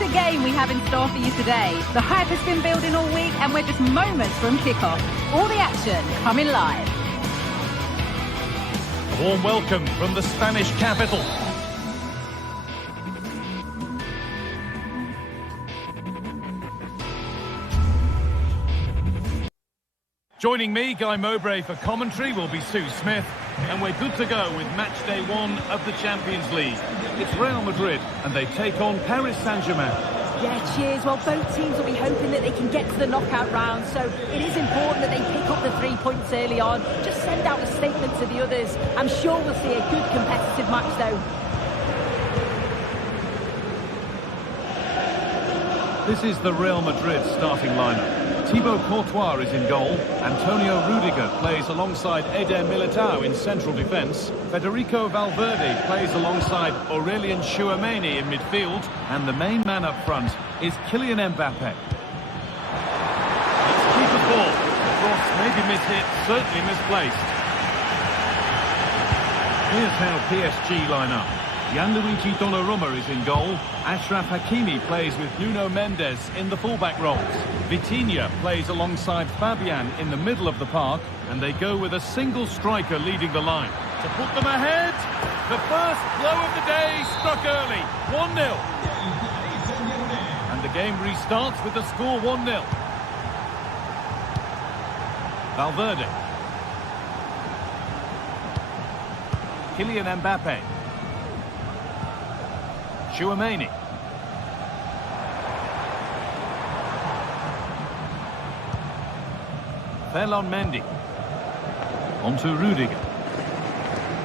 What a game we have in store for you today. The hype has been building all week and we're just moments from kickoff. All the action coming live. A warm welcome from the Spanish capital. Joining me, Guy Mowbray, for commentary will be Sue Smith, and we're good to go with match day 1 of the Champions League. It's Real Madrid, and they take on Paris Saint-Germain. Yeah, cheers. Well, both teams will be hoping that they can get to the knockout round, so it is important that they pick up the 3 points early on. Just send out a statement to the others. I'm sure we'll see a good competitive match, though. This is the Real Madrid starting lineup. Thibaut Courtois is in goal. Antonio Rudiger plays alongside Eder Militao in central defence. Federico Valverde plays alongside Aurelien Tchouameni in midfield. And the main man up front is Kylian Mbappe. It's keeper's ball. The cross may be mishit, certainly misplaced. Here's how PSG line up. Gianluigi Donnarumma is in goal. Achraf Hakimi plays with Nuno Mendes in the fullback roles. Vitinha plays alongside Fabian in the middle of the park, and they go with a single striker leading the line. To put them ahead, the first blow of the day struck early, 1-0. And the game restarts with the score 1-0. Valverde. Kylian Mbappe. Tchouameni. Ferland Mendy. On to Rudiger.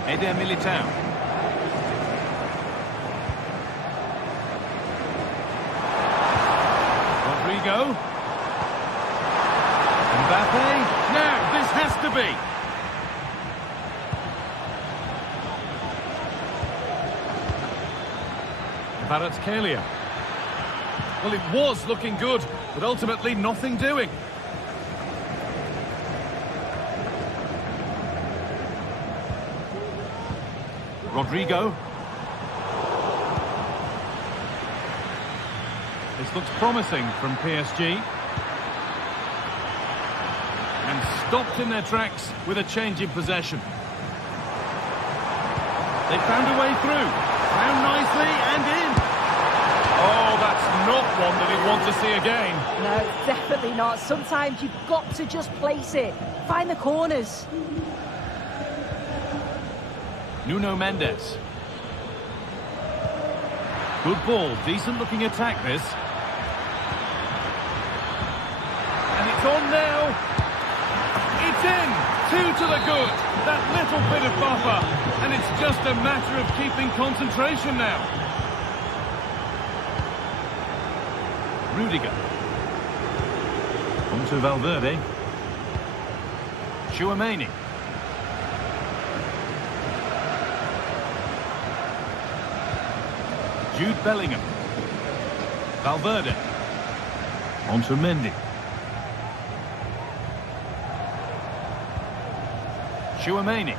Eder Militao. Rodrigo. Mbappe. Now, this has to be. Kvaratskhelia. Well, it was looking good, but ultimately nothing doing. Rodrigo. This looks promising from PSG. And stopped in their tracks with a change in possession. They found a way through. Found nicely and in. Oh, that's not one that he'd want to see again. No, definitely not. Sometimes you've got to just place it. Find the corners. Nuno Mendes. Good ball, decent looking attack this. And it's on now. It's in, 2 to the good. That little bit of buffer. And it's just a matter of keeping concentration now. Rudiger. On to Valverde. Tchouameni. Jude Bellingham. Valverde. On to Mendy. Tchouameni.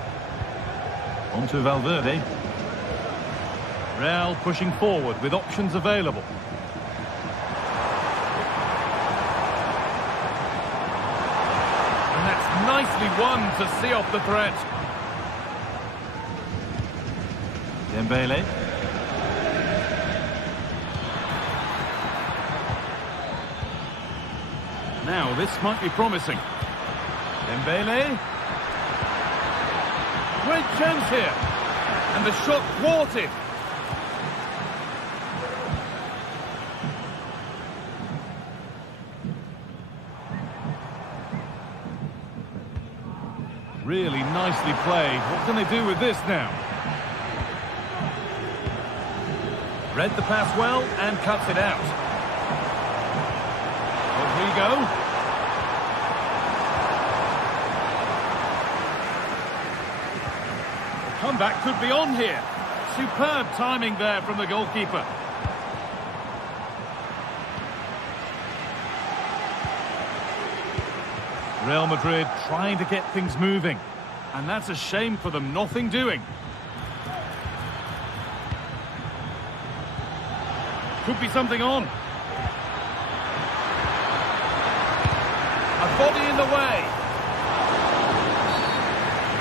On to Valverde. Real pushing forward with options available. And that's nicely won to see off the threat. Dembele. Now, this might be promising. Dembele. Great chance here. And the shot thwarted. Really nicely played. What can they do with this now? Read the pass well and cuts it out. Rodrigo. The comeback could be on here. Superb timing there from the goalkeeper. Real Madrid trying to get things moving. And that's a shame for them, nothing doing. Could be something on. A body in the way.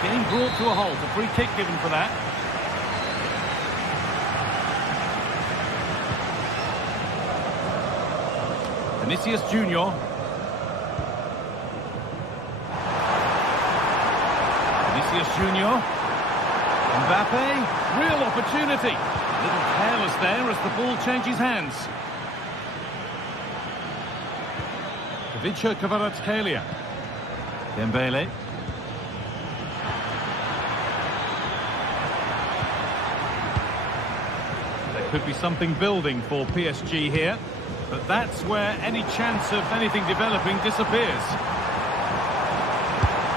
Being brought to a halt. A free kick given for that. Vinicius Junior. Vinicius Junior. Mbappe. Real opportunity. A little careless there as the ball changes hands. Ivica Kvaratskhelia. Dembele. There could be something building for PSG here, but that's where any chance of anything developing disappears.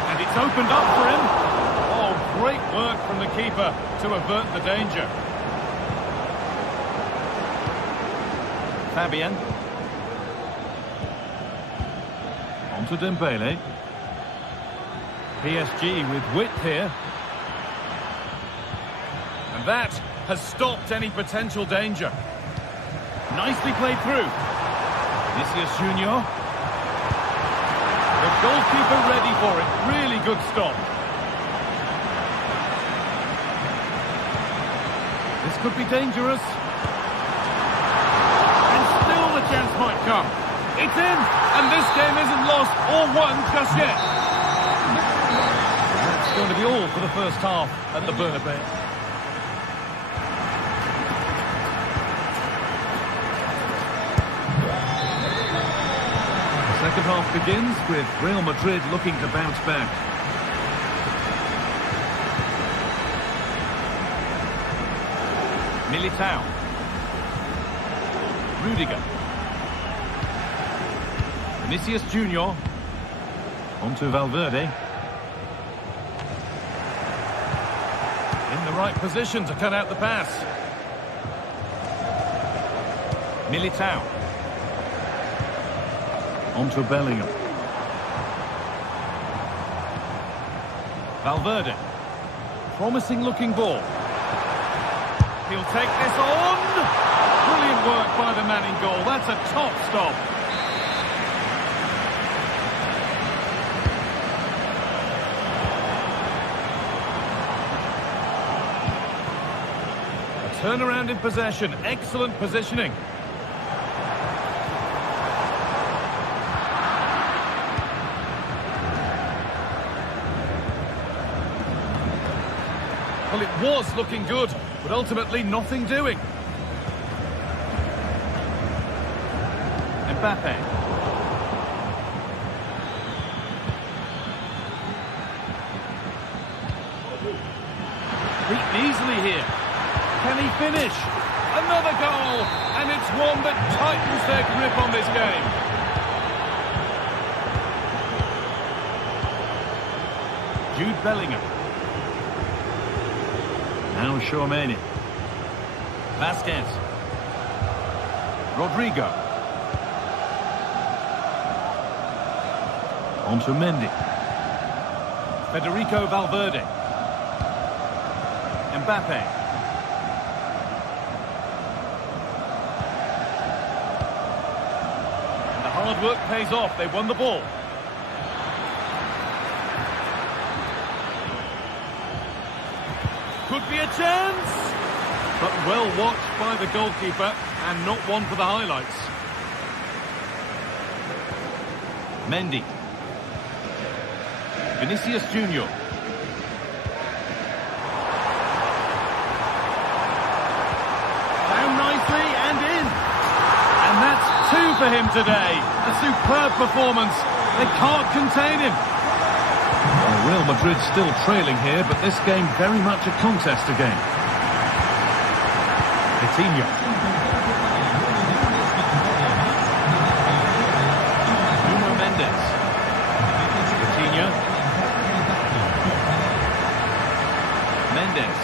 And it's opened up for him. Oh, great work from the keeper to avert the danger. Fabian. On to Dembele. PSG with width here. And that has stopped any potential danger. Nicely played through. Vinicius Junior. The goalkeeper ready for it. Really good stop. This could be dangerous. And still the chance might come. It's in, and this game isn't lost or won just yet. That's going to be all for the first half at the Bernabeu. The second half begins with Real Madrid looking to bounce back. Militao. Rudiger. Vinicius Junior. On to Valverde. In the right position to cut out the pass. Militao. On to Bellingham. Valverde. Promising looking ball. He'll take this on. Brilliant work by the man in goal. That's a top stop. A turnaround in possession. Excellent positioning. Well, it was looking good, but ultimately nothing doing. Mbappe. Beaten easily here. Can he finish? Another goal, and it's one that tightens their grip on this game. Jude Bellingham. Now Tchouaméni. Vasquez. Rodrigo. On to Mendy. Federico Valverde. Mbappe. And the hard work pays off. They won the ball. Could be a chance, but well watched by the goalkeeper and not one for the highlights. Mendy. Vinicius Junior. Down nicely and in. And that's two for him today. A superb performance. They can't contain him. Well, Real Madrid still trailing here, but this game very much a contest again. Coutinho. Nuno Mendes. Coutinho. Mendes.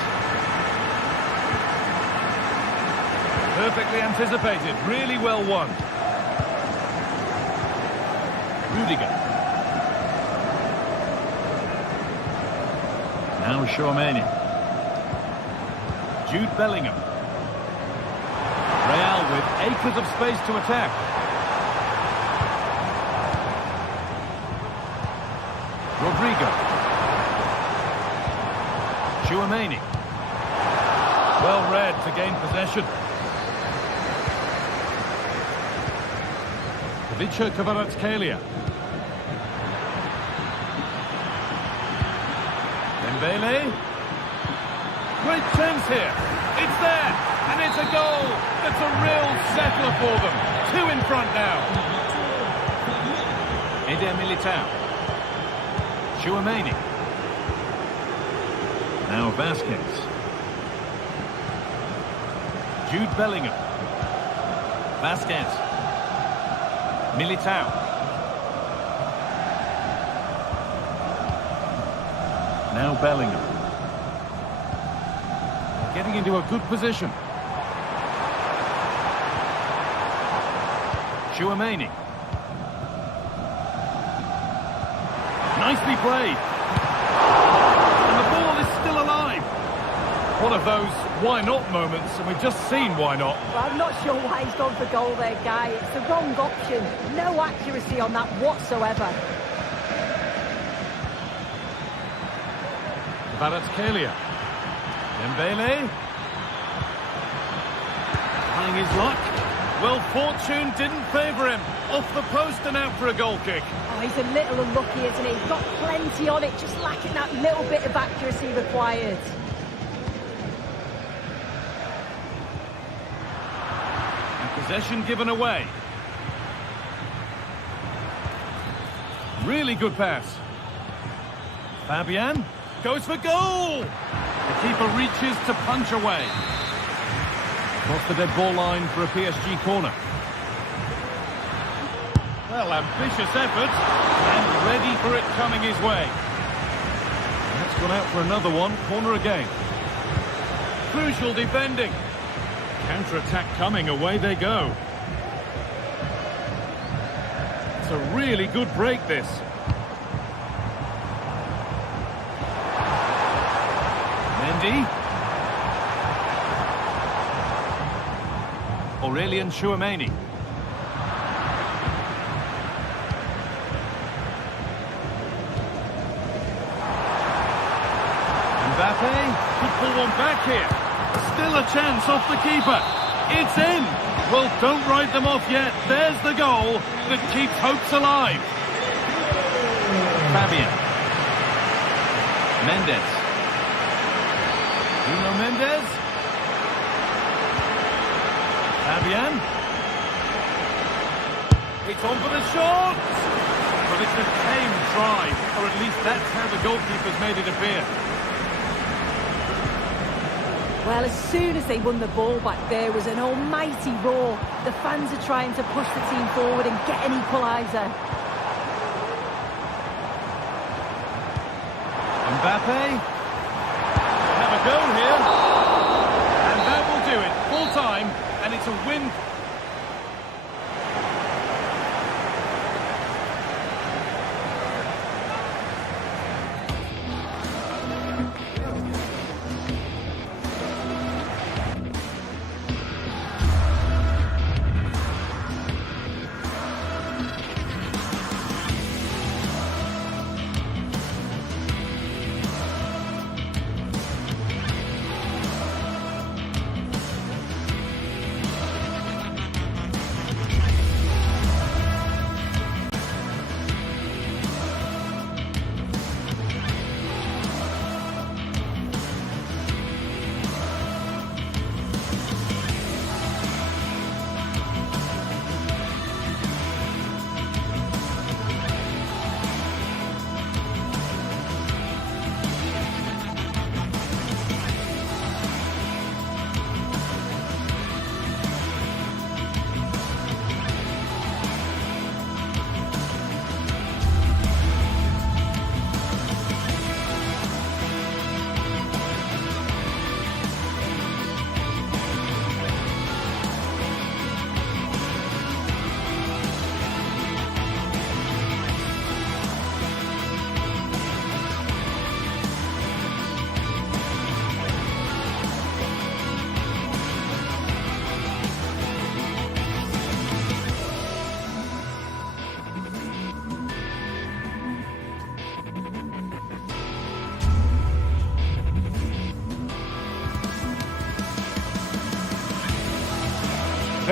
Perfectly anticipated, really well won. Rudiger. Now Tchouaméni. Jude Bellingham. Real with acres of space to attack. Rodrigo. Tchouaméni. Well read to gain possession. Kvaratskhelia. Dembele. Great chance here. It's there, and it's a goal. That's a real settler for them. 2 in front now. Eder Militao. Tchouaméni. Now Vasquez. Jude Bellingham. Vasquez. Militao. Now Bellingham. Getting into a good position. Tchouaméni. Nicely played. And the ball is still alive. One of those why not moments, and we've just seen why not. Well, I'm not sure why he's gone for goal there, Guy. It's the wrong option. No accuracy on that whatsoever. Kvaratskhelia. Dembele. Trying his luck. Well, fortune didn't favour him. Off the post and out for a goal kick. Oh, he's a little unlucky, isn't he? He's got plenty on it, just lacking that little bit of accuracy required. Possession given away. Really good pass. Fabian goes for goal. The keeper reaches to punch away. Off the dead ball line for a PSG corner. Well, ambitious effort and ready for it coming his way. That's gone out for another one. Corner again. Crucial defending. Counter-attack coming, away they go. It's a really good break, this. Mendy. Aurelien Tchouaméni. Mbappe could pull one back here. Still a chance off the keeper. It's in. Well, don't write them off yet. There's the goal that keeps hopes alive. Fabian. Mendes. Nuno Mendes. Fabian. It's on for the shot. But it's a tame try, or at least that's how the goalkeeper's made it appear. Well, as soon as they won the ball back, there was an almighty roar. The fans are trying to push the team forward and get an equaliser. Mbappe. Have a go here. And that will do it. Full time, and it's a win.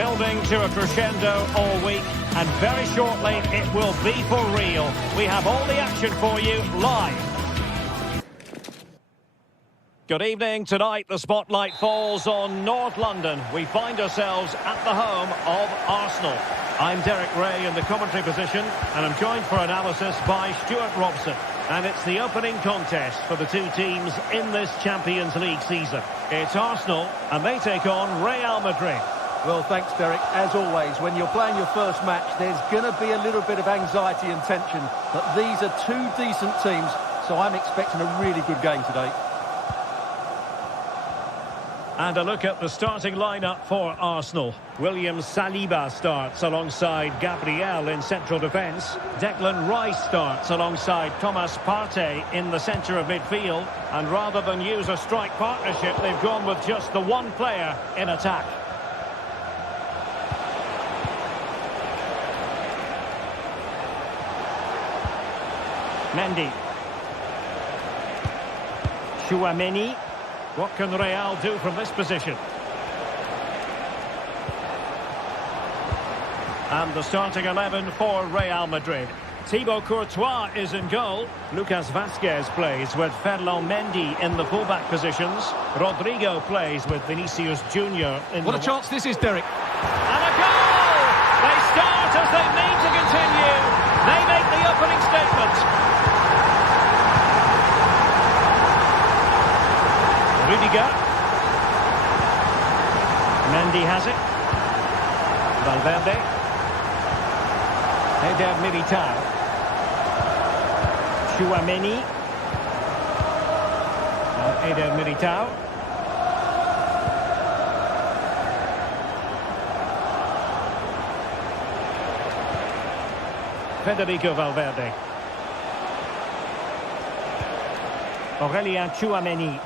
Building to a crescendo all week, and very shortly it will be for real. We have all the action for you live. Good evening. Tonight the spotlight falls on North London. We find ourselves at the home of Arsenal. I'm Derek Ray in the commentary position, and I'm joined for analysis by Stuart Robson. And it's the opening contest for the two teams in this Champions League season. It's Arsenal, and they take on Real Madrid. Well, thanks, Derek. As always, when you're playing your first match, there's going to be a little bit of anxiety and tension. But these are two decent teams, so I'm expecting a really good game today. And a look at the starting lineup for Arsenal. William Saliba starts alongside Gabriel in central defence. Declan Rice starts alongside Thomas Partey in the centre of midfield. And rather than use a strike partnership, they've gone with just the one player in attack. Mendy. Chouameni. What can Real do from this position? And the starting 11 for Real Madrid. Thibaut Courtois is in goal. Lucas Vazquez plays with Ferland Mendy in the fullback positions. Rodrigo plays with Vinicius Junior in What a chance this is, Derek. And a goal! They start as they mean to continue. They make the opening statement. Rudiger. Mendy has it. Valverde. Eder Militao. Chouameni. And Eder Militao. Federico Valverde. Aurelien Chouameni.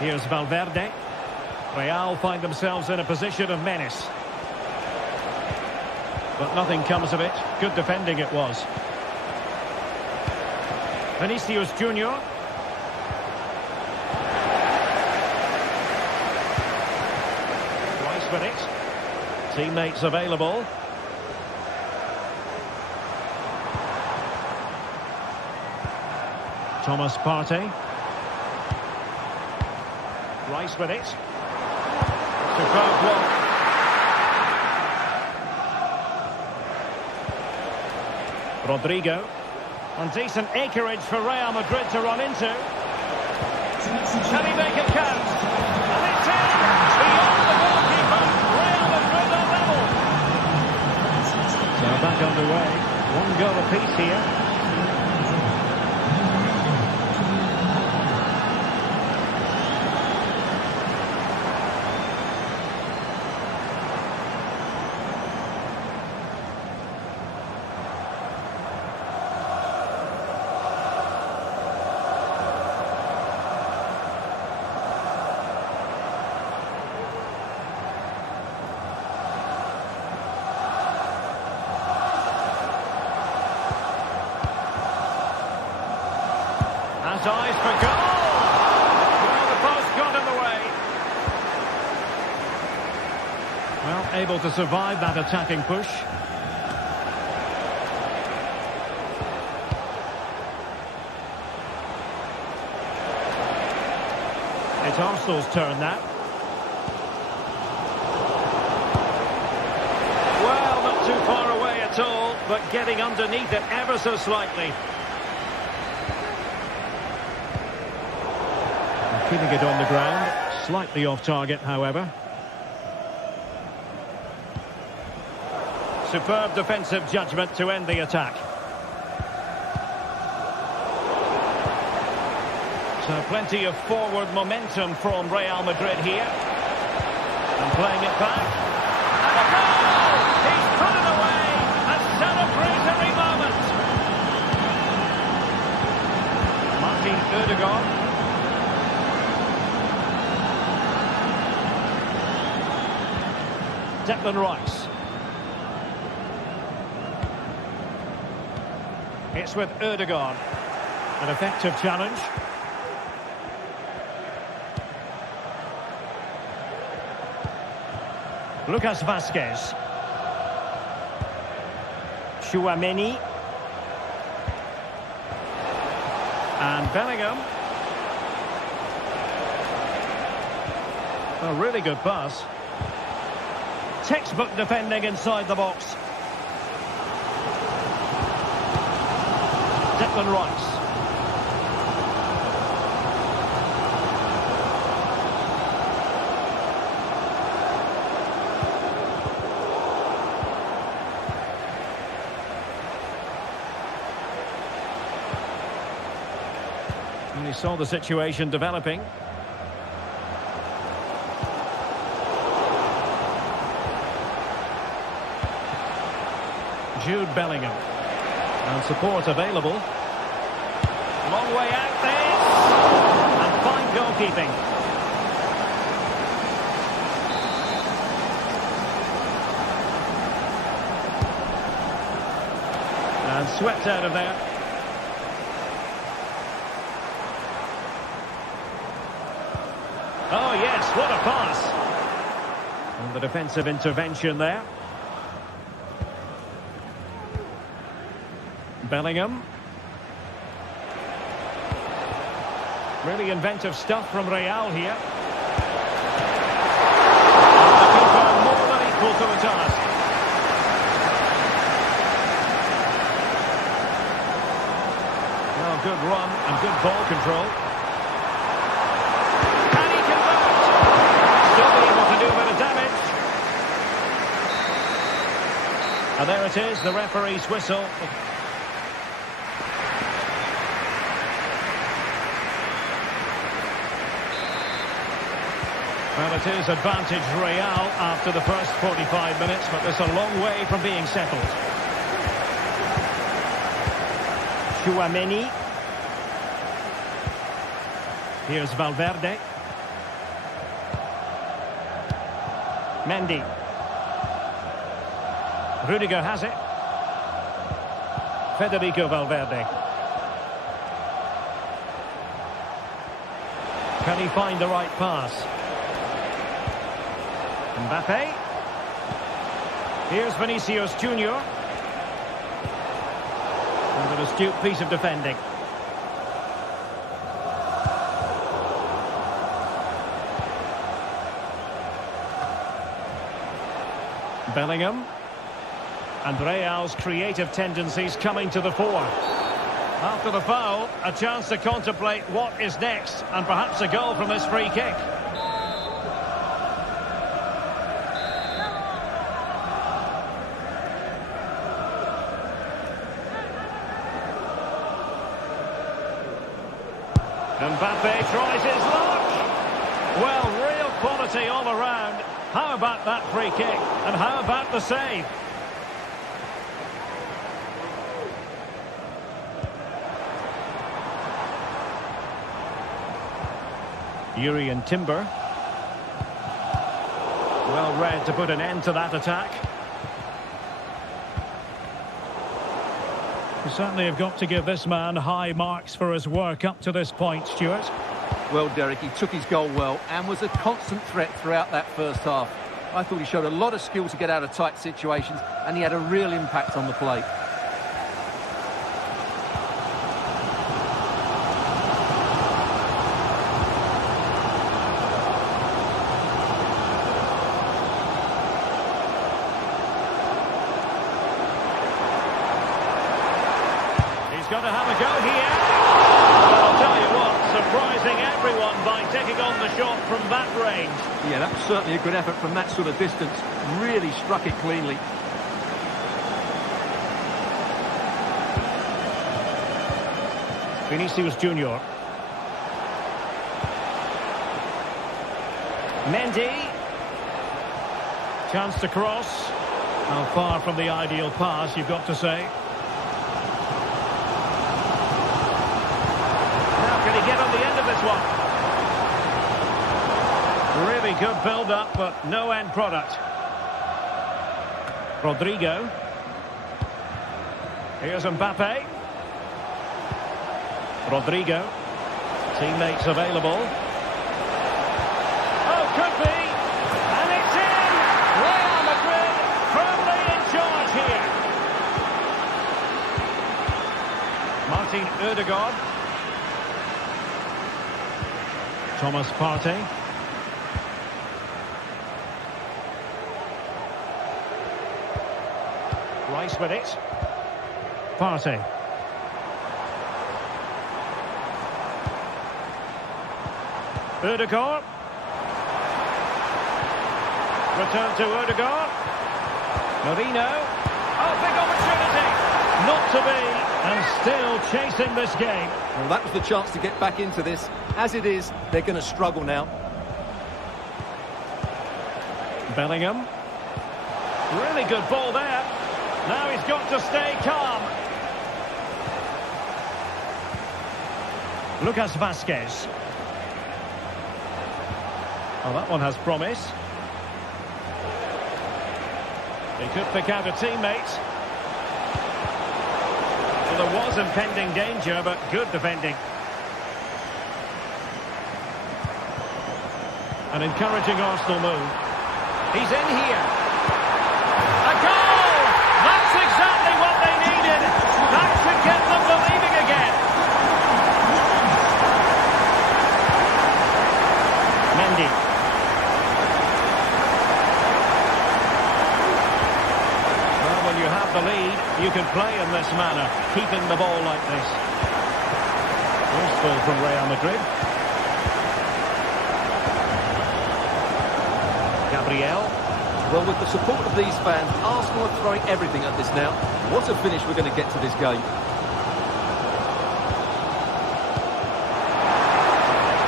Here's Valverde. Real find themselves in a position of menace. But nothing comes of it. Good defending it was. Vinicius Junior. Rice with it. Teammates available. Thomas Partey. Rice with it. Superb block. Rodrigo. And decent acreage for Real Madrid to run into. Can he make it count? And it's in! Beyond the goalkeeper. Real Madrid are level. So back underway. One goal apiece here. Eyes for goal! Well, the post got in the way. Well, able to survive that attacking push. It's Arsenal's turn now. Well, not too far away at all, but getting underneath it ever so slightly. Keeping it on the ground, slightly off target, however. Superb defensive judgment to end the attack. So plenty of forward momentum from Real Madrid here. And playing it back. And a goal! He's put it away! A celebratory moment! Martin Odegaard. Declan Rice. It's with Odegaard. An effective challenge. Lucas Vazquez. Chouameni. And Bellingham. A really good pass. Textbook defending inside the box. Declan Rice. And he saw the situation developing. Jude Bellingham. And support available. Long way out this. And fine goalkeeping. And swept out of there. Oh yes, what a pass. And the defensive intervention there. Bellingham. Really inventive stuff from Real here. And the keeper more than equal to the task. Well, good run and good ball control. Can he convert? Still be able to do a bit of damage. And there it is, the referee's whistle. Well, it is advantage Real after the first 45 minutes, but it's a long way from being settled. Chouameni. Here's Valverde. Mendy. Rudiger has it. Federico Valverde. Can he find the right pass? Mbappe. Here's Vinicius Junior. And an astute piece of defending. Bellingham. And Real's creative tendencies coming to the fore. After the foul, a chance to contemplate what is next, and perhaps a goal from this free kick. Mbappe tries his luck. Well, real quality all around. How about that free kick? And how about the save? Urian Timber. Well read to put an end to that attack. You certainly have got to give this man high marks for his work up to this point, Stuart. Well, Derek, he took his goal well and was a constant threat throughout that first half. I thought he showed a lot of skill to get out of tight situations, and he had a real impact on the plate. He's got to have a go here. But I'll tell you what, surprising everyone by taking on the shot from that range. Yeah, that was certainly a good effort from that sort of distance. Really struck it cleanly. Vinicius Junior. Mendy. Chance to cross. How far from the ideal pass, you've got to say. Now can he get on the end of this one? Really good build-up, but no end product. Rodrigo. Here's Mbappe. Rodrigo. Teammates available. Oh, could be! And it's in! Martin Ødegaard. Thomas Partey. Rice with it. Partey. Ødegaard. Return to Ødegaard. Marino. Oh, big opportunity. Not to be, and still chasing this game. Well, that was the chance to get back into this. As it is, they're going to struggle now. Bellingham. Really good ball there. Now he's got to stay calm. Lucas Vazquez. Oh, that one has promise. He could pick out a teammate. Well, there was impending danger, but good defending. An encouraging Arsenal move. He's in here. A goal! That's exactly what they needed. That should get them believing again. Mendy. Well, when you have the lead, you can play in this manner, keeping the ball like this. Wasteful from Real Madrid. Gabriel. Well, with the support of these fans, Arsenal are throwing everything at this now. What a finish we're going to get to this game.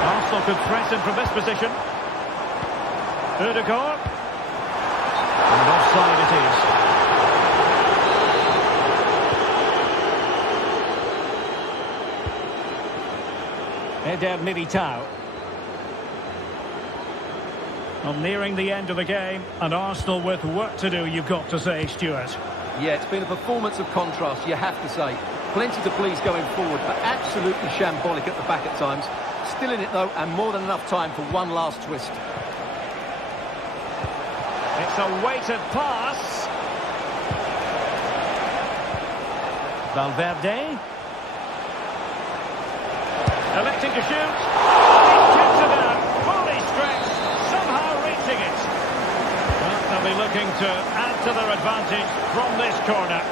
Arsenal could threaten from this position. Ødegaard. And offside it is. Eder Militao. Well, nearing the end of the game, and Arsenal with work to do, you've got to say, Stuart. Yeah, it's been a performance of contrast, you have to say. Plenty to please going forward, but absolutely shambolic at the back at times. Still in it, though, and more than enough time for one last twist. It's a weighted pass. Valverde. Electing to shoot. He's tipped it out. Fully stretched. Somehow reaching it. Well, they'll be looking to add to their advantage from this corner.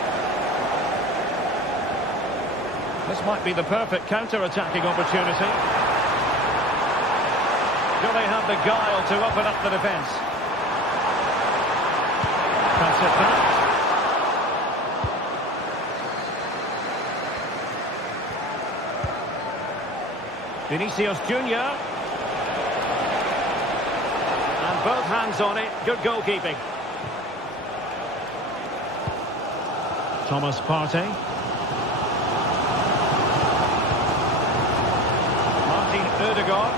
This might be the perfect counter-attacking opportunity. Do they have the guile to open up the defence? Pass it back. Vinicius Junior. And both hands on it. Good goalkeeping. Thomas Partey. Martin Ødegaard.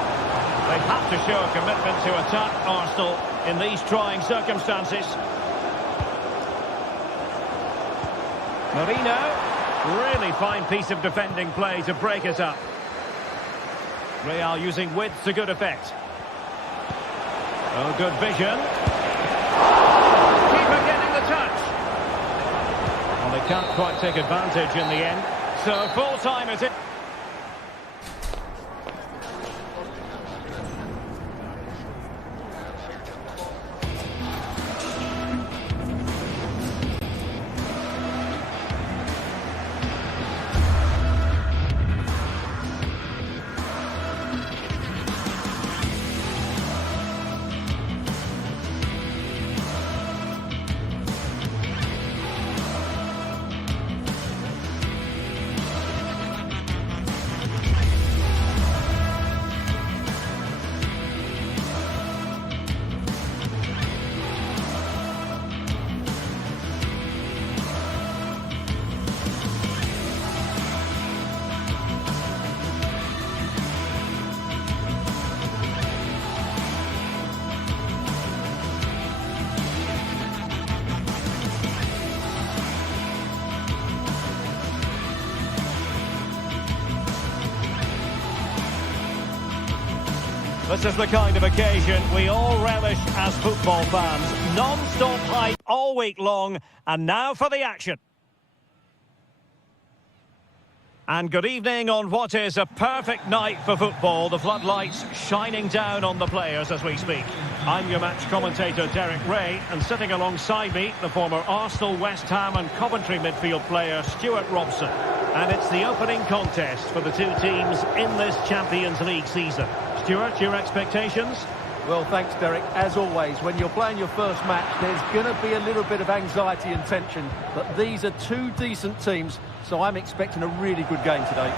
They have to show a commitment to attack Arsenal in these trying circumstances. Marino. Really fine piece of defending play to break it up. Real using width to good effect. Oh, good vision. Keeper getting the touch. Well, they can't quite take advantage in the end. So full time is it. This is the kind of occasion we all relish as football fans. Non-stop hype all week long, and now for the action. And good evening on what is a perfect night for football. The floodlights shining down on the players as we speak. I'm your match commentator Derek Ray, and sitting alongside me, the former Arsenal, West Ham and Coventry midfield player Stuart Robson. And it's the opening contest for the two teams in this Champions League season. Stuart, your expectations? Well, thanks, Derek. As always, when you're playing your first match, there's going to be a little bit of anxiety and tension. But these are two decent teams, so I'm expecting a really good game today.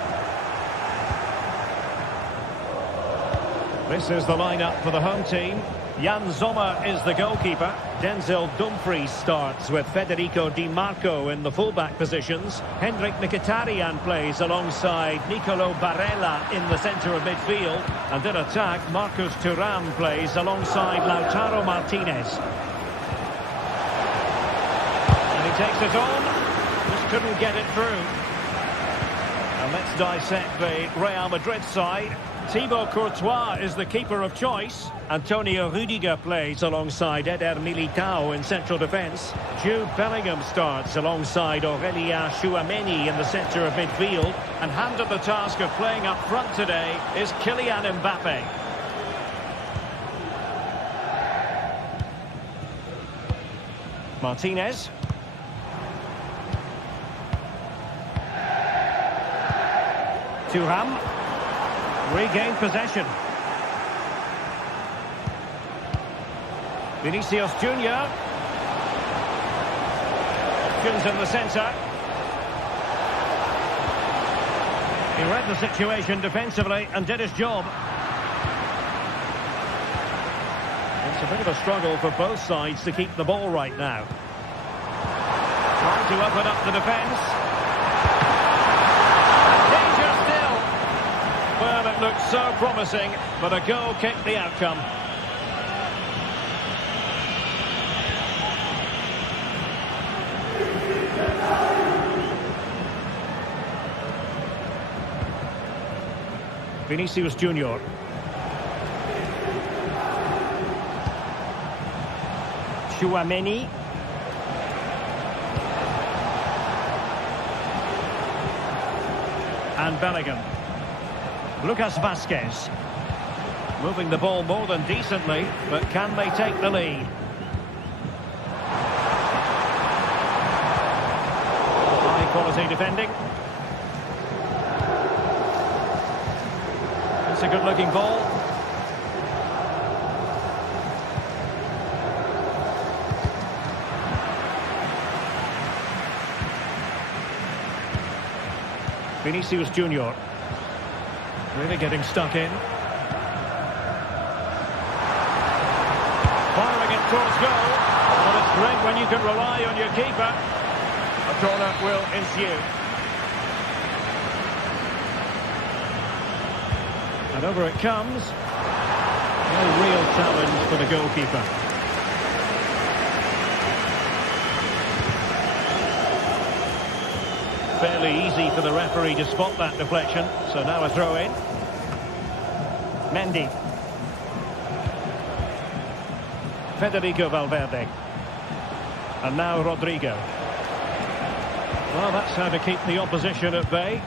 This is the lineup for the home team. Jan Sommer is the goalkeeper. Denzel Dumfries starts with Federico Di Marco in the fullback positions. Hendrik Mkhitaryan plays alongside Nicolo Barella in the centre of midfield. And in attack, Marcus Thuram plays alongside Lautaro Martinez. And he takes it on. Just couldn't get it through. And let's dissect the Real Madrid side. Thibaut Courtois is the keeper of choice. Antonio Rudiger plays alongside Eder Militao in central defence. Jude Bellingham starts alongside Aurélien Tchouameni in the centre of midfield. And handed the task of playing up front today is Kylian Mbappe. Martinez. Thuram. Regained possession. Vinicius Junior. Options in the centre. He read the situation defensively and did his job. It's a bit of a struggle for both sides to keep the ball right now. Trying to open up the defence. Well, it looked so promising, but a goal kicked the outcome. Vinicius Junior. Tchouameni. And Bellingham. Lucas Vazquez. Moving the ball more than decently, but can they take the lead? High quality defending. It's a good looking ball. Vinicius Junior. Really getting stuck in. Firing it towards goal. Well, it's great when you can rely on your keeper. A corner will ensue. And over it comes. No real challenge for the goalkeeper. Fairly easy for the referee to spot that deflection. So now a throw in. Mendy. Federico Valverde. And now Rodrigo. Well, that's how to keep the opposition at bay.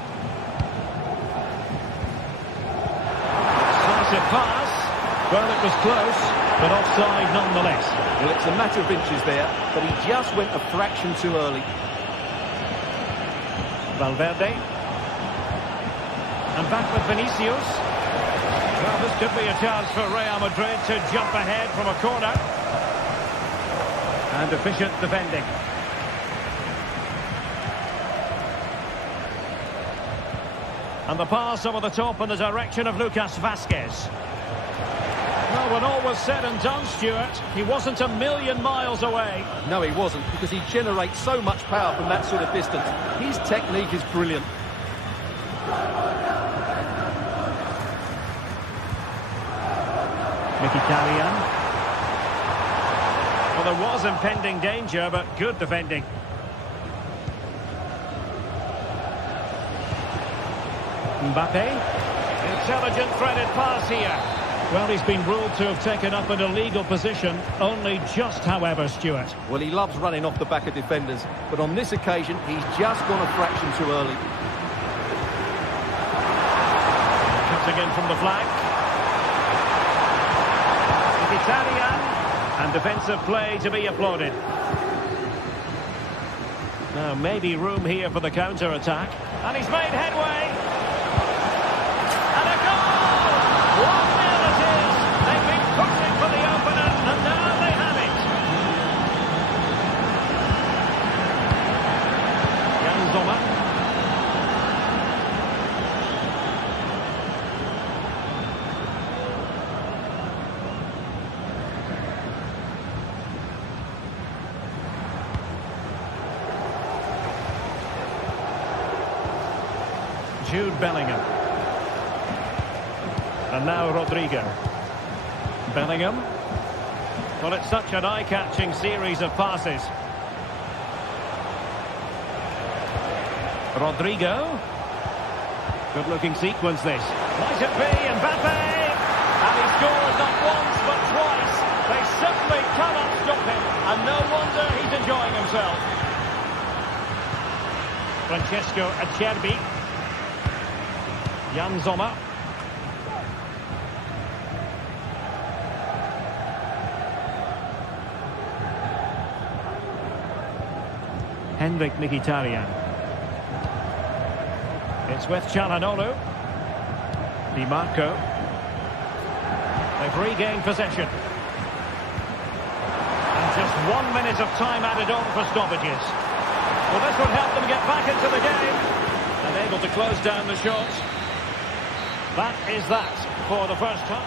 Decisive pass. Well, it was close, but offside nonetheless. Well, it's a matter of inches there, but he just went a fraction too early. Valverde. And back with Vinicius. Well, this could be a chance for Real Madrid to jump ahead from a corner. And efficient defending. And the pass over the top in the direction of Lucas Vazquez. Well, when all was said and done, Stuart, he wasn't a million miles away. No, he wasn't, because he generates so much power from that sort of distance. His technique is brilliant. Mkhitaryan. Well, there was impending danger, but good defending. Mbappe. Intelligent threaded pass here. Well, he's been ruled to have taken up an illegal position, only just, however, Stuart. Well, he loves running off the back of defenders, but on this occasion, he's just gone a fraction too early. Cutting in from the flank. Italian. And defensive play to be applauded. Now, maybe room here for the counter-attack. And he's made headway. And a goal! 1-0 it is. They've been pushing for the opener, and now they have it. Jan Sommer. Jude Bellingham. And now Rodrigo. Bellingham. Well, it's such an eye-catching series of passes. Rodrigo. Good-looking sequence, this. Might it be Mbappe? And he scores not once, but twice. They simply cannot stop him. And no wonder he's enjoying himself. Francesco Acerbi. Jan Sommer. Henrik Mkhitaryan. It's with Çalhanoğlu. Di Marco. They've regained possession. And just 1 minute of time added on for stoppages. Well, this would help them get back into the game. And able to close down the shots. That is that for the first time.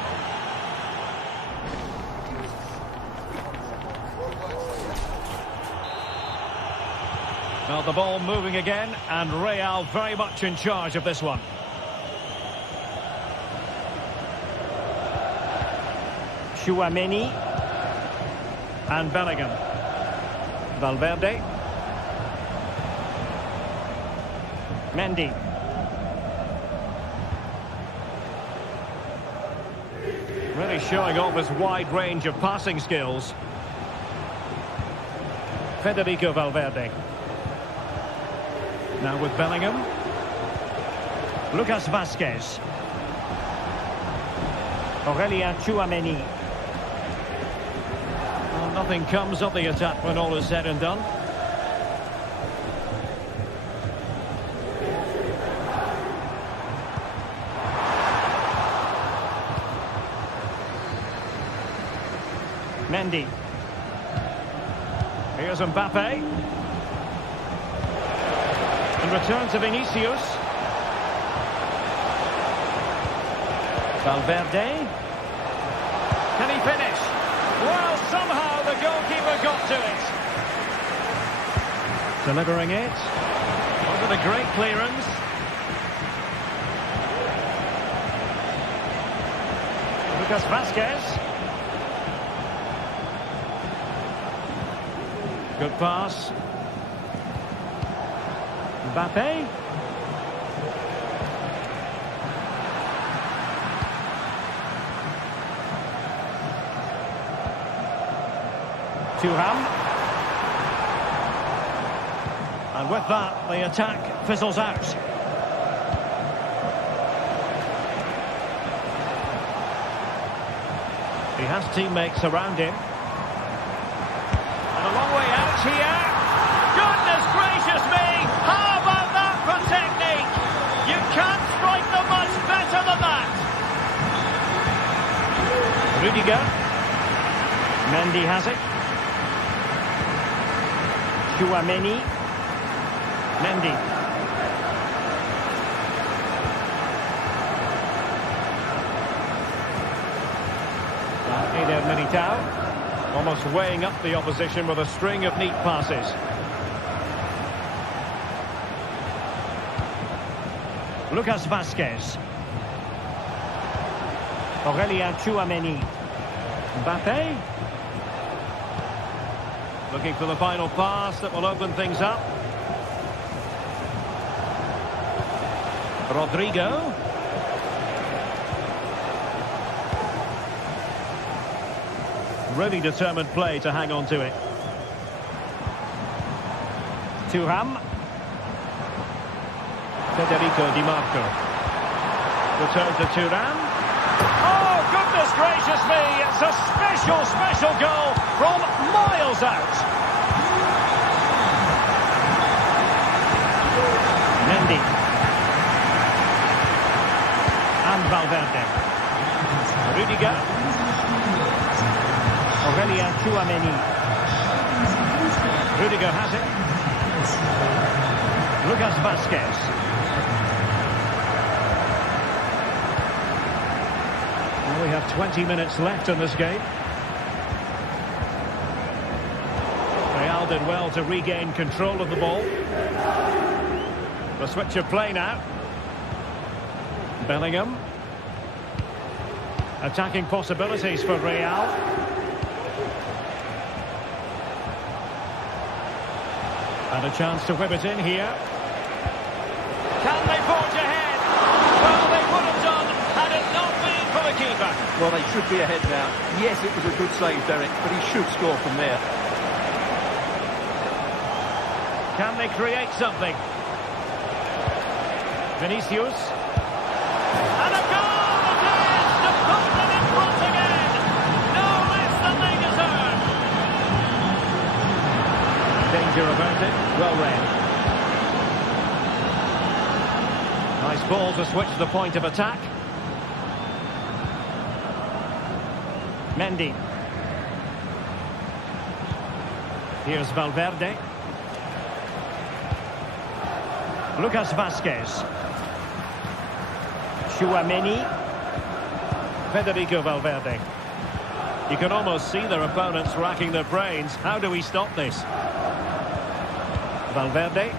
Now the ball moving again, and Real very much in charge of this one. Tchouaméni and Bellingham. Valverde. Mendy. Really showing off his wide range of passing skills. Federico Valverde. Now with Bellingham. Lucas Vazquez. Aurélien Tchouaméni. Well, nothing comes of the attack when all is said and done. Mendy. Here's Mbappe. And return to Vinicius. Valverde. Can he finish? Well, somehow the goalkeeper got to it. Delivering it. Over the great clearance. Lucas Vazquez. Good pass. Mbappe. Thuram. And with that, the attack fizzles out. He has teammates around him. And a long way out here. Goodness gracious me! How about that for technique? You can't strike them much better than that. Rudiger. Mendy has it. Tchouaméni. Mendy. Eder Militao. Almost weighing up the opposition with a string of neat passes. Lucas Vazquez. Aurélien Tchouaméni. Mbappe. Looking for the final pass that will open things up. Rodrigo. Really determined play to hang on to it. Thuram. Federico Di Marco. Return to Turan. Oh, goodness gracious me! It's a special goal from miles out. Mendy. And Valverde. Rudiger. Aurelien Tchouameni. Rudiger has it. Lucas Vazquez. Well, we have 20 minutes left in this game. Real did well to regain control of the ball. The switch of play now. Bellingham. Attacking possibilities for Real. And a chance to whip it in here. Can they forge ahead? Well, they would have done had it not been for the keeper. Well, they should be ahead now. Yes, it was a good save, Derek, but he should score from there. Can they create something? Vinicius. And a goal it is to put them in front again. No less than they deserve. Danger about it. Well read. Nice ball to switch the point of attack. Mendy. Here's Valverde. Lucas Vazquez. Tchouameni. Federico Valverde. You can almost see their opponents racking their brains. How do we stop this? Valverde.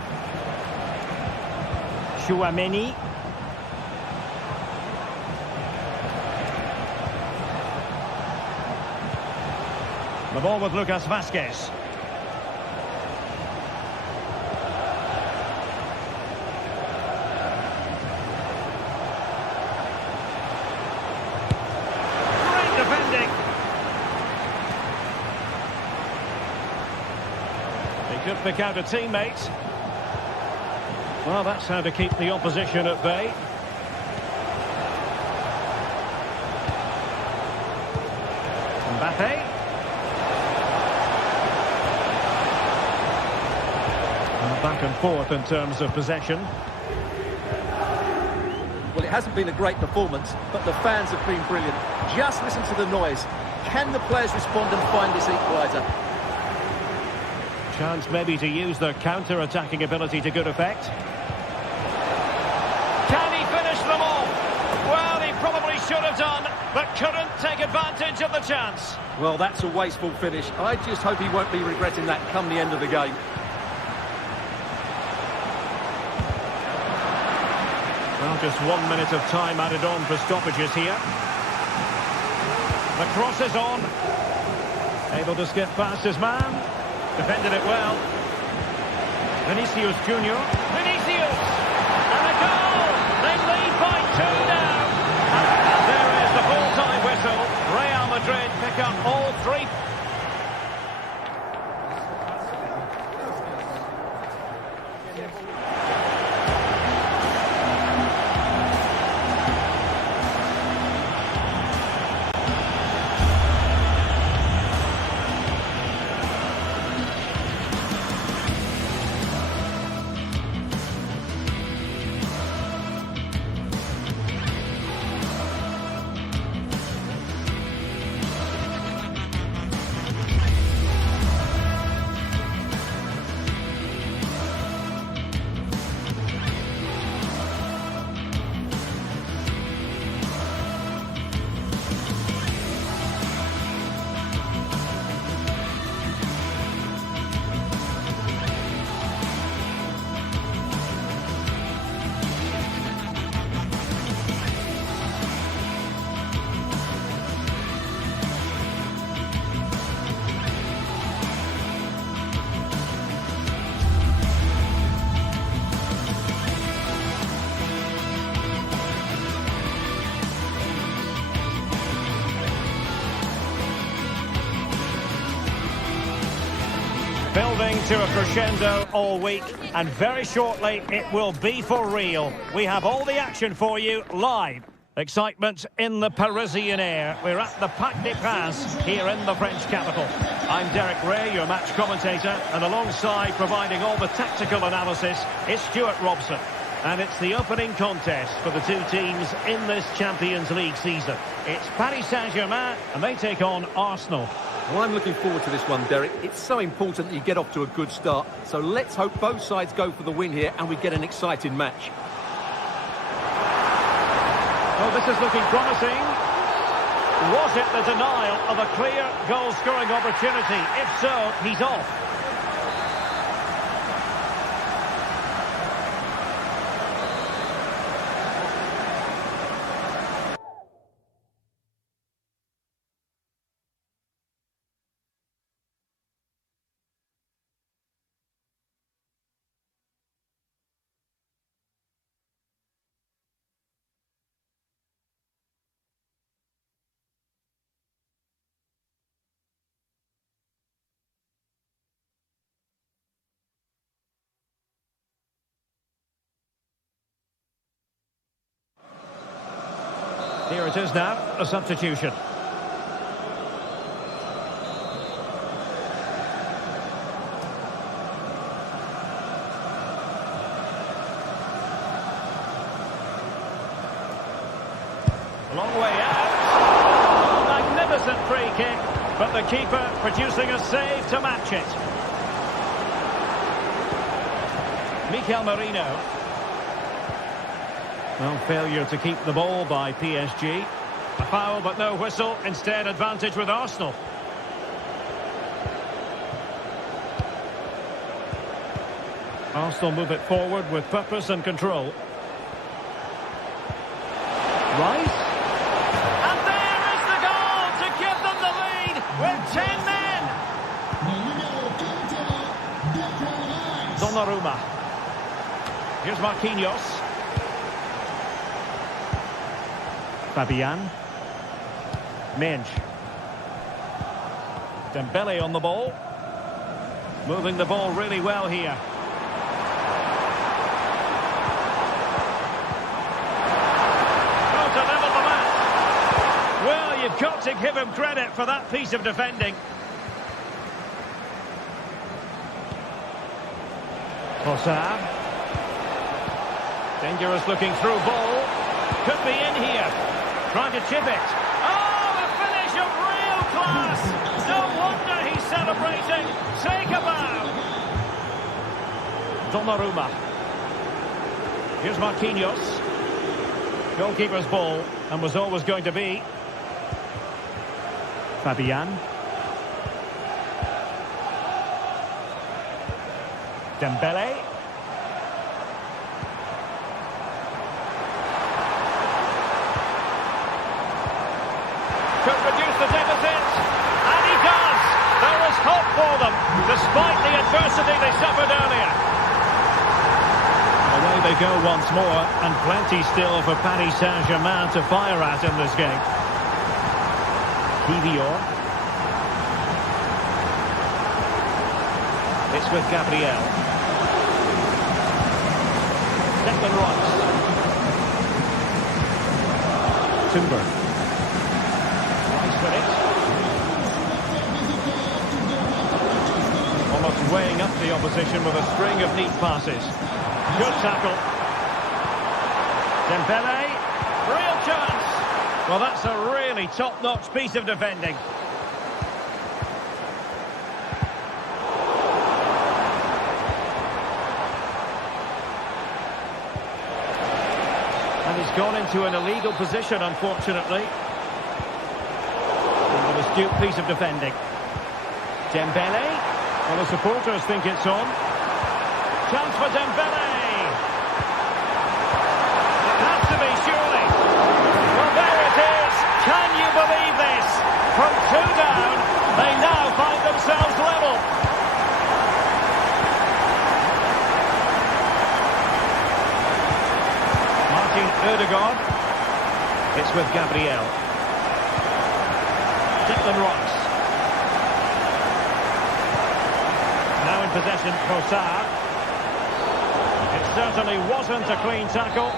Tchouameni. The ball with Lucas Vazquez. Great defending. He could pick out a teammate. Well, that's how to keep the opposition at bay. Mbappe. Back and forth in terms of possession. Well, it hasn't been a great performance, but the fans have been brilliant. Just listen to the noise. Can the players respond and find this equaliser? Chance maybe to use their counter-attacking ability to good effect. Can he finish them off? Well, he probably should have done, but couldn't take advantage of the chance. Well, that's a wasteful finish. I just hope he won't be regretting that come the end of the game. Well, just 1 minute of time added on for stoppages here. The cross is on. Able to skip past his man. Defended it well. Vinicius Junior. Vinicius! And a goal! They lead by 2 now. And there is the full-time whistle. Real Madrid pick up all 3. to a crescendo all week, and very shortly it will be for real. We have all the action for you live. Excitement in the Parisian air. We're at the Parc des Princes here in the French capital. I'm Derek Ray, your match commentator, and alongside providing all the tactical analysis is Stuart Robson. And it's the opening contest for the two teams in this Champions League season. It's Paris Saint-Germain, and they take on Arsenal. Well, I'm looking forward to this one, Derek. It's so important that you get off to a good start. So let's hope both sides go for the win here and we get an exciting match. Oh, this is looking promising. Was it the denial of a clear goal-scoring opportunity? If so, he's off. Here it is now, a substitution. A long way out. Oh, magnificent free kick, but the keeper producing a save to match it. Mikel Merino. Well, failure to keep the ball by PSG. A foul, but no whistle. Instead, advantage with Arsenal. Arsenal move it forward with purpose and control. Rice. And there is the goal to give them the lead with 10 men. Donnarumma. Here's Marquinhos. Fabian. Minge. Dembele on the ball. Moving the ball really well here. Oh, to level the match. Well, you've got to give him credit for that piece of defending. Trossard. Dangerous looking through ball. Could be in here. Trying to chip it. Oh, a finish of real class. No wonder he's celebrating. Take a bow. Donnarumma. Here's Marquinhos. Goalkeeper's ball, and was always going to be. Fabian. Dembele. Could reduce the deficit, and he does. There is hope for them, despite the adversity they suffered earlier. Away they go once more, and plenty still for Paris Saint-Germain to fire at in this game. TVR. It's with Gabriel. Declan Rice. Timber. Almost weighing up the opposition with a string of neat passes. Good tackle. Dembele, real chance. Well, that's a really top-notch piece of defending. And he's gone into an illegal position, unfortunately. An astute piece of defending. Dembele. Well, the supporters think it's on. Chance for Dembele. It has to be, surely. Well, there it is. Can you believe this? From 2 down, they now find themselves level. Martin Ødegaard. It's with Gabriel. Declan Rice. Now in possession, Trossard. It certainly wasn't a clean tackle,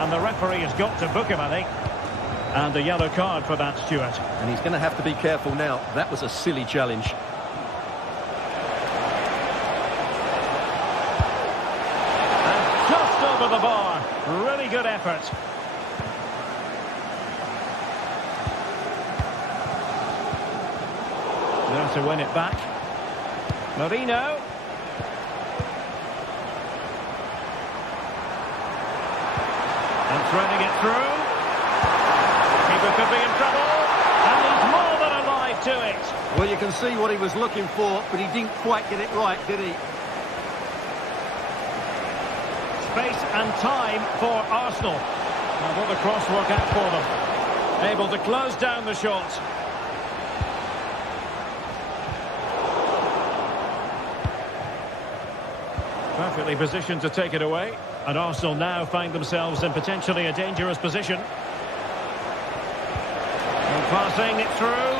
and the referee has got to book him, I think. And a yellow card for that, Stuart. And he's going to have to be careful now. That was a silly challenge. And just over the bar. Really good effort. There to win it back. Marino. And threading it through. Keeper could be in trouble. And he's more than alive to it. Well, you can see what he was looking for, but he didn't quite get it right, did he? Space and time for Arsenal. And will the cross work out for them? Able to close down the shot. Perfectly positioned to take it away. And Arsenal now find themselves in potentially a dangerous position. And passing it through.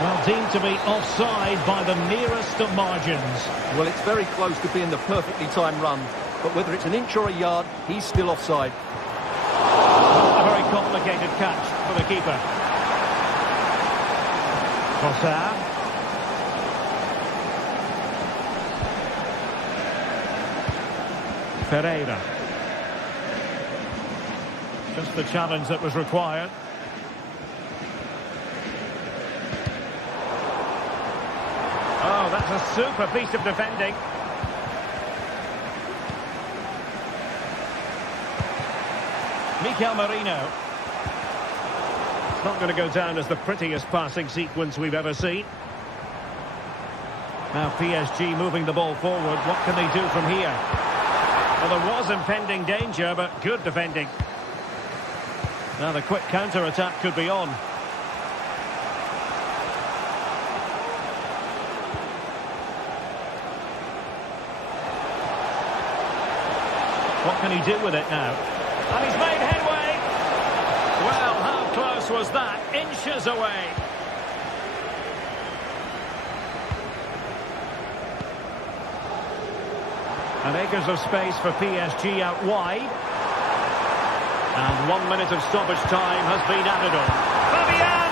Well, deemed to be offside by the nearest of margins. Well, it's very close to being the perfectly timed run. But whether it's an inch or a yard, he's still offside. A very complicated catch for the keeper. Trossard. Pereira. Just the challenge that was required. Oh, that's a super piece of defending. Mikel Marino. It's not going to go down as the prettiest passing sequence we've ever seen. Now PSG moving the ball forward. What can they do from here? Well, there was impending danger, but good defending. Now the quick counter-attack could be on. What can he do with it now? And he's made headway. Well, how close was that? Inches away. And acres of space for PSG out wide. And 1 minute of stoppage time has been added on. Fabian!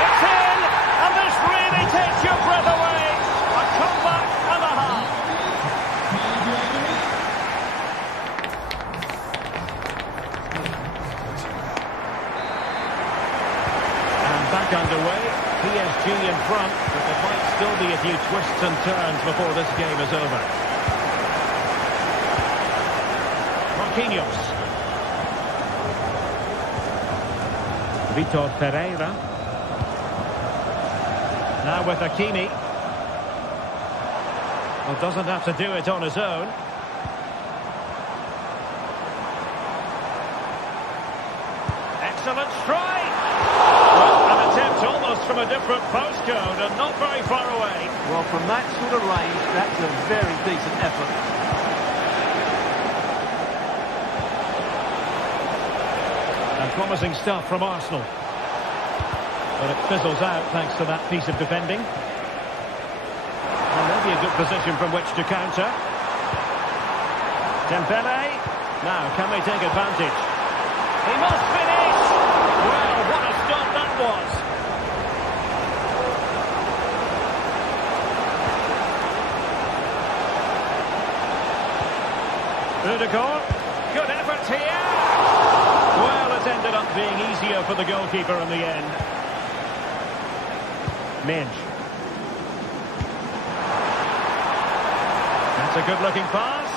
It's in! And this really takes your breath away. A comeback and a half. And back underway. PSG in front, but there might still be a few twists and turns before this game is over. Marquinhos. Vitor Pereira. Now with Hakimi. Well, doesn't have to do it on his own. Excellent strike. Well, an attempt almost from a different postcode and not very far away. Well, from that sort of range, that's a very decent effort. And promising stuff from Arsenal. But it fizzles out thanks to that piece of defending. Well, maybe a good position from which to counter. Dembele. Now, can they take advantage? He must finish! Well, what a stop that was. Ødegaard. Good effort here. Well, it ended up being easier for the goalkeeper in the end. Minge. That's a good-looking pass.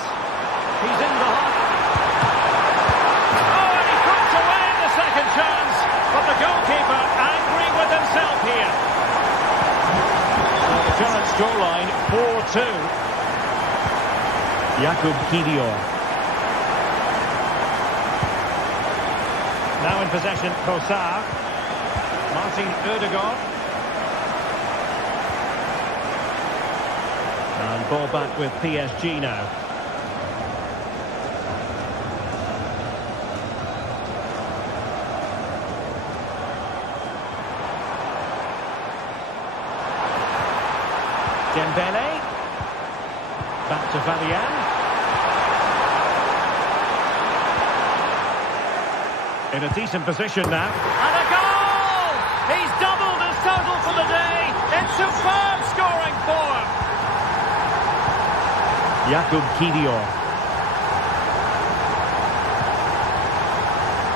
He's in behind. Oh, and he puts away the second chance. But the goalkeeper angry with himself here. So the current scoreline, 4-2. Jakub Kiwior. Now in possession, Trossard. Martin Ødegaard. And ball back with PSG now. Dembele. To Fabian. In a decent position now. And a goal! He's doubled his total for the day. It's superb scoring for him. Jakub Kiwior.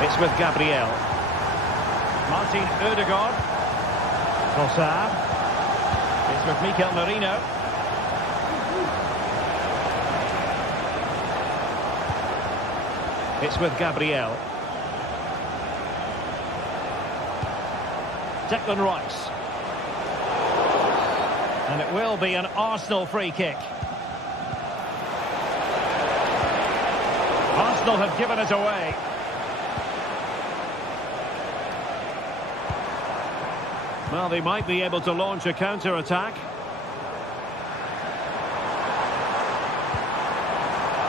It's with Gabriel. Martin Ødegaard. Trossard. It's with Mikel Merino. It's with Gabriel. Declan Rice. And it will be an Arsenal free kick. Arsenal have given it away. Well, they might be able to launch a counter-attack.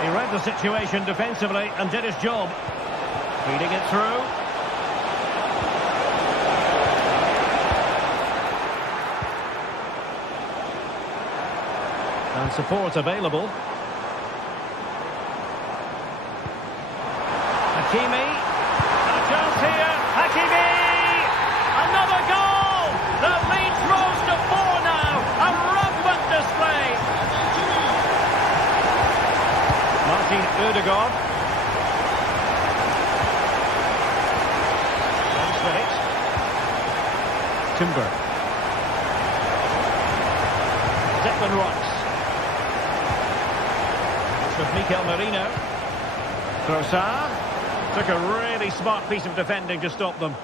He read the situation defensively and did his job. Feeding it through. And support available. Hakimi. And a chance here. Hakimi! Another goal! The lead grows to 4 now. A rampant display. Martin Ødegaard. Thanks for it. Timber. Declan Rice. With Mikel Merino. Trossard. Took a really smart piece of defending to stop them.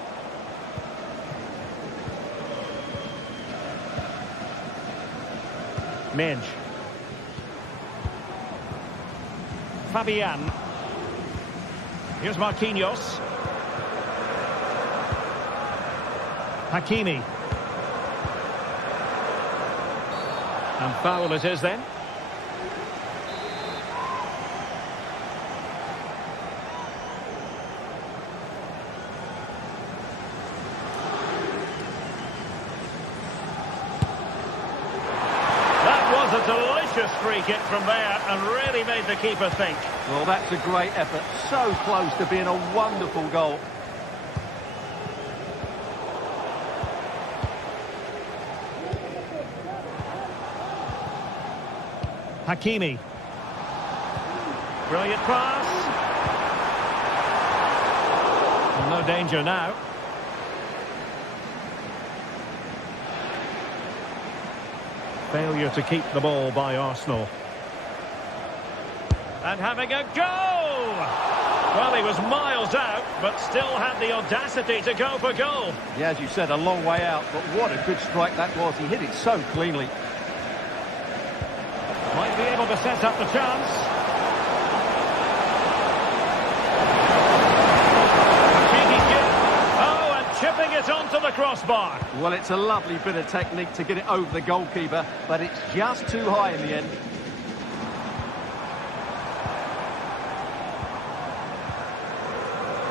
Midge. Fabian. Here's Marquinhos. Hakimi. And foul it is then. A delicious free kick from there and really made the keeper think. Well, that's a great effort. So close to being a wonderful goal. Hakimi. Brilliant pass. No danger now. Failure to keep the ball by Arsenal. And having a go! Well, he was miles out, but still had the audacity to go for goal. Yeah, as you said, a long way out, but what a good strike that was. He hit it so cleanly. Might be able to set up the chance. Chipping it onto the crossbar. Well, it's a lovely bit of technique to get it over the goalkeeper, but it's just too high in the end.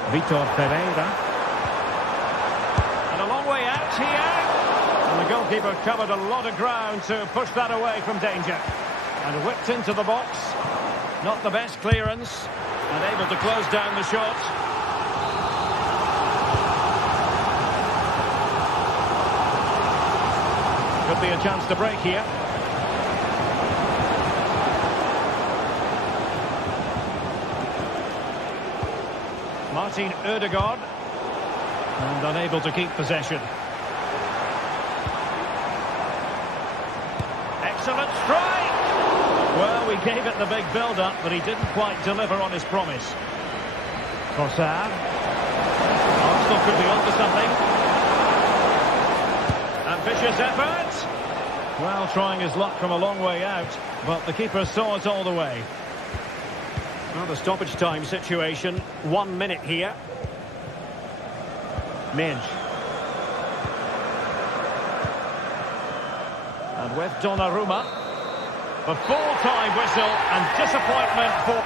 Vitor Pereira. And a long way out here. And the goalkeeper covered a lot of ground to push that away from danger. And whipped into the box. Not the best clearance. And able to close down the shot. Could be a chance to break here. Martin Ødegaard. And unable to keep possession. Excellent strike! Well, we gave it the big build-up, but he didn't quite deliver on his promise. Trossard. Arsenal could be onto something. Ambitious effort. Well, trying his luck from a long way out, but the keeper saw it all the way. Well, the stoppage time situation, 1 minute here. Midge. And with Donnarumma, the full-time whistle and disappointment for...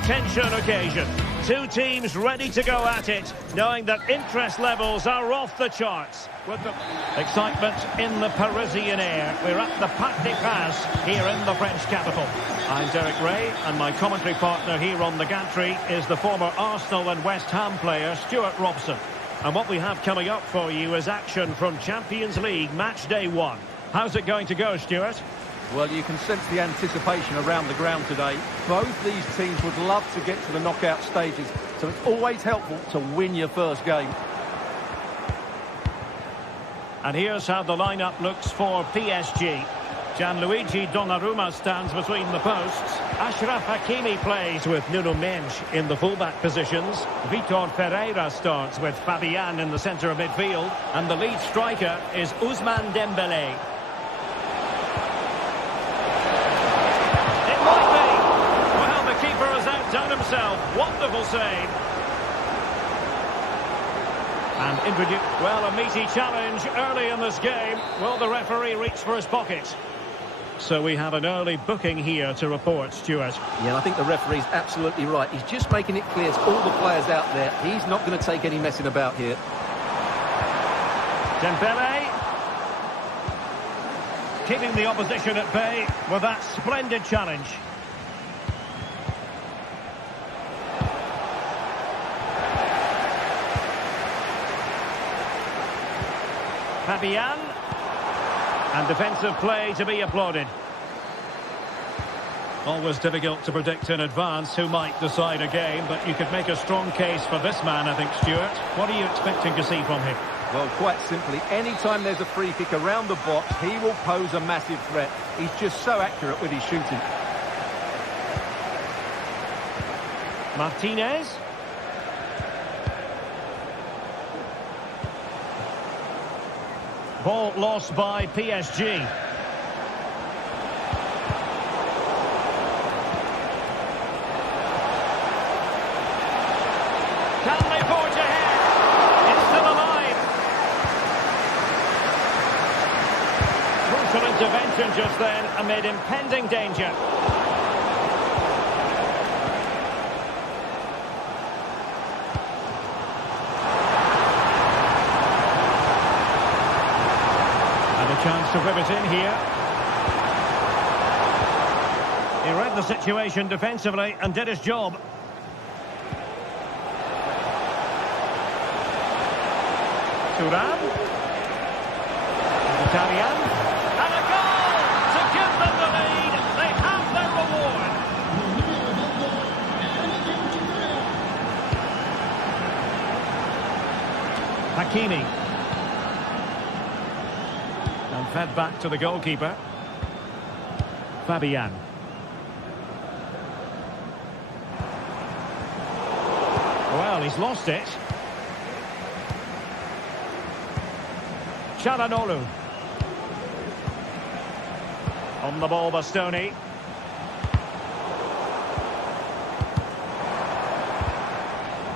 high-tension occasion. Two teams ready to go at it, knowing that interest levels are off the charts. With the excitement in the Parisian air, we're at the Parc des Princes here in the French capital. I'm Derek Ray, and my commentary partner here on the gantry is the former Arsenal and West Ham player Stuart Robson. And what we have coming up for you is action from Champions League match day 1. How's it going to go, Stuart? Well, you can sense the anticipation around the ground today. Both these teams would love to get to the knockout stages, so it's always helpful to win your first game. And here's how the lineup looks for PSG. Gianluigi Donnarumma stands between the posts. Achraf Hakimi plays with Nuno Mendes in the fullback positions. Vitor Ferreira starts with Fabian in the centre of midfield. And the lead striker is Ousmane Dembélé. It might be. Well, the keeper has outdone himself. Wonderful save. And introduce, well, a meaty challenge early in this game. Will the referee reach for his pocket? So we have an early booking here to report, Stuart. Yeah, I think the referee's absolutely right. He's just making it clear to all the players out there, he's not going to take any messing about here. Dembélé keeping the opposition at bay with that splendid challenge. Fabian. And defensive play to be applauded. Always difficult to predict in advance who might decide a game, but you could make a strong case for this man, I think, Stuart. What are you expecting to see from him? Well, quite simply, anytime there's a free kick around the box, he will pose a massive threat. He's just so accurate with his shooting. Martinez. Ball lost by PSG. Can they forge ahead? It's still alive. Crucial intervention just then amid impending danger. Chance to pivot in here. He read the situation defensively and did his job. Thuram. Italian. And a goal to give them the lead. They have their reward. Hakimi. Fed back to the goalkeeper. Fabian. Well, he's lost it. Çalhanoğlu. On the ball, Bastoni.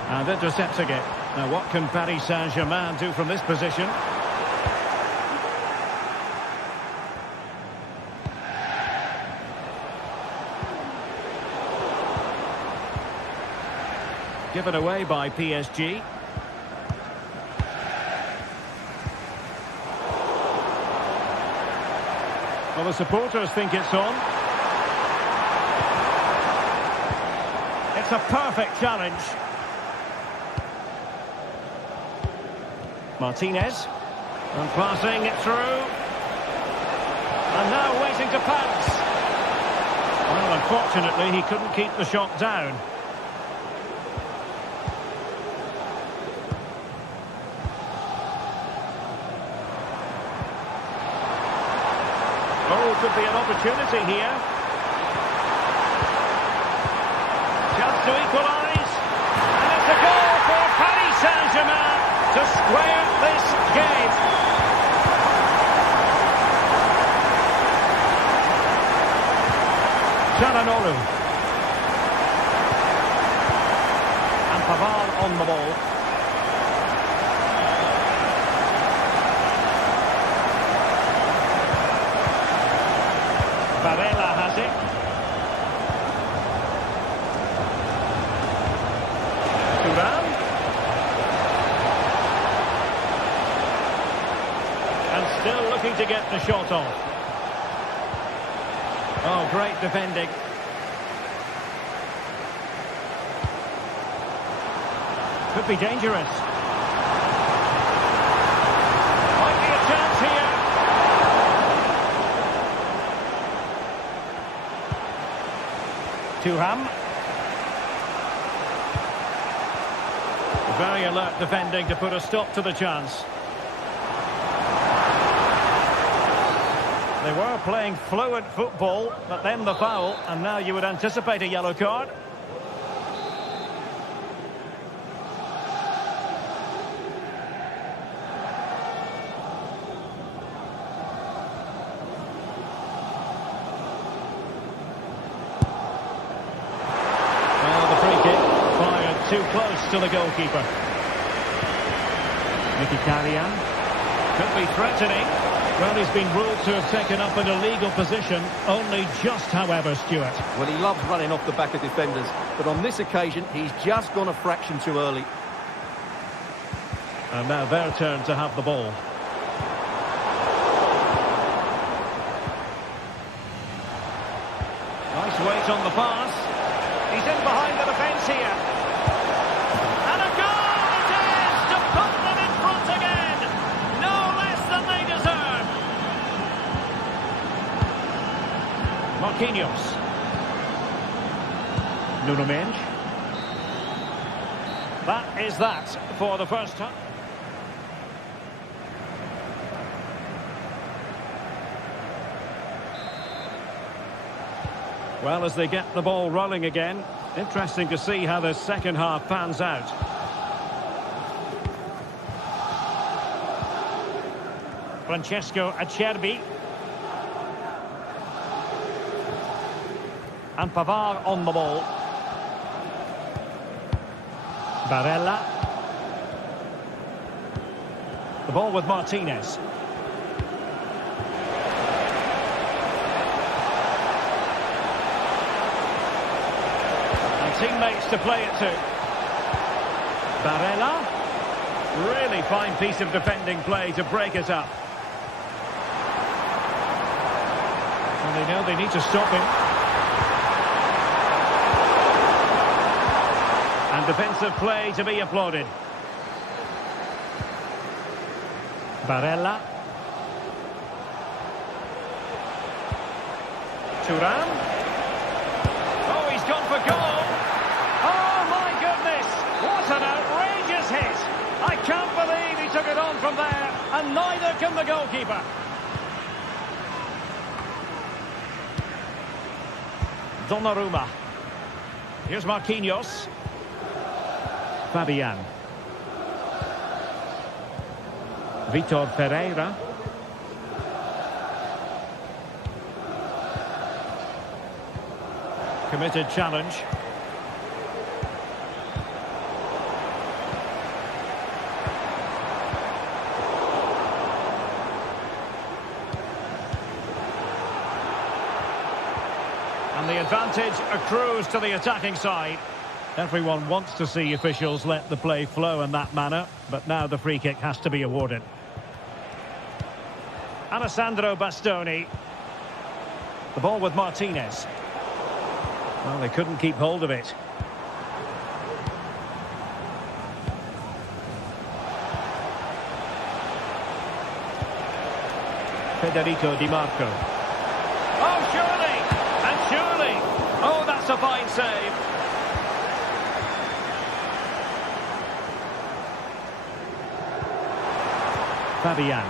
And intercepting it. Now, what can Paris Saint-Germain do from this position? Given away by PSG. Well, the supporters think it's on. It's a perfect challenge. Martinez. And passing it through. And now waiting to pounce. Well, unfortunately, he couldn't keep the shot down. Oh, could be an opportunity here. Chance to equalise. And it's a goal for Paris Saint-Germain to square this game. Çalhanoğlu. And Pavard on the ball. Varela has it. lucky to get the shot off. Oh, great defending. Could be dangerous. Might be a chance here. Thuram. Very alert defending to put a stop to the chance. They were playing fluent football, but then the foul, and now you would anticipate a yellow card. Well, the free kick fired too close to the goalkeeper. Mkhitaryan could be threatening. Well, he's been ruled to have taken up an illegal position, only just, however, Stuart. Well, he loves running off the back of defenders, but on this occasion, he's just gone a fraction too early. And now their turn to have the ball. Nice weight on the pass. He's in behind the defence here. And a goal it is to put them in front again. No less than they deserve. Marquinhos. Nuno Mendes. That is that for the first time. Well, as they get the ball rolling again, interesting to see how the second half pans out. Francesco Acerbi. And Pavard on the ball. Barella. The ball with Martinez. Teammates to play it to. Barella. Really fine piece of defending play to break it up. And they know they need to stop him. And defensive play to be applauded. Barella. Thuram. Oh, he's gone for goal. What an outrageous hit! I can't believe he took it on from there, and neither can the goalkeeper. Donnarumma. Here's Marquinhos. Fabian. Vitor Pereira. Committed challenge. And the advantage accrues to the attacking side. Everyone wants to see officials let the play flow in that manner, but now the free kick has to be awarded. Alessandro Bastoni. The ball with Martinez. Well, they couldn't keep hold of it. Federico Di Marco. Oh, surely! And surely! Oh, that's a fine save. Fabian.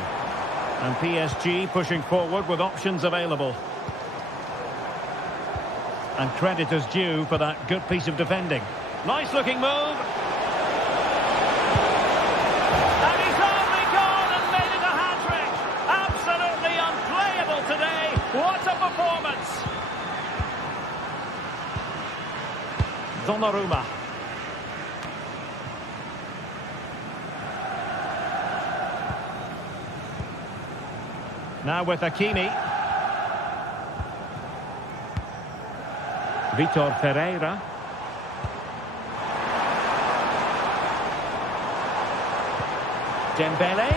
And PSG pushing forward with options available. And credit is due for that good piece of defending. Nice looking move. And he's only gone and made it a hat-trick. Absolutely unplayable today. What a performance. Donnarumma. Now with Hakimi. Vitor Pereira. Dembele.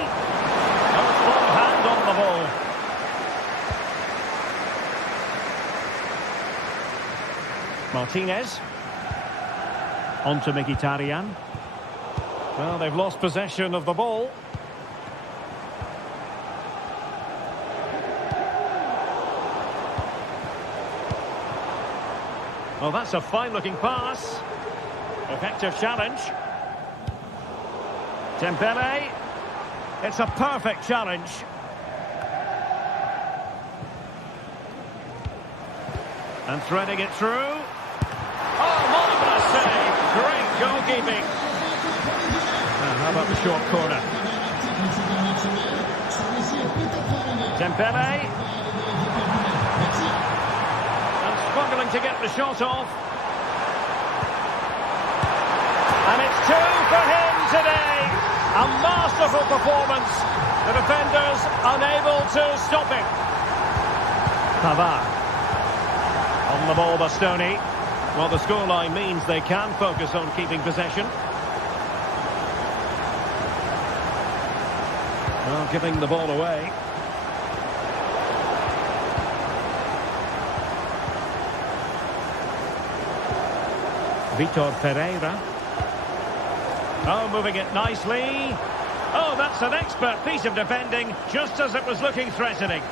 Oh, strong hand on the ball. Martinez. On to Mkhitaryan. Well, they've lost possession of the ball. Well, that's a fine-looking pass. Effective challenge. Dembele. It's a perfect challenge. And threading it through. Oh, marvellous save. Great goalkeeping. And how about the short corner? Dembele. And struggling to get the shot off. And it's 2 for him today. A masterful performance. The defenders unable to stop him. Pavard. On the ball, Bastoni. Well, the scoreline means they can focus on keeping possession. Well, giving the ball away. Vitor Pereira. Oh, moving it nicely. Oh, that's an expert piece of defending, just as it was looking threatening.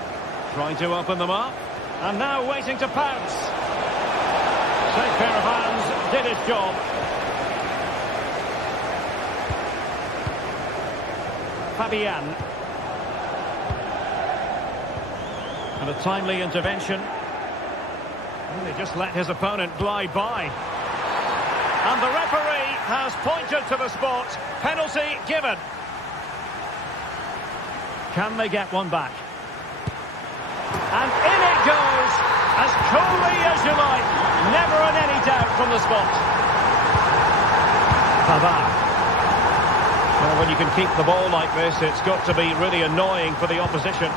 Trying to open them up. And now waiting to pounce. Safe pair of hands, did his job. Fabian. And a timely intervention. And he just let his opponent glide by. And the referee has pointed to the spot. Penalty given. Can they get one back? And in it goes, as coolly as you like. Never in any doubt from the spot. Pavard. Well, when you can keep the ball like this, it's got to be really annoying for the opposition.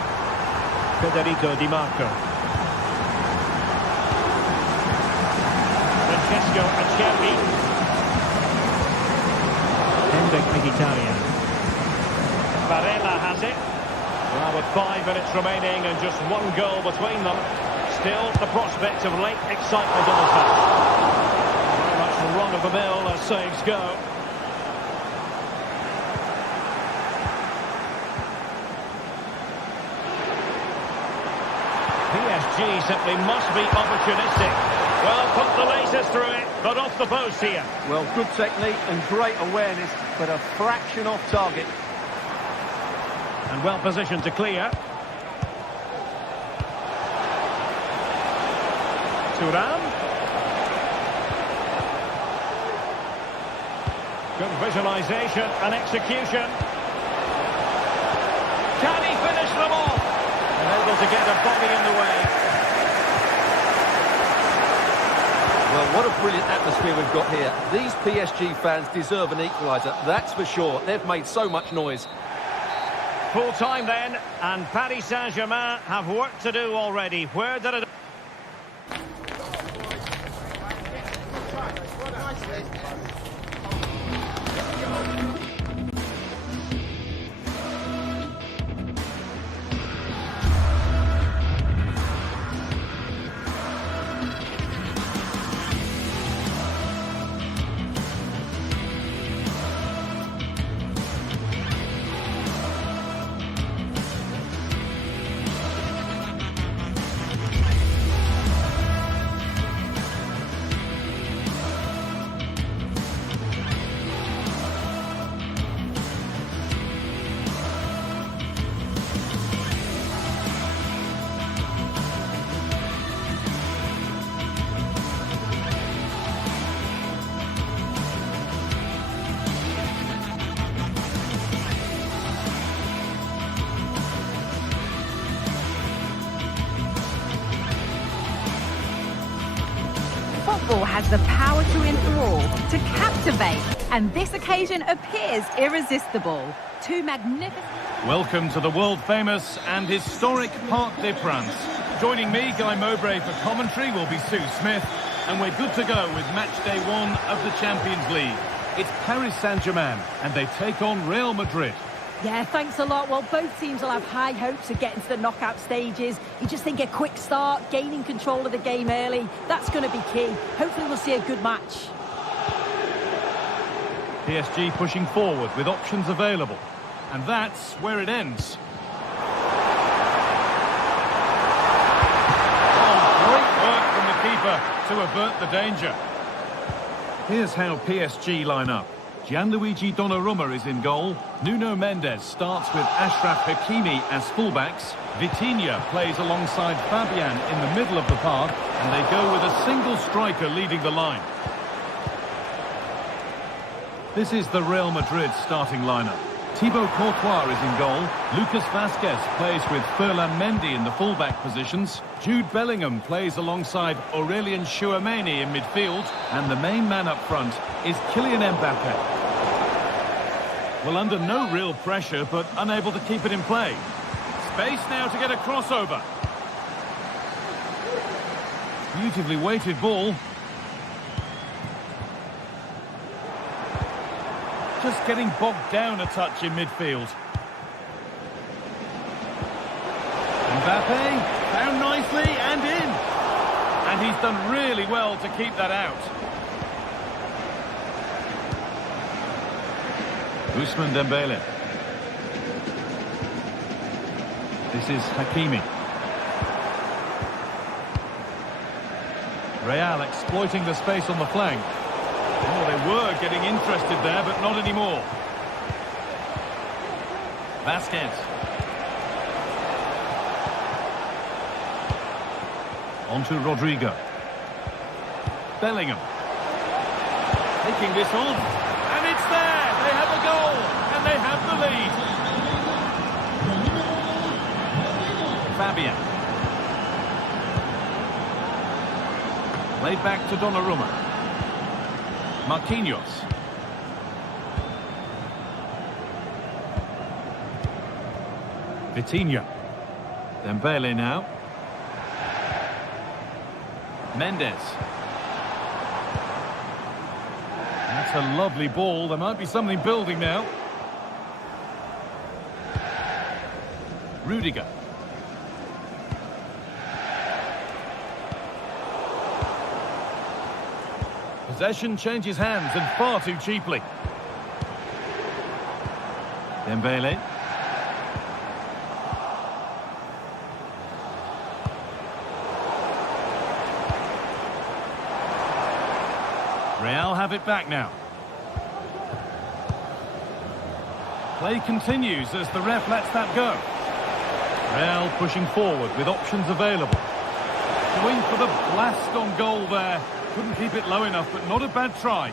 Federico Di Marco. Francesco Acerbi. Hendrik Mkhitaryan. Varela has it. Well, with 5 minutes remaining and just 1 goal between them, still the prospect of late excitement on the match. Very much run-of-the-mill as saves go. PSG simply must be opportunistic. Well, put the laces through it, but off the post here. Well, good technique and great awareness, but a fraction off target. And well positioned to clear. Thuram. Good visualisation and execution. Can he finish them off? And able to get a body in the way. Well, what a brilliant atmosphere we've got here. These PSG fans deserve an equaliser, that's for sure. They've made so much noise. Full time then, and Paris Saint-Germain have work to do already. Where did it... Football has the power to enthrall, to captivate, and this occasion appears irresistible. 2 magnificent... Welcome to the world-famous and historic Parc des Princes. Joining me, Guy Mowbray, for commentary will be Sue Smith, and we're good to go with match day 1 of the Champions League. It's Paris Saint-Germain, and they take on Real Madrid. Yeah, thanks a lot. Well, both teams will have high hopes of getting to the knockout stages. You just think a quick start, gaining control of the game early, that's going to be key. Hopefully we'll see a good match. PSG pushing forward with options available. And that's where it ends. Oh, great work from the keeper to avert the danger. Here's how PSG line up. Gianluigi Donnarumma is in goal. Nuno Mendes starts with Achraf Hakimi as fullbacks. Vitinha plays alongside Fabian in the middle of the path. And they go with a single striker leading the line. This is the Real Madrid starting lineup. Thibaut Courtois is in goal. Lucas Vazquez plays with Ferland Mendy in the fullback positions. Jude Bellingham plays alongside Aurelien Tchouameni in midfield. And the main man up front is Kylian Mbappe. Well, under no real pressure, but unable to keep it in play. Space now to get a crossover. Beautifully weighted ball. Just getting bogged down a touch in midfield. Mbappe, found nicely and in. And he's done really well to keep that out. Ousmane Dembele. This is Hakimi. Real exploiting the space on the flank. Oh, they were getting interested there, but not anymore. Vazquez. On to Rodrigo. Bellingham. Taking this on. And it's there! They have a goal! And they have the lead. Fabian. Laid back to Donnarumma. Marquinhos. Vitinha. Dembele now. Mendes. That's a lovely ball. There might be something building now. Rudiger. Possession changes hands and far too cheaply. Dembele. Real have it back now. Play continues as the ref lets that go. Real pushing forward with options available. Going for the blast on goal there. Couldn't keep it low enough, but not a bad try.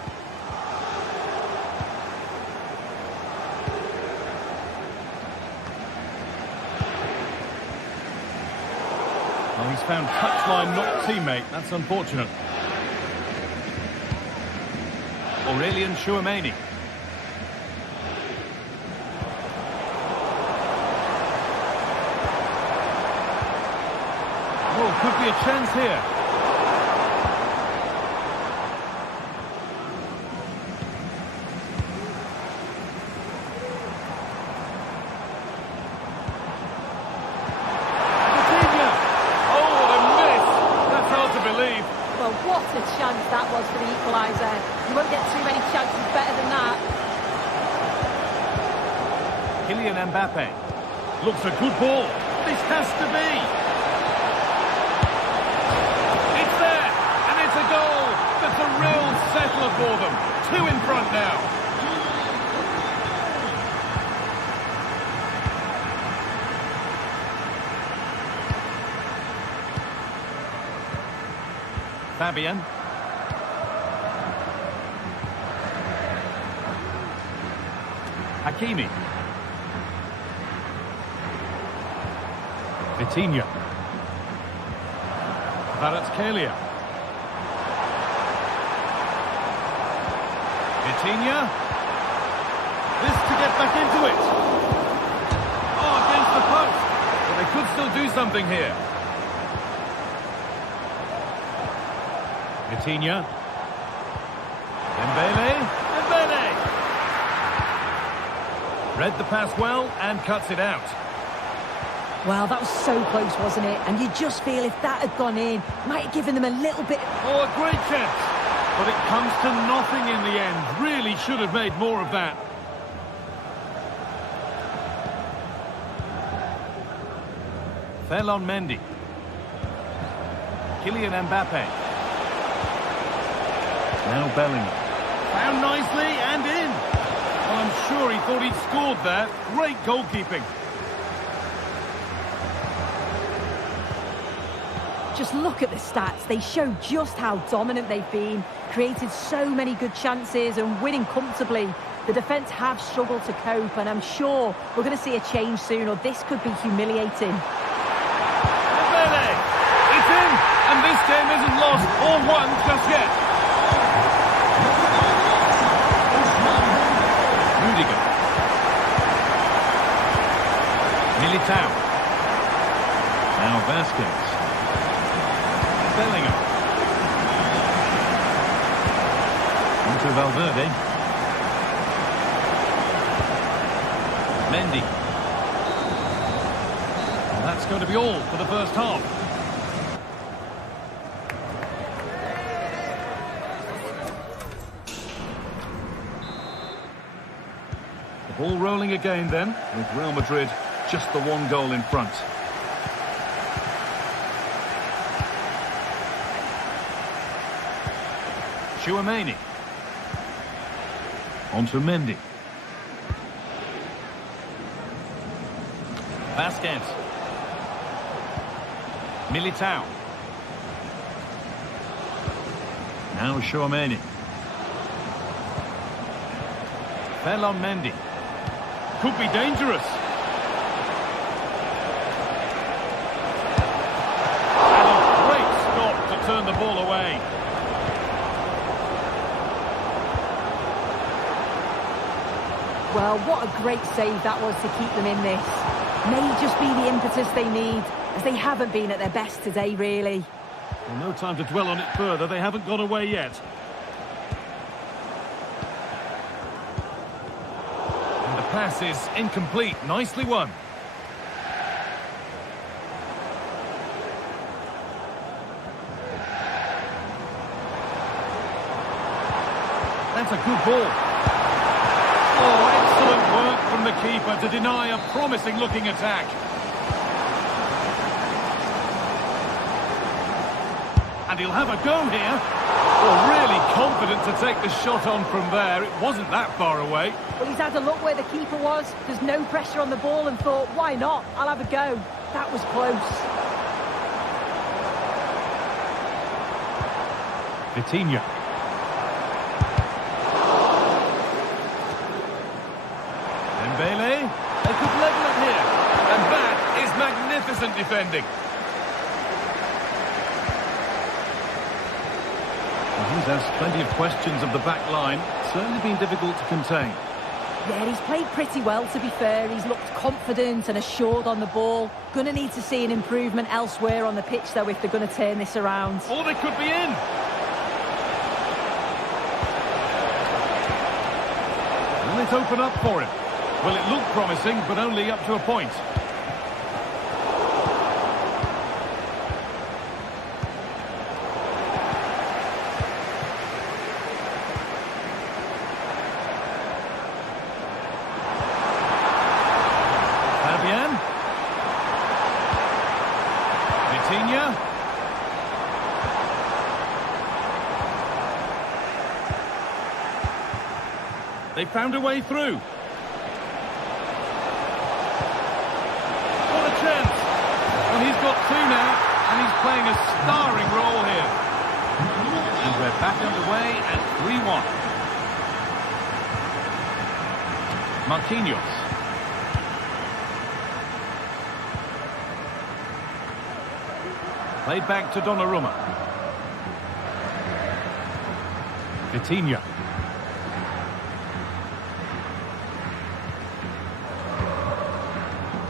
Well, he's found touchline, not teammate. That's unfortunate. Aurelien Tchouameni. Oh, could be a chance here. What a chance that was for the equaliser. You won't get too many chances better than that. Kylian Mbappe. Looks a good ball. This has to be. It's there. And it's a goal. That's a real settler for them. 2 in front now. Fabian. Hakimi. Vitinha. Kvaratskhelia. Vitinha. This to get back into it. Oh, against the post. But they could still do something here. Vitinha. Dembele. Read the pass well and cuts it out. Well, that was so close, wasn't it? And you just feel if that had gone in, might have given them a little bit... Oh, a great chance. But it comes to nothing in the end. Really should have made more of that. Ferland Mendy. Kylian Mbappe. Now Bellingham. Found nicely and in. Well, I'm sure he thought he'd scored there. Great goalkeeping. Just look at the stats. They show just how dominant they've been. Created so many good chances and winning comfortably. The defence have struggled to cope, and I'm sure we're going to see a change soon, or this could be humiliating. It's in, and this game isn't lost or won just yet. Rudiger. Militao. Now Vasquez. Bellingham. Into Valverde. Mendy. Well, that's going to be all for the first half. The ball rolling again then, with Real Madrid just the one goal in front. Chouameni. On to Mendy. Vasquez. Militao. Now Chouameni. Ferland Mendy. Could be dangerous. And a great stop to turn the ball away. Well, what a great save that was to keep them in this. May just be the impetus they need, as they haven't been at their best today, really. Well, no time to dwell on it further. They haven't gone away yet. And the pass is incomplete. Nicely won. That's a good ball. Oh, excellent work from the keeper to deny a promising-looking attack. And he'll have a go here. Well, really confident to take the shot on from there. It wasn't that far away. Well, he's had a look where the keeper was. There's no pressure on the ball and thought, why not? I'll have a go. That was close. Vitinha. Dembele. They could level it here. And that is magnificent defending. He's asked plenty of questions of the back line. Certainly been difficult to contain. Yeah, he's played pretty well, to be fair. He's looked confident and assured on the ball. Going to need to see an improvement elsewhere on the pitch, though, if they're going to turn this around. Or they could be in. Will it open up for him? Well, it looked promising, but only up to a point. Vitinha. They found a way through. What a chance. And he's got two now, and he's playing a starring role here. And we're back underway at 3-1. Marquinhos. Played back to Donnarumma. Vitinha.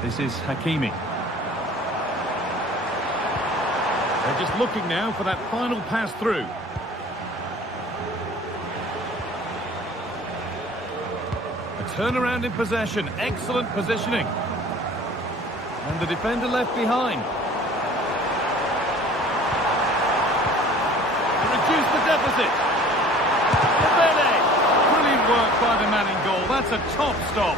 This is Hakimi. They're just looking now for that final pass Turnaround in possession, excellent positioning. And the defender left behind. To reduce the deficit. Dembele. Brilliant work by the man in goal. That's a top stop.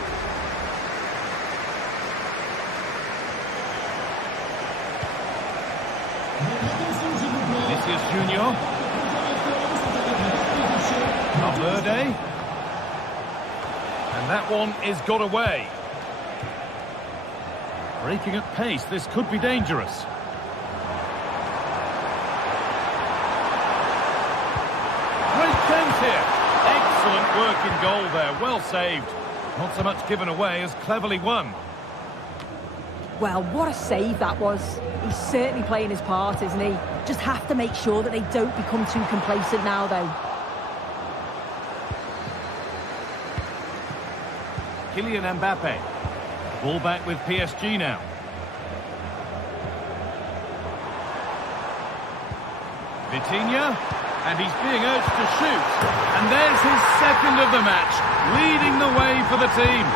Vinicius Junior. Valverde. And that one is got away. Breaking at pace, this could be dangerous. Great chance here. Excellent work in goal there, well saved. Not so much given away as cleverly won. Well, what a save that was. He's certainly playing his part, isn't he? Just have to make sure that they don't become too complacent now, though. Kylian Mbappe. Ball back with PSG now. Vitinha. And he's being urged to shoot. And there's his second of the match, leading the way for the team.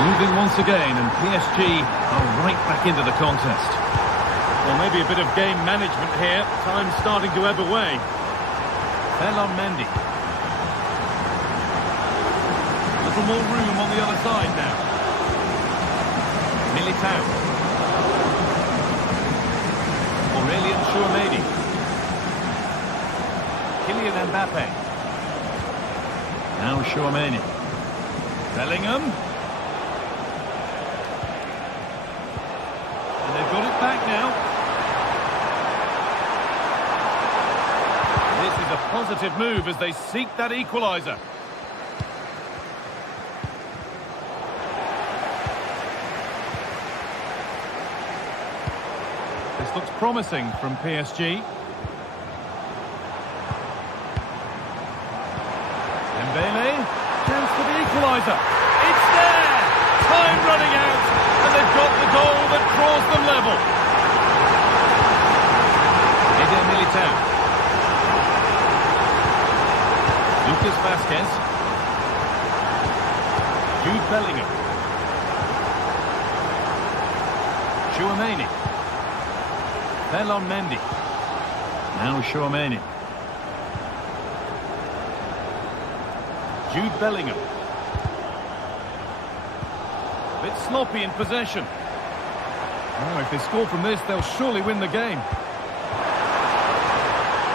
Moving once again, and PSG are right back into the contest. Well, maybe a bit of game management here. Time starting to ebb away. Ferland Mendy. A little more room on the other side now. Militao. Aurelien Tchouameni. Kylian Mbappe. Now Tchouameni. Bellingham. And they've got it back now. This is a positive move as they seek that equaliser. This looks promising from PSG. Dembele, chance for the equaliser. It's there! Time running out, and they've got the goal that draws them level. Eder Militao. Lucas Vazquez. Jude Bellingham. Tchouameni. Ferland Mendy. Now Tchouameni. Jude Bellingham. A bit sloppy in possession. Oh, if they score from this, they'll surely win the game.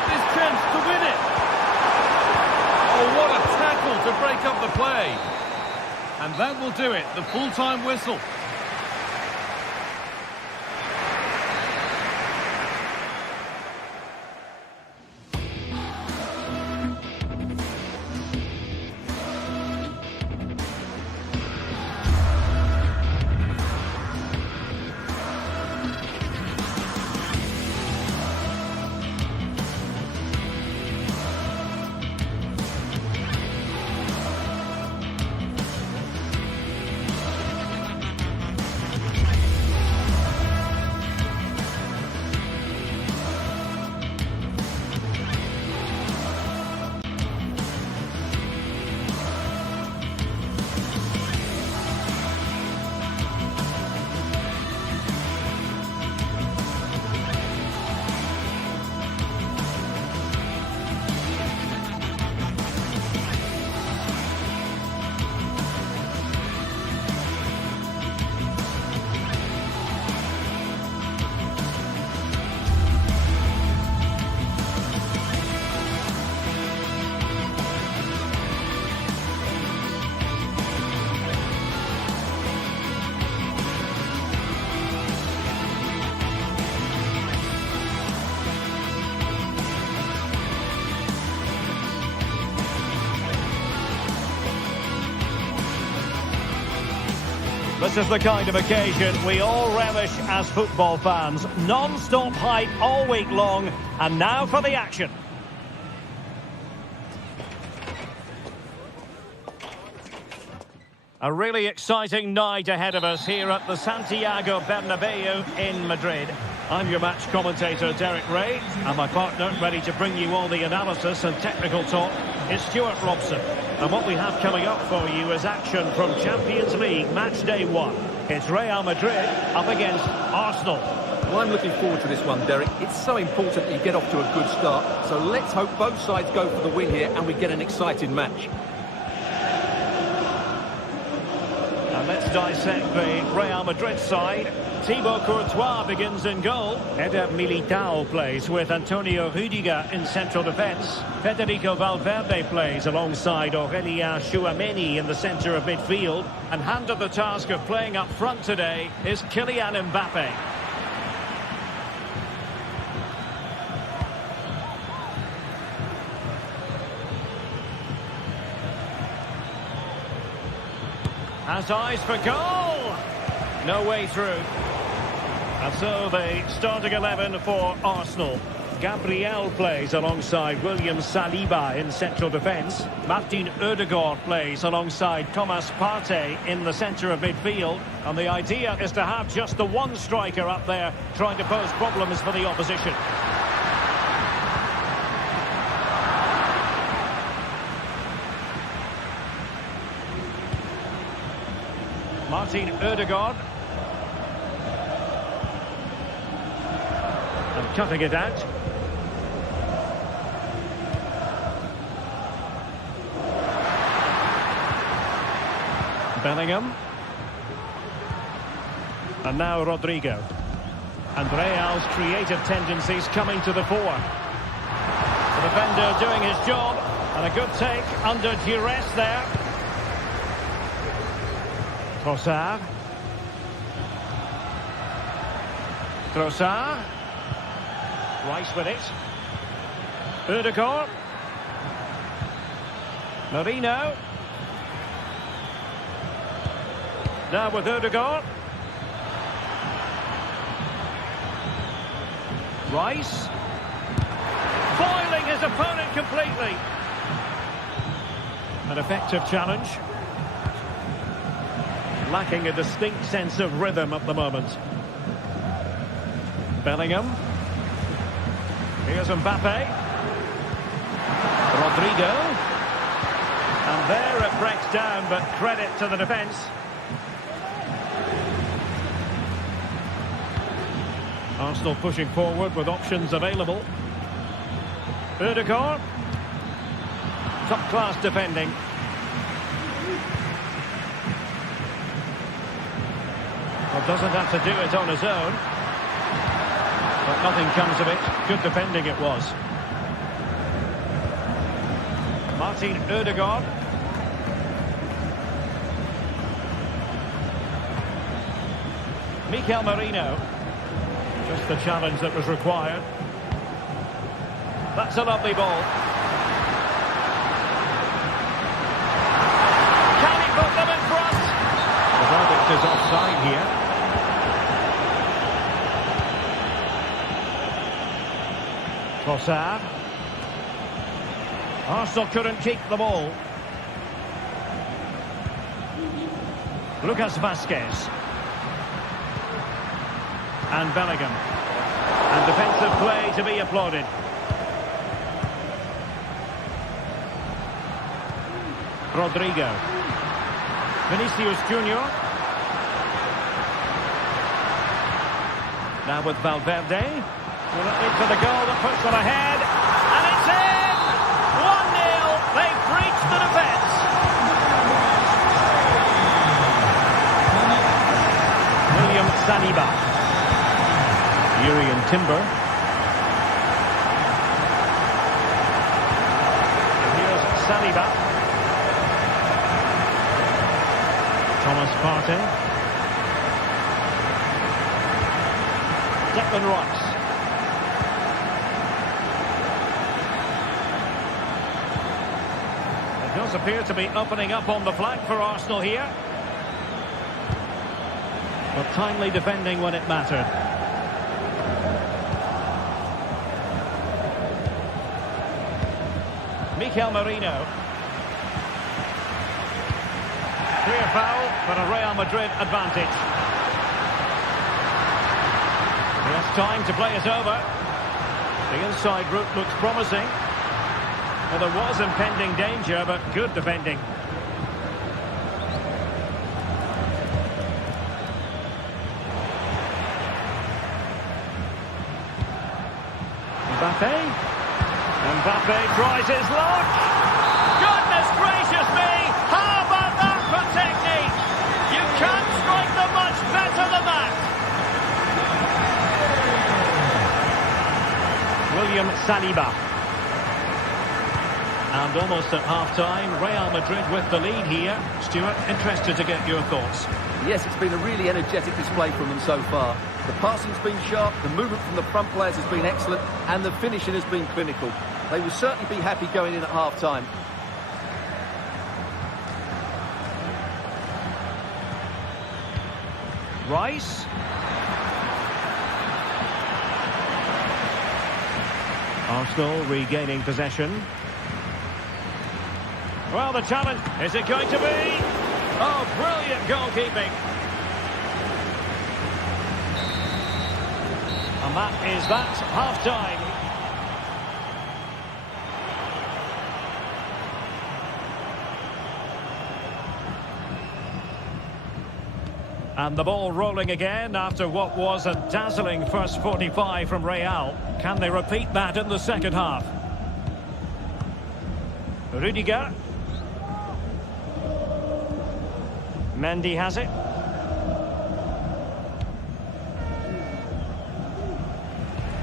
This chance to win it. Oh, what a tackle to break up the play. And that will do it, the full-time whistle. This is the kind of occasion we all relish as football fans. Non-stop hype all week long, and now for the action. A really exciting night ahead of us here at the Santiago Bernabeu in Madrid. I'm your match commentator, Derek Ray, and my partner ready to bring you all the analysis and technical talk It's Stuart Robson. And what we have coming up for you is action from Champions League match day 1. It's Real Madrid up against Arsenal. Well, I'm looking forward to this one, Derek. It's so important that you get off to a good start. So let's hope both sides go for the win here and we get an exciting match. And let's dissect the Real Madrid side. Thibaut Courtois begins in goal. Eder Militao plays with Antonio Rüdiger in central defence. Federico Valverde plays alongside Aurelien Tchouameni in the centre of midfield. And handed the task of playing up front today is Kylian Mbappe. Has eyes for goal. No way through. And so the starting 11 for Arsenal. Gabriel plays alongside William Saliba in central defence. Martin Ødegaard plays alongside Thomas Partey in the centre of midfield. And the idea is to have just the one striker up there trying to pose problems for the opposition. Martin Ødegaard. And cutting it out. Bellingham. And now Rodrigo. And Real's creative tendencies coming to the fore. The defender doing his job. And a good take under duress there. Trossard. Trossard. Rice with it. Ødegaard. Marino. Now with Ødegaard. Rice. Foiling his opponent completely. An effective challenge. Lacking a distinct sense of rhythm at the moment. Bellingham. Here's Mbappe. Rodrigo. And there it breaks down, but credit to the defence. Arsenal pushing forward with options available. Ødegaard. Top-class defending. Well, doesn't have to do it on his own. But nothing comes of it. Good defending it was. Martin Ødegaard. Mikel Merino. Just the challenge that was required. That's a lovely ball. Can he put them in front? The verdict is offside here. Trossard. Arsenal couldn't keep the ball. Lucas Vazquez. And Bellingham. And defensive play to be applauded. Rodrigo. Vinicius Junior. Now with Valverde. Will it lead to the goal that puts them ahead? And it's in! 1-0. They've breached the defence. William Saliba. Urian Timber. And here's Saliba. Thomas Partey. Declan Rice. It does appear to be opening up on the flank for Arsenal here. But timely defending when it mattered. Mikel Merino. Clear foul, but a Real Madrid advantage. He has time to play it over. The inside route looks promising. Well, there was impending danger, but good defending. Mbappe tries his luck. Goodness gracious me! How about that for technique? You can't strike them much better than that. William Saliba. And almost at half-time, Real Madrid with the lead here. Stuart, interested to get your thoughts. Yes, it's been a really energetic display from them so far. The passing's been sharp, the movement from the front players has been excellent, and the finishing has been clinical. They will certainly be happy going in at half-time. Rice. Arsenal regaining possession. Well, the challenge, is it going to be? Oh, brilliant goalkeeping. And that is that, half-time. And the ball rolling again after what was a dazzling first 45 from Real. Can they repeat that in the second half? Rudiger. Mendy has it.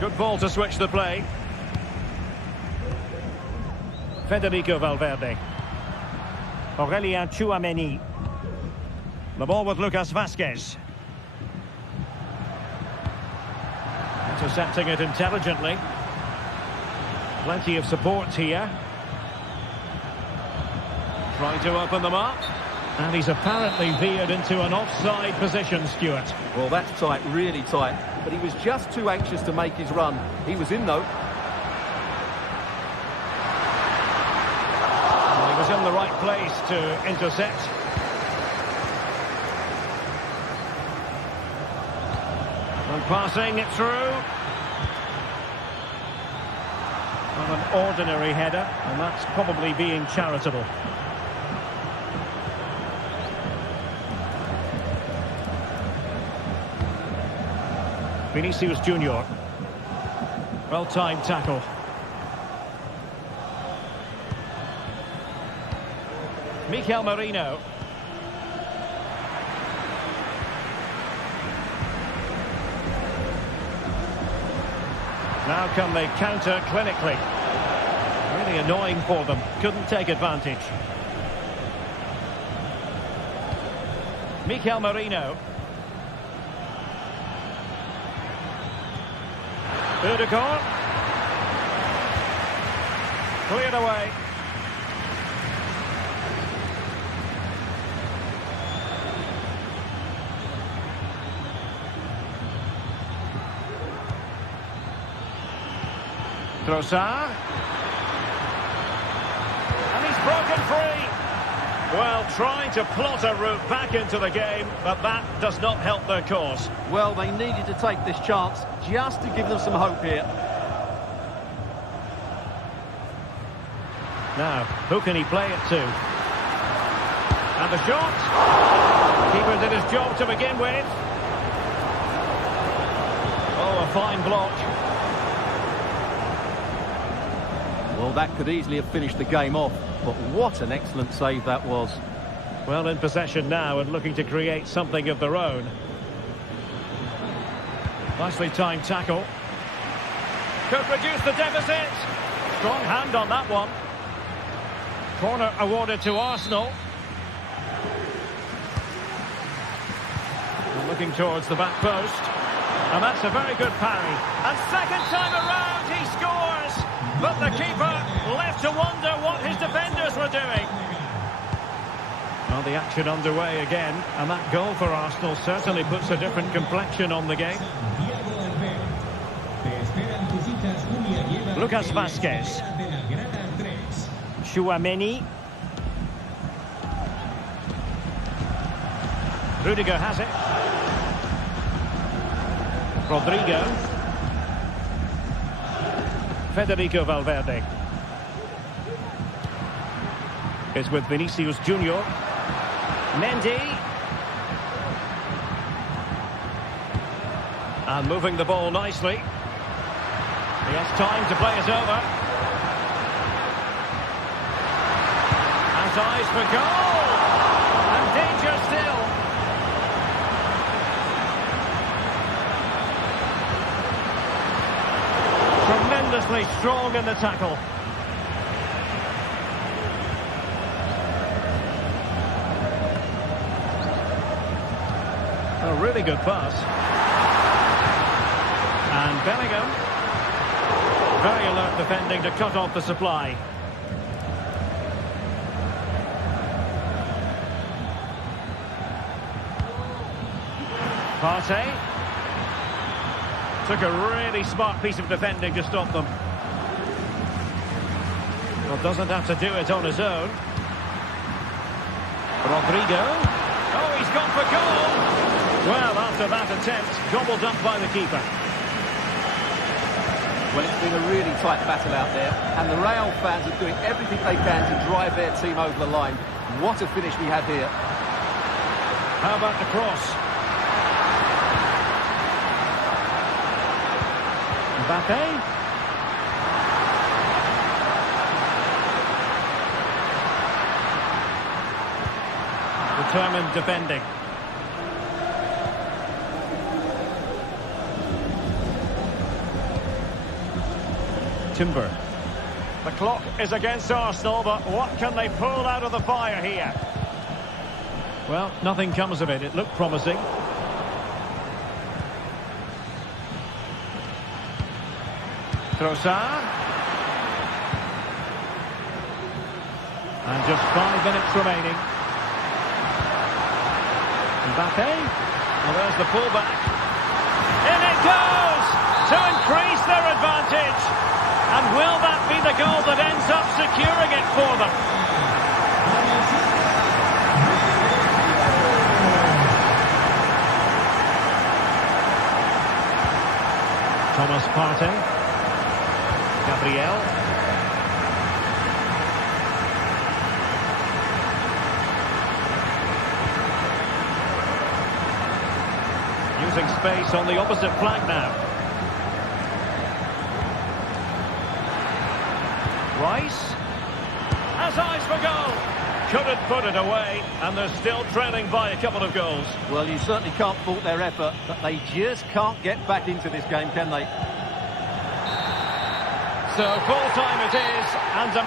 Good ball to switch the play. Federico Valverde. Aurelien Tchouameni. The ball with Lucas Vazquez. Intercepting it intelligently. Plenty of support here. Trying to open them up. And he's apparently veered into an offside position, Stuart. Well, that's tight, really tight. But he was just too anxious to make his run. He was in, though. Well, he was in the right place to intercept. And passing it through. Well, an ordinary header, and that's probably being charitable. Vinicius Junior. Well-timed tackle. Mikel Merino. Now can they counter clinically? Really annoying for them. Couldn't take advantage. Mikel Merino. Rudiger. Cleared away. Trossard. And he's broken free. Well, trying to plot a route back into the game, but that does not help their cause. Well, they needed to take this chance just to give them some hope here. Now, who can he play it to? And the shot. Keeper did his job to begin with. Oh, a fine block. Well, that could easily have finished the game off, but what an excellent save that was. Well, in possession now and looking to create something of their own. Nicely timed tackle. Could reduce the deficit. Strong hand on that one. Corner awarded to Arsenal. And looking towards the back post. And that's a very good parry. And second time around he scores. But the keeper left to wonder what his defenders were doing. Well, the action underway again. And that goal for Arsenal certainly puts a different complexion on the game. Lucas Vazquez. Tchouameni. Rudiger has it. Rodrigo. Federico Valverde. It's with Vinicius Junior. Mendy. And moving the ball nicely. He has time to play it over. Has eyes for goal! And danger still. Tremendously strong in the tackle. A really good pass. And Bellingham. Very alert defending to cut off the supply. Partey. Took a really smart piece of defending to stop them. Well, doesn't have to do it on his own. Rodrigo. Oh, he's gone for goal. Well, after that attempt, gobbled up by the keeper. Well, it's been a really tight battle out there, and the Real fans are doing everything they can to drive their team over the line. What a finish we have here. How about the cross? Mbappe. Determined defending. Timber. The clock is against Arsenal, but what can they pull out of the fire here? Well, nothing comes of it. It looked promising. Trossard. And just 5 minutes remaining. Mbappe. Well, there's the pullback. In it goes! To increase their advantage. And will that be the goal that ends up securing it for them? Thomas Partey. Gabriel. Using space on the opposite flank now. Rice has eyes for goal. Couldn't put it away, and they're still trailing by a couple of goals. Well, you certainly can't fault their effort, but they just can't get back into this game, can they? So full time it is, and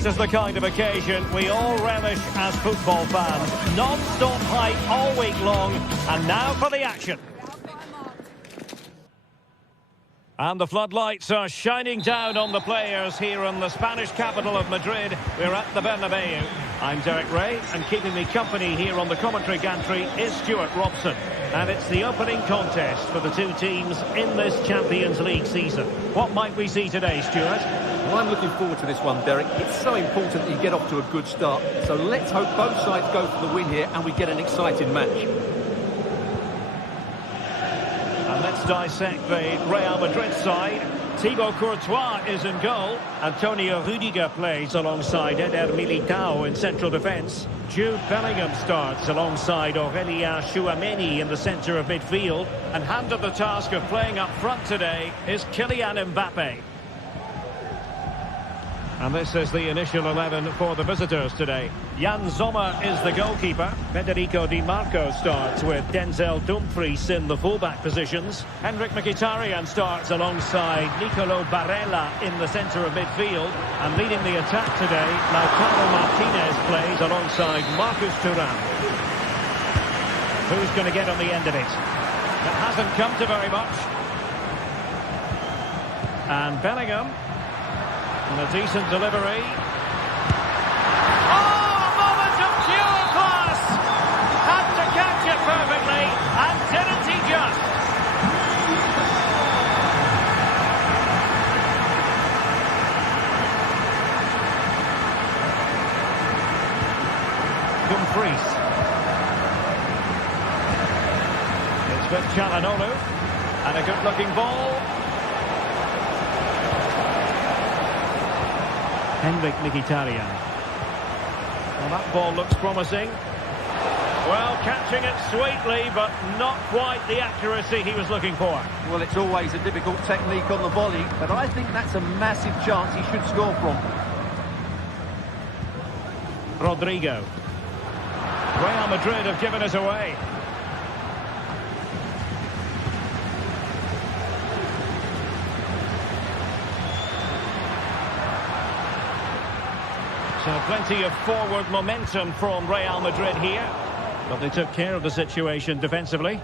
this is the kind of occasion we all relish as football fans. Non-stop hype all week long, and now for the action. And the floodlights are shining down on the players here in the Spanish capital of Madrid. We're at the Bernabeu. I'm Derek Ray, and keeping me company here on the commentary gantry is Stuart Robson. And it's the opening contest for the two teams in this Champions League season. What might we see today, Stuart? Well, I'm looking forward to this one, Derek. It's so important that you get off to a good start. So let's hope both sides go for the win here and we get an exciting match. And let's dissect the Real Madrid side. Thibaut Courtois is in goal. Antonio Rudiger plays alongside Eder Militao in central defence. Jude Bellingham starts alongside Aurélien Tchouameni in the centre of midfield. And handed the task of playing up front today is Kylian Mbappe. And this is the initial 11 for the visitors today. Jan Sommer is the goalkeeper. Federico Di Marco starts with Denzel Dumfries in the fullback positions. Henrik Mkhitaryan starts alongside Nicolo Barella in the centre of midfield. And leading the attack today, Lautaro Martinez plays alongside Marcus Thuram. Who's going to get on the end of it? That hasn't come to very much. And Bellingham. And a decent delivery. Oh, a moment of pure class! Had to catch it perfectly, and didn't he just? Dumfries. It's with Çalhanoğlu. And a good-looking ball. Henrik Mkhitaryan. Well, that ball looks promising. Well, catching it sweetly, but not quite the accuracy he was looking for. Well, it's always a difficult technique on the volley, but I think that's a massive chance he should score from. Rodrigo. Real Madrid have given us away. So plenty of forward momentum from Real Madrid here. But they took care of the situation defensively.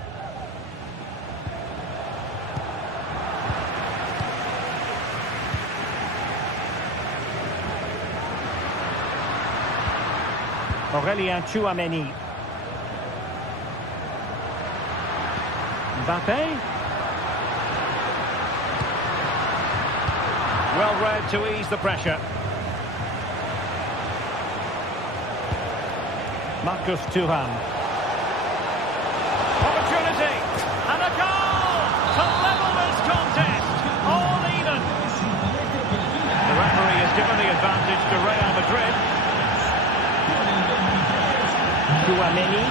Aurélien Tchouameni. Mbappe. Well read to ease the pressure. Marcus Thuram. Opportunity. And a goal to level this contest. All even. The referee has given the advantage to Real Madrid. Tchouameni.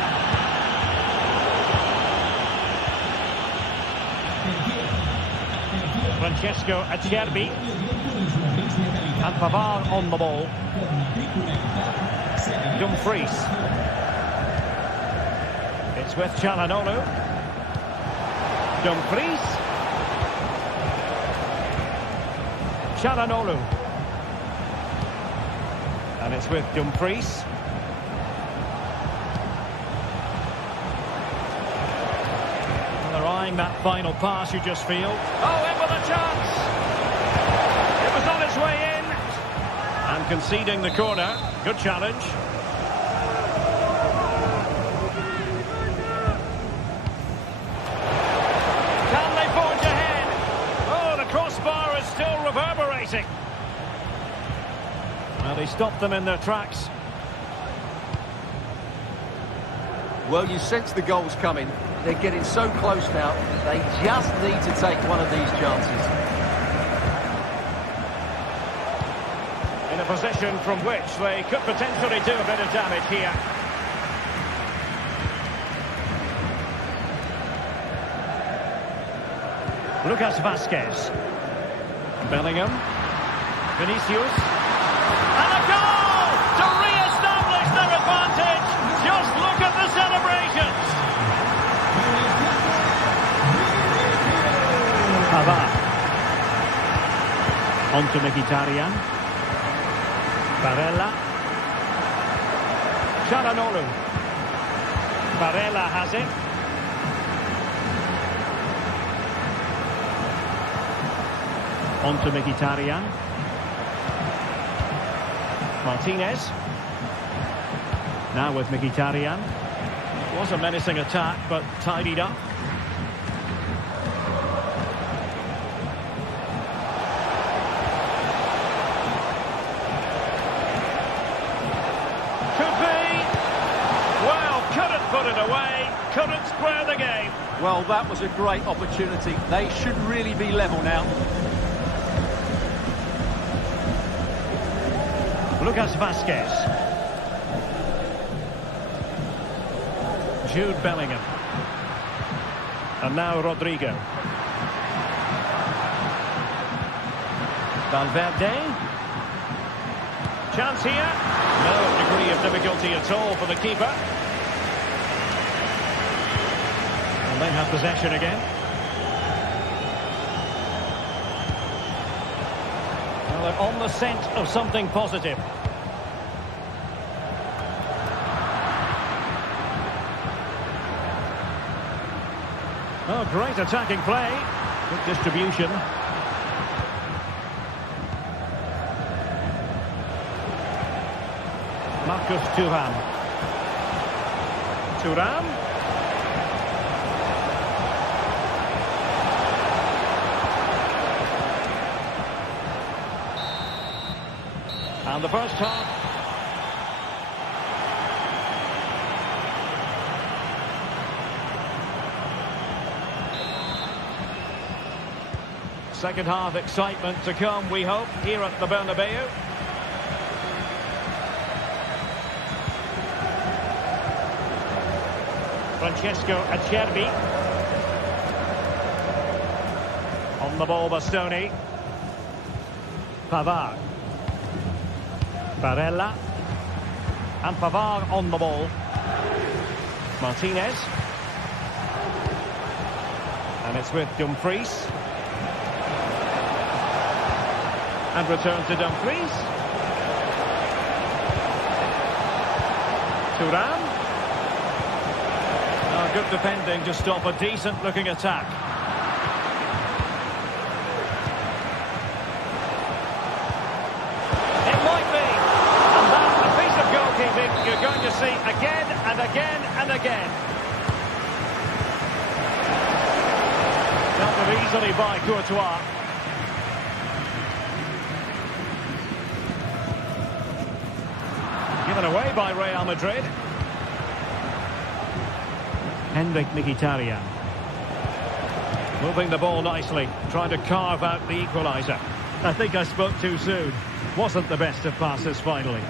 Francesco Acerbi. And Pavard on the ball. Dumfries. It's with Çalhanoğlu. Dumfries. Çalhanoğlu. And it's with Dumfries. And they're eyeing that final pass, you just feel. Oh, in with a chance! It was on its way in. And conceding the corner. Good challenge. Reverberating. Well, they stopped them in their tracks. Well, you sense the goals coming. They're getting so close now. They just need to take one of these chances. In a position from which they could potentially do a bit of damage here. Lucas Vazquez. Bellingham. Vinicius. And a goal to re-establish their advantage. Just look at the celebrations. Pavard. On to Mkhitaryan. Barella. Çalhanoğlu. Barella has it. On to Mkhitaryan. Martinez. Now with Mkhitaryan. It was a menacing attack, but tidied up. Could be. Well, couldn't put it away. Couldn't square the game. Well, that was a great opportunity. They should really be level now. Lucas Vasquez. Jude Bellingham. And now Rodrigo. Valverde. Chance here. No degree of difficulty at all for the keeper. And they have possession again. Well, they're on the scent of something positive. Oh, great attacking play. Good distribution. Marcus Thuram. Thuram. And the first half. Second half excitement to come, we hope, here at the Bernabeu. Francesco Acerbi. On the ball, Bastoni. Pavard. Barella. And Pavard on the ball. Martinez. And it's with Dumfries. And return to Dumfries. Thuram. Oh, good defending to stop a decent-looking attack. It might be. And that's a piece of goalkeeping you're going to see again and again and again. Dealt with easily by Courtois. Given away by Real Madrid. Henrik Mkhitaryan. Moving the ball nicely, trying to carve out the equaliser. I think I spoke too soon. Wasn't the best of passes finally.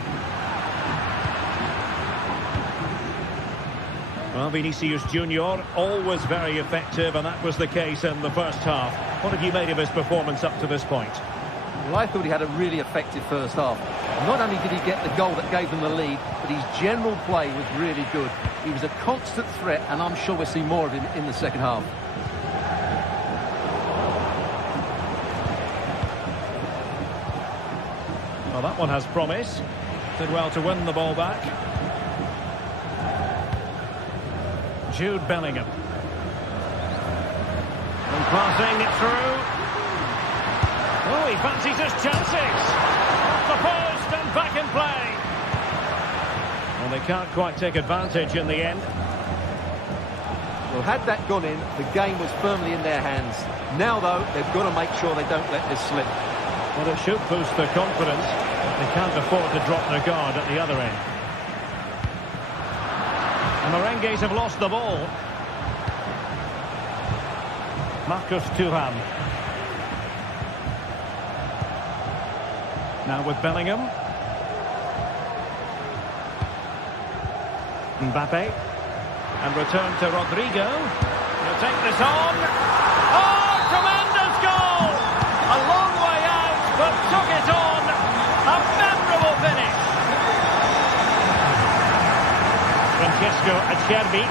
Well, Vinicius Junior, always very effective, and that was the case in the first half. What have you made of his performance up to this point? Well, I thought he had a really effective first half. Not only did he get the goal that gave them the lead, but his general play was really good. He was a constant threat, and I'm sure we'll see more of him in the second half. Well, that one has promise. Did well to win the ball back. Jude Bellingham. And passing it through. Oh, he fancies his chances. Off the post and back in play. Well, they can't quite take advantage in the end. Well, had that gone in, the game was firmly in their hands. Now, though, they've got to make sure they don't let this slip. Well, it should boost their confidence. They can't afford to drop their guard at the other end. And the Merengues have lost the ball. Marcus Thuram. Now with Bellingham. Mbappe. And return to Rodrigo. He'll take this on. Oh, tremendous goal! A long way out, but took it on. A memorable finish. Francesco Acerbi.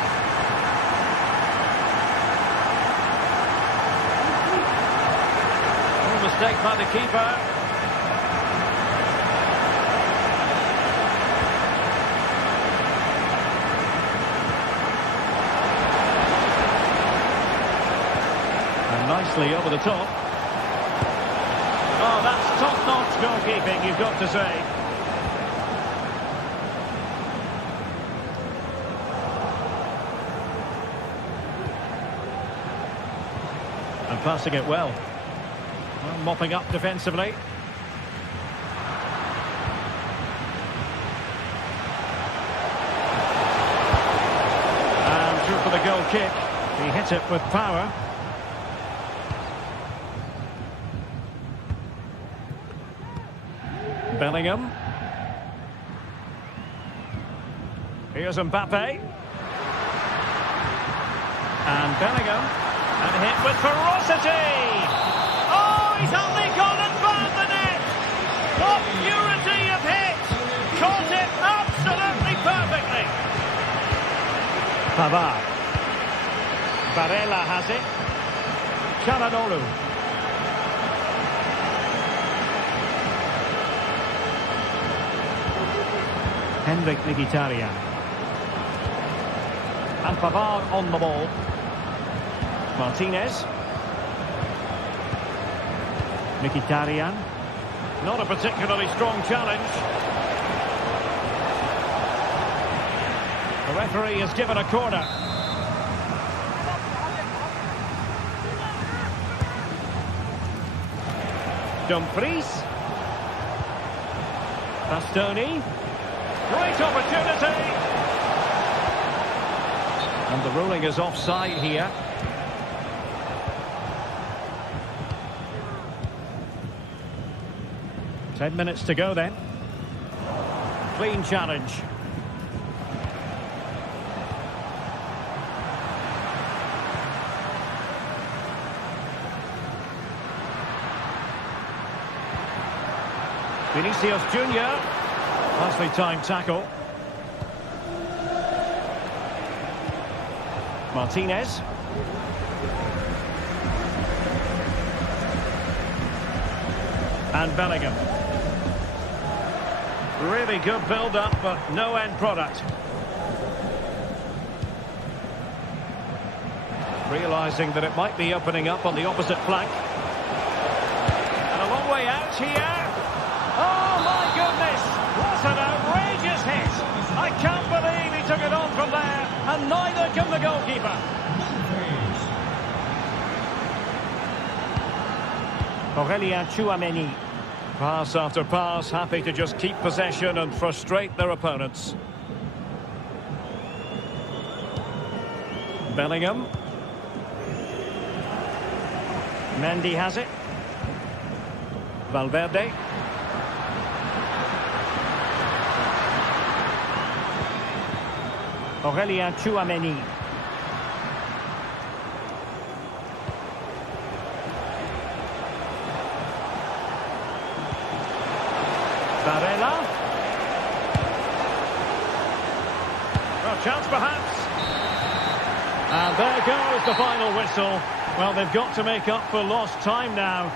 Oh, mistake by the keeper. Nicely over the top. Oh, that's top-notch goalkeeping, you've got to say. And passing it well. Mopping up defensively. And through for the goal kick. He hit it with power. Bellingham. Here's Mbappe. And Bellingham. And hit with ferocity. Oh, he's only gone and found the net. What purity of hit. Caught it absolutely perfectly. Pavard. Varela has it. Çalhanoğlu. Henrik Mkhitaryan. And Pavard on the ball. Martinez. Mkhitaryan. Not a particularly strong challenge. The referee has given a corner. Dumfries. Bastoni. Great opportunity. And the ruling is offside here. Ten minutes to go then. Clean challenge. Vinicius Junior. Nicely timed tackle. Martinez. And Bellingham. Really good build-up, but no end product. Realising that it might be opening up on the opposite flank. And a long way out here. Oh, my goodness! What an outrageous hit! I can't believe he took it on from there, and neither can the goalkeeper. Aurélien Tchouameni. Pass after pass, happy to just keep possession and frustrate their opponents. Bellingham. Mendy has it. Valverde. Aurélien Tchouameni. Varela. Well, chance perhaps. And there goes the final whistle. Well, they've got to make up for lost time now.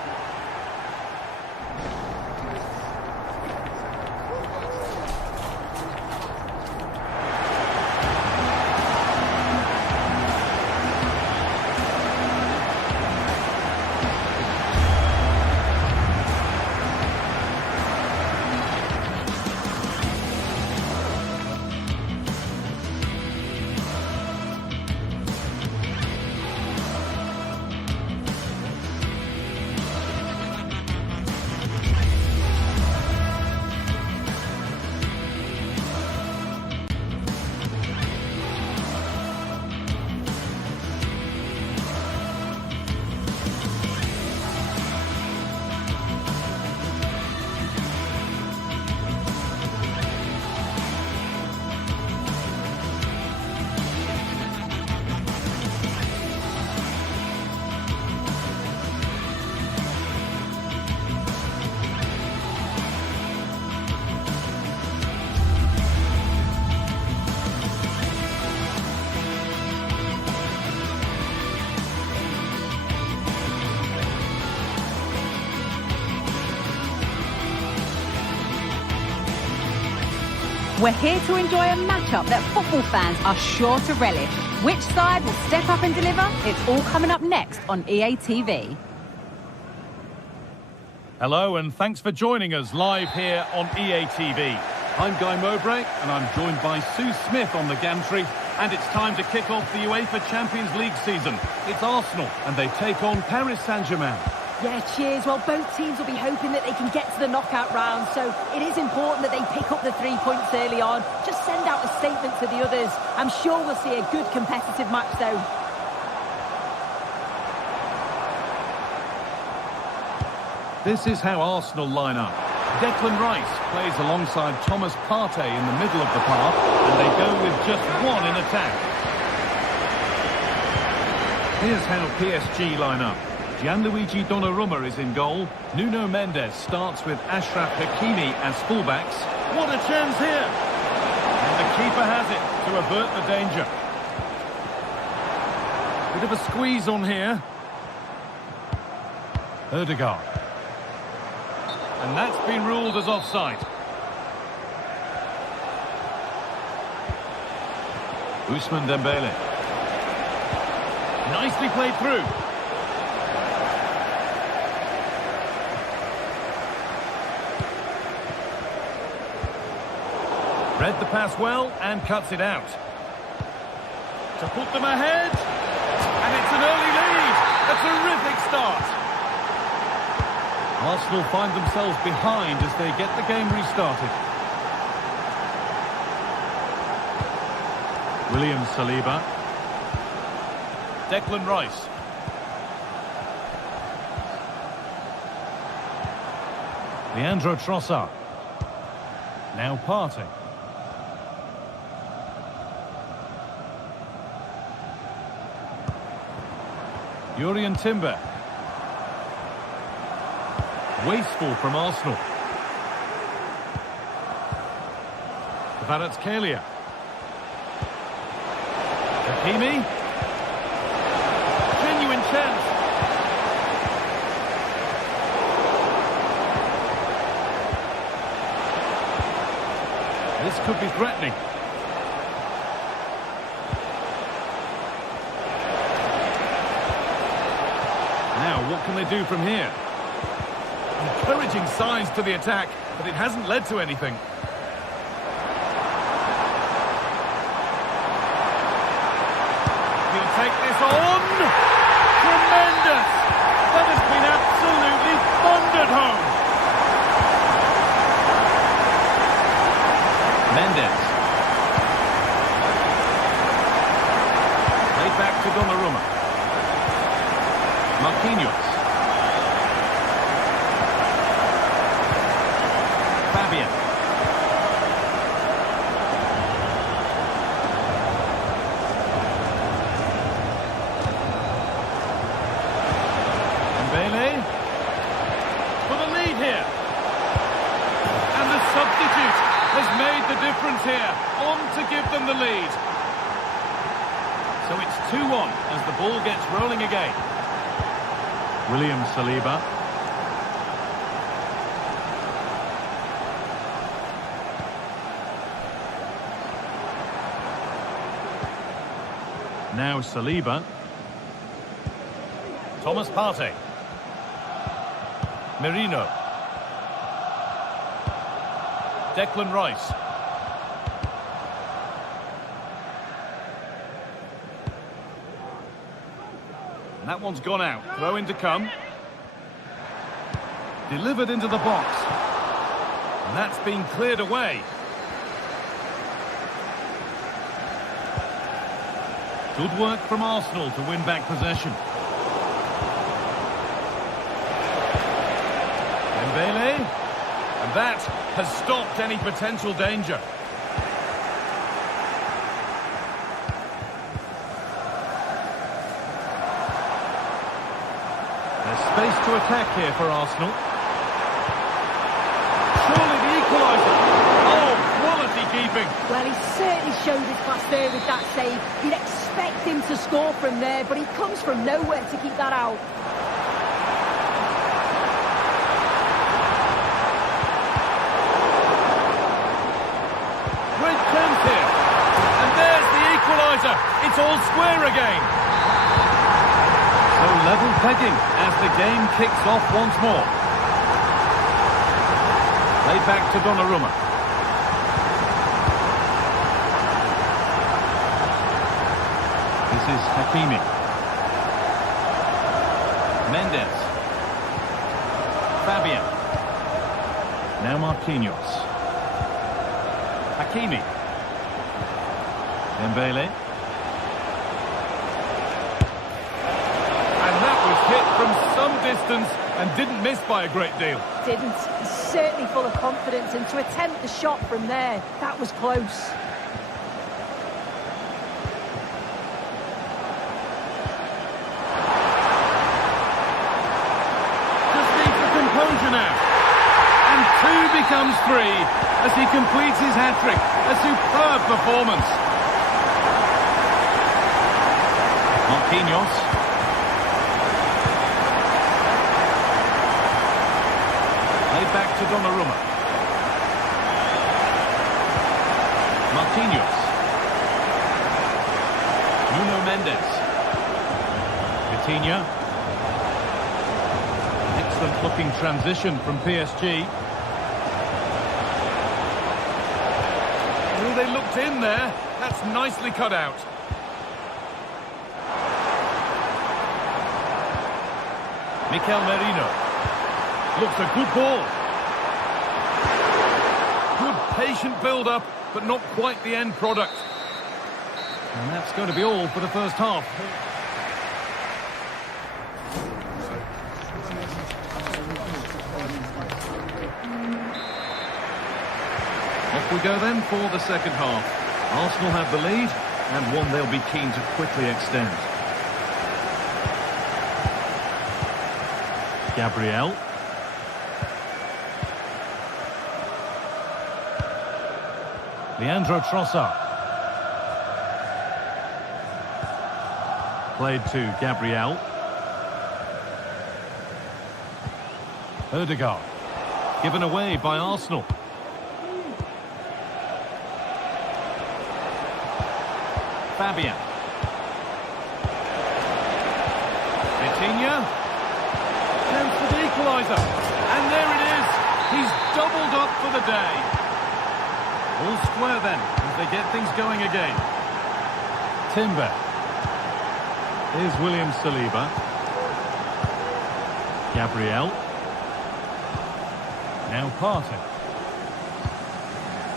We're here to enjoy a matchup that football fans are sure to relish. Which side will step up and deliver? It's all coming up next on EA TV. Hello and thanks for joining us live here on EA TV. I'm Guy Mowbray and I'm joined by Sue Smith on the gantry And it's time to kick off the UEFA Champions League season. It's Arsenal, and they take on Paris Saint-Germain. Yeah, cheers. Well, both teams will be hoping that they can get to the knockout round, so it is important that they pick up the 3 points early on. Just send out a statement to the others. I'm sure we'll see a good competitive match, though. This is how Arsenal line up. Declan Rice plays alongside Thomas Partey in the middle of the park, and they go with just one in attack. Here's how PSG line up. Gianluigi Donnarumma is in goal. Nuno Mendes starts with Achraf Hakimi as fullbacks. What a chance here! And the keeper has it to avert the danger. Bit of a squeeze on here. Ødegaard. And that's been ruled as offside. Ousmane Dembele. Nicely played through. Read the pass well and cuts it out. To put them ahead. And it's an early lead. A terrific start. Arsenal find themselves behind as they get the game restarted. William Saliba. Declan Rice. Leandro Trossard. Now Partey. Jurrien Timber. Wasteful from Arsenal. Kvaratskhelia. Hakimi. Genuine chance. This could be threatening. Now, what can they do from here? Encouraging signs to the attack, but it hasn't led to anything. He'll take this on. Tremendous! That has been absolutely thundered home. Mendes. Played back to Donnarumma. Marquinhos. Fabian. Dembele. For the lead here. And the substitute has made the difference here. On to give them the lead. So it's 2-1 as the ball gets rolling again. William Saliba. Now Saliba. Thomas Partey. Merino. Declan Rice. And that one's gone out. Throw in to come. Delivered into the box. And that's been cleared away. Good work from Arsenal to win back possession. Dembele. And that has stopped any potential danger. There's space to attack here for Arsenal. Surely the equaliser. Oh, quality keeping. Well, he certainly showed his class there with that save. You'd expect him to score from there, but he comes from nowhere to keep that out. Great chance here. And there's the equaliser. It's all square again. So level pegging as the game kicks off once more. Played back to Donnarumma. is Hakimi. Mendes. Fabian. Now Marquinhos. Hakimi. Dembele. And that was hit from some distance and didn't miss by a great deal. Didn't. He's certainly full of confidence, and to attempt the shot from there, that was close. Now. And 2 becomes 3 as he completes his hat-trick. A superb performance. Marquinhos. Played back to Donnarumma. Marquinhos. Nuno Mendes. Vitinha. Excellent-looking transition from PSG. Oh, they looked in there. That's nicely cut out. Mikel Merino. Looks a good ball. Good patient build-up, but not quite the end product. And that's going to be all for the first half. Off we go then for the second half. Arsenal have the lead, and one they'll be keen to quickly extend. Gabriel. Leandro Trossard. Played to Gabriel. Ødegaard. Given away by Arsenal. Fabian. Vitinha. Chance for the equaliser. And there it is. He's doubled up for the day. All square then, as they get things going again. Timber. Here's William Saliba. Gabriel. Now Partey.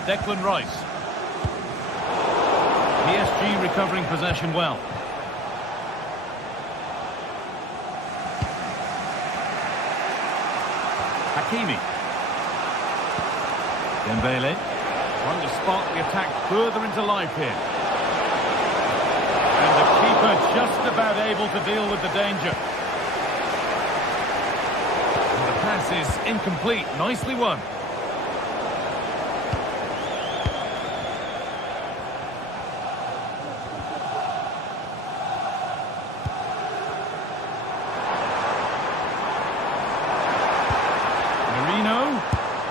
Declan Rice. PSG recovering possession well. Hakimi. Dembele. Trying to spark the attack further into life here. And the keeper just about able to deal with the danger. And the pass is incomplete. Nicely won.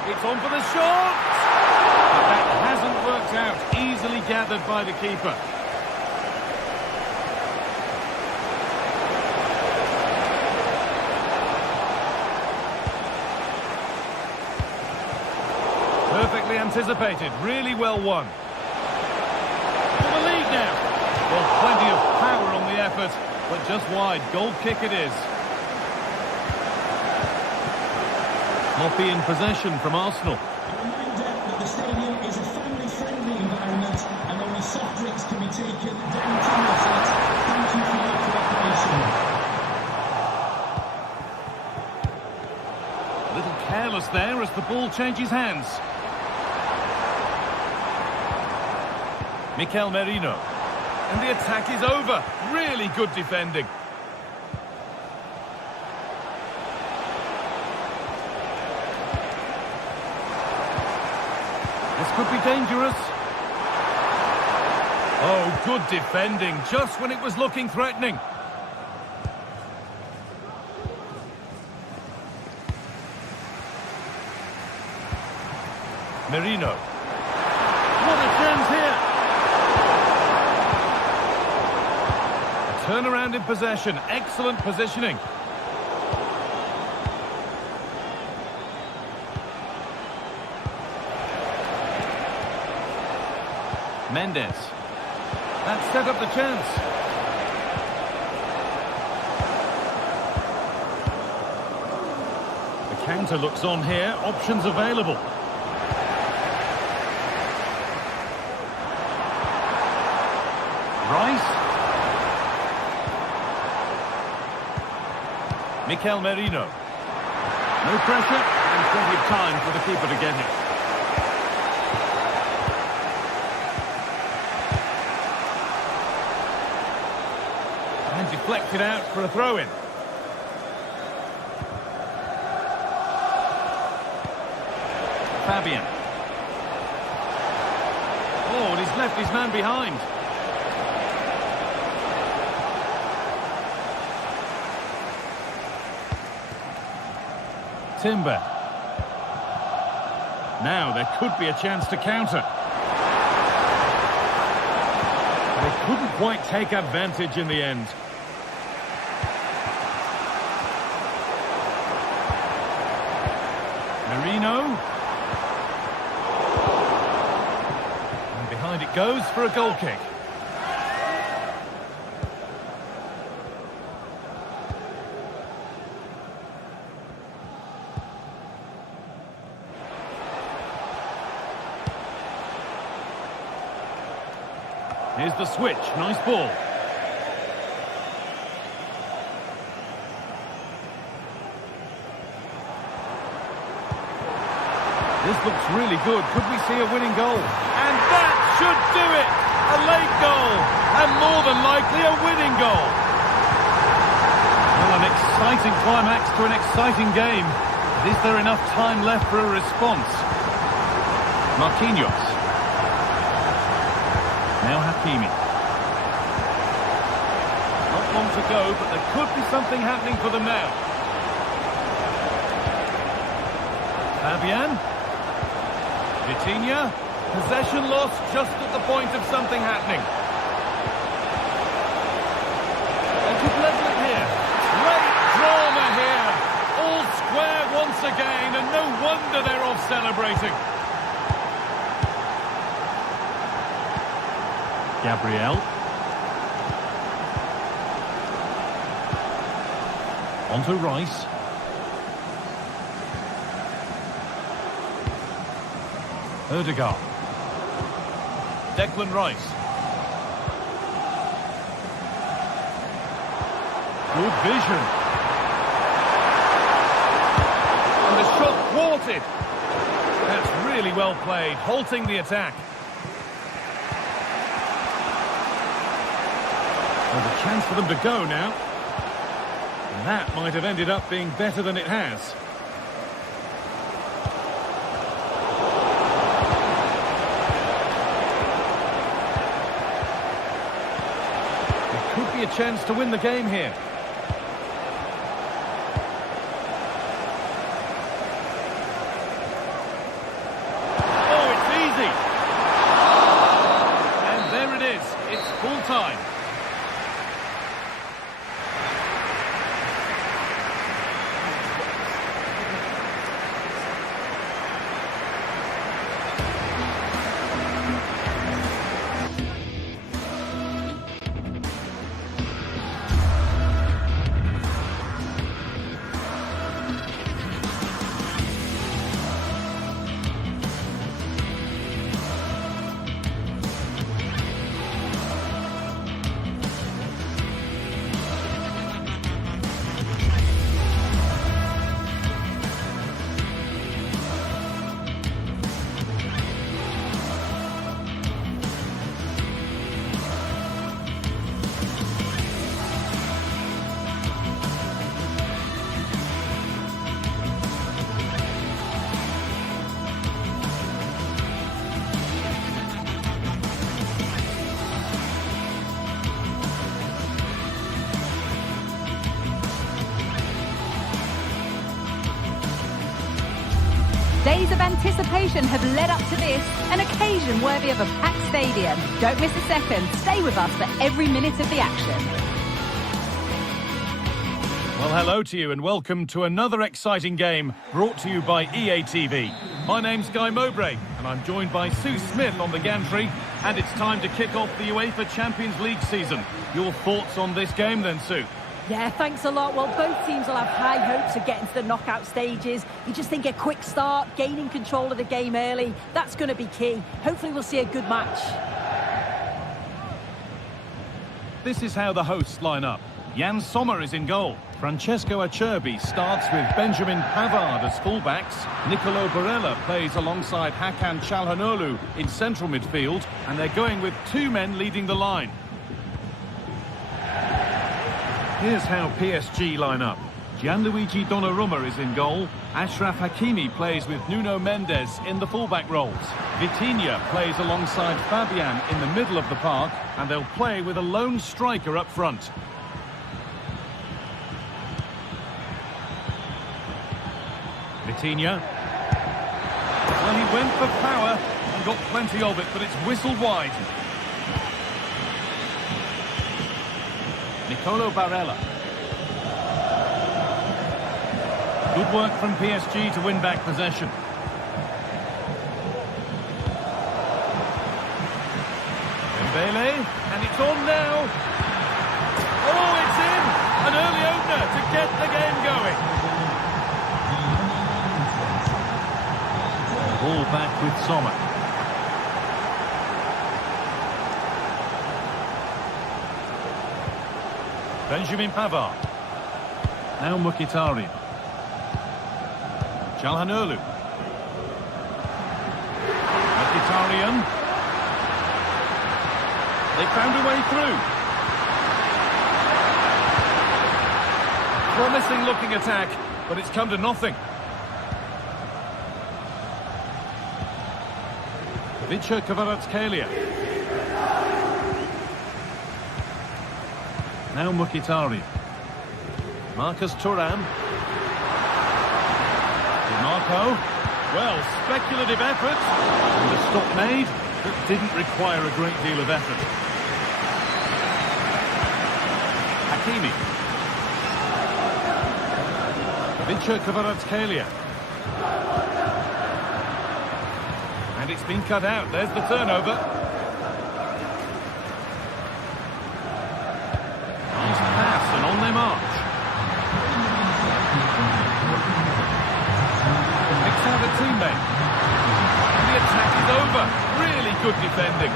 It's on for the shot! But that hasn't worked out. Easily gathered by the keeper. Perfectly anticipated. Really well won. For the lead now. Well, plenty of power on the effort, but just wide. Goal kick it is. Hoppy in possession from Arsenal. The stadium is a family-friendly environment and only soft drinks can be taken down to your seat. Thank you for your cooperation. A little careless there as the ball changes hands. Mikel Merino. And the attack is over. Really good defending. This could be dangerous. Oh, good defending, just when it was looking threatening. Merino. What a chance here. A turnaround in possession, excellent positioning. Mendes. That set up the chance. counter looks on here. Options available. Rice. Mikel Merino. No pressure and plenty of time for the keeper to get it. And deflected out for a throw-in. Fabian. Oh, and he's left his man behind. Timber. Now there could be a chance to counter. They couldn't quite take advantage in the end. Merino. And behind it goes for a goal kick. Here's the switch. Nice ball. This looks really good. Could we see a winning goal? And that should do it! A late goal! And more than likely a winning goal! Well, an exciting climax to an exciting game. But is there enough time left for a response? Marquinhos. Now Hakimi. Not long to go, but there could be something happening for them now. Fabian. Vitinha. Possession lost just at the point of something happening. They could level it here. Great drama here. All square once again, and no wonder they're off celebrating. Gabriel. On to Rice. Ødegaard. Declan Rice. Good vision. And the shot thwarted. That's really well played, halting the attack. There's a chance for them to go now. And that might have ended up being better than it has. There could be a chance to win the game here. Oh, it's easy. And there it is. It's full time. Days of anticipation have led up to this, an occasion worthy of a packed stadium. Don't miss a second. Stay with us for every minute of the action. Well, hello to you and welcome to another exciting game brought to you by EA TV. My name's Guy Mowbray and I'm joined by Sue Smith on the gantry, and it's time to kick off the UEFA Champions League season. Your thoughts on this game then, Sue? Yeah, thanks a lot. Well, both teams will have high hopes of getting to the knockout stages. You just think a quick start, gaining control of the game early, that's going to be key. Hopefully we'll see a good match. This is how the hosts line up. Jan Sommer is in goal. Francesco Acerbi starts with Benjamin Pavard as fullbacks. Nicolo Barella plays alongside Hakan Çalhanoğlu in central midfield, and they're going with two men leading the line. Here's how PSG line up. Gianluigi Donnarumma is in goal. Achraf Hakimi plays with Nuno Mendes in the fullback roles. Vitinha plays alongside Fabian in the middle of the park, and they'll play with a lone striker up front. Vitinha. Well, he went for power and got plenty of it, but it's whistled wide. Nicolo Barella. Good work from PSG to win back possession. Dembele, and it's on now. Oh, it's in! An early opener to get the game going. Ball back with Sommer. Benjamin Pavard. Now Mkhitaryan. Çalhanoğlu. Mkhitaryan. They found a way through. Promising looking attack, but it's come to nothing. Vicha Kvaratskhelia. Now Mkhitaryan. Marcus Thuram. Marco. Well, speculative effort. And the stop made, but didn't require a great deal of effort. Hakimi. Vicha Kvaratskhelia. And it's been cut out. There's the turnover. Nice pass and on their march. Picks out a teammate. And the attack is over. Really good defending.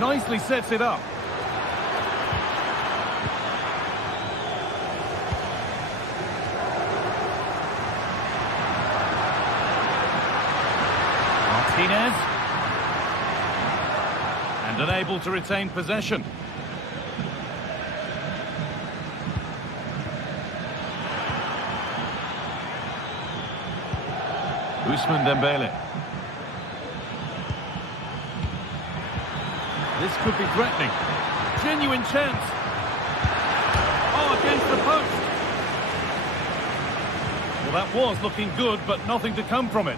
Nicely sets it up. Martinez. And unable to retain possession. Ousmane Dembele. This could be threatening. Genuine chance. Oh, against the post. Well, that was looking good, but nothing to come from it.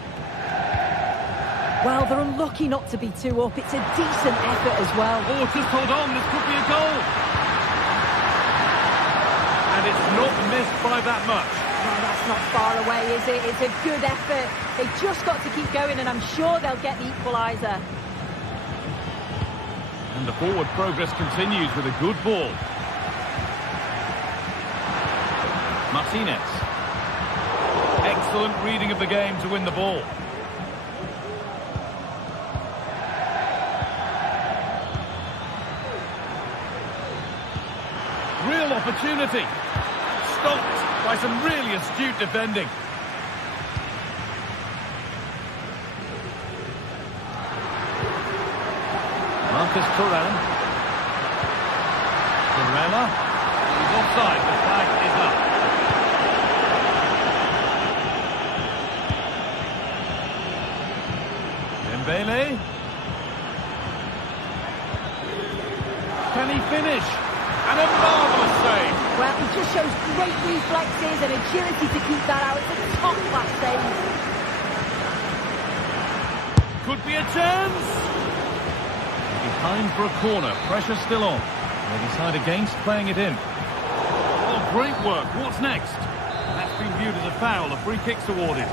Well, they're unlucky not to be 2 up. It's a decent effort as well. Oh, just hold on. This could be a goal. And it's not missed by that much. Well, that's not far away, is it? It's a good effort. They've just got to keep going, and I'm sure they'll get the equaliser. And the forward progress continues with a good ball. Martinez. Excellent reading of the game to win the ball. Real opportunity. Stopped by some really astute defending. Marcus Thuram. Barella. He's offside. The flag is up. Dembele. Can he finish? And a marvellous save. Well, he just shows great reflexes and agility to keep that out. It's a top-class save. Could be a chance. Behind for a corner, pressure still on. They decide against playing it in. great work. What's next? That's been viewed as a foul. A free kick's awarded.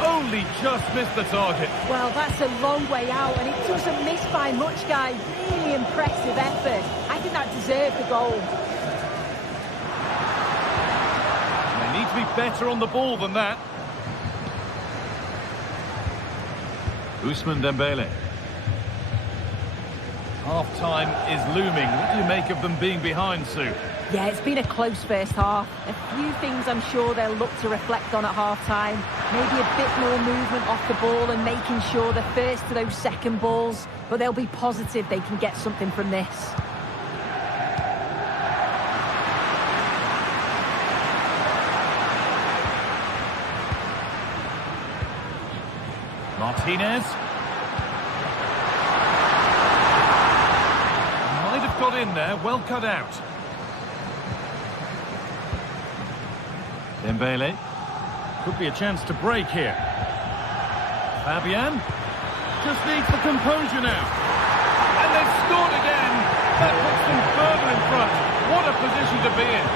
Only just missed the target. Well, that's a long way out, and it doesn't miss by much, guy. Really impressive effort. I think that deserved the goal. They need to be better on the ball than that. Ousmane Dembele. Half-time is looming. What do you make of them being behind, Sue? Yeah, it's been a close first half. A few things I'm sure they'll look to reflect on at half-time. Maybe a bit more movement off the ball and making sure they're first to those second balls. But they'll be positive they can get something from this. Martinez. Might have got in there, well cut out. Dembele. Could be a chance to break here. Fabian. Just needs the composure now. And they've scored again. That puts them further in front. What a position to be in.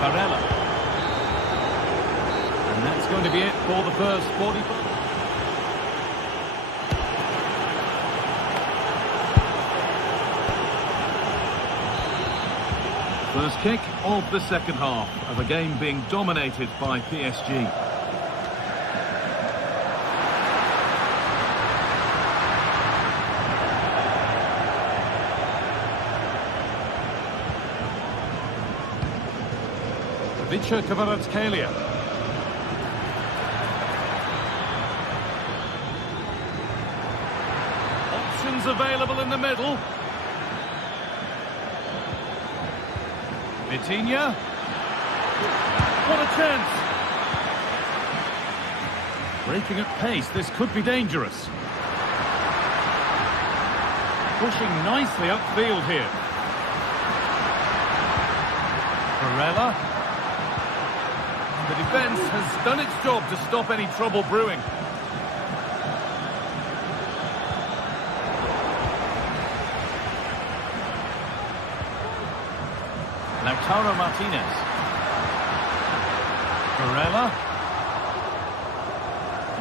Barella. And that's going to be it for the first 45. First kick of the second half of a game being dominated by PSG. Vicha Kvaratskhelia. Options available in the middle. Vitinha. What a chance. Breaking at pace, this could be dangerous. Pushing nicely upfield here. Barella. The defence has done its job to stop any trouble brewing. Lautaro Martinez. Barella.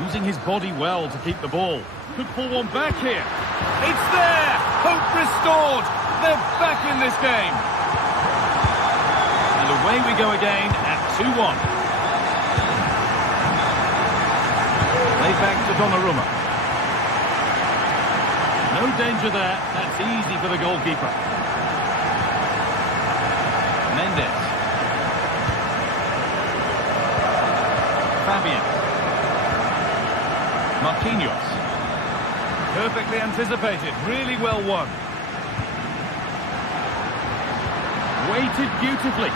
Using his body well to keep the ball. Could pull one back here. It's there! Hope restored! They're back in this game. And away we go again at 2-1. Played back to Donnarumma. No danger there. That's easy for the goalkeeper. Mendes. Fabian. Marquinhos. Perfectly anticipated. Really well won. Weighted beautifully.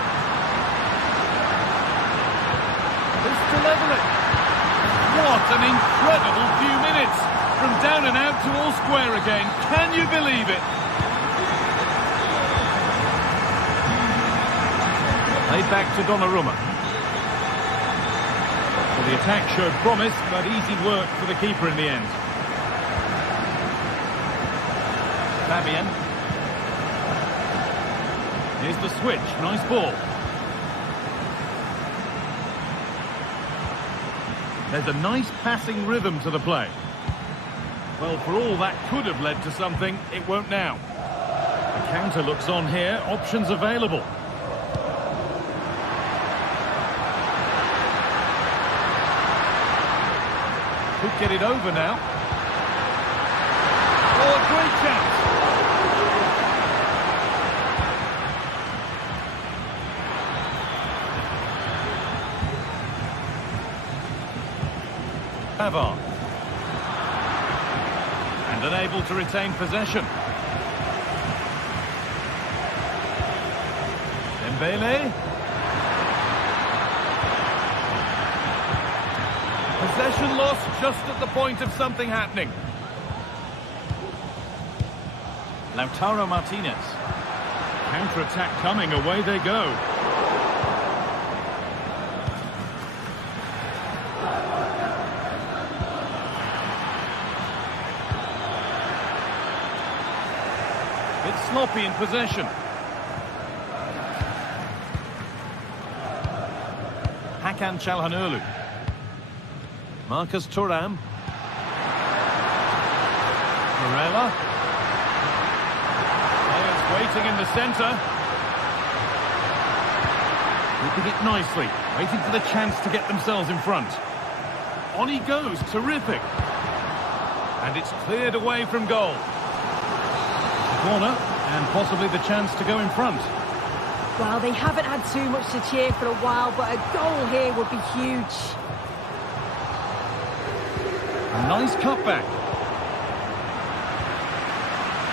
This to level it. What an incredible few minutes. From down and out to all square again. Can you believe it? Played back to Donnarumma. Well, the attack showed promise, but easy work for the keeper in the end. Fabian. Here's the switch. Nice ball. There's a nice passing rhythm to the play. Well, for all that could have led to something, it won't now. The counter looks on here. Options available. Could get it over now. Oh, a great chance. Pavard. And unable to retain possession. Dembele. Possession lost just at the point of something happening. Lautaro Martinez. Counter-attack coming, away they go. It's sloppy in possession. Hakan Çalhanoğlu. Marcus Thuram. Morella. Players waiting in the centre. Keeping it nicely, waiting for the chance to get themselves in front. On he goes, terrific. And it's cleared away from goal. Corner, and possibly the chance to go in front. Well, they haven't had too much to cheer for a while, but a goal here would be huge. A nice cutback.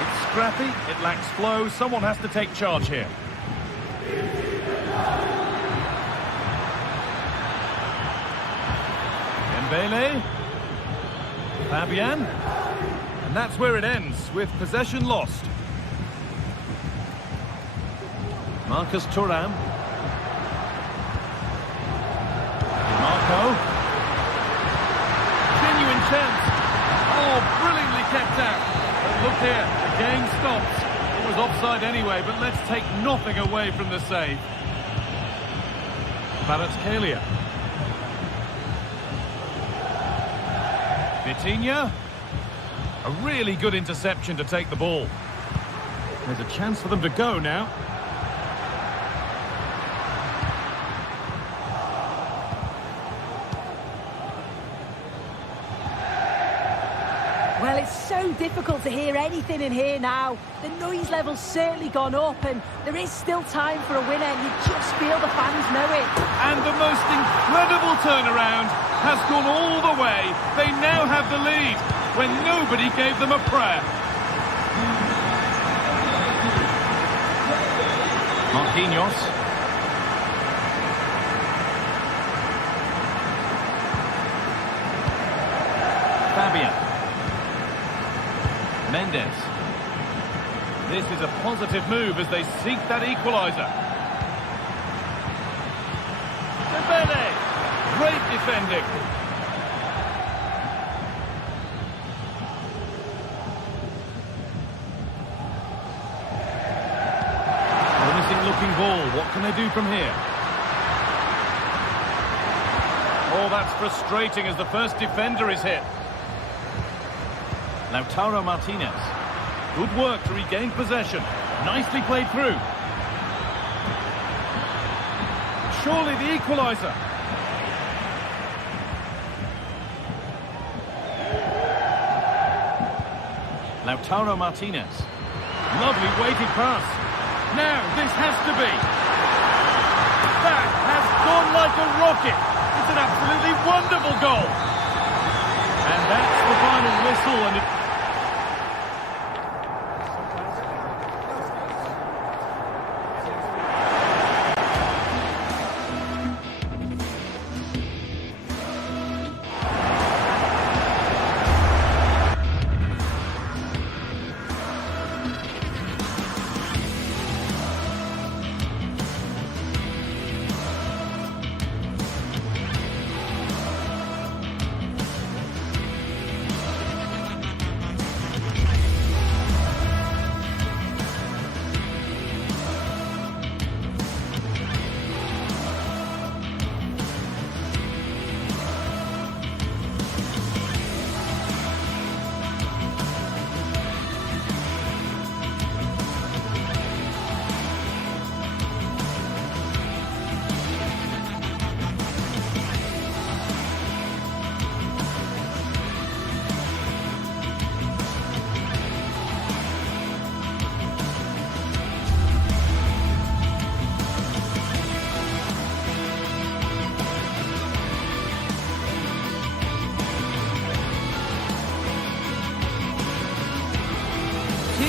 It's scrappy, it lacks flow, someone has to take charge here. Dembele. Fabian. And that's where it ends, with possession lost. Marcus Thuram. Marco. Genuine chance. Oh, brilliantly kept out. But look here, the game stops. It was offside anyway, but let's take nothing away from the save. Kvaratskhelia. Vitinha. A really good interception to take the ball. There's a chance for them to go now. Well, it's so difficult to hear anything in here now. The noise level's certainly gone up, and there is still time for a winner. You just feel the fans know it. And the most incredible turnaround has gone all the way. They now have the lead when nobody gave them a prayer. Marquinhos. Fabian. Mendes. This is a positive move as they seek that equaliser. Dembele. Great defending. Looking ball, what can they do from here? Oh, that's frustrating as the first defender is hit. Lautaro Martinez. Good work to regain possession. Nicely played through. Surely the equaliser. Lautaro Martinez. Lovely weighted pass. Now, this has to be. That has gone like a rocket. It's an absolutely wonderful goal. And that's the final whistle, and it...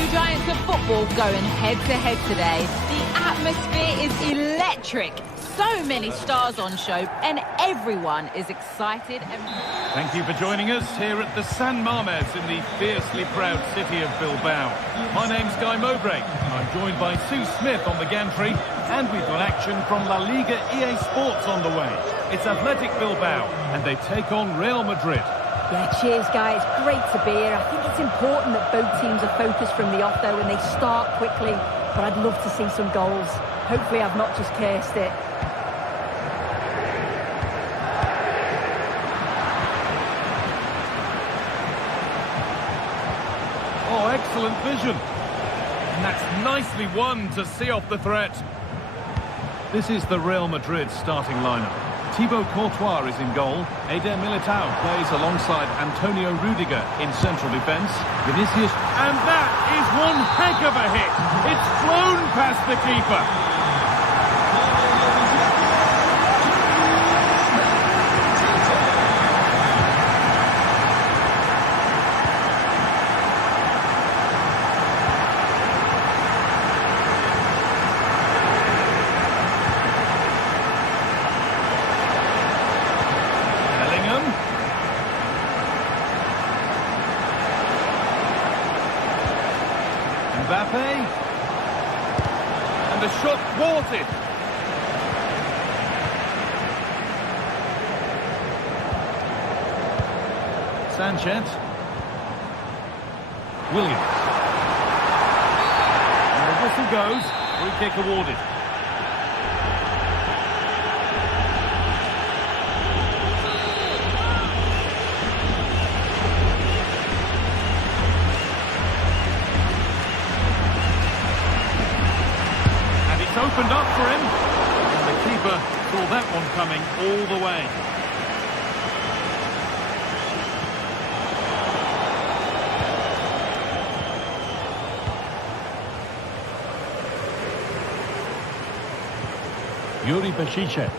Giants of football going head-to-head today. The atmosphere is electric. So many stars on show, and everyone is excited. Thank you for joining us here at the San Mamés in the fiercely proud city of Bilbao. My name's Guy Mowbray. I'm joined by Sue Smith on the gantry, and we've got action from La Liga Sports on the way. It's Athletic Bilbao, and they take on Real Madrid. Yeah, cheers, guys. Great to be here. I think it's important that both teams are focused from the off, though, and they start quickly. But I'd love to see some goals. Hopefully I've not just cursed it. Oh, excellent vision. And that's nicely won to see off the threat. This is the Real Madrid starting lineup. Thibaut Courtois is in goal. Eder Militao plays alongside Antonio Rudiger in central defence. Vinicius, and that is one heck of a hit. It's flown past the keeper. Mbappe, and the shot thwarted. Sanchez, Williams, and the whistle goes. Free kick awarded. Opened up for him, and the keeper saw that one coming all the way. Yuri Bešiček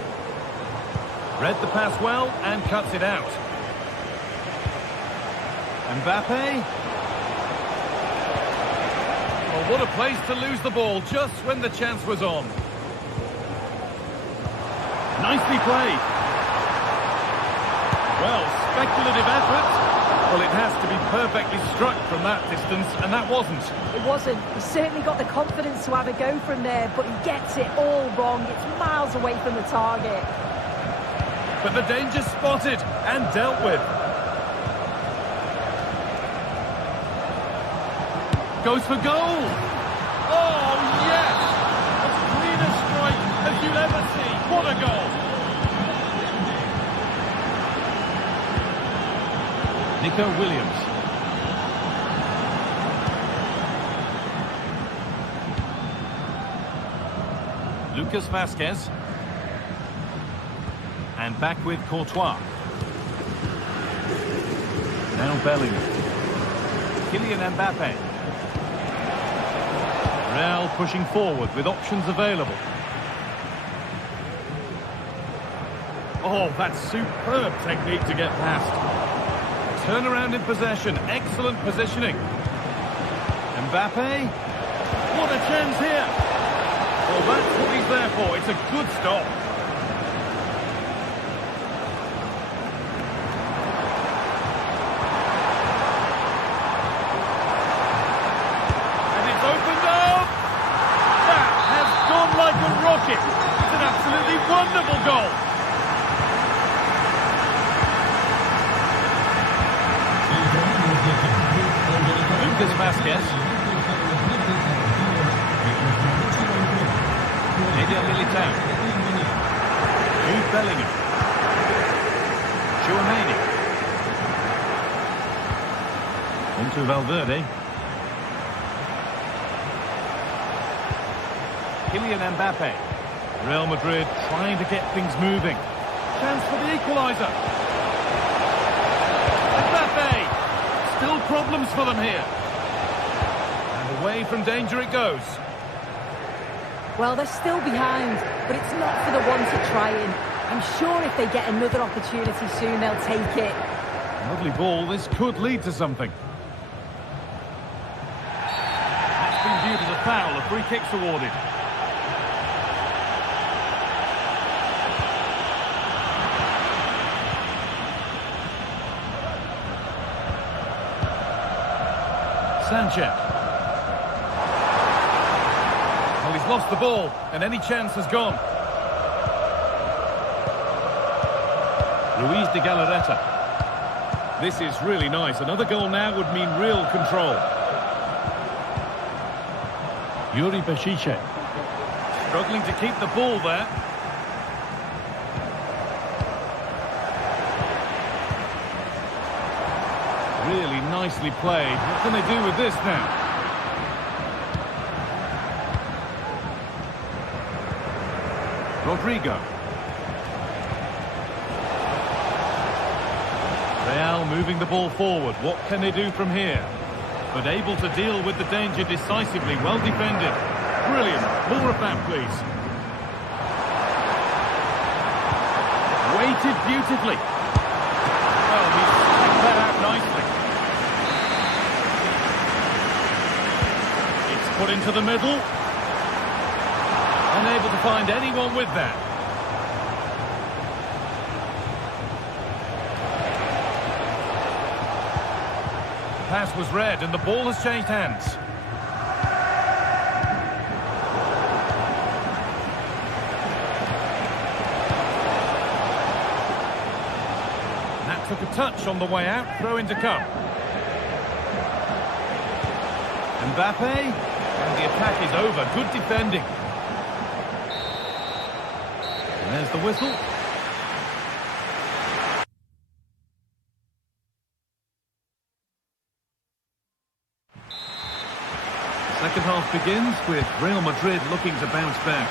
read the pass well and cuts it out. Mbappe. Oh, what a place to lose the ball just when the chance was on. Nicely played. Well, speculative effort. Well, it has to be perfectly struck from that distance, and that wasn't. It wasn't. He certainly got the confidence to have a go from there, but he gets it all wrong. It's miles away from the target. But the danger spotted and dealt with. Goes for goal. Oh, yes! As clean a strike as you'll ever see. What a goal! Nico Williams. Lucas Vázquez. And back with Courtois. Now Bellingham. Kylian Mbappe. Real pushing forward with options available. Oh, that's superb technique to get past. Turnaround in possession, excellent positioning. Mbappe, what a chance here. Well, that's what he's there for. It's a good stop. It's an absolutely wonderful goal. Lucas Vázquez. Eder Militao. Jude Bellingham. Tchouaméni. Into Valverde. Kylian Mbappe. Real Madrid trying to get things moving. Chance for the equaliser. Mbappe. Still problems for them here. And away from danger it goes. Well, they're still behind, but it's not for the one to try in. I'm sure if they get another opportunity soon, they'll take it. Lovely ball. This could lead to something. That's been viewed as a foul. A free kick's awarded. Sanchez. Well, he's lost the ball, and any chance has gone. Luis de Galarreta. This is really nice. Another goal now would mean real control. Yuri Bešiček. Struggling to keep the ball there. Really nicely played. What can they do with this now? Rodrigo. Real moving the ball forward. What can they do from here? But able to deal with the danger decisively. Well defended. Brilliant. More of that, please. Weighted beautifully. Well, he's taken that out nicely. It's put into the middle. Unable to find anyone with that. Pass was read and the ball has changed hands. That took a touch on the way out. Throw in to come. Mbappe. And the attack is over. Good defending. And there's the whistle. Second half begins with Real Madrid looking to bounce back.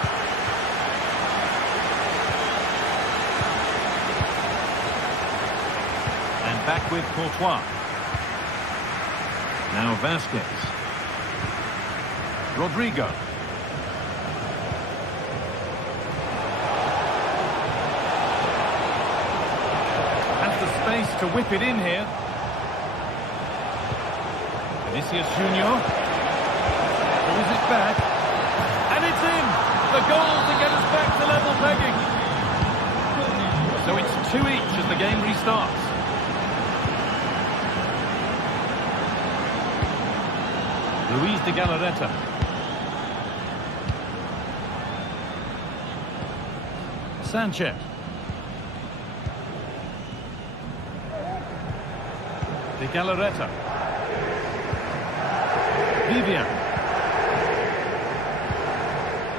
And back with Courtois. Now Vasquez. Rodrigo. Has the space to whip it in here. Vinicius Junior. Pulls it back, and it's in! The goal to get us back to level pegging. So it's 2 each as the game restarts. Luis de Galarreta. Sanchez. De Galarreta. Vivian.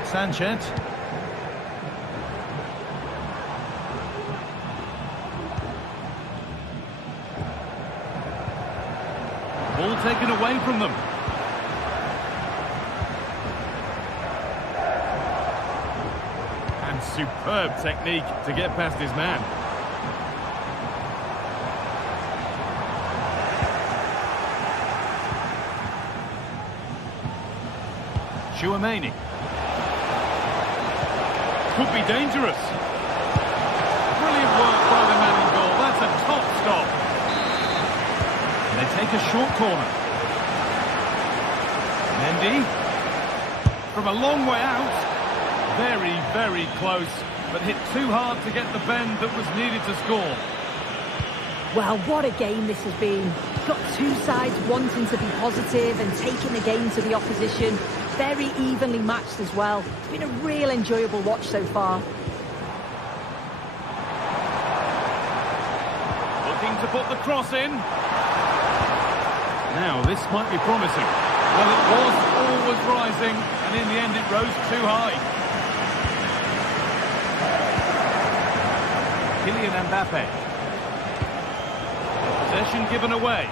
Sanchez. Ball taken away from them. And superb technique to get past his man. Tchouaméni. Could be dangerous. Brilliant work by the man in goal. That's a top stop. And they take a short corner. Mendy. From a long way out. Very, very close. But hit too hard to get the bend that was needed to score. Well, what a game this has been. Got two sides wanting to be positive and taking the game to the opposition. Very evenly matched as well. It's been a real enjoyable watch so far. Looking to put the cross in. Now, this might be promising. Well, it was always rising, and in the end it rose too high. Kylian Mbappe. Possession given away.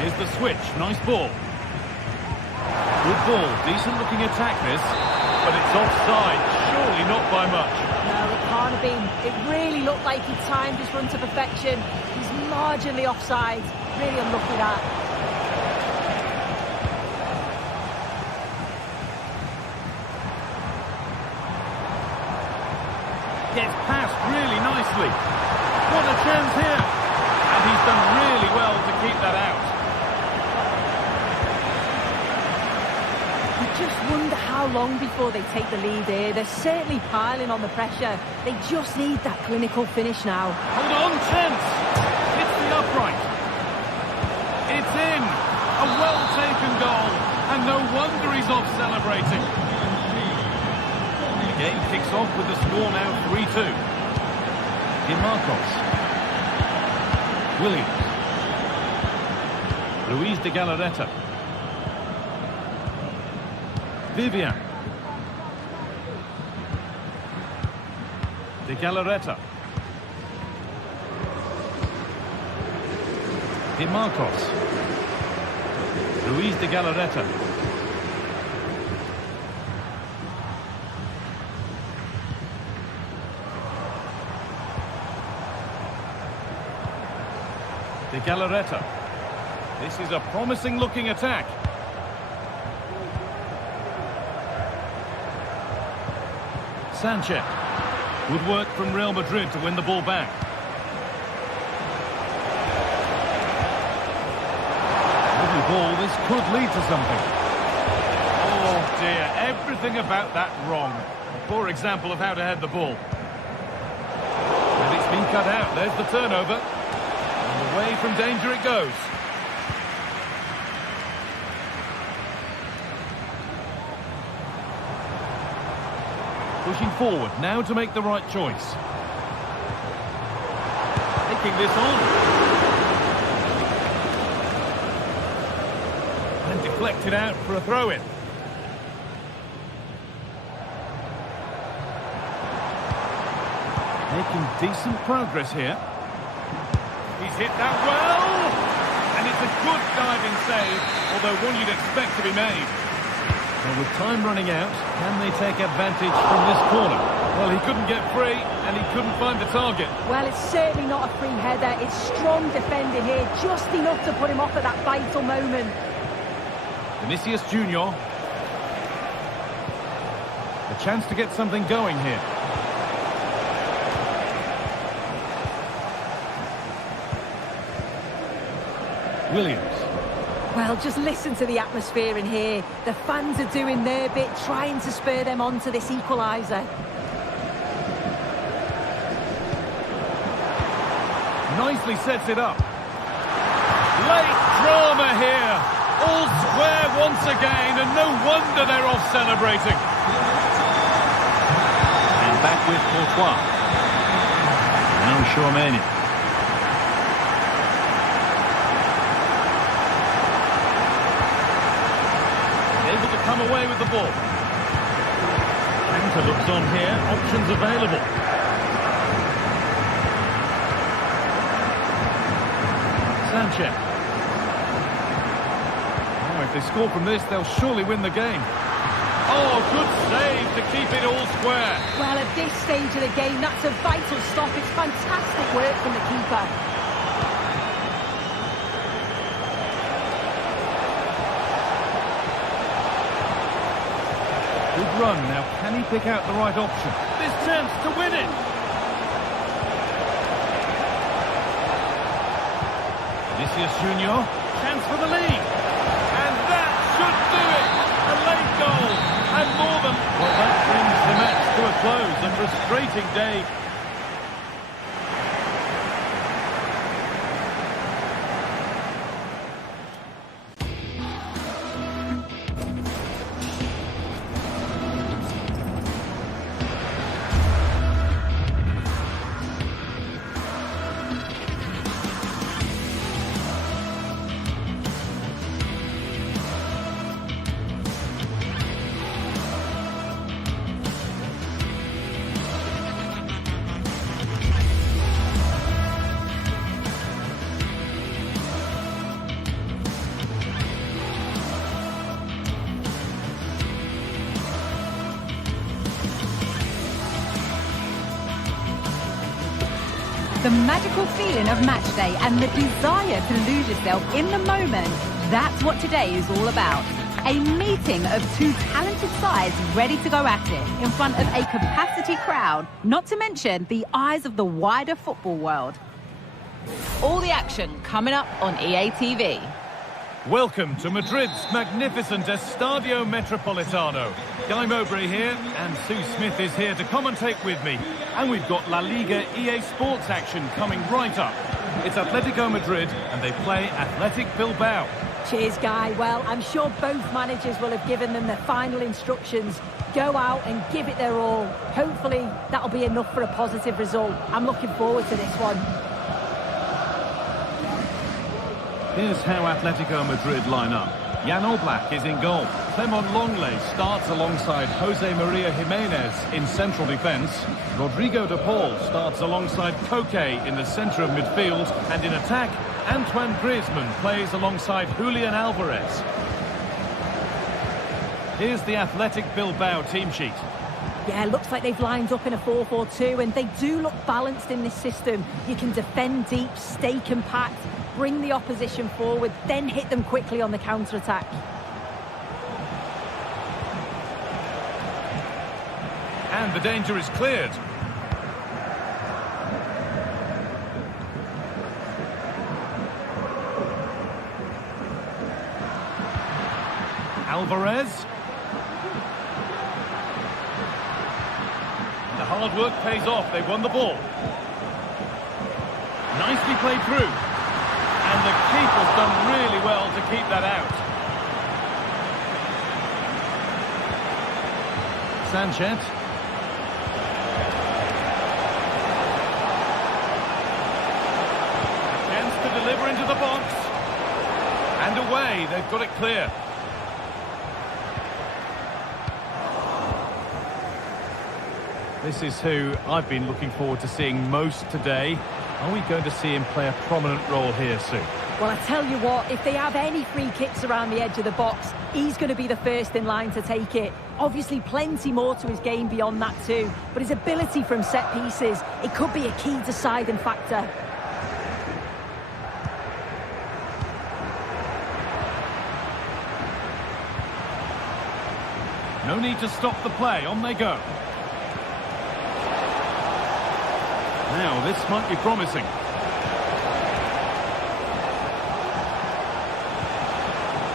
Here's the switch, nice ball. Good ball, decent looking attack this, but it's offside, surely not by much. No, it can't have been. It really looked like he timed his run to perfection. He's marginally offside, really unlucky that. Gets past really nicely. What a chance here. And he's done really well to keep that out. wonder how long before they take the lead here. They're certainly piling on the pressure. They just need that clinical finish now. Hold on, chance. It's the upright. It's in. A well-taken goal. And no wonder he's off celebrating. The game kicks off with the score now 3-2. DeMarcos. Williams. Luis de Galarreta. Vivian. De Galarreta. DeMarcos. Luis de Galarreta. De Galarreta. This is a promising-looking attack. Sanchez. Good work from Real Madrid to win the ball back. Lovely ball. This could lead to something. Oh dear, everything about that wrong. A poor example of how to head the ball. And it's been cut out. There's the turnover. And away from danger it goes. Pushing forward now to make the right choice. Taking this on. And deflected out for a throw-in. Making decent progress here. He's hit that well! And it's a good diving save, although one you'd expect to be made. Well, with time running out, can they take advantage from this corner? Well, he couldn't get free, and he couldn't find the target. Well, it's certainly not a free header. It's strong defending here, just enough to put him off at that vital moment. Vinicius Junior. A chance to get something going here. Williams. Well, just listen to the atmosphere in here. The fans are doing their bit, trying to spur them on to this equaliser. Nicely sets it up. Late drama here. All square once again, and no wonder they're off celebrating. And back with Courtois. Now Chouameni. Able to come away with the ball. Counter looks on here. Options available. Sanchez. Oh, if they score from this, they'll surely win the game. Oh, good save to keep it all square. Well, at this stage of the game, that's a vital stop. It's fantastic work from the keeper. Good run. Now, can he pick out the right option? This chance to win it. Vinicius Junior. Chance for the lead. And that should do it. A late goal. And more than... Well, that brings the match to a close. A frustrating day. The magical feeling of match day and the desire to lose yourself in the moment, that's what today is all about. A meeting of two talented sides ready to go at it in front of a capacity crowd, not to mention the eyes of the wider football world. All the action coming up on EA TV. Welcome to Madrid's magnificent Estadio Metropolitano. Guy Mowbray here, and Sue Smith is here to commentate with me. And we've got La Liga EA Sports action coming right up. It's Atletico Madrid, and they play Athletic Bilbao. Cheers, Guy. Well, I'm sure both managers will have given them their final instructions. Go out and give it their all. Hopefully, that'll be enough for a positive result. I'm looking forward to this one. Here's how Atletico Madrid line up. Jan Oblak is in goal. Clement Longley starts alongside Jose Maria Jimenez in central defence. Rodrigo de Paul starts alongside Koke in the centre of midfield. And in attack, Antoine Griezmann plays alongside Julian Alvarez. Here's the Athletic Bilbao team sheet. Yeah, looks like they've lined up in a 4-4-2, and they do look balanced in this system. You can defend deep, stay compact, bring the opposition forward, then hit them quickly on the counter-attack. And the danger is cleared. Alvarez. The hard work pays off. They won the ball. Nicely played through. And the keeper's done really well to keep that out. Sanchez. A chance to deliver into the box. And away, they've got it clear. This is who I've been looking forward to seeing most today. Are we going to see him play a prominent role here, Sue? Well, I tell you what, if they have any free kicks around the edge of the box, he's going to be the first in line to take it. Obviously, plenty more to his game beyond that too, but his ability from set pieces, it could be a key deciding factor. No need to stop the play, on they go. Now, this might be promising.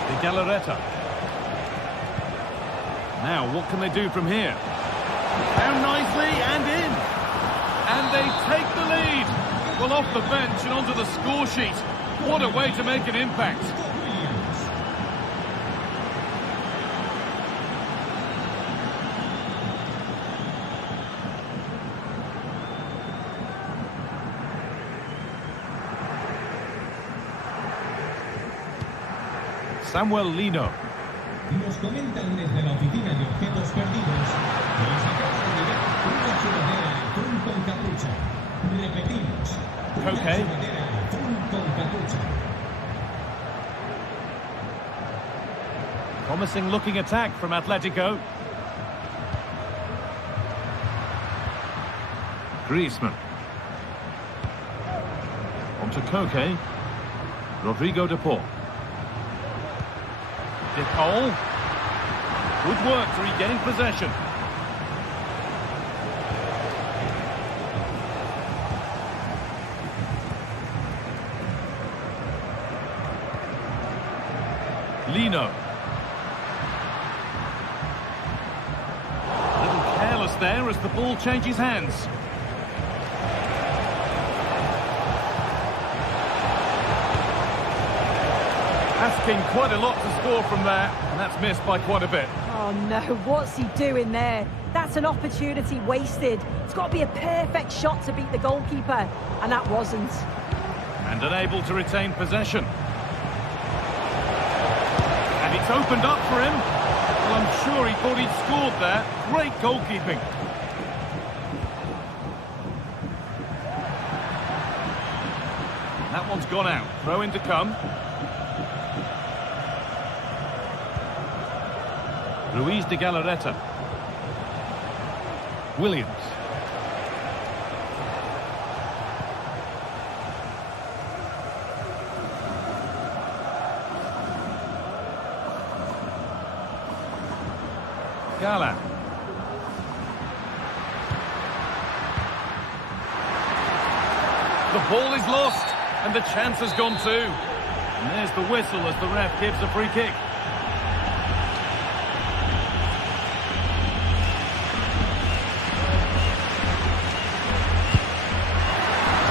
De Galarreta. Now, what can they do from here? Down nicely and in. And they take the lead. Well, off the bench and onto the score sheet. What a way to make an impact. Samuel Lino. Nos comentan desde la oficina de objetos perdidos que les acaba de llegar una sudadera azul con capucha. Repetimos, una sudadera azul con capucha. Promising looking attack from Atletico. Griezmann. On to Koke. Rodrigo de Paul. De Paul. Good work to regain possession. Lino. A little careless there as the ball changes hands. Asking quite a lot to score from there, and that's missed by quite a bit. Oh no, what's he doing there? That's an opportunity wasted. It's got to be a perfect shot to beat the goalkeeper, and that wasn't. And unable to retain possession. And it's opened up for him. Well, I'm sure he thought he'd scored there. Great goalkeeping. That one's gone out. Throw in to come. Luis de Galarreta. Williams. Gala. The ball is lost, and the chance has gone too. And there's the whistle as the ref gives a free kick.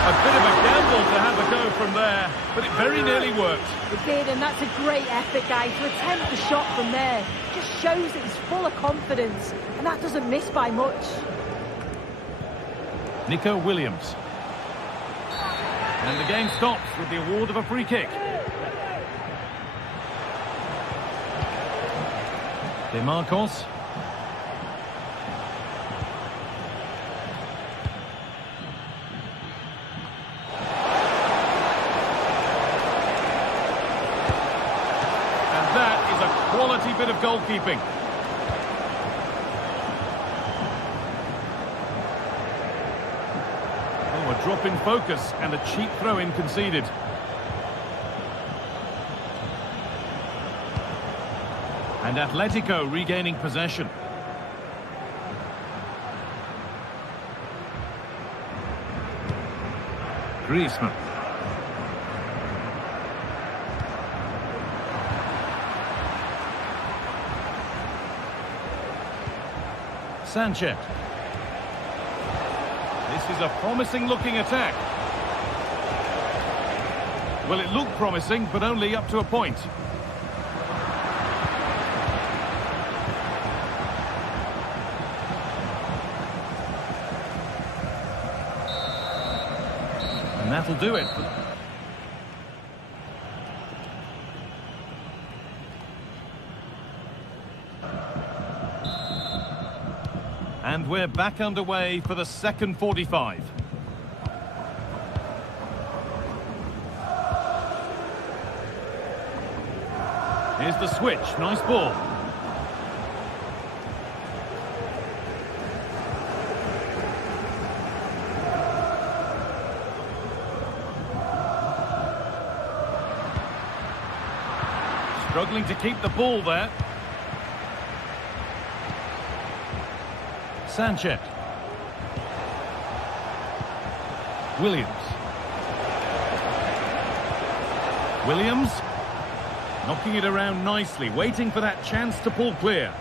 A bit of a gamble to have a go from there, but it very nearly worked. It did, and that's a great effort, guys. To attempt the shot from there just shows that he's full of confidence, and that doesn't miss by much. Nico Williams. And the game stops with the award of a free kick. De Marcos. Quality bit of goalkeeping. Oh, a drop in focus and a cheap throw-in conceded. And Atletico regaining possession. Griezmann. Sanchez. This is a promising-looking attack. Well, it looked promising, but only up to a point. And that'll do it. And we're back underway for the second 45. Here's the switch. Nice ball. Struggling to keep the ball there. Sanchez. Williams. Williams. Knocking it around nicely, waiting for that chance to pull clear.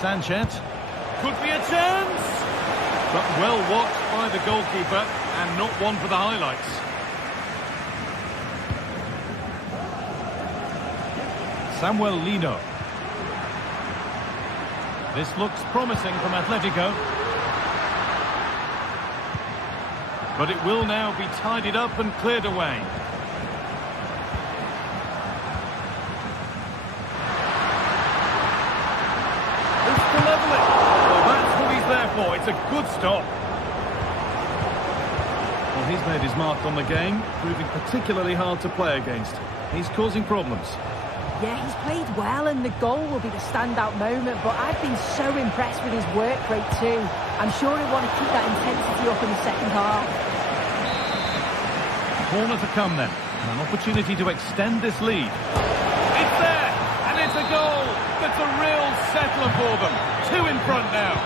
Sanchez. Could be a chance! But well watched by the goalkeeper, and not one for the highlights. Samuel Lino. This looks promising from Atletico. But it will now be tidied up and cleared away. It's to level it. Well, that's what he's there for. It's a good stop. Well, he's made his mark on the game, proving particularly hard to play against. He's causing problems. Yeah, he's played well, and the goal will be the standout moment, but I've been so impressed with his work rate too. I'm sure he'll want to keep that intensity up in the second half. Corner to come then, and an opportunity to extend this lead. It's there, and it's a goal. That's a real settler for them. 2 in front now.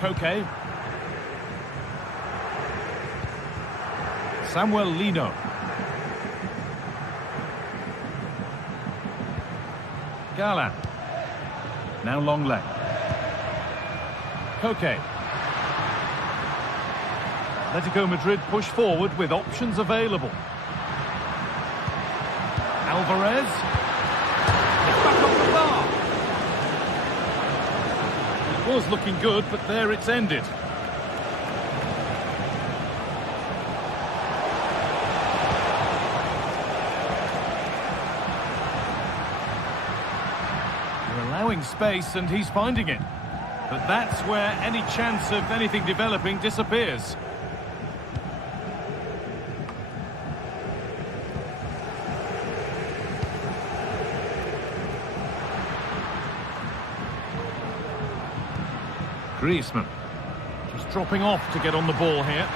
Koke. Samuel Lino. Gala. Now long leg. Koke. Atletico Madrid push forward with options available. Alvarez. It's back off the bar. It was looking good, but there it's ended. They're allowing space, and he's finding it. But that's where any chance of anything developing disappears. Griezmann, just dropping off to get on the ball here.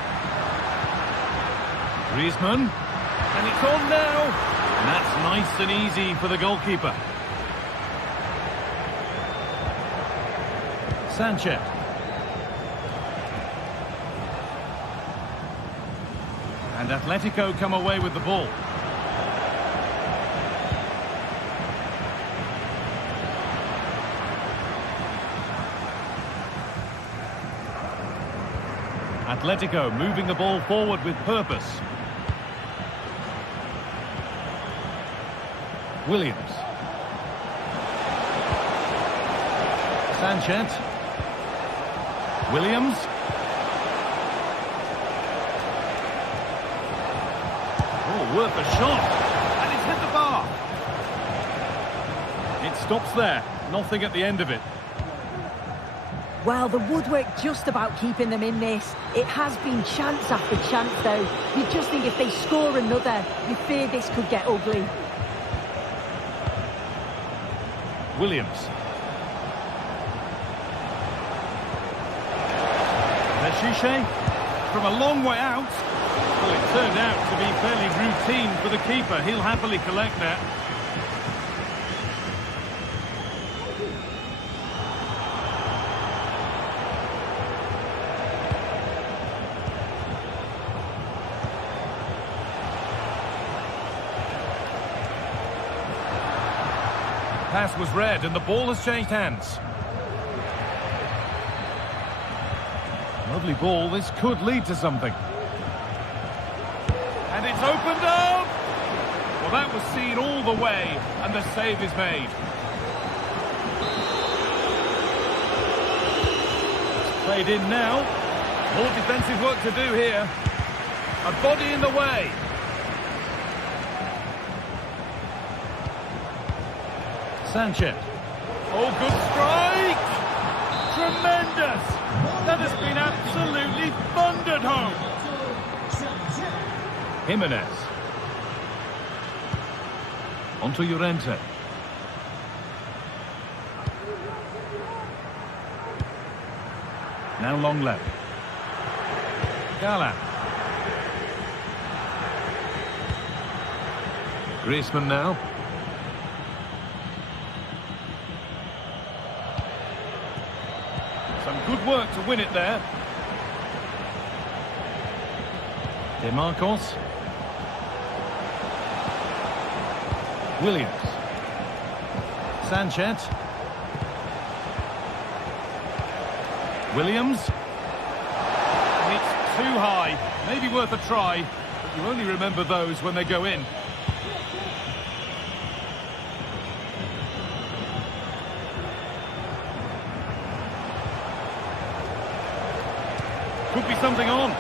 Griezmann, and it's on now. And that's Nice and easy for the goalkeeper. Sanchez. And Atletico come away with the ball. Atletico moving the ball forward with purpose. Williams. Sanchez. Williams. Oh, worth a shot. And it's hit the bar. It stops there. Nothing at the end of it. Well, the woodwork just about keeping them in this. It has been chance after chance, though. You just think if they score another, you fear this could get ugly. Williams. Leshiche from a long way out. Well, it turned out to be fairly routine for the keeper. He'll happily collect that. Pass was read and the ball has changed hands. Lovely ball, this could lead to something. And it's opened up! Well, that was seen all the way, and the save is made. It's played in now. More defensive work to do here. A body in the way. Sanchez. Oh, good strike! Tremendous! That has been absolutely thundered home. Jimenez. Onto Llorente. Now long left. Gala. Griezmann now. Some good work to win it there. De Marcos. Williams. Sanchez. Williams. It's too high. Maybe worth a try, but you only remember those when they go in. Could be something on.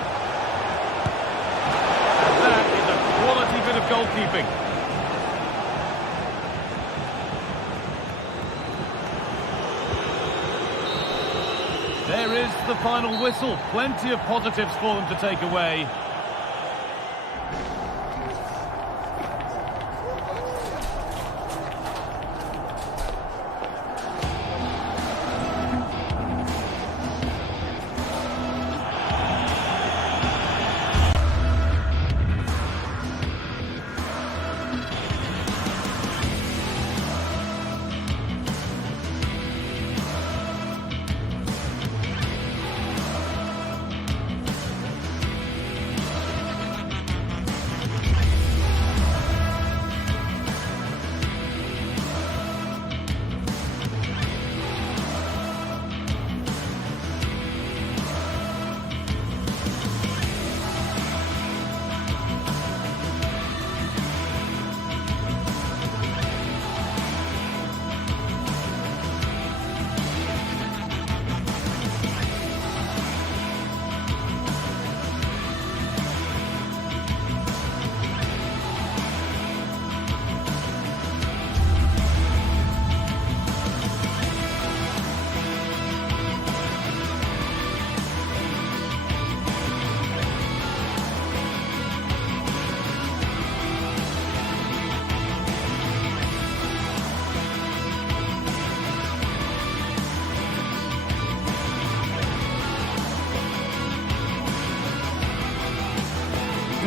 And that is a quality bit of goalkeeping. There is the final whistle. Plenty of positives for them to take away.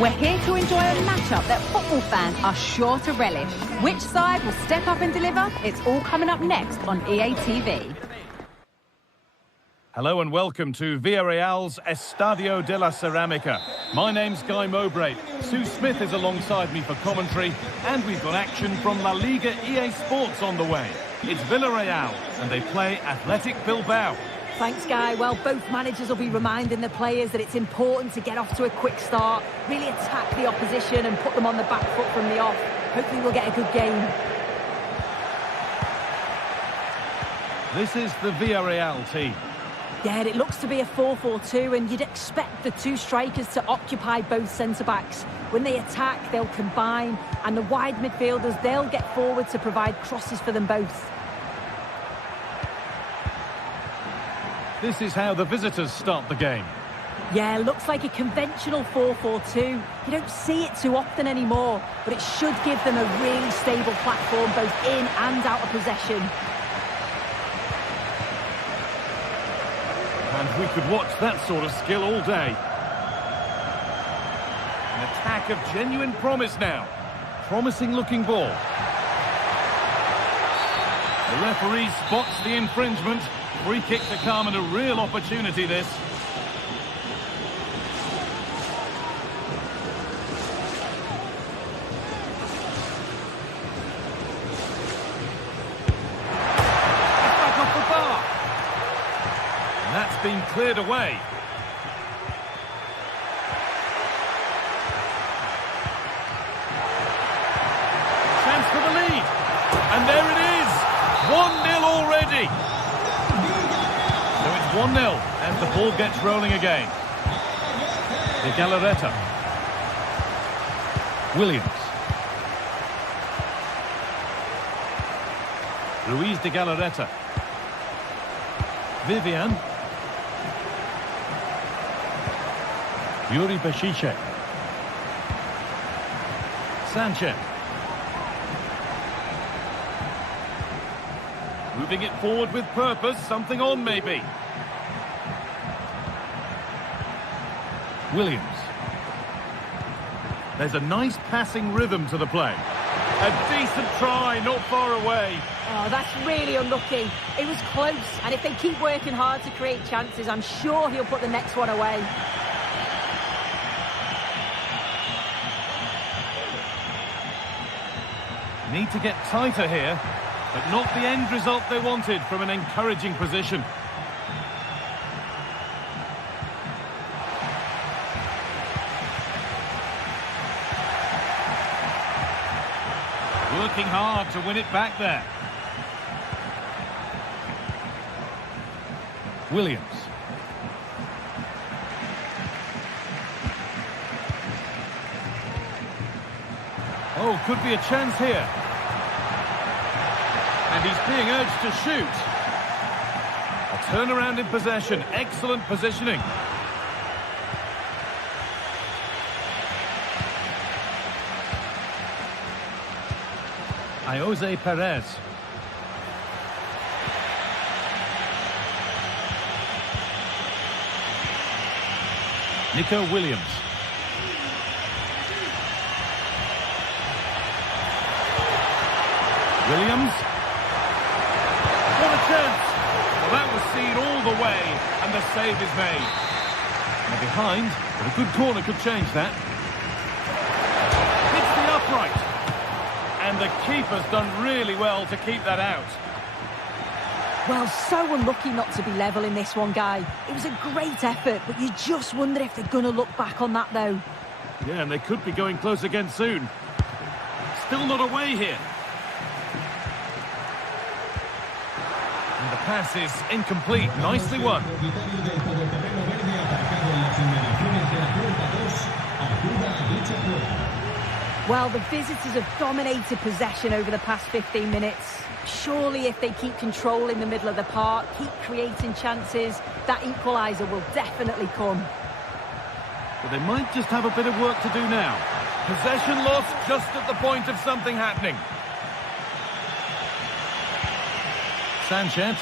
We're here to enjoy a matchup that football fans are sure to relish. Which side will step up and deliver? It's all coming up next on EA TV. Hello and welcome to Villarreal's Estadio de la Ceramica. My name's Guy Mowbray. Sue Smith is alongside me for commentary, and we've got action from La Liga GTSports on the way. It's Villarreal, and they play Athletic Bilbao. Thanks, Guy. Well, both managers will be reminding the players that it's important to get off to a quick start, really attack the opposition and put them on the back foot from the off. Hopefully we'll get a good game. This is the Villarreal team. Yeah, it looks to be a 4-4-2, and you'd expect the two strikers to occupy both centre-backs. When they attack, they'll combine, and the wide midfielders, they'll get forward to provide crosses for them both. This is how the visitors start the game. Yeah, looks like a conventional 4-4-2. You don't see it too often anymore, but it should give them a really stable platform both in and out of possession. And we could watch that sort of skill all day. An attack of genuine promise now. Promising looking ball. The referee spots the infringement. Free kick to come, and a real opportunity this. It's back off the bar. And that's been cleared away. Chance for the lead. And there it is. 1-0 already. So it's 1-0 as the ball gets rolling again. De Galarreta. Williams. Ruiz de Galarreta. Vivian. Yuri Bešiček. Sanchez. Moving it forward with purpose, something on maybe. Williams. There's a nice passing rhythm to the play. A decent try, not far away. Oh, that's really unlucky. It was close, and if they keep working hard to create chances, I'm sure he'll put the next one away. Need to get tighter here, but not the end result they wanted from an encouraging position. Working hard to win it back there. Williams. Oh, could be a chance here. And he's being urged to shoot. A turnaround in possession. Excellent positioning. Jose Perez. Nico Williams. Williams. What a chance. Well, that was seen all the way, and the save is made. They're behind, but a good corner could change that. Hits the upright. And the keeper's done really well to keep that out. Well, so unlucky not to be level in this one, Guy. It was a great effort, but you just wonder if they're going to look back on that, though. Yeah, and they could be going close again soon. Still not away here. And the pass is incomplete. Nicely won. Well, the visitors have dominated possession over the past 15 minutes. Surely if they keep control in the middle of the park, keep creating chances, that equaliser will definitely come. But they might just have a bit of work to do now. Possession lost just at the point of something happening. Sanchez.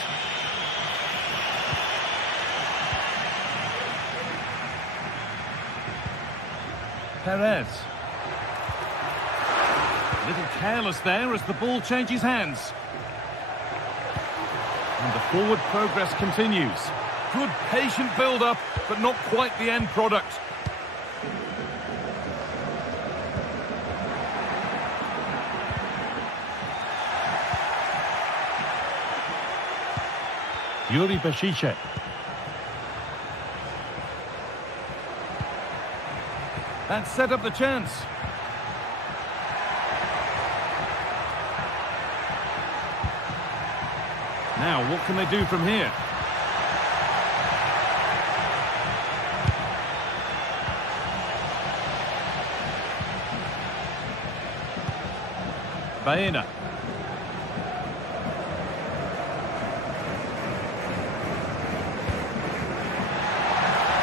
Perez. A little careless there as the ball changes hands. And the forward progress continues. Good patient build-up, but not quite the end product. Yuri Bashicek. That set up the chance. Now, what can they do from here? Baena.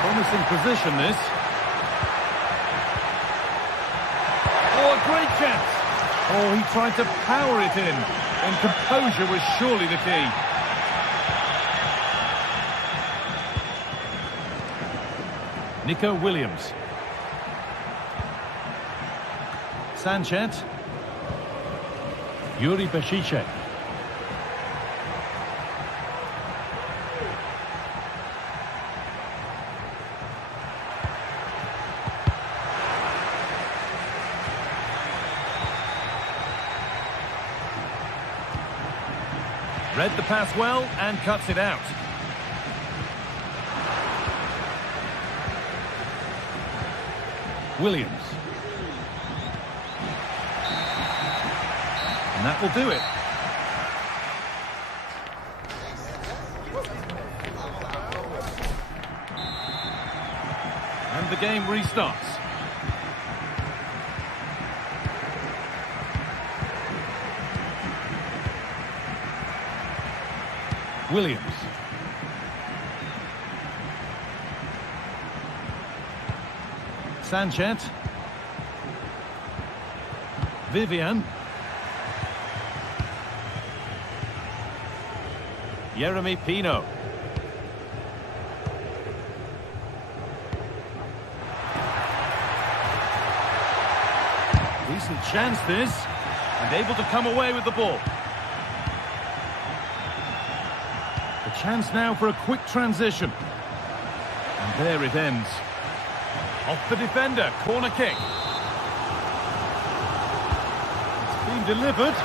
Promising position, this. Oh, a great chance. Oh, he tried to power it in, and composure was surely the key. Nico Williams. Sanchez. Yuri Bashicek. Read the pass well and cuts it out. Williams. And that will do it. And the game restarts. Williams. Sanchez. Vivian. Jeremy Pino. Decent chance this, and able to come away with the ball. The chance now for a quick transition. And there it ends. Off the defender, corner kick. It's been delivered.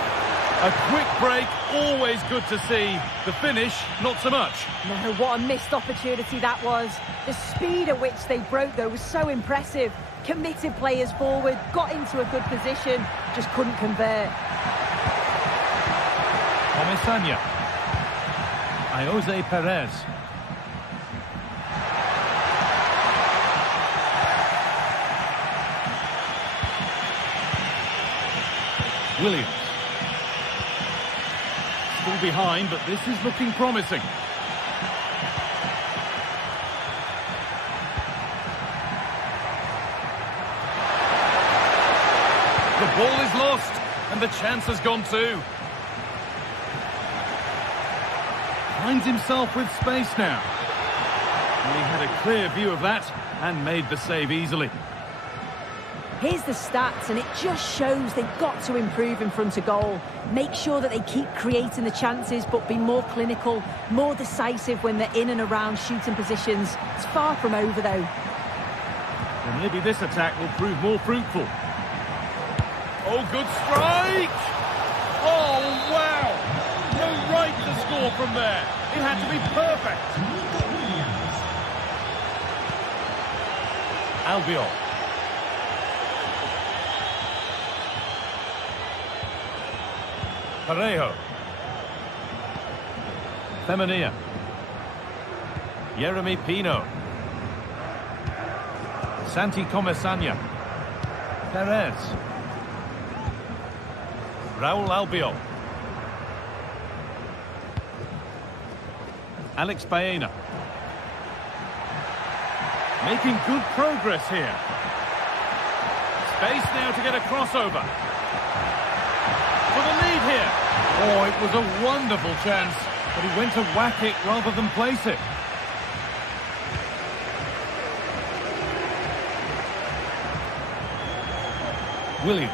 A quick break, always good to see. The finish, not so much. No, what a missed opportunity that was. The speed at which they broke, though, was so impressive. Committed players forward, got into a good position, just couldn't convert. Comesaña. Jose Perez. Williams. Still behind, but this is looking promising. The ball is lost, and the chance has gone too. Finds himself with space now. And he had a clear view of that and made the save easily. Here's the stats, and it just shows they've got to improve in front of goal. Make sure that they keep creating the chances, but be more clinical, more decisive when they're in and around shooting positions. It's far from over, though. And maybe this attack will prove more fruitful. Oh, good strike! Oh, wow! No right to score from there. It had to be perfect. Albiol. Parejo. Femenia. Jeremy Pino. Santi Comesaña. Perez. Raúl Albiol. Alex Baena. Making good progress here. Space now to get a crossover. For the lead here. Oh, it was a wonderful chance, but he went to whack it rather than place it. Williams.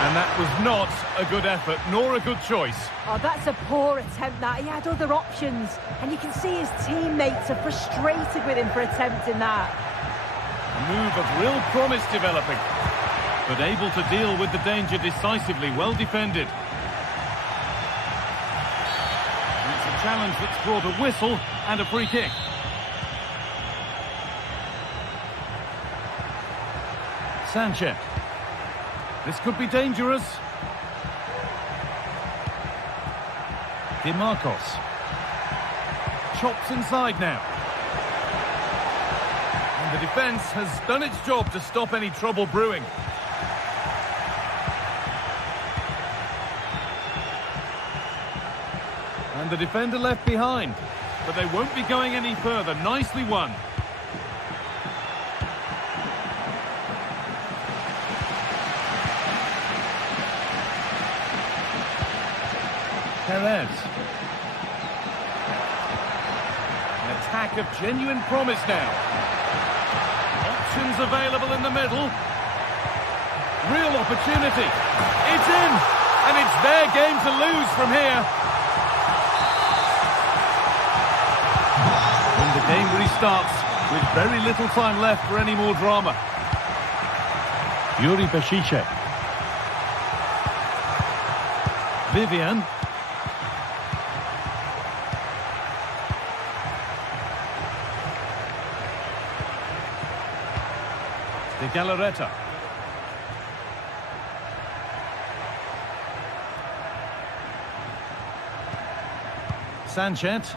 And that was not a good effort, nor a good choice. Oh, that's a poor attempt, that. He had other options, and you can see his teammates are frustrated with him for attempting that. A move of real promise developing, but able to deal with the danger decisively, well defended. And it's a challenge that's brought a whistle and a free kick. Sanchez. This could be dangerous. DeMarcos. Chops inside now. And the defence has done its job to stop any trouble brewing. And the defender left behind. But they won't be going any further. Nicely won. Perez. An attack of genuine promise now. Options available in the middle. Real opportunity. It's in! And it's their game to lose from here. And the game restarts with very little time left for any more drama. Yuri Beshice. Vivian. De Galarreta. Sanchez.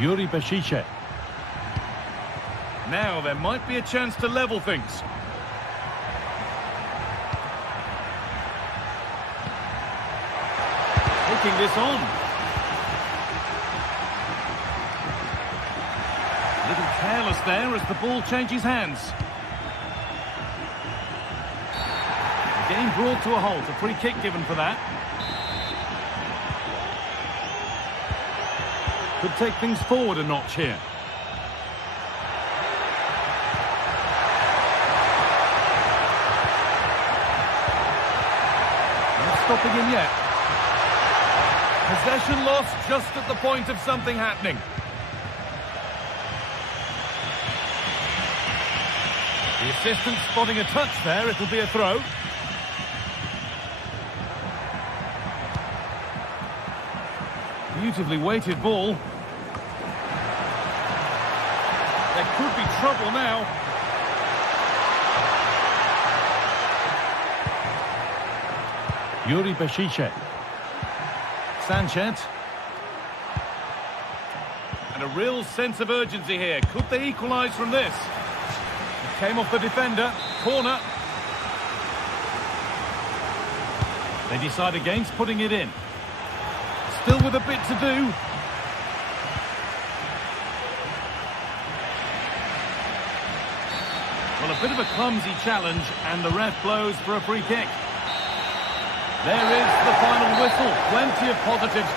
Yuri Beshice. Now there might be a chance to level things. Taking this on. Little careless there as the ball changes hands. The game brought to a halt, a free kick given for that. Could take things forward a notch here. Not stopping him yet. Possession lost just at the point of something happening. The assistant spotting a touch there, it'll be a throw. Beautifully weighted ball. There could be trouble now. Yuri Beshice. Sanchez. And a real sense of urgency here. Could they equalise from this? It came off the defender. Corner. They decide against putting it in. Still with a bit to do. Well, a bit of a clumsy challenge, and the ref blows for a free kick. There is the final whistle. Plenty of positives.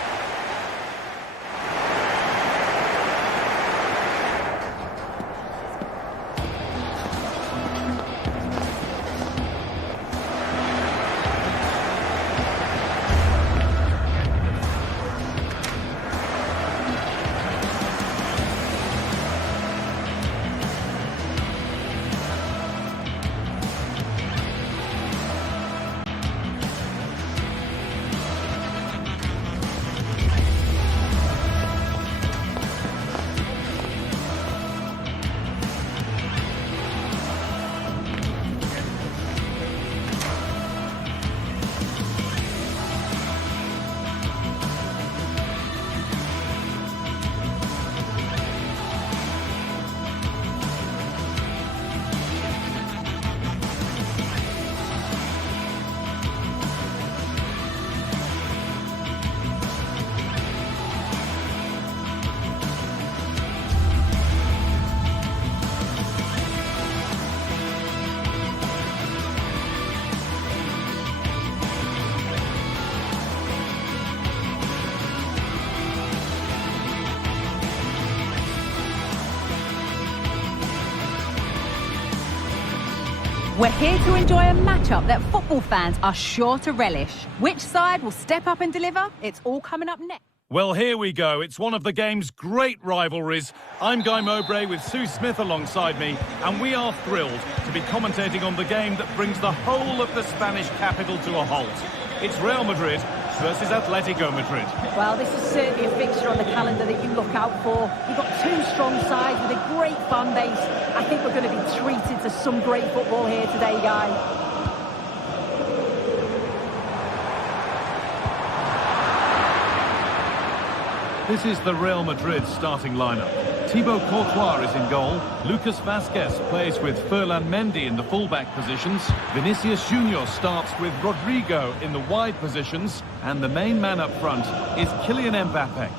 We're here to enjoy a matchup that football fans are sure to relish. Which side will step up and deliver? It's all coming up next. Well, here we go. It's one of the game's great rivalries. I'm Guy Mowbray with Sue Smith alongside me, and we are thrilled to be commentating on the game that brings the whole of the Spanish capital to a halt. It's Real Madrid versus Atletico Madrid. Well, this is certainly a fixture on the calendar that you look out for. You've got two strong sides with a great fan base. I think we're going to be treated to some great football here today, Guy. This is the Real Madrid starting lineup. Thibaut Courtois is in goal. Lucas Vazquez plays with Ferland Mendy in the fullback positions. Vinicius Junior starts with Rodrigo in the wide positions. And the main man up front is Kylian Mbappe.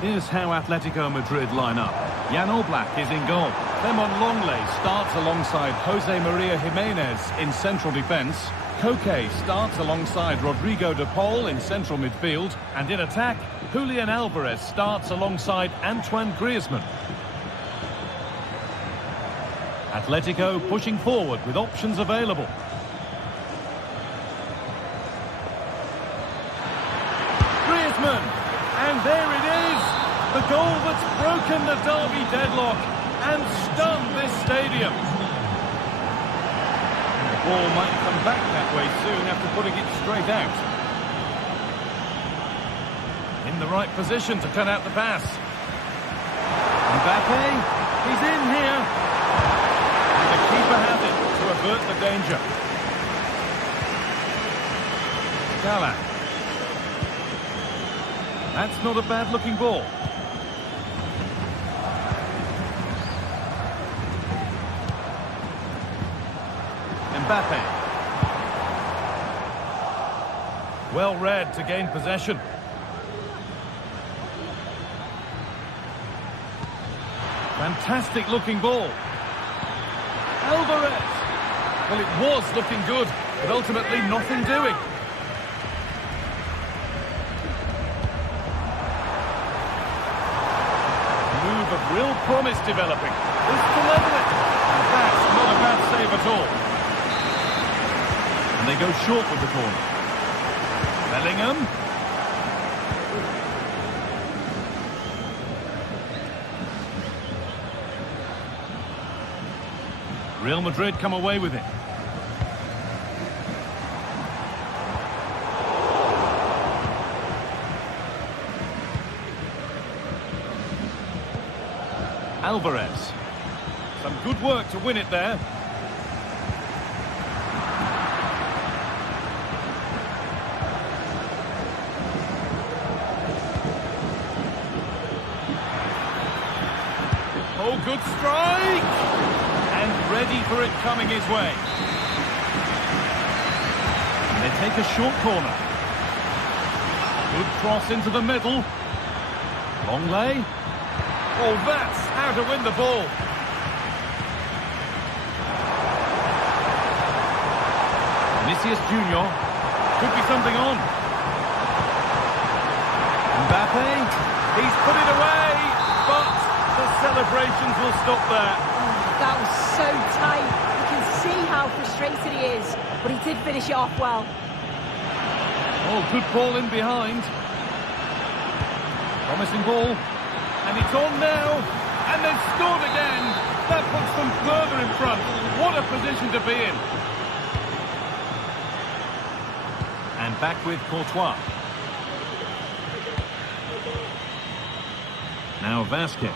Here's how Atletico Madrid line up. Jan Oblak is in goal. Clement Longley starts alongside Jose Maria Jimenez in central defence. Koke starts alongside Rodrigo de Paul in central midfield. And in attack, Julian Alvarez starts alongside Antoine Griezmann. Atletico pushing forward with options available. Griezmann! And there it is! The goal that's broken the derby deadlock and stunned this stadium. The ball might come back that way soon after putting it straight out. In the right position to cut out the pass. Mbappe, he's in here. And the keeper has it to avert the danger. Gala. That's not a bad-looking ball. Mbappe. Well read to gain possession. Fantastic looking ball. Alvarez. Well, it was looking good, but ultimately nothing doing. Move of real promise developing. It's to level it. And that's not a bad save at all. And they go short with the corner. Bellingham. Real Madrid come away with it. Alvarez. Some good work to win it there. Oh, good strike! And ready for it coming his way. And they take a short corner. Good cross into the middle. Longley. Oh, that's how to win the ball. Vinicius Junior. Could be something on. Mbappe. He's put it away, but the celebrations will stop there. That was so tight. You can see how frustrated he is, but he did finish it off well. Oh, good ball in behind. Promising ball. And it's on now. And they've scored again. That puts them further in front. What a position to be in. And back with Courtois. Now Vazquez.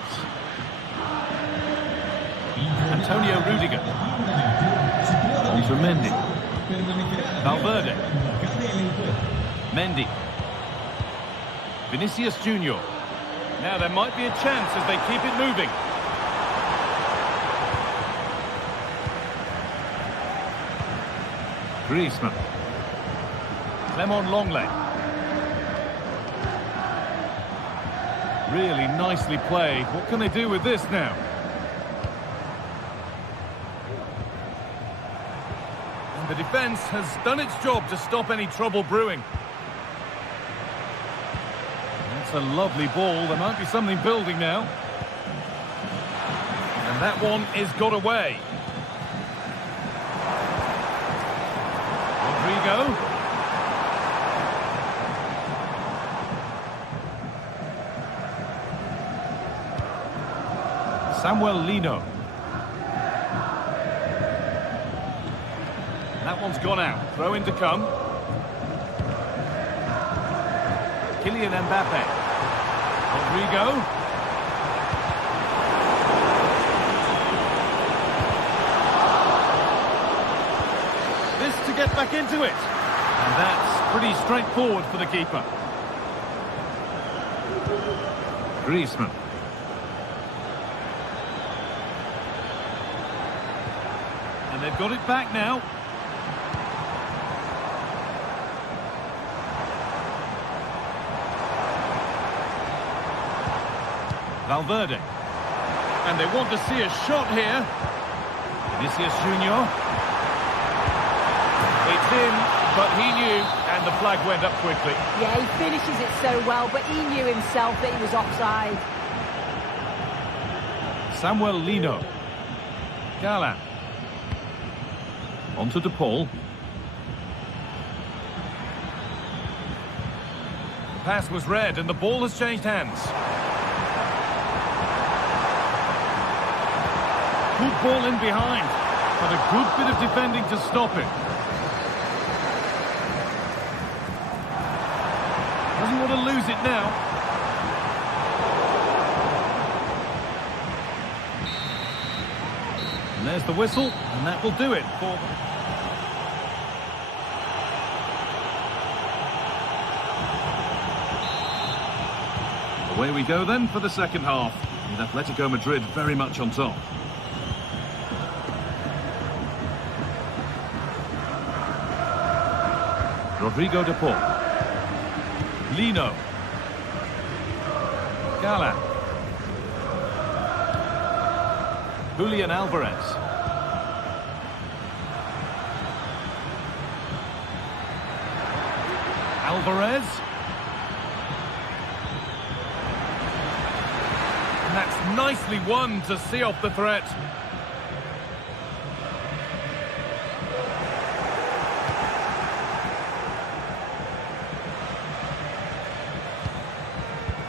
Antonio Rudiger. On to Mendy. Valverde. Mendy. Vinicius Junior. Now there might be a chance as they keep it moving. Griezmann. Clement Longley. Really nicely played. What can they do with this now? And the defence has done its job to stop any trouble brewing. That's a lovely ball. There might be something building now. And that one is got away. Rodrigo. Samuel Lino. That one's gone out. Throw in to come. Kylian Mbappe. Rodrigo. This to get back into it. And that's pretty straightforward for the keeper. Griezmann. And they've got it back now. Valverde. And they want to see a shot here. Vinicius Junior. It's in, but he knew, and the flag went up quickly. Yeah, he finishes it so well, but he knew himself that he was offside. Samuel Lino. Galan. On to De Paul. The pass was read, and the ball has changed hands. Good ball in behind, but a good bit of defending to stop it. Doesn't want to lose it now. And there's the whistle, and that will do it for them. Away we go then for the second half, with Atletico Madrid very much on top. Rodrigo De Paul. Lino. Galan. Julian Alvarez. Alvarez. And that's nicely won to see off the threat.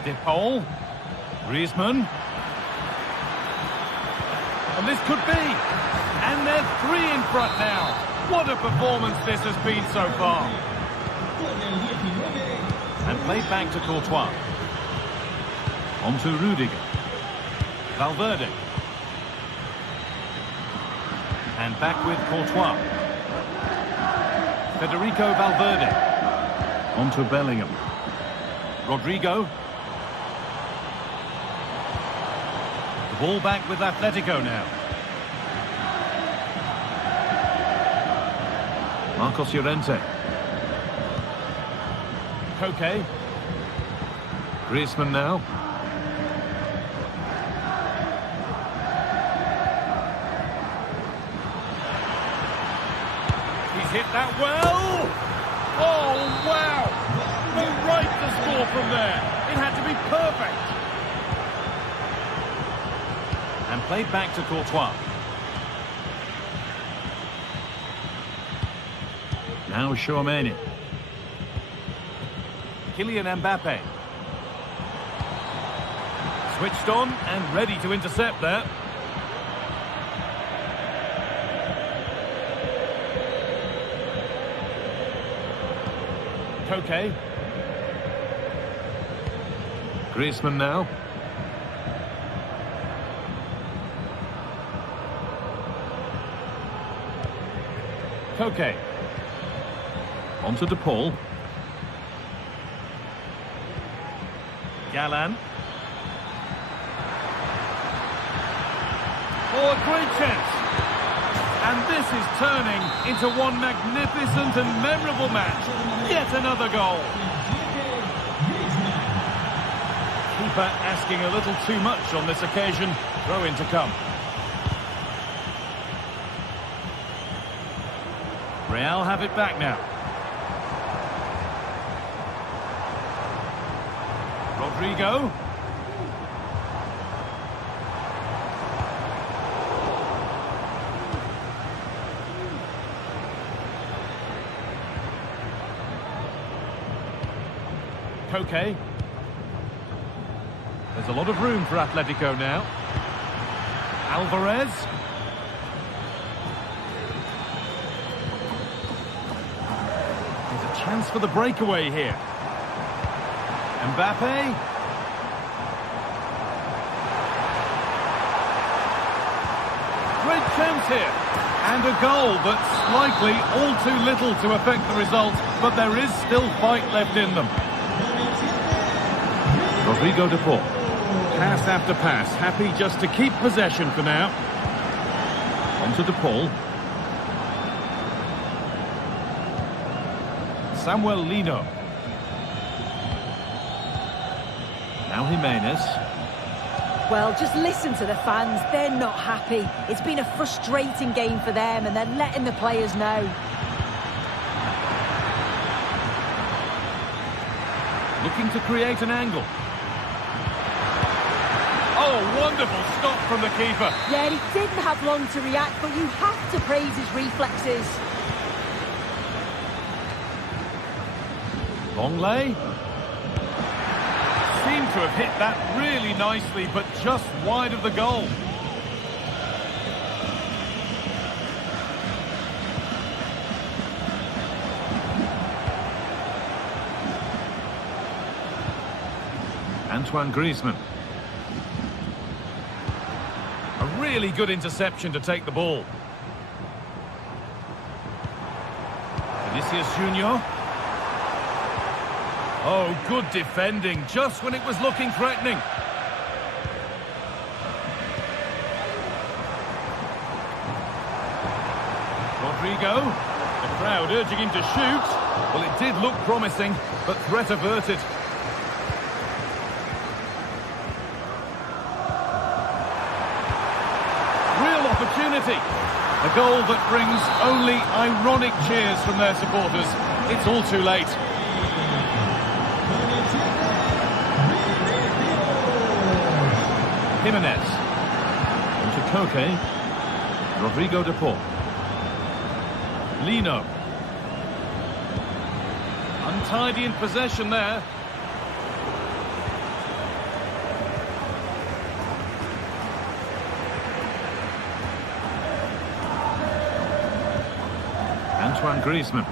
De Paul. Griezmann. And this could be. And they're 3 in front now. What a performance this has been so far. And played back to Courtois. On to Rudiger. Valverde. And back with Courtois. Federico Valverde. On to Bellingham. Rodrigo. The ball back with Atletico now. Marcos Llorente. Koke. Griezmann now. He's hit that well. Oh, wow. No right to score from there. It had to be perfect. And played back to Courtois. Now Tchouaméni. Kylian Mbappe. Switched on and ready to intercept there. Koke. Griezmann now. Koke. On to De Paul. Galan. Oh, a great chance. And this is turning into one magnificent and memorable match. Yet another goal. Keeper asking a little too much on this occasion. Throw in to come. Real have it back now. Rodrigo. Koke. There's a lot of room for Atletico now. Alvarez. There's a chance for the breakaway here. Mbappe. Great chance here. And a goal, but slightly all too little to affect the result. But there is still fight left in them. Rodrigo de Paul. Pass after pass. Happy just to keep possession for now. On to de Paul. Samuel Lino. Now Jimenez. Well, just listen to the fans. They're not happy. It's been a frustrating game for them, and they're letting the players know. Looking to create an angle. Oh, wonderful stop from the keeper. Yeah, he didn't have long to react, but you have to praise his reflexes. Longley. Seemed to have hit that really nicely, but just wide of the goal. Antoine Griezmann. A really good interception to take the ball. Vinicius Junior. Oh, good defending, just when it was looking threatening. Rodrigo. The crowd urging him to shoot. Well, it did look promising, but threat averted. Real opportunity. A goal that brings only ironic cheers from their supporters. It's all too late. Jimenez. Into Koke. Rodrigo de Paul. Lino. Untidy in possession there. Antoine Griezmann.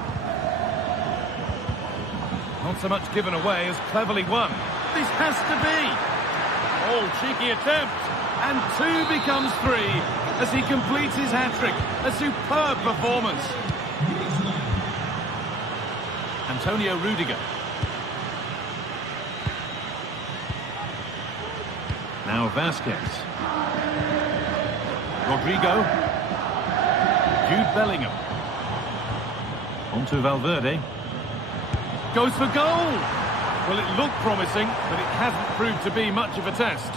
Not so much given away as cleverly won. This has to be. Oh, cheeky attempt. And 2 becomes 3 as he completes his hat-trick. A superb performance. Antonio Rudiger. Now Vasquez. Rodrigo. Jude Bellingham. On to Valverde. Goes for goal. Well, it looked promising, but it hasn't proved to be much of a test.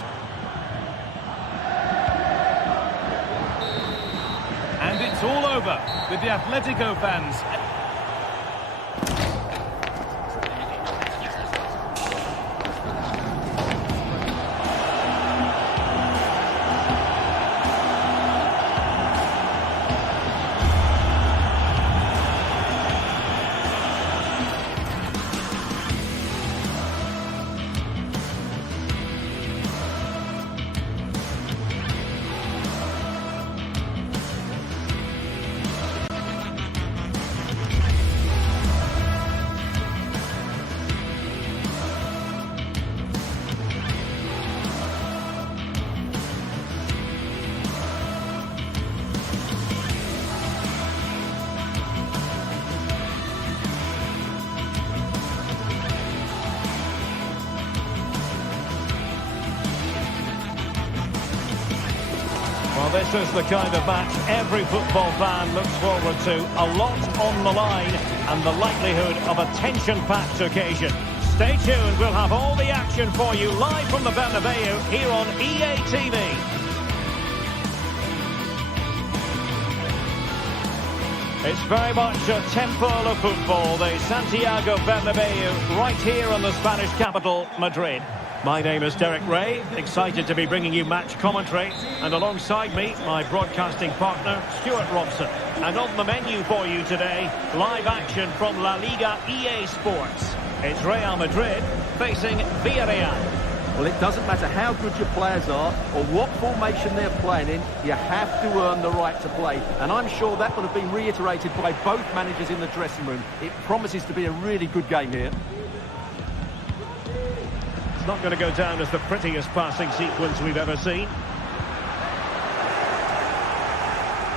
And it's all over with the Atletico fans. Well, this is the kind of match every football fan looks forward to. A lot on the line and the likelihood of a tension-packed occasion. Stay tuned, we'll have all the action for you live from the Bernabeu here on EA TV. It's very much a temple of football, the Santiago Bernabeu, right here in the Spanish capital, Madrid. My name is Derek Ray, excited to be bringing you match commentary, and alongside me, my broadcasting partner, Stuart Robson. And on the menu for you today, live action from La Liga EA Sports. It's Real Madrid facing Villarreal. Well, it doesn't matter how good your players are or what formation they're playing in, you have to earn the right to play. And I'm sure that would have been reiterated by both managers in the dressing room. It promises to be a really good game here. It's not going to go down as the prettiest passing sequence we've ever seen.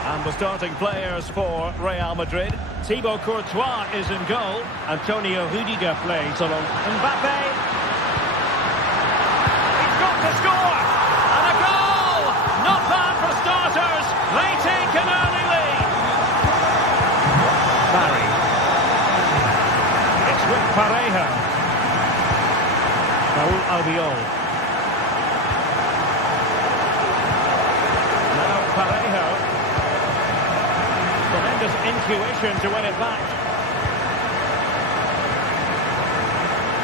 And the starting players for Real Madrid. Thibaut Courtois is in goal. Antonio Rudiger plays along. Mbappe. He's got to score. And a goal. Not bad for starters. They take an early lead. Barry. It's with Parejo. Raúl Albiol. Now Parejo. Tremendous intuition to win it back.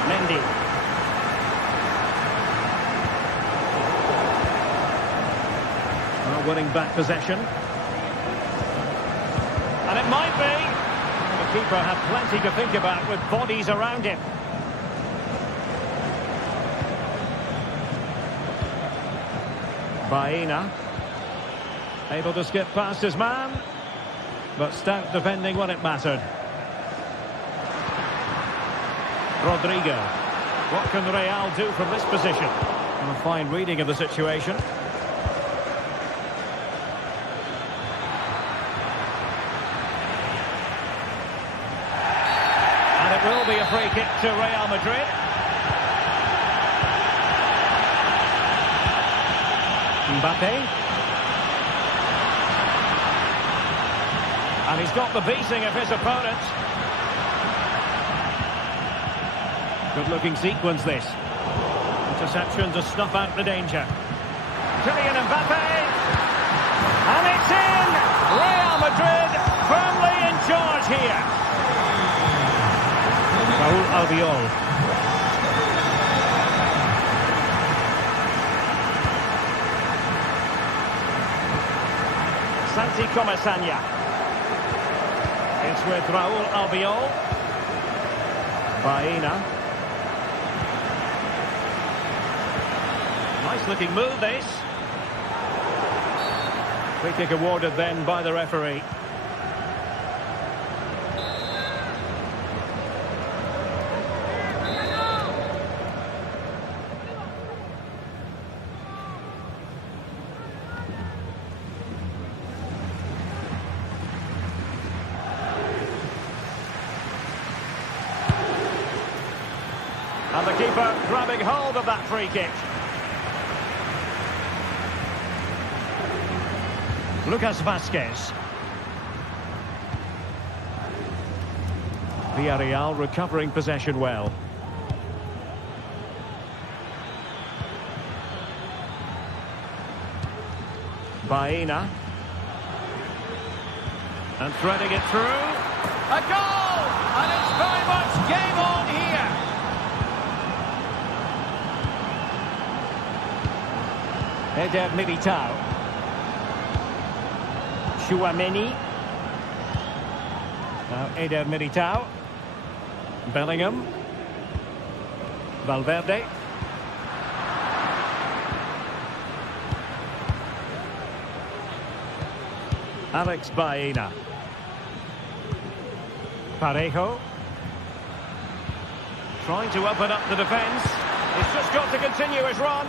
Mendy. Well, winning back possession. And it might be. The keeper had plenty to think about with bodies around him. Baena. Able to skip past his man. But stout defending when it mattered. Rodrigo. What can Real do from this position? A fine reading of the situation. And it will be a free kick to Real Madrid. Mbappe. And he's got the beating of his opponent. Good-looking sequence, this. Interception to snuff out the danger. Kylian Mbappe. And it's in! Real Madrid firmly in charge here. Raúl Albiol. Santi Comesaña. It's with Raúl Albiol. Baena. Nice looking move, this. Free kick awarded then by the referee. And the keeper grabbing hold of that free kick. Lucas Vázquez. Villarreal recovering possession well. Baena. And threading it through. A goal! And it's very much game on here. Eder Militao. Tchouaméni. Now Eder Militao. Bellingham. Valverde. Alex Baena. Parejo. Trying to open up the defence. He's just got to continue his run.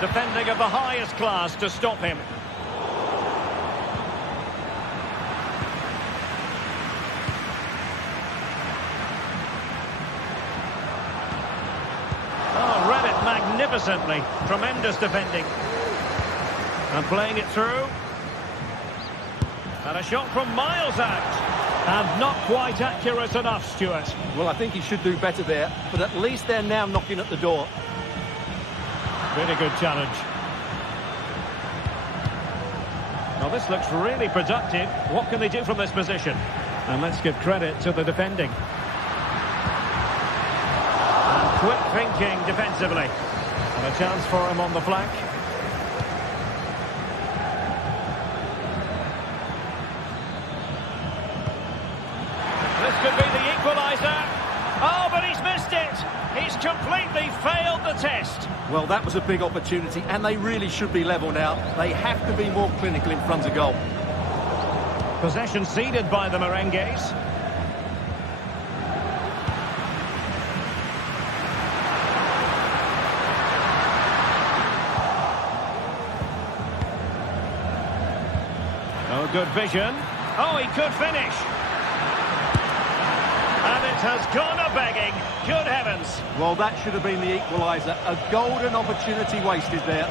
Defending of the highest class to stop him. Oh, read it magnificently. Tremendous defending. And playing it through. And a shot from miles out. And not quite accurate enough, Stuart. Well, I think he should do better there, but at least they're now knocking at the door. Really good challenge. Well, this looks really productive. What can they do from this position? And let's give credit to the defending. And quick thinking defensively. And a chance for him on the flank. This could be the equaliser. Oh, but he's missed the test. Well, that was a big opportunity, and they really should be level now. They have to be more clinical in front of goal. Possession ceded by the Merengues. Oh, good vision. Oh, he could finish. And it has gone a-begging. Good heavens. Well, that should have been the equaliser. A golden opportunity wasted there.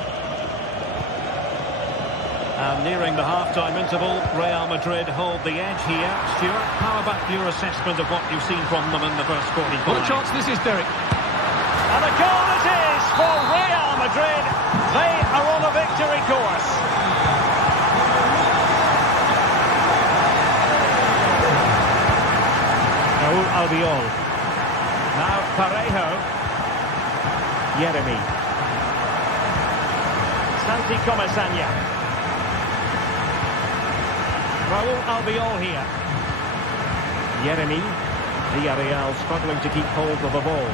And nearing the half-time interval, Real Madrid hold the edge here. Stuart, how about your assessment of what you've seen from them in the first 45? What a chance this is, Derek. And a goal it is for Real Madrid. They are on a victory course. Raúl Albiol. Now Parejo. Yeremy. Santi Comesaña. Raúl Albiol here. Yeremy. Villarreal struggling to keep hold of the ball.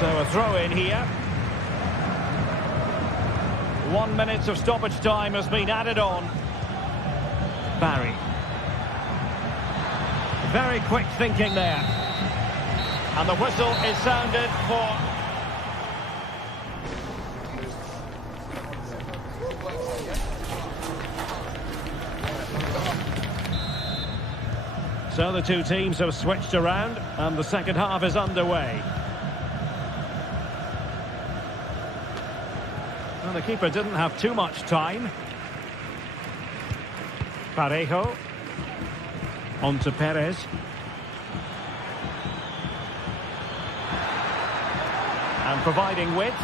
So a throw in here. 1 minute of stoppage time has been added on. Barry. Very quick thinking there. And the whistle is sounded for... So the two teams have switched around and the second half is underway. Well, the keeper didn't have too much time. Parejo. On to Perez. And providing width.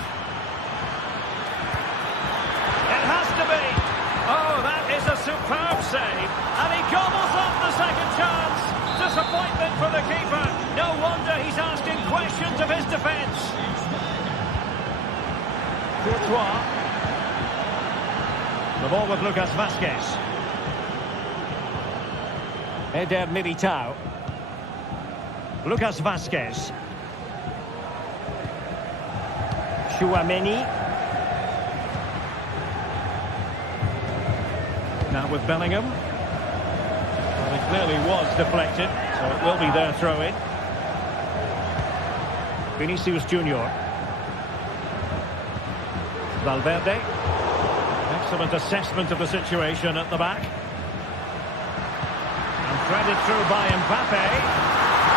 It has to be. Oh, that is a superb save. And he gobbles up the second chance. Disappointment for the keeper. No wonder he's asking questions of his defence. Courtois. The ball with Lucas Vázquez. Eder Militao. Lucas Vázquez. Tchouaméni. Now with Bellingham. Well, it clearly was deflected, so it will be their throw-in. Vinicius Junior. Valverde. Excellent assessment of the situation at the back. And threaded through by Mbappe.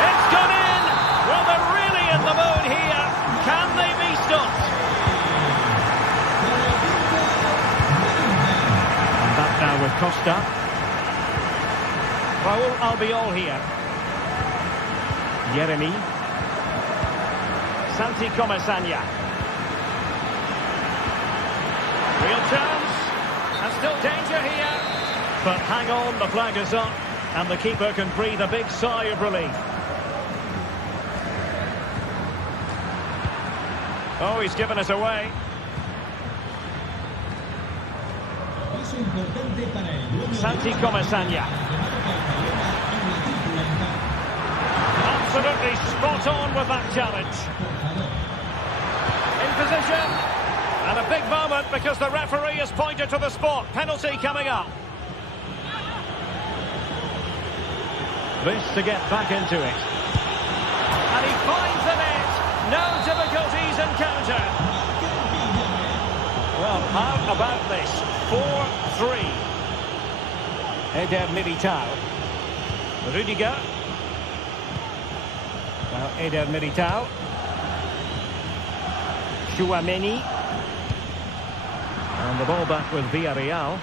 It's gone in! Well, they're really in the mood here. Can they be stopped? And back now with Costa. Raúl Albiol here. Yeremy. Santi Comesaña. Real chance. And still danger here. But hang on, the flag is up. And the keeper can breathe a big sigh of relief. Oh, he's given it away. Santi Comesaña. Absolutely spot on with that challenge. In position. And a big moment because the referee has pointed to the spot. Penalty coming up. This to get back into it. And he finds the net. No difficulties encountered. Well, how about this? 4-3. Eder Militao. Rudiger. Now Eder Militao. Tchouaméni. And the ball back with Villarreal.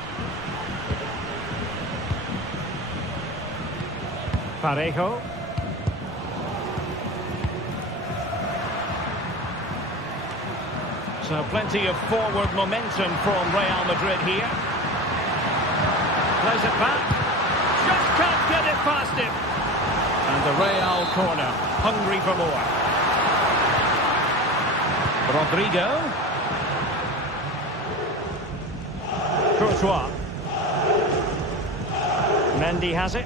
Parejo. So plenty of forward momentum from Real Madrid here. Plays it back. Just can't get it past him. And the Real corner. Hungry for more. Rodrigo. Courtois. Mendy has it.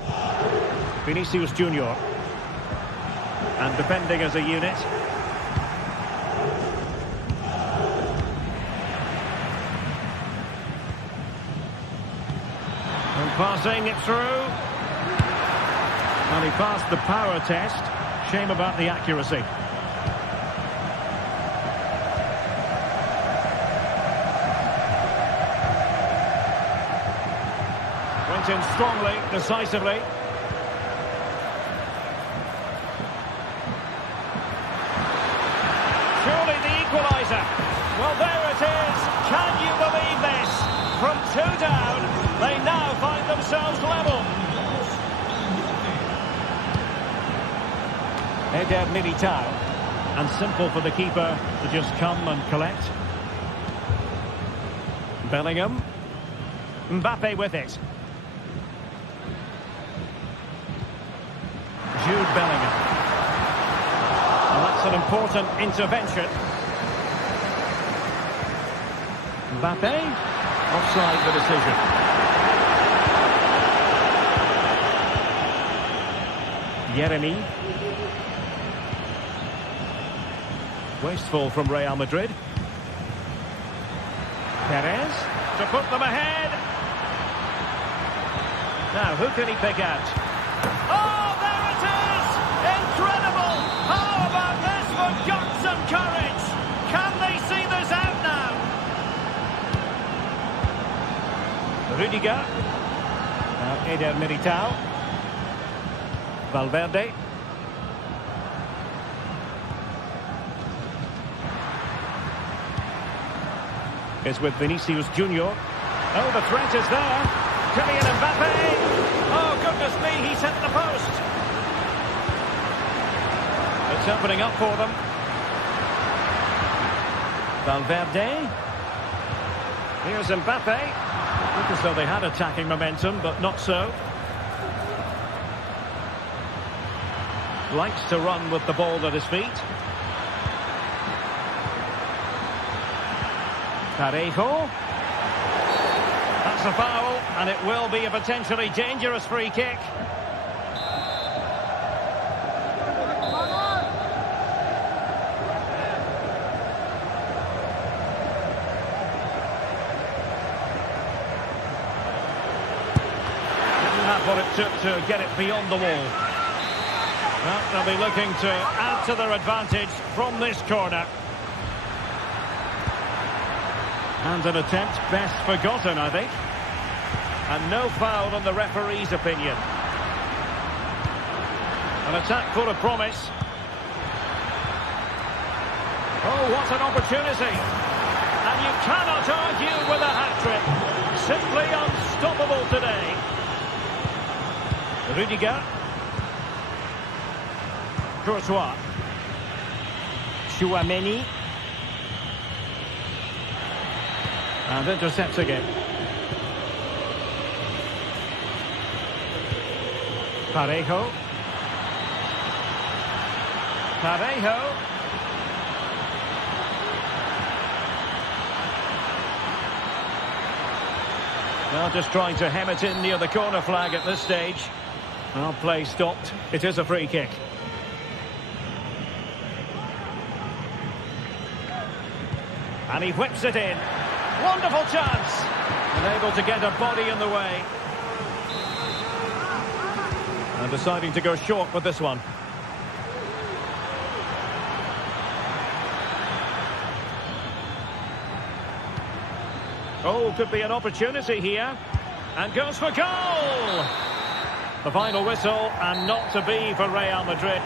Vinicius Junior. And defending as a unit. And passing it through. And he passed the power test. Shame about the accuracy. Went in strongly, decisively. Surely the equaliser. Well, there it is. Can you believe this? From 2 down, they now find themselves level. Eder Militao. And simple for the keeper to just come and collect. Bellingham. Mbappe with it. Jude Bellingham. And that's an important intervention. Mbappe. Offside the decision. Yeremy. Wasteful from Real Madrid. Perez to put them ahead. Now, who can he pick out? Oh, there it is! Incredible! How about this for guts and courage? Can they see this out now? Rudiger. Now, Eder Militao. Valverde. Is with Vinicius Junior. Oh, the threat is there. Kylian Mbappe. Oh, goodness me, he's hit the post. It's opening up for them. Valverde. Here's Mbappe. Look as though they had attacking momentum, but not so. Likes to run with the ball at his feet. Parejo. That's a foul, and it will be a potentially dangerous free kick. Didn't have what it took to get it beyond the wall. Well, they'll be looking to add to their advantage from this corner. And an attempt best forgotten, I think. And no foul in the referee's opinion. An attack full of promise. Oh, what an opportunity. And you cannot argue with a hat-trick. Simply unstoppable today. Rudiger. Courtois. Chouameni. And intercepts again. Parejo. Parejo. Now just trying to hem it in near the corner flag at this stage. Well, play stopped. It is a free kick. And he whips it in. Wonderful chance. And able to get a body in the way. And deciding to go short with this one. Oh, could be an opportunity here. And goes for goal! The final whistle, and not to be for Real Madrid.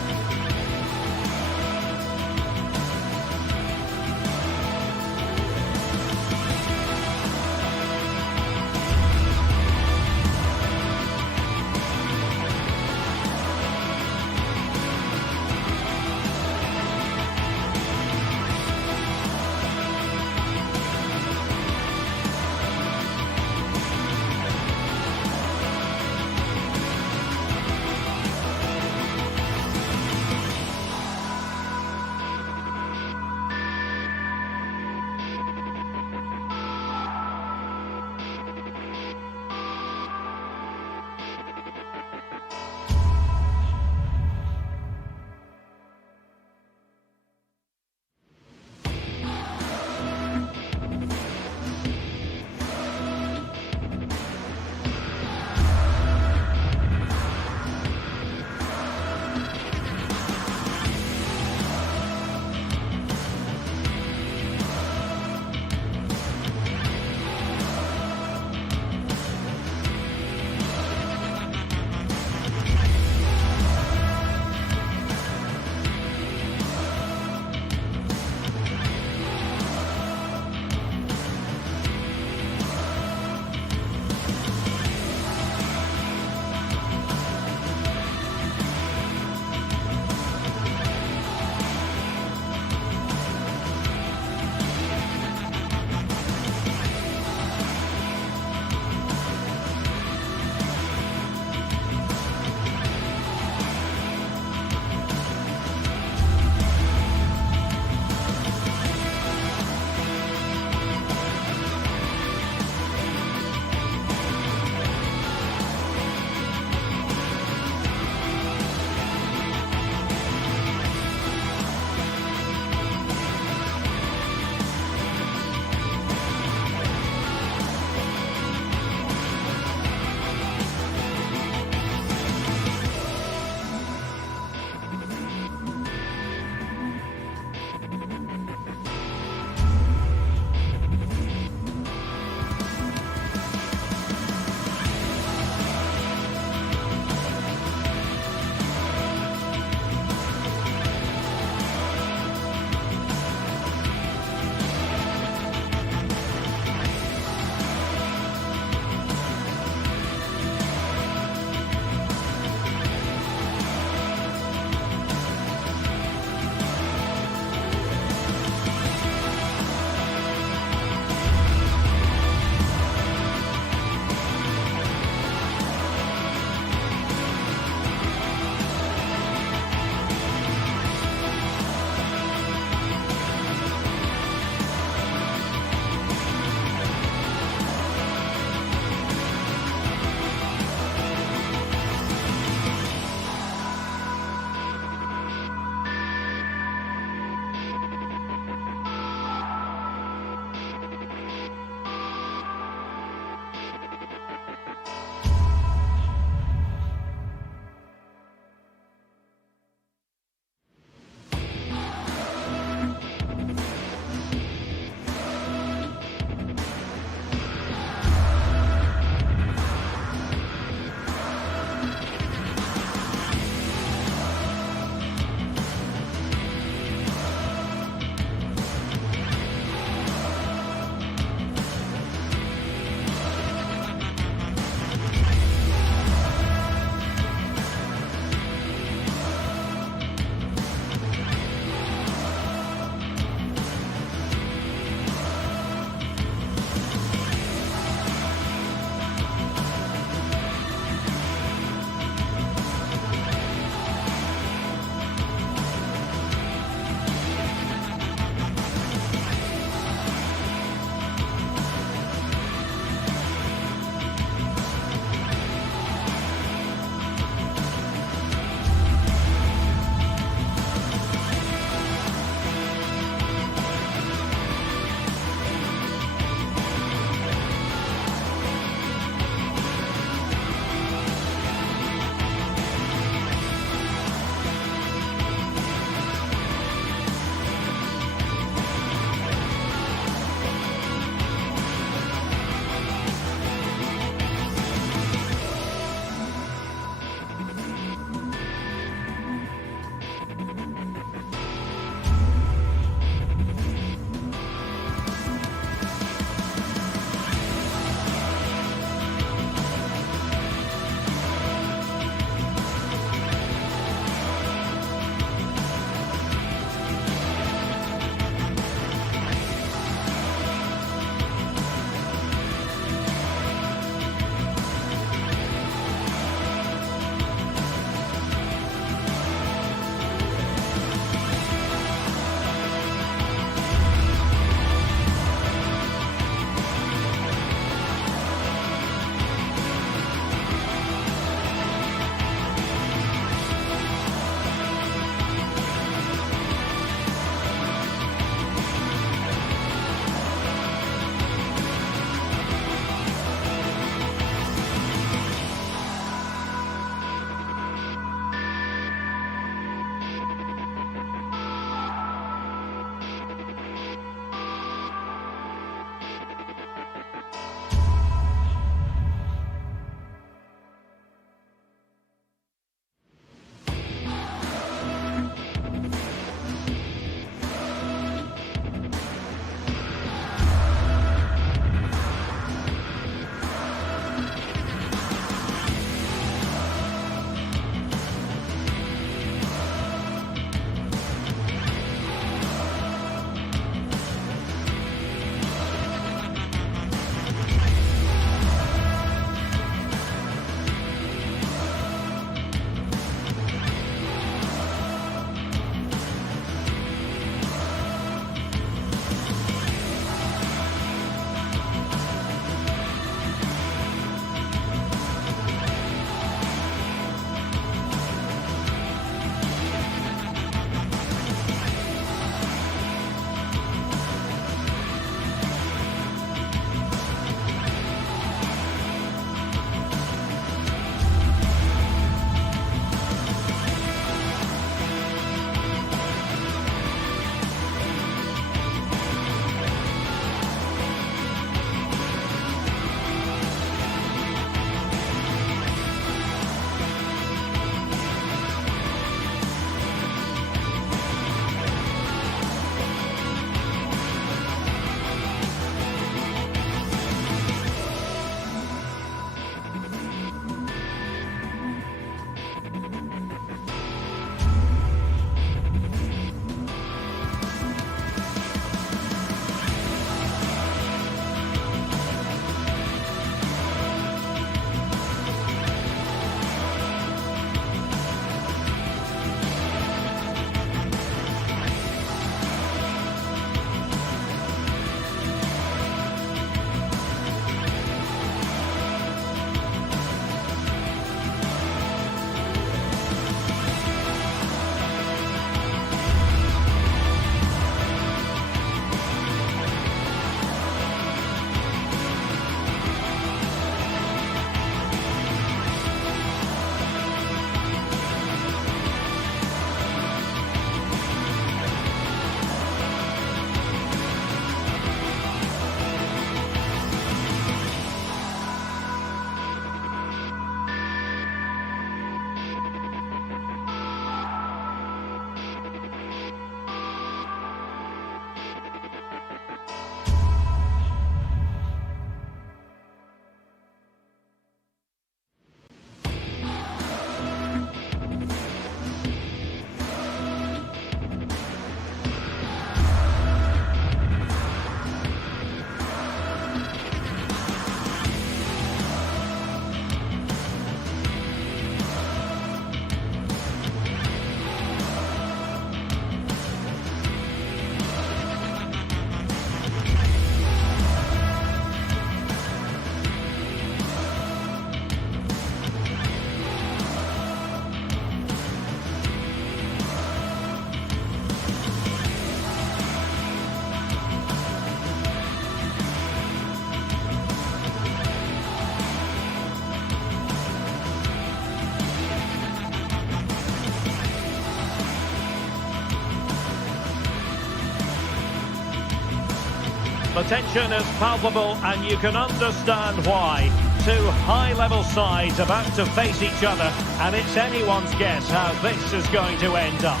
The tension is palpable and you can understand why. Two high-level sides about to face each other, and it's anyone's guess how this is going to end up.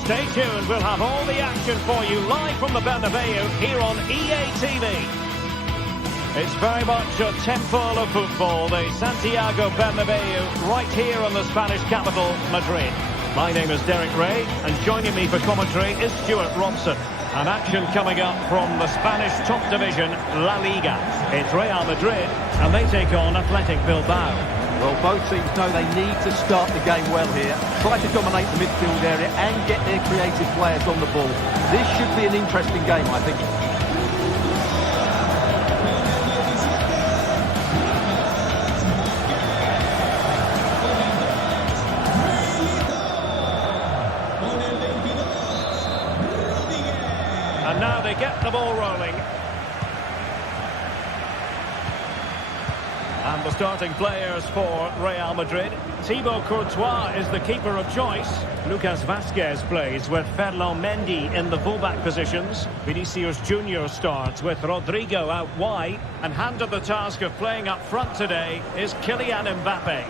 Stay tuned, we'll have all the action for you live from the Bernabeu here on EA TV. It's very much a temple of football, the Santiago Bernabeu, right here in the Spanish capital, Madrid. My name is Derek Ray, and joining me for commentary is Stuart Robson. And action coming up from the Spanish top division, La Liga. It's Real Madrid, and they take on Athletic Bilbao. Well, both teams know they need to start the game well here. Try to dominate the midfield area and get their creative players on the ball. This should be an interesting game, I think. And now they get the ball rolling. And the starting players for Real Madrid. Thibaut Courtois is the keeper of choice. Lucas Vazquez plays with Ferland Mendy in the fullback positions. Vinicius Junior starts with Rodrigo out wide. And handed the task of playing up front today is Kylian Mbappe.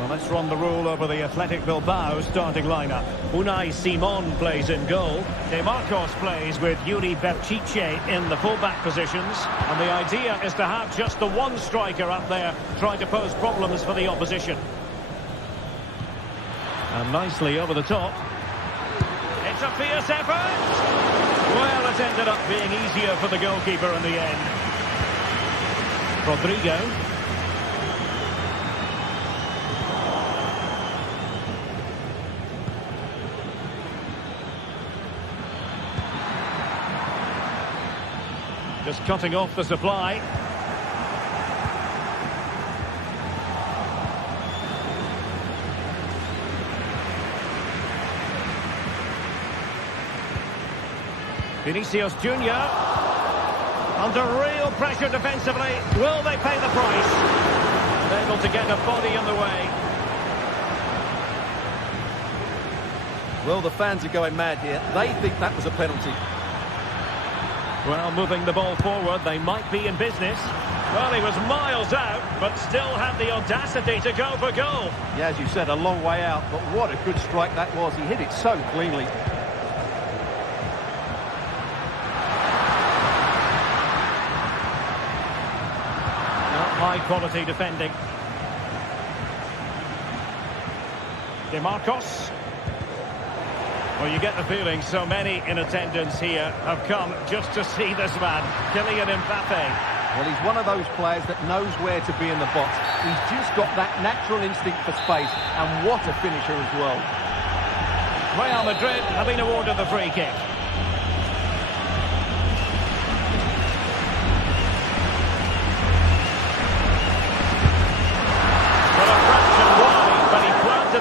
Well, let's run the rule over the Athletic Bilbao starting lineup. Unai Simon plays in goal. De Marcos plays with Yuri Berchiche in the fullback positions. And the idea is to have just the one striker up there trying to pose problems for the opposition. And nicely over the top. It's a fierce effort. Well, it ended up being easier for the goalkeeper in the end. Rodrigo. Just cutting off the supply. Vinicius Junior under real pressure defensively. Will they pay the price? Able to get a body in the way. Well, the fans are going mad here. They think that was a penalty. Well, moving the ball forward, they might be in business. Well, he was miles out, but still had the audacity to go for goal. Yeah, as you said, a long way out, but what a good strike that was. He hit it so cleanly. High-quality defending. De Marcos. Well, you get the feeling so many in attendance here have come just to see this man, Kylian Mbappe. Well, he's one of those players that knows where to be in the box. He's just got that natural instinct for space, and what a finisher as well. Real Madrid have been awarded the free kick.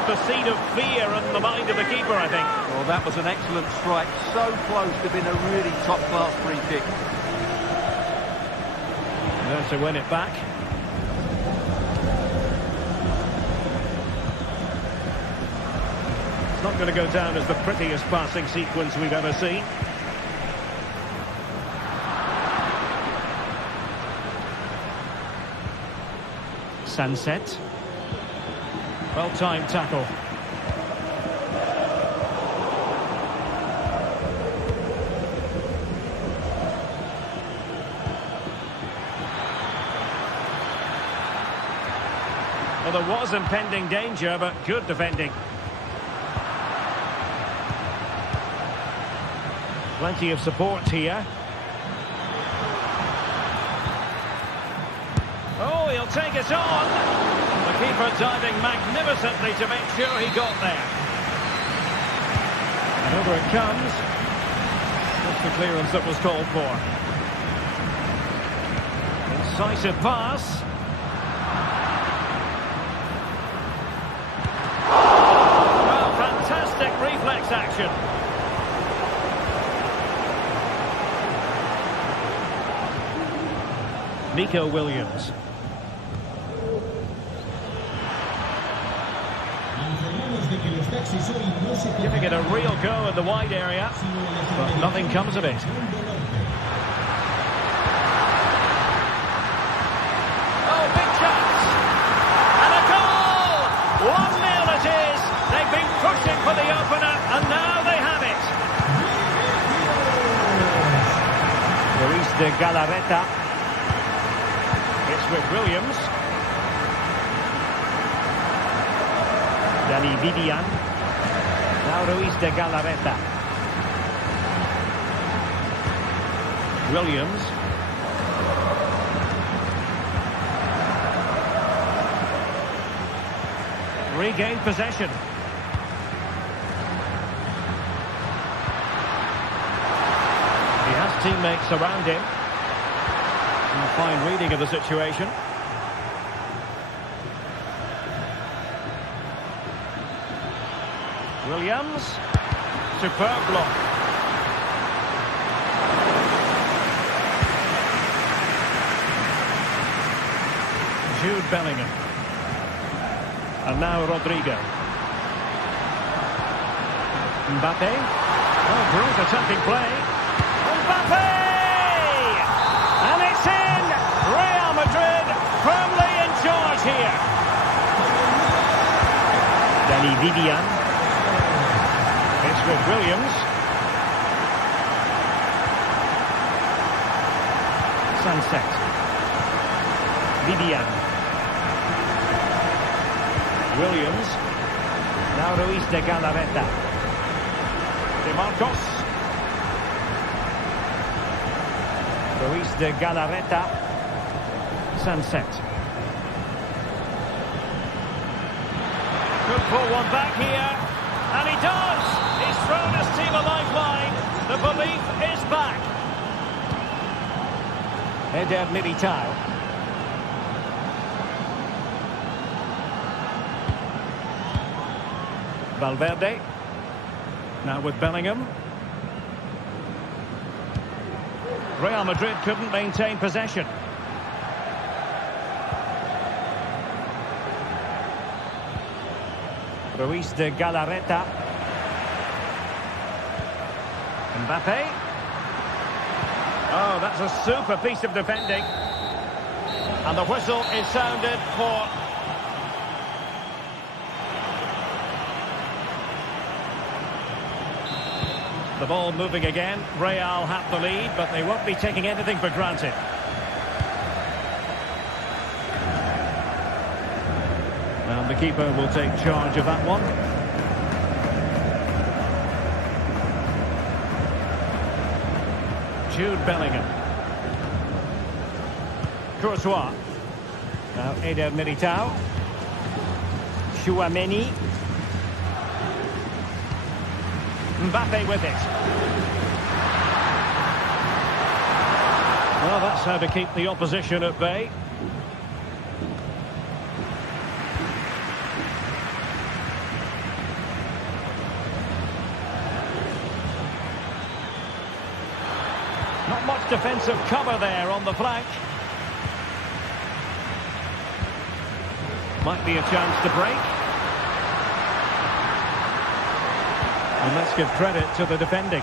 The seed of fear in the mind of the keeper, I think. Well, that was an excellent strike. So close to being a really top-class free kick. There to win it back. It's not going to go down as the prettiest passing sequence we've ever seen. Sunset. Well-timed tackle. Well, there was impending danger, but good defending. Plenty of support here. Oh, he'll take it on. The keeper diving magnificently to make sure he got there. And over it comes. Just the clearance that was called for. Incisive pass. Well, fantastic reflex action. Nico Williams. Informamos de que los taxis hoy no se Giving it a real go in the wide area, but nothing comes of it. Oh, big chance! And a goal! 1-0 it is! They've been pushing for the opener, and now they have it. Luis de Galarreta. It's with Williams. Danny Vivian. Now Luis de Galarreta. Williams. Regained possession. He has teammates around him. And a fine reading of the situation. Williams. Superb block. Jude Bellingham. And now Rodrigo. Mbappe. Oh, brilliant attacking play. Mbappe! And it's in! Real Madrid firmly in charge here. Danny Vivian. It's with Williams. Sunset. Vivian. Williams. Now Luis de Galarreta. De Marcos. Luis de Galarreta. Sunset. Could pull one back here. And he does! He's thrown his team a lifeline. The belief is back. Eder Militao. Valverde. Now with Bellingham. Real Madrid couldn't maintain possession. Luis de Galarreta. Mbappe. Oh, that's a super piece of defending. And the whistle is sounded for... The ball moving again. Real have the lead, but they won't be taking anything for granted. And the keeper will take charge of that one. Jude Bellingham. Courtois. Now Eder Militao. Chouameni. Mbappe with it. Well, that's how to keep the opposition at bay. Not much defensive cover there on the flank. Might be a chance to break. And let's give credit to the defending.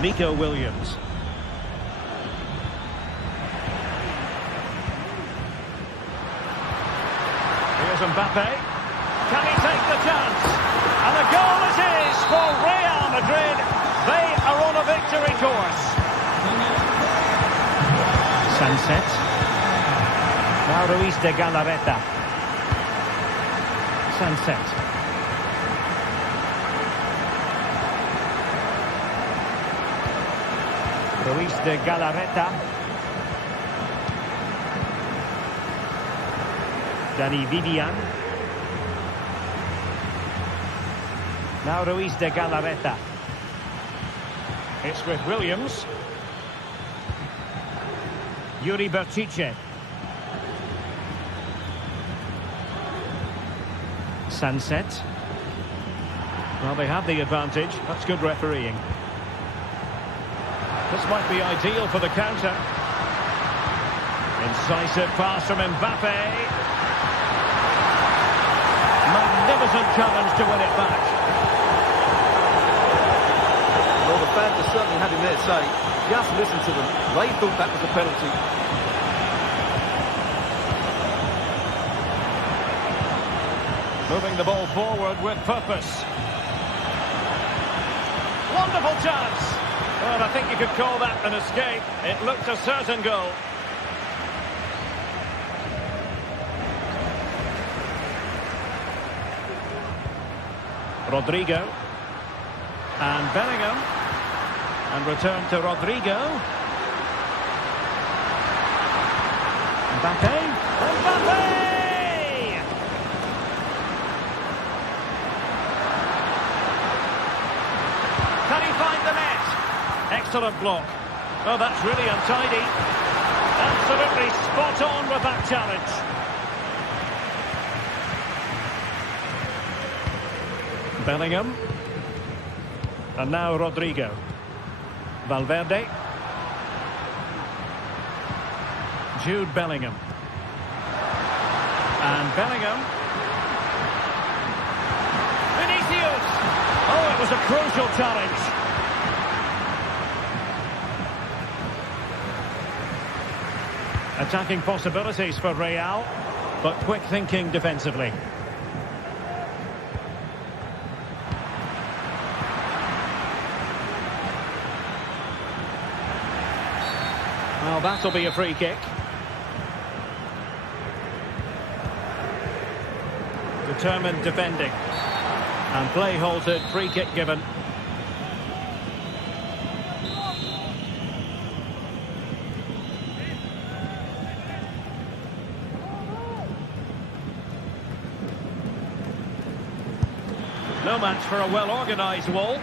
Nico Williams. Here's Mbappe. Can he take the chance? And the goal it is for Real Madrid. They are on a victory course. Sunset. Now Luis de Galarreta. Sunset. Luis de Galarreta. Danny Vivian. Now Luis de Galarreta. It's with Williams. Yuri Berchiche. Sunset. Well, they have the advantage. That's good refereeing. This might be ideal for the counter. Incisive pass from Mbappe. magnificent challenge to win it back. Well, the fans are certainly having their say. Just listen to them. They thought that was a penalty. Moving the ball forward with purpose. Wonderful chance. Well, I think you could call that an escape. It looked a certain goal. Rodrigo. And Bellingham. And return to Rodrigo. Mbappe. Mbappe! Can he find the net? Excellent block. Oh, that's really untidy. Absolutely spot on with that challenge. Bellingham. And now Rodrigo. Valverde. Jude Bellingham. And Bellingham. Vinicius! Oh, it was a crucial challenge. Attacking possibilities for Real, but quick thinking defensively. Well, that'll be a free kick. Determined defending. And play halted, free kick given. No match for a well-organised wall.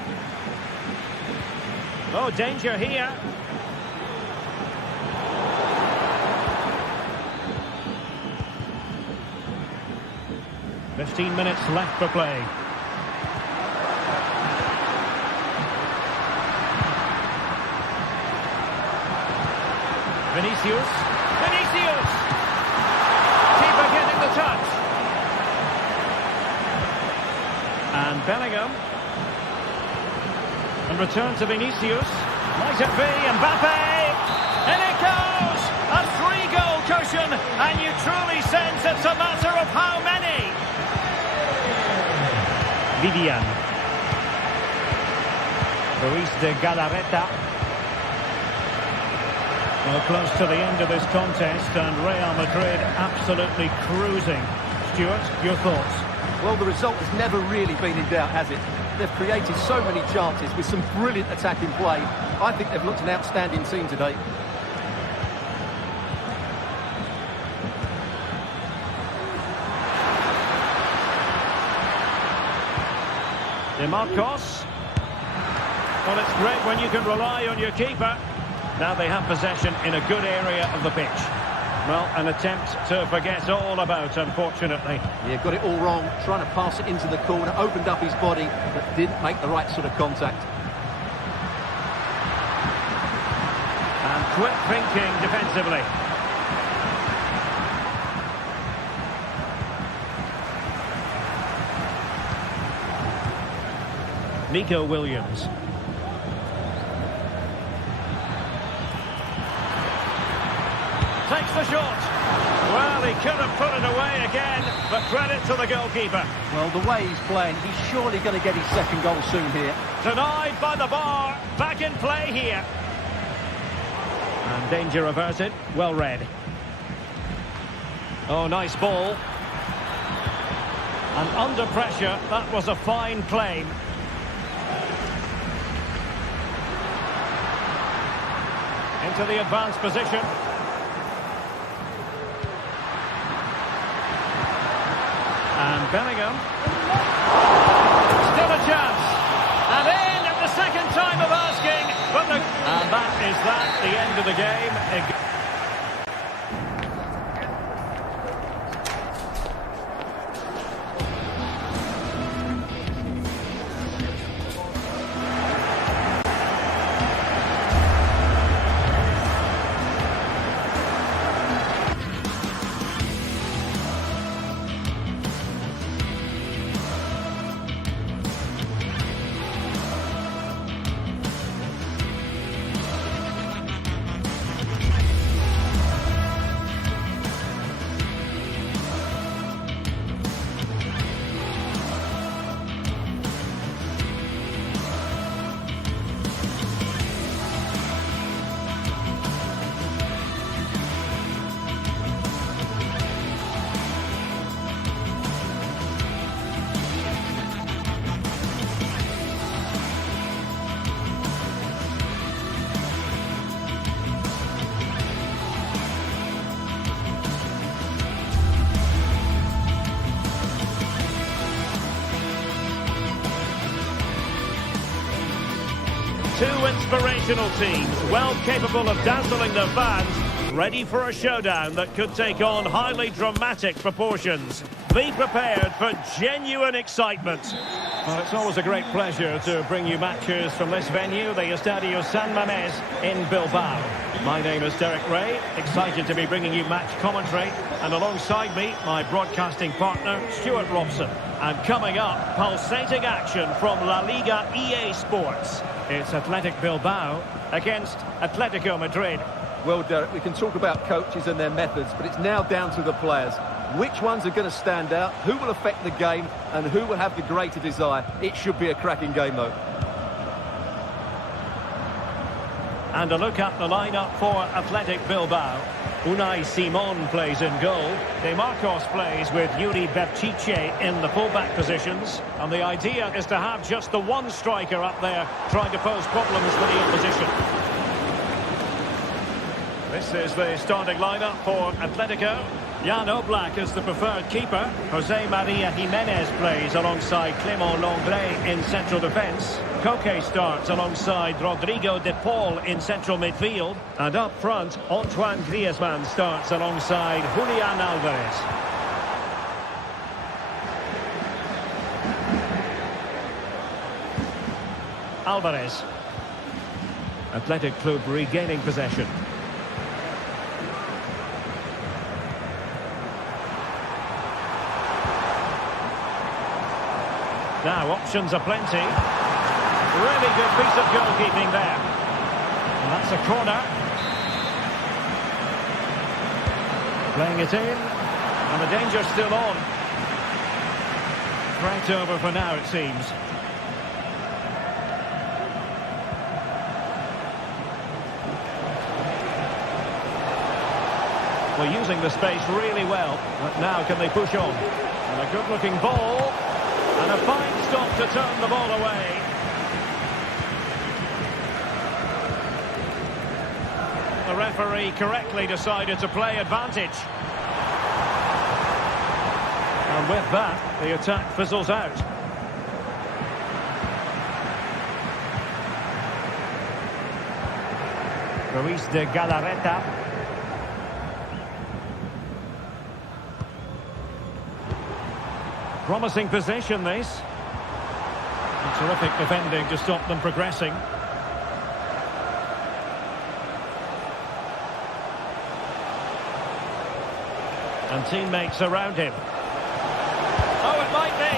Oh, danger here. "15 minutes left for play. Vinicius. Vinicius! Keeper getting the touch. And Bellingham. And return to Vinicius. Might it be Mbappe? In it goes! A 3-goal cushion, and you truly sense it's a matter of how many. Vivian. Luis de Galarreta. Well, close to the end of this contest, and Real Madrid absolutely cruising. Stuart, your thoughts? Well, the result has never really been in doubt, has it? They've created so many chances with some brilliant attacking play. I think they've looked an outstanding team today. De Marcos. Well, it's great when you can rely on your keeper. Now they have possession in a good area of the pitch. Well, an attempt to forget all about, unfortunately. Yeah, got it all wrong. Trying to pass it into the corner, opened up his body, but didn't make the right sort of contact. And quick thinking defensively. Nico Williams. Takes the shot. Well, he could have put it away again, but credit to the goalkeeper. Well, the way he's playing, he's surely going to get his second goal soon here. Denied by the bar. Back in play here. And danger averted. Well read. Oh, nice ball. And under pressure, that was a fine claim. Into the advanced position. And Bellingham. Still a chance. And in at the second time of asking. And that is the end of the game. inspirational teams, well capable of dazzling their fans, ready for a showdown that could take on highly dramatic proportions. Be prepared for genuine excitement. Well, it's always a great pleasure to bring you matches from this venue, the Estadio San Mamés in Bilbao. My name is Derek Ray, excited to be bringing you match commentary, and alongside me, my broadcasting partner, Stuart Robson. And coming up, pulsating action from La Liga EA Sports. It's Athletic Bilbao against Atletico Madrid. Well, Derek, we can talk about coaches and their methods, but it's now down to the players. Which ones are going to stand out, who will affect the game, and who will have the greater desire? It should be a cracking game, though. And a look at the lineup for Athletic Bilbao. Unai Simon plays in goal. De Marcos plays with Yuri Berchiche in the fullback positions. And the idea is to have just the one striker up there trying to pose problems for the opposition. This is the starting lineup for Atletico. Jan Oblak is the preferred keeper. Jose Maria Jimenez plays alongside Clément Lenglet in central defence. Koke starts alongside Rodrigo de Paul in central midfield. And up front, Antoine Griezmann starts alongside Julian Alvarez. Alvarez. Athletic Club regaining possession. Now, options are plenty. Really good piece of goalkeeping there. And that's a corner. Playing it in. And the danger's still on. Right over for now, it seems. We're using the space really well. But now can they push on? And a good-looking ball. And a fine stop to turn the ball away. The referee correctly decided to play advantage. And with that, the attack fizzles out. Ruiz de Galarreta. Promising position, this. And terrific defending to stop them progressing. And teammates around him. Oh, it might be.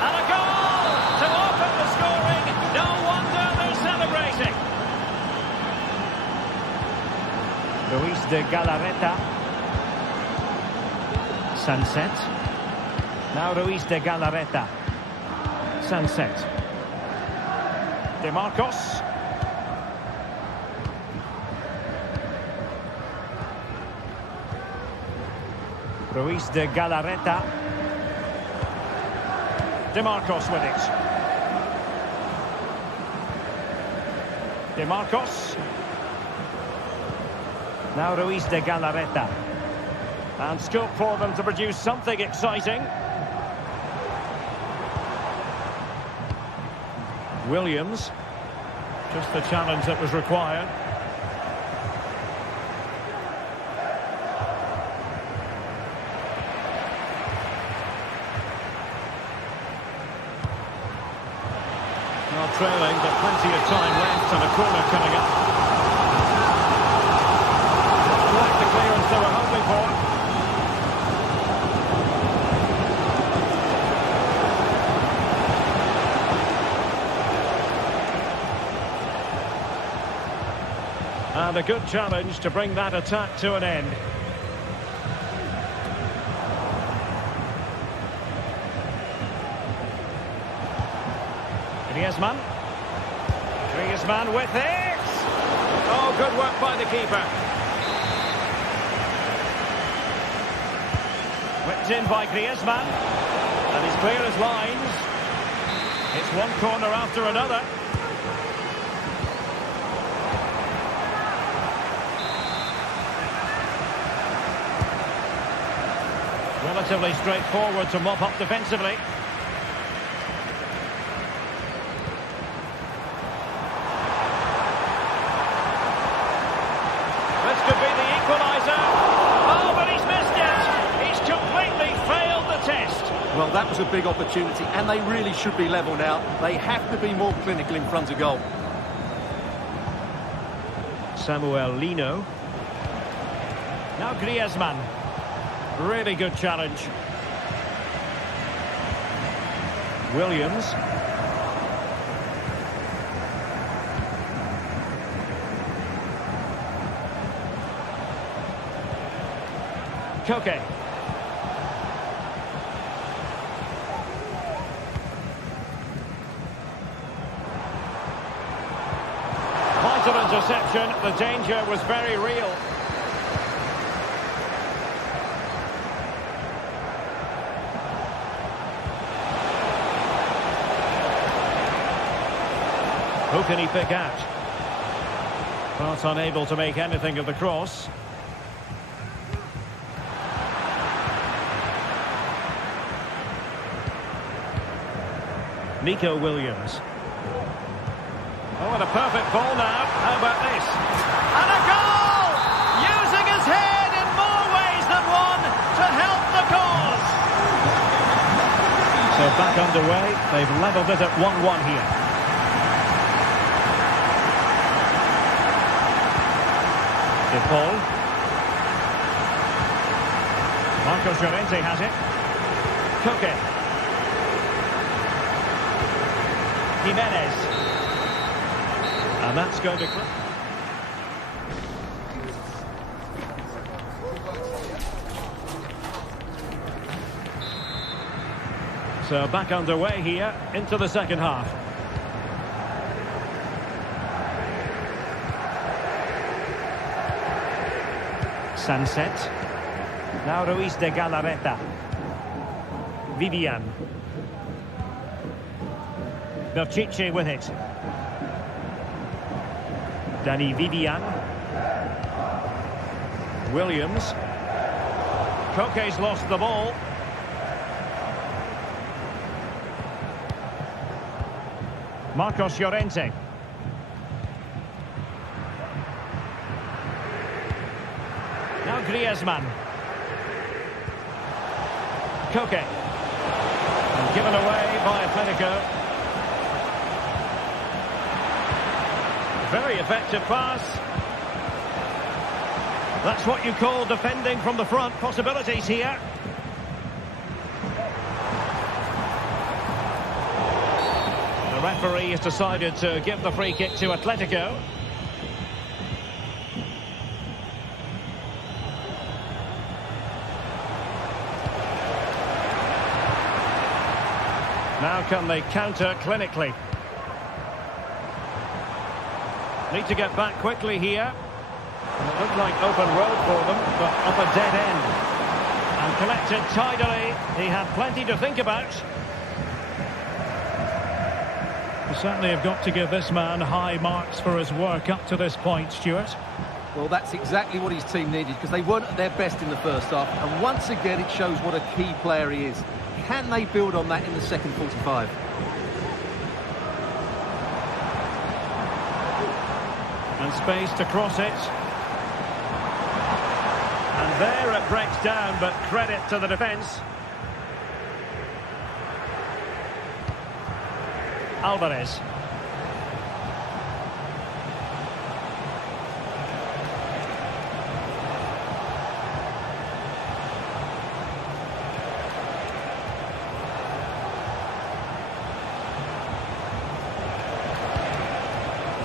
And a goal to open the scoring. No wonder they're celebrating. Ruiz de Galarreta. Sunset. Now Ruiz de Galarreta. Sunset. De Marcos. Ruiz de Galarreta. De Marcos with it. De Marcos. Now Ruiz de Galarreta. And scope for them to produce something exciting. Williams, just the challenge that was required. Not trailing, but plenty of time left and a corner coming up. Like the clearance they were hoping for. And a good challenge to bring that attack to an end. Griezmann. Griezmann with it. Oh, good work by the keeper. Whipped in by Griezmann. And he's clear as lines. It's one corner after another. Relatively straightforward to mop up defensively. that was a big opportunity, and they really should be level now. They have to be more clinical in front of goal. Samuel Lino. Now Griezmann. Really good challenge. Williams. Koke. Vital interception. The danger was very real. Who can he pick out? But unable to make anything of the cross. Nico Williams. Oh, and a perfect ball now. How about this? And a goal! Using his head in more ways than one to help the cause. So back underway. They've levelled it at 1-1 here. De Paul. Marcos Llorente has it. Koke. Jimenez. And that's going to... So back underway here into the second half. Sunset. Now Ruiz de Galarreta. Vivian. Berchiche with it. Danny Vivian. Williams. Koke's lost the ball. Marcos Llorente. Now Griezmann. Koke. And given away by Atletico. Very effective pass. That's what you call defending from the front. Possibilities here. The referee has decided to give the free kick to Atletico. Now can they counter clinically? Need to get back quickly here. And it looked like open road for them, but up a dead end. And collected tidily. He had plenty to think about. You certainly have got to give this man high marks for his work up to this point, Stuart. Well, that's exactly what his team needed, because they weren't at their best in the first half. And once again, it shows what a key player he is. Can they build on that in the second 45? And space to cross it. And there it breaks down, but credit to the defence. Alvarez.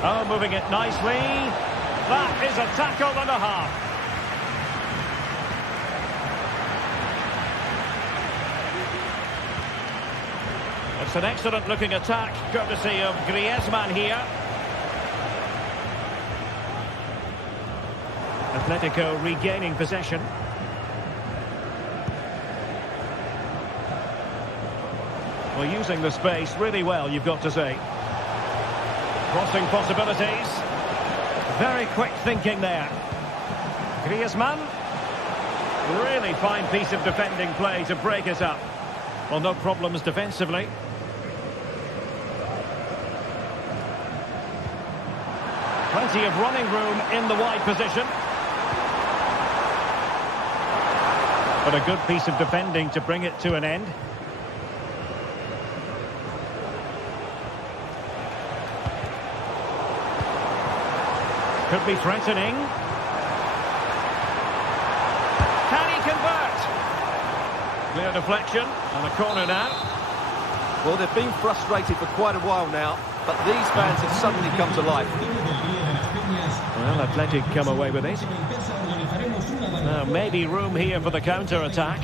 Oh, moving it nicely. That is a tackle and a half. It's an excellent looking attack, courtesy of Griezmann here. Atletico regaining possession. Well, using the space really well, you've got to say. Crossing possibilities. Very quick thinking there. Griezmann. Really fine piece of defending play to break it up. Well, no problems defensively. Plenty of running room in the wide position. But a good piece of defending to bring it to an end. Could be threatening. Can he convert? Clear deflection and a corner now. Well, they've been frustrated for quite a while now, but these fans have suddenly come to life. Well, Athletic come away with it. Now, maybe room here for the counter-attack.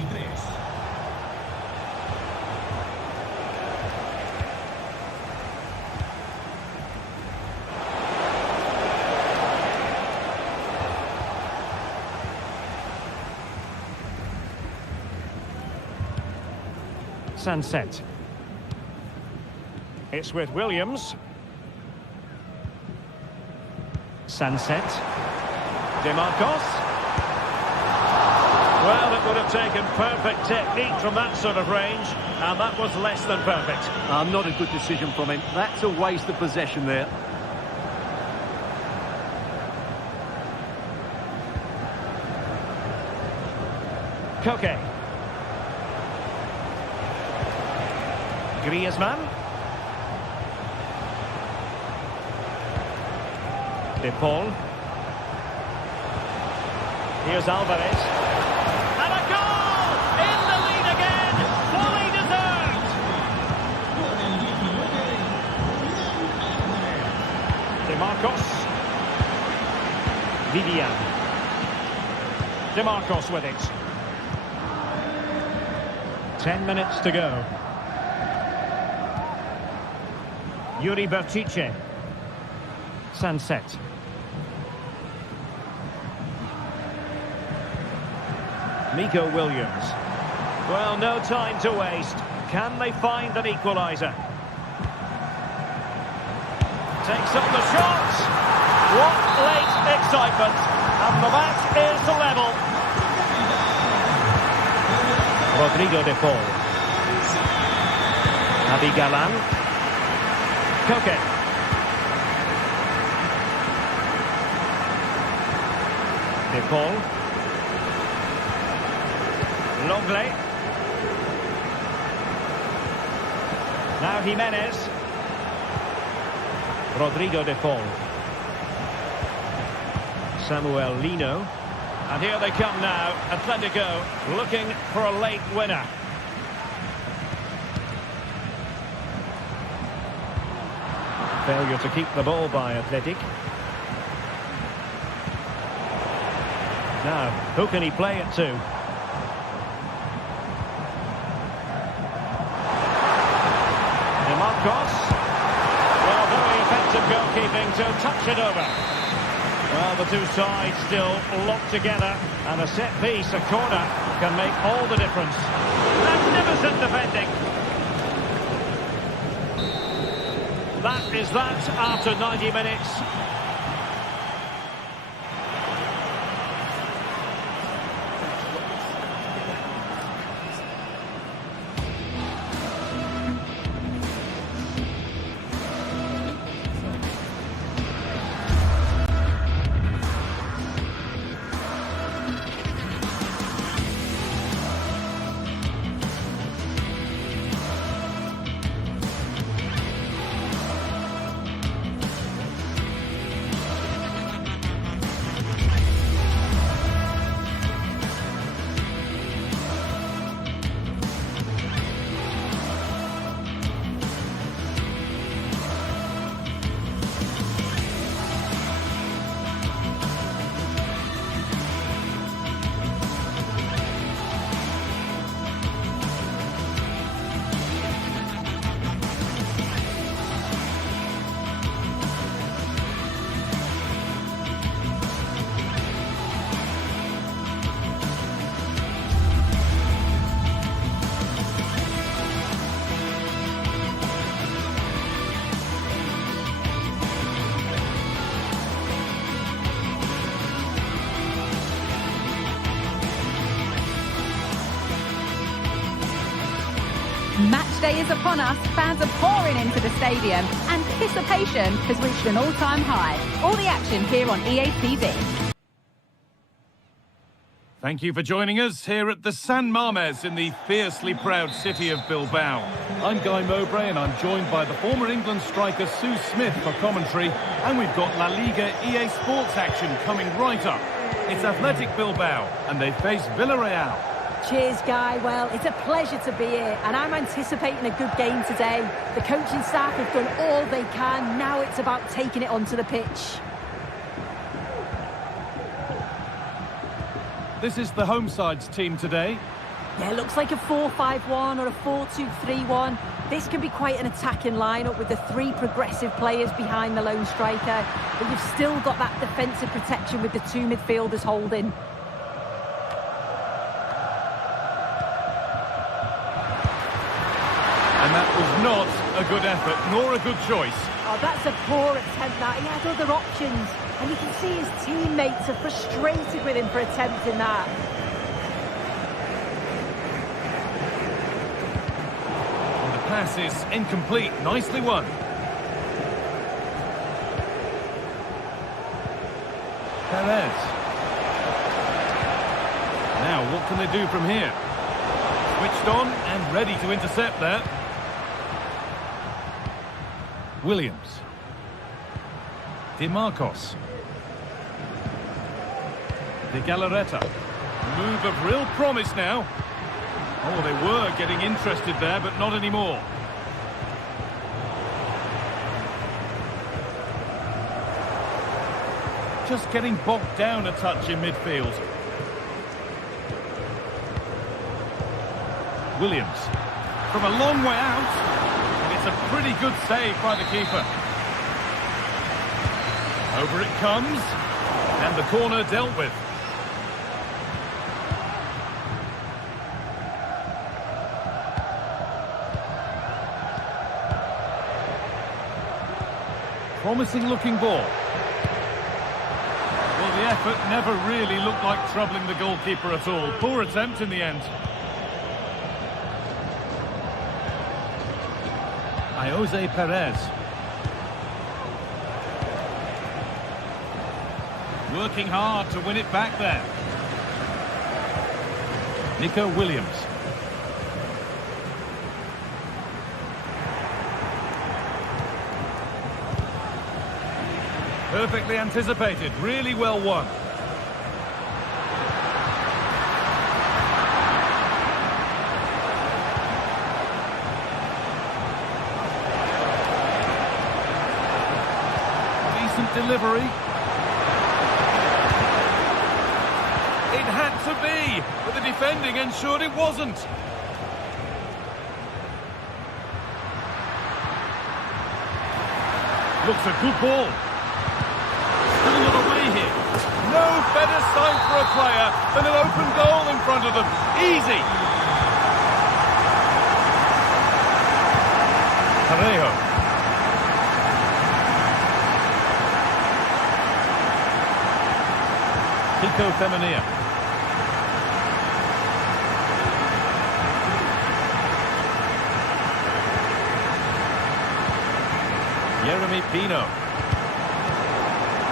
Sunset. It's with Williams. Sunset. DeMarcos. Well, it would have taken perfect technique from that sort of range, and that was less than perfect. Not a good decision from him. That's a waste of possession there. Koke. Griezmann. De Paul. Here's Alvarez. And a goal! In the lead again! Fully deserved! DeMarcos. Vivian. DeMarcos with it. 10 minutes to go. Yuri Bertice. Sunset. Nico Williams. Well, no time to waste. Can they find an equaliser? Takes up the shot. What late excitement. And the match is level. Rodrigo de Paul. Abigalan. Koke. De Paul. Longley. Now Jimenez. Rodrigo de Paul. Samuel Lino. And here they come now. Atletico looking for a late winner. Failure to keep the ball by Athletic. Now, who can he play it to? DeMarcos. Well, very effective goalkeeping to touch it over. Well, the two sides still locked together, and a set piece, a corner, can make all the difference. Magnificent defending. That is that after 90 minutes. Match day is upon us, fans are pouring into the stadium, anticipation has reached an all-time high. All the action here on EA TV. Thank you for joining us here at the San Mamés in the fiercely proud city of Bilbao. I'm Guy Mowbray and I'm joined by the former England striker Sue Smith for commentary, and we've got La Liga EA Sports action coming right up. It's Athletic Bilbao and they face Villarreal. Cheers, Guy. Well, it's a pleasure to be here, and I'm anticipating a good game today. The coaching staff have done all they can. Now it's about taking it onto the pitch. This is the home side's team today. Yeah, it looks like a 4-5-1 or a 4-2-3-1. This can be quite an attacking lineup with the three progressive players behind the lone striker, but you've still got that defensive protection with the two midfielders holding. And that was not a good effort, nor a good choice. Oh, that's a poor attempt, that. He had other options. And you can see his teammates are frustrated with him for attempting that. And the pass is incomplete. Nicely won. Perez. Now, what can they do from here? Switched on and ready to intercept there. Williams. Di Marcos. De Galarreta. Move of real promise now. Oh, they were getting interested there, but not anymore. Just getting bogged down a touch in midfield. Williams. From a long way out. And it's a pretty good save by the keeper. Over it comes. And the corner dealt with. Promising looking ball. Well, the effort never really looked like troubling the goalkeeper at all. Poor attempt in the end. Jose Perez. Working hard to win it back there. Nico Williams. Perfectly anticipated, really well won. Decent delivery. It had to be, but the defending ensured it wasn't. Looks a good ball. Still not away here. No better sight for a player than an open goal in front of them. Easy. Parejo. Kiko Femenia. Jeremy Pino.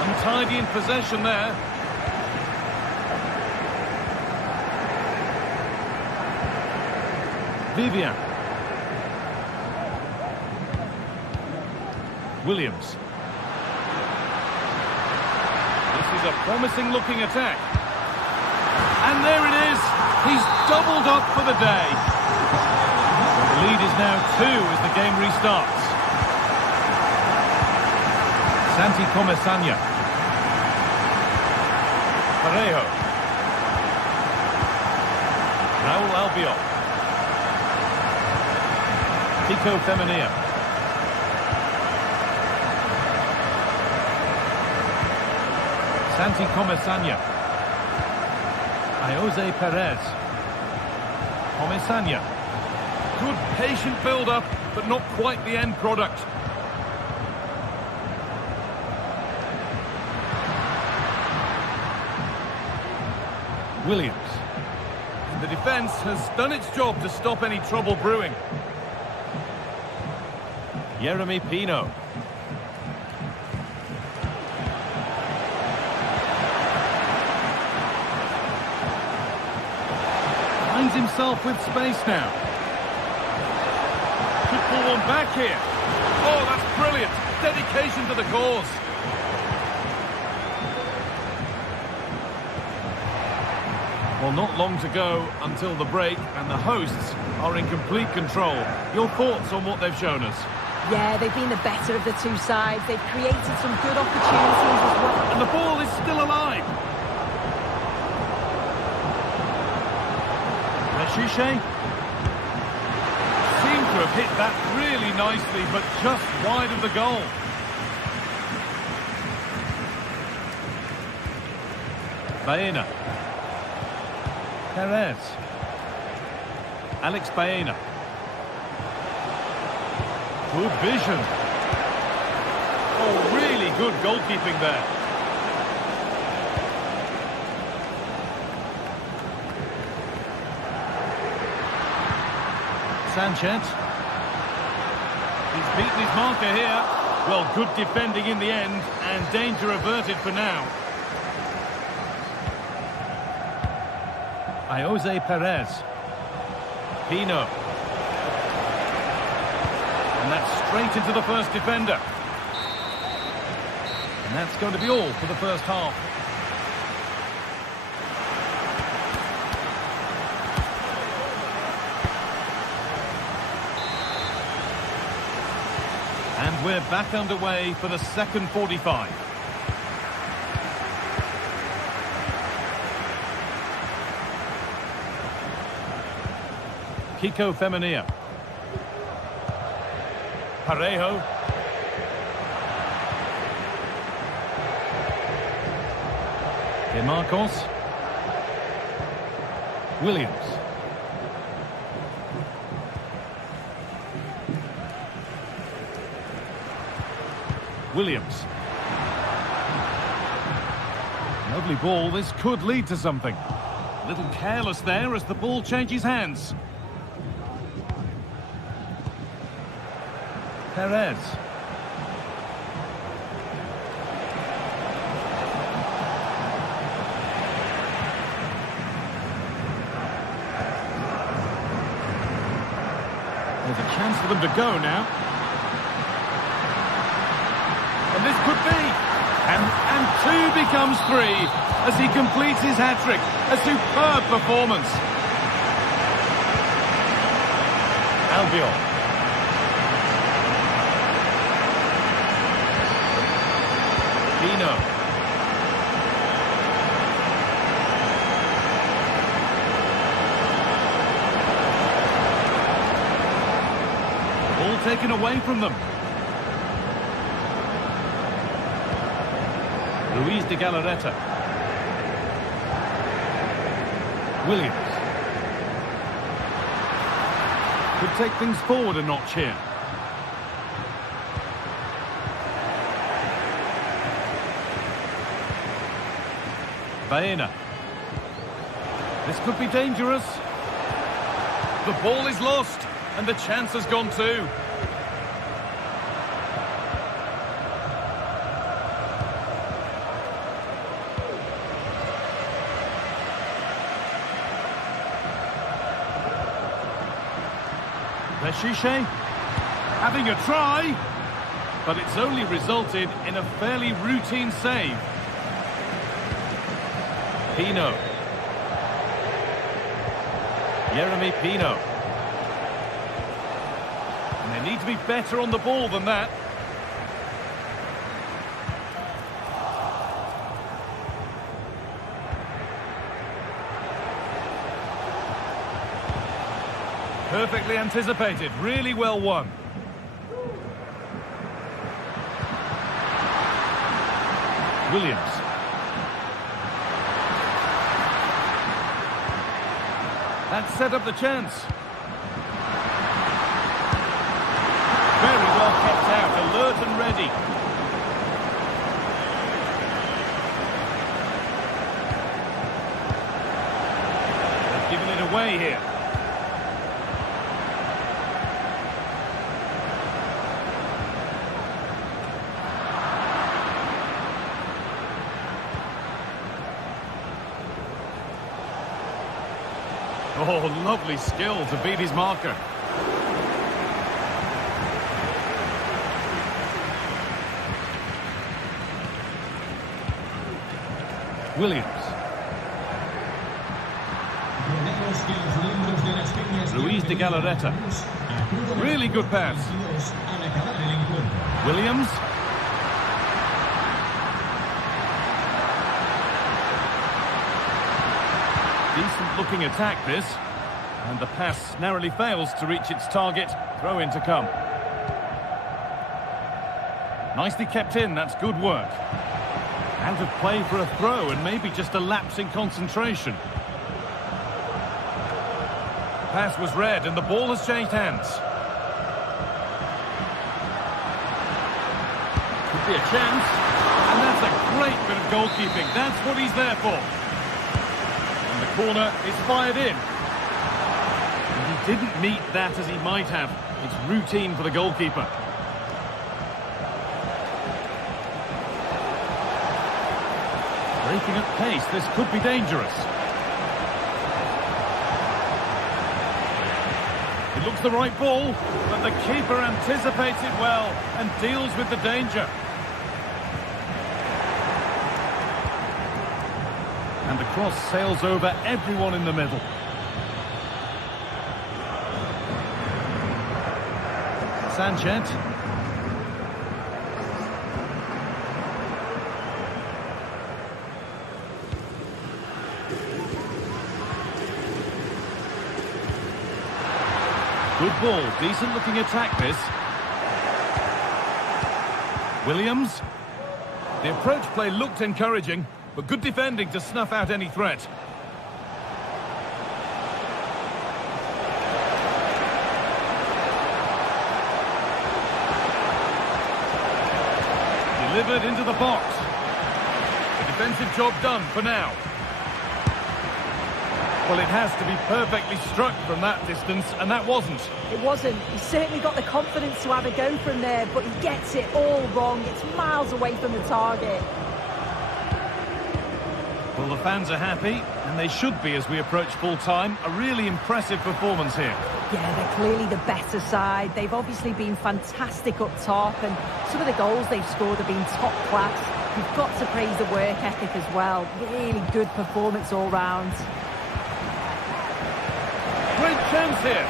Untidy in possession there. Vivian. Williams. This is a promising looking attack. And there it is. He's doubled up for the day. The lead is now 2 as the game restarts. Santi Comesaña. Parejo. Raúl Albiol. Kiko Femenia. Santi Comesaña. Jose Perez. Comesaña. Good patient build-up, but not quite the end product. Williams. And the defence has done its job to stop any trouble brewing. Jeremy Pino. Finds himself with space now. Could pull one back here. Oh, that's brilliant. Dedication to the cause. Well, not long to go until the break, and the hosts are in complete control. Your thoughts on what they've shown us? Yeah, they've been the better of the two sides. They've created some good opportunities as well. And the ball is still alive. Rashiche seemed to have hit that really nicely, but just wide of the goal. Baena. Perez. Alex Baena. Good vision. Oh, really good goalkeeping there. Sanchez. He's beaten his marker here. Well, good defending in the end, and danger averted for now. Jose Perez. Pino. And that's straight into the first defender. And that's going to be all for the first half. And we're back underway for the second 45. Kiko Femenia. Parejo. De Marcos. Williams. Williams. Lovely ball. This could lead to something. A little careless there as the ball changes hands. Perez. There's a chance for them to go now. And this could be. And two becomes three as he completes his hat-trick. A superb performance. Albiol. Pino. Ball taken away from them. Luis de Galarreta. Williams. Could take things forward a notch here. Baena. This could be dangerous. The ball is lost, and the chance has gone too. Rashiche having a try, but it's only resulted in a fairly routine save. Pino. Jeremy Pino. And they need to be better on the ball than that. Perfectly anticipated, really well won. Williams. That set up the chance. Very well kept out, alert and ready. They've given it away here. Oh, lovely skill to beat his marker. Williams. Luis de Galarreta. Really good pass. Williams. Decent looking attack this. And the pass narrowly fails to reach its target. Throw in to come. Nicely kept in, that's good work. Out of play for a throw and maybe just a lapse in concentration. Pass was read and the ball has changed hands. Could be a chance. And that's a great bit of goalkeeping. That's what he's there for. And the corner is fired in. And he didn't meet that as he might have. It's routine for the goalkeeper. Breaking at pace, this could be dangerous. It looks the right ball, but the keeper anticipates it well and deals with the danger. And the cross sails over everyone in the middle. Sanchez. Good ball, decent looking attack this. Williams. The approach play looked encouraging, but good defending to snuff out any threat. Delivered into the box. The defensive job done for now. Well, it has to be perfectly struck from that distance, and that wasn't. It wasn't. He certainly got the confidence to have a go from there, but he gets it all wrong. It's miles away from the target. Well, the fans are happy, and they should be as we approach full-time. A really impressive performance here. Yeah, they're clearly the better side. They've obviously been fantastic up top, and some of the goals they've scored have been top class. You've got to praise the work ethic as well. Really good performance all round. Great chance here.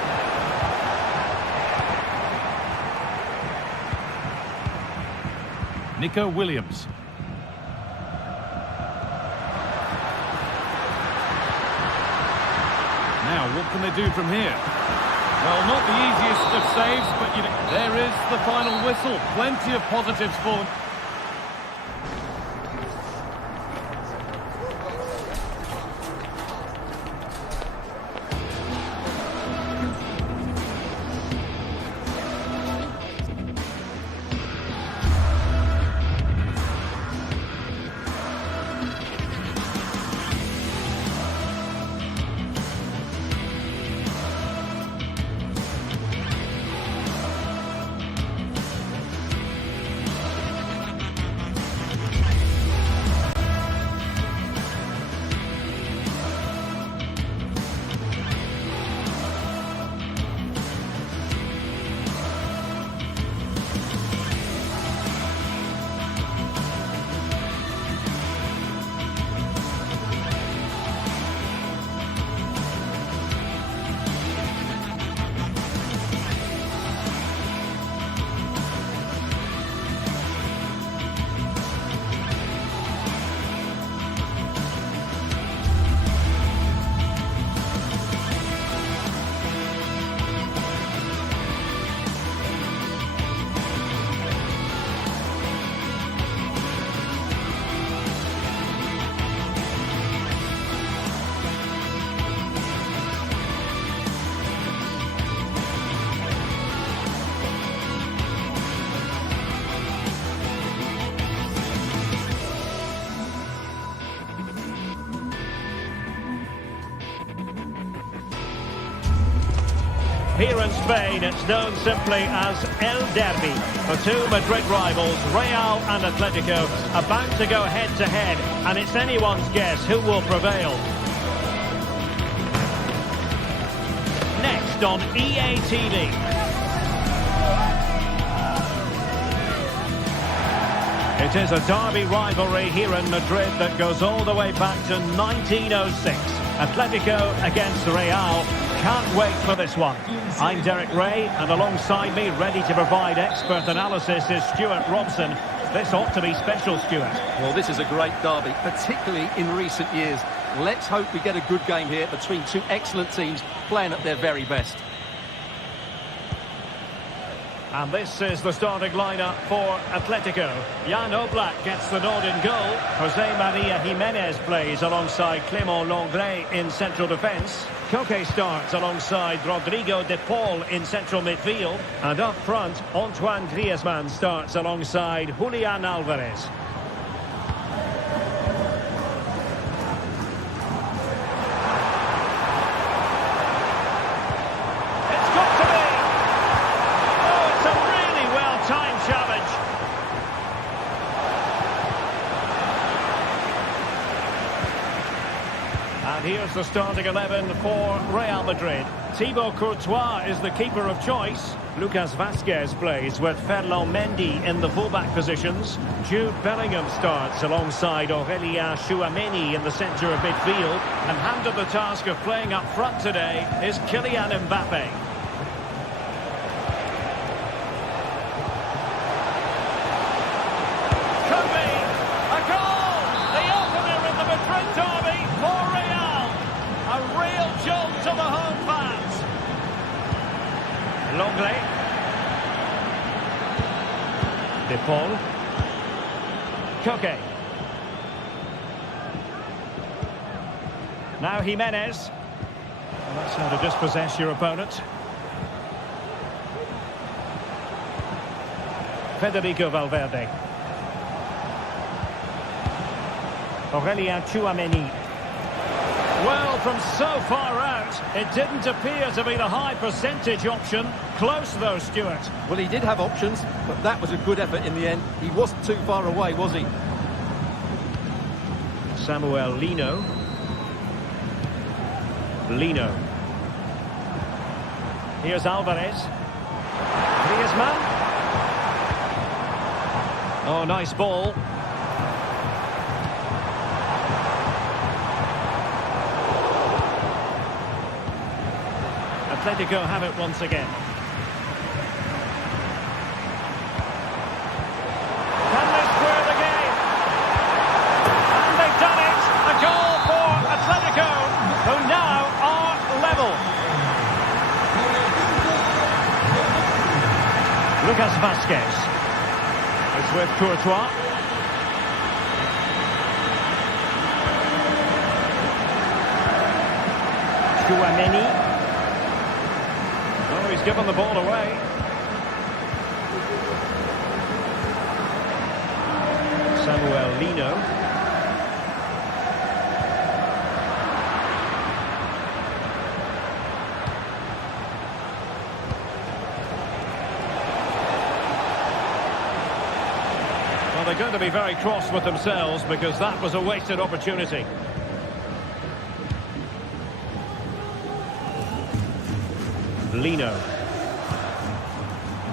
Nico Williams. Now, what can they do from here? Well, not the easiest of saves, but there is the final whistle. Plenty of positives for them. Here in Spain, it's known simply as El Derby. The two Madrid rivals, Real and Atletico, about to go head-to-head, and it's anyone's guess who will prevail. next on EA TV. It is a derby rivalry here in Madrid that goes all the way back to 1906. Atletico against Real. Can't wait for this one. I'm Derek Ray, and alongside me, ready to provide expert analysis, is Stuart Robson. This ought to be special, Stuart. Well, this is a great derby, particularly in recent years. Let's hope we get a good game here between two excellent teams playing at their very best. And this is the starting lineup for Atletico. Jan Oblak gets the nod in goal. Jose Maria Jimenez plays alongside Clément Lenglet in central defence. Koke starts alongside Rodrigo de Paul in central midfield. And up front, Antoine Griezmann starts alongside Julian Alvarez. And here's the starting 11 for Real Madrid. Thibaut Courtois is the keeper of choice. Lucas Vazquez plays with Ferland Mendy in the fullback positions. Jude Bellingham starts alongside Aurélien Tchouameni in the centre of midfield. And handed the task of playing up front today is Kylian Mbappe. Could be a goal! The opener in the Madrid derby for Real. A real jolt to the home fans. Lenglet. De Paul. Koke. Now Jimenez. Well, that's how to dispossess your opponent. Federico Valverde. Aurélien Tchouameni. Well, from so far out, it didn't appear to be the high percentage option. Close, though, Stuart. Well, he did have options, but that was a good effort in the end. He wasn't too far away, was he? Samuel Lino. Lino. Here's Alvarez. Griezmann. Oh, nice ball. Atletico have it once again. Can they square the game? And they've done it! A goal for Atletico, who now are level. Lucas Vazquez is with Courtois. Tchouameni. Oh, he's given the ball away. Samuel Lino. Well, they're going to be very cross with themselves because that was a wasted opportunity. Lino.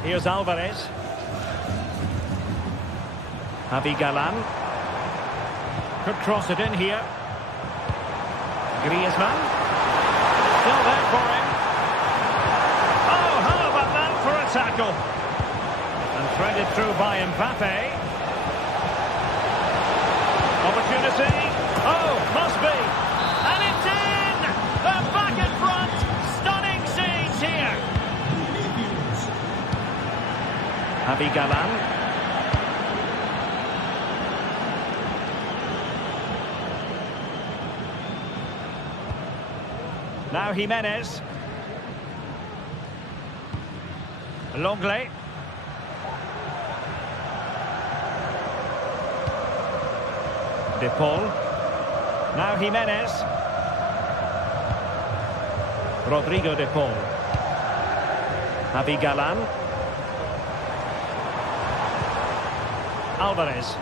Here's Alvarez. Javi Galán. Could cross it in here. Griezmann. Still there for him. Oh, how about that for a tackle? And threaded through by Mbappe. Opportunity. Oh, must be. And it's in! They're back in front. Stunning scenes here. Javi Galán. Now Jimenez. Lenglet. De Paul. Now Jimenez. Rodrigo de Paul. Javi Galán. Alvarez.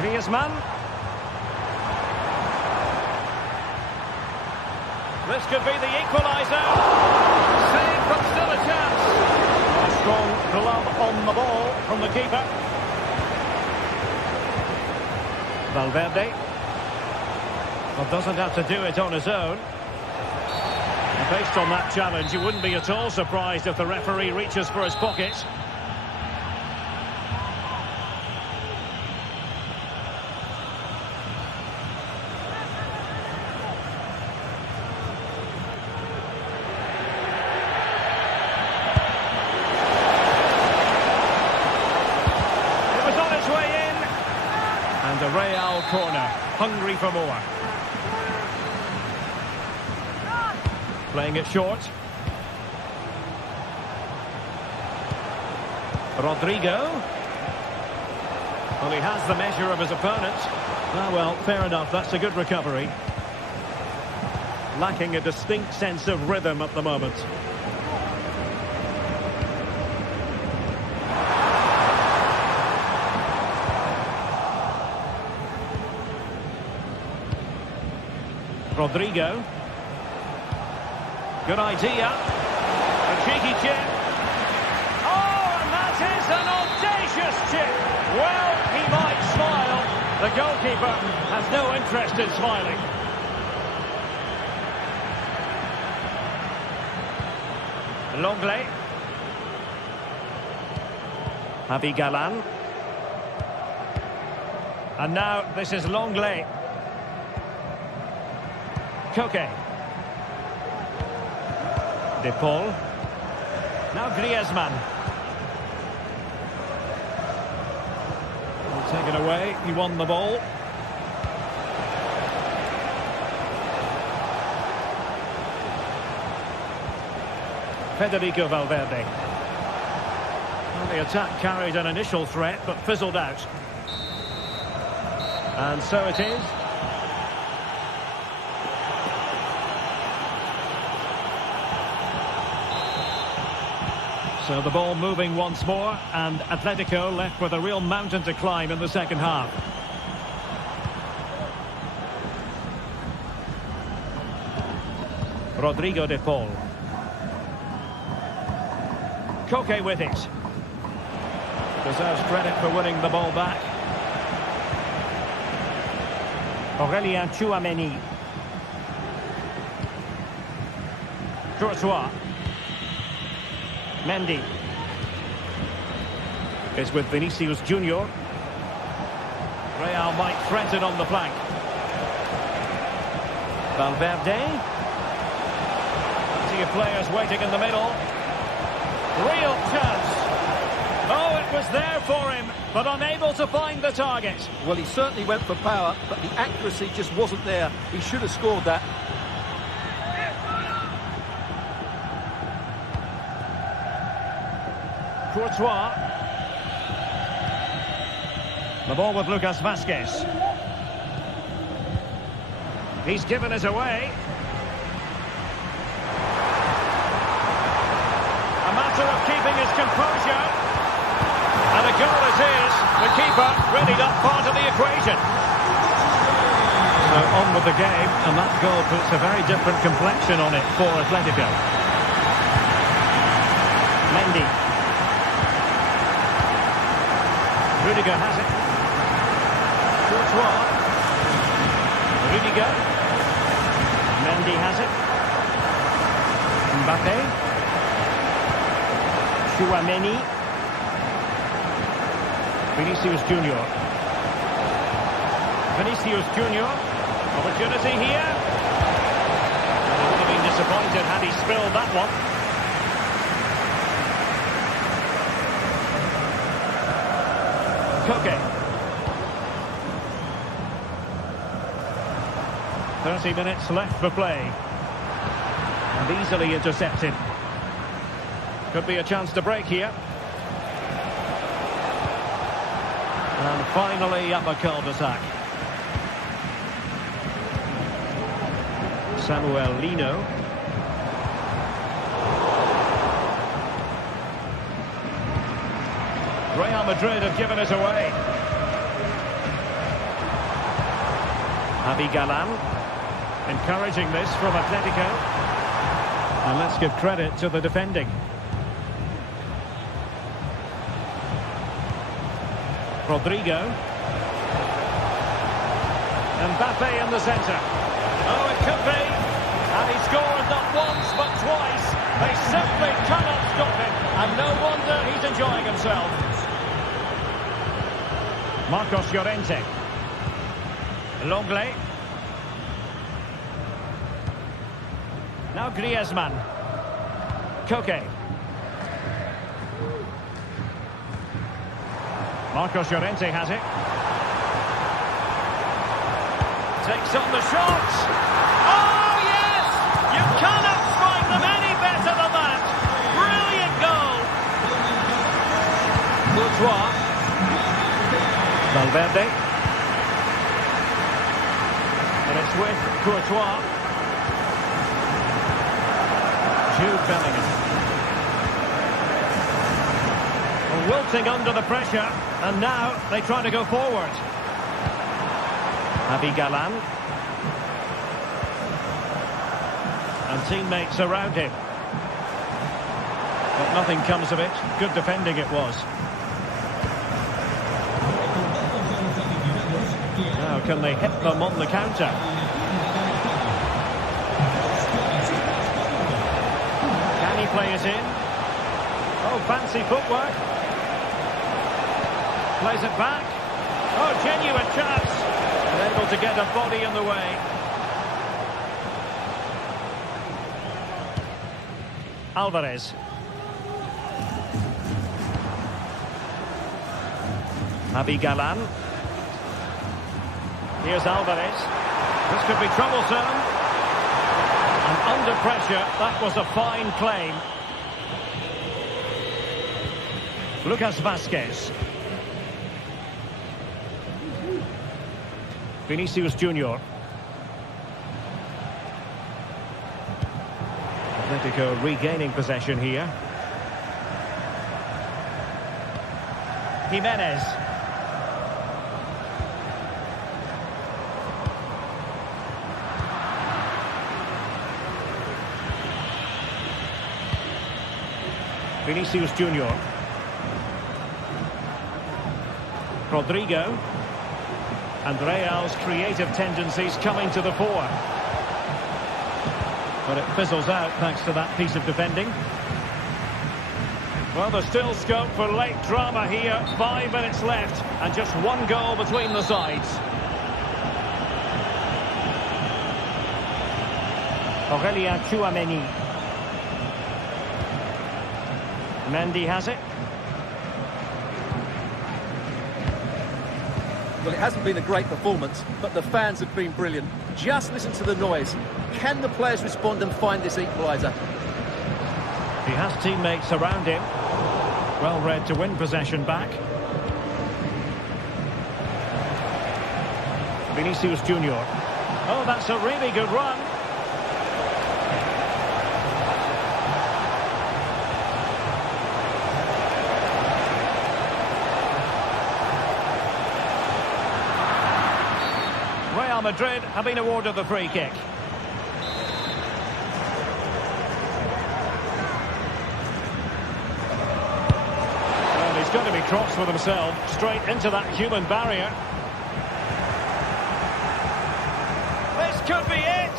Griezmann. This could be the equaliser. Save, but still a chance. A strong glove on the ball from the keeper. Valverde. Well, doesn't have to do it on his own. And based on that challenge, you wouldn't be at all surprised if the referee reaches for his pocket. And a Real corner, hungry for more. Playing it short. Rodrigo. Well, he has the measure of his opponent. Ah, well, fair enough, that's a good recovery. Lacking a distinct sense of rhythm at the moment. Rodrigo. Good idea. A cheeky chip. Oh, and that is an audacious chip. Well, he might smile. The goalkeeper has no interest in smiling. Longley. Javi Galan. And now this is Longley. Koke. De Paul. Now Griezmann. Well, taken away. He won the ball. Federico Valverde. Well, the attack carried an initial threat, but fizzled out. And so it is. So the ball moving once more, and Atletico left with a real mountain to climb in the second half. Rodrigo de Paul. Koke with it. Deserves credit for winning the ball back. Aurélien Tchouaméni. Courtois. Mendy. It's with Vinicius Junior. Real might threaten on the flank. Valverde. Plenty of players waiting in the middle. Real chance. Oh, it was there for him, but unable to find the target. Well, he certainly went for power, but the accuracy just wasn't there. He should have scored that. Courtois. The ball with Lucas Vazquez. He's given it away. A matter of keeping his composure. And a goal it is. The keeper readied up part of the equation. So on with the game, and that goal puts a very different complexion on it for Atletico. Mendy. Rudiger has it. Courtois. Rudiger. Mendy has it. Mbappe. Tchouaméni. Vinicius Junior. Vinicius Junior. Opportunity here. Well, he would have been disappointed had he spilled that one. Koke. 30 minutes left for play. And easily intercepted. Could be a chance to break here. And finally up a cul-de-sac. Samuel Lino. Real Madrid have given it away. Javi Galan. Encouraging this from Atletico. And let's give credit to the defending. Rodrigo. Mbappe in the centre. Oh, it could be. And he scored not once but twice. They simply cannot stop him. And no wonder he's enjoying himself. Marcos Llorente. Longley. Now Griezmann. Koke. Marcos Llorente has it. Takes on the shot. Oh, yes! You cannot strike them any better than that. Brilliant goal. Courtois. Valverde. And it's with Courtois. Jude Bellingham. Wilting under the pressure, and now they try to go forward. Javi Galan. And teammates around him. But nothing comes of it. Good defending it was. Now can they hit them on the counter? Can he play it in? Oh, fancy footwork. Plays it back. Oh, genuine chance. And able to get a body in the way. Alvarez. Javi Galan. Here's Alvarez. This could be troublesome. And under pressure, that was a fine claim. Lucas Vazquez. Vinicius Junior. Atletico regaining possession here. Jimenez. Vinicius Junior. Rodrigo. And Real's creative tendencies coming to the fore. But it fizzles out thanks to that piece of defending. Well, there's still scope for late drama here. 5 minutes left and just one goal between the sides. Aurélien Tchouameni. Mendy has it. Well, it hasn't been a great performance, but the fans have been brilliant. Just listen to the noise. Can the players respond and find this equaliser? He has teammates around him. Well read to win possession back. Vinicius Junior. Oh, that's a really good run. Real Madrid have been awarded the free kick. Well, he's got to be cross with himself, straight into that human barrier. This could be it!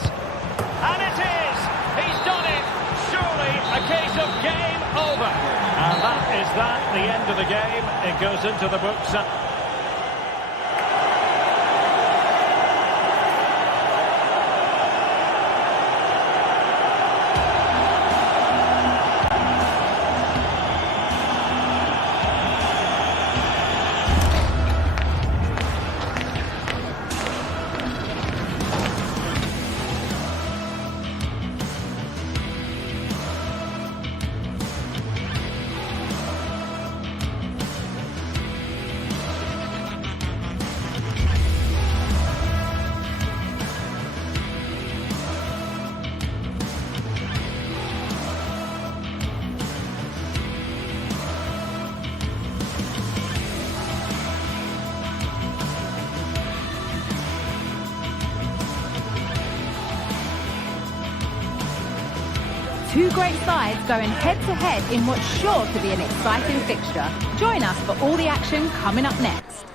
And it is! He's done it! Surely a case of game over. And that is that, the end of the game. It goes into the books. Two great sides going head-to-head in what's sure to be an exciting fixture. Join us for all the action coming up next.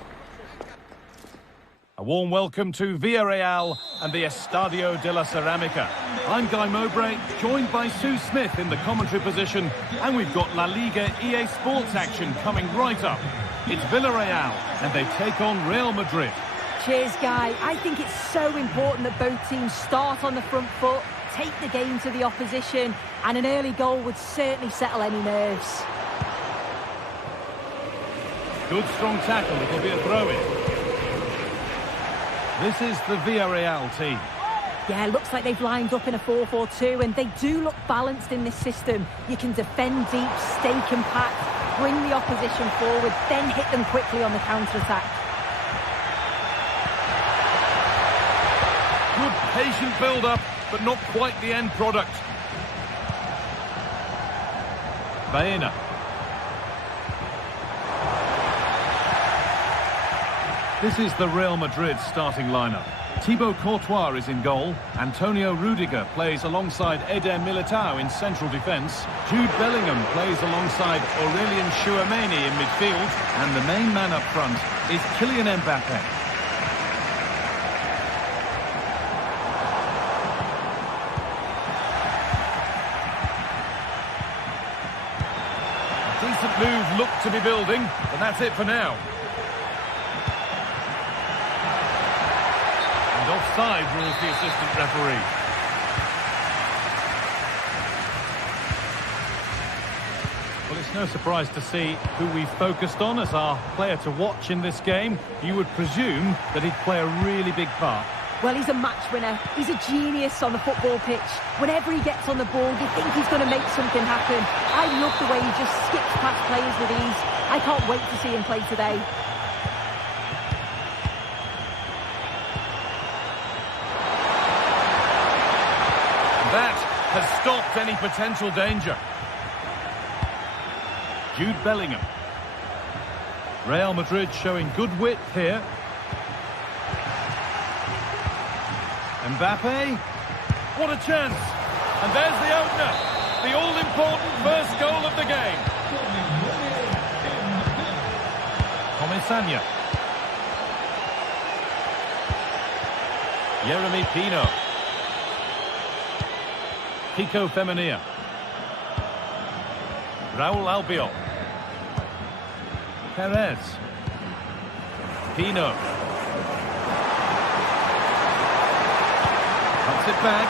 A warm welcome to Villarreal and the Estadio de la Ceramica. I'm Guy Mowbray, joined by Sue Smith in the commentary position, and we've got La Liga GTSports action coming right up. It's Villarreal, and they take on Real Madrid. Cheers, Guy. I think it's so important that both teams start on the front foot, take the game to the opposition, and an early goal would certainly settle any nerves. Good strong tackle, it'll be a throw-in. This is the Villarreal team. Yeah, looks like they've lined up in a 4-4-2, and they do look balanced in this system. You can defend deep, stay compact, bring the opposition forward, then hit them quickly on the counter-attack. Good patient build-up, but not quite the end product. Baena. This is the Real Madrid starting lineup. Thibaut Courtois is in goal. Antonio Rudiger plays alongside Eder Militao in central defence. Jude Bellingham plays alongside Aurelien Tchouameni in midfield. And the main man up front is Kylian Mbappe. Decent move looked to be building, but that's it for now. And offside rules the assistant referee. Well, it's no surprise to see who we focused on as our player to watch in this game. You would presume that he'd play a really big part. Well, he's a match winner. He's a genius on the football pitch. Whenever he gets on the ball, you think he's going to make something happen. I love the way he just skips past players with ease. I can't wait to see him play today. That has stopped any potential danger. Jude Bellingham. Real Madrid showing good width here. Mbappe. What a chance. And there's the opener. The all-important first goal of the game. Comisania. Yeremy Pino. Kiko Femenia. Raul Albiol. Perez. Pino. Puts it back.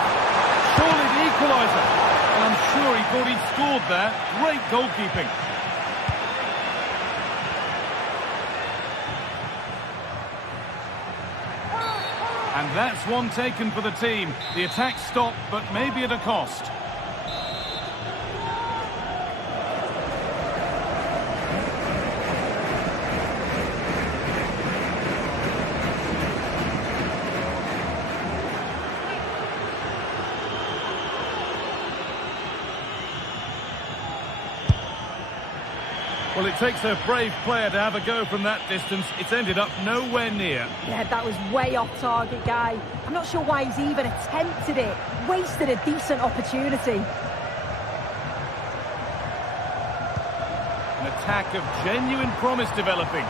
Surely the equaliser. And I'm sure he thought he'd scored there. Great goalkeeping. And that's one taken for the team. The attack stopped, but maybe at a cost. Well, it takes a brave player to have a go from that distance. It's ended up nowhere near. Yeah, that was way off target, Guy. I'm not sure why he's even attempted it. Wasted a decent opportunity. An attack of genuine promise developing.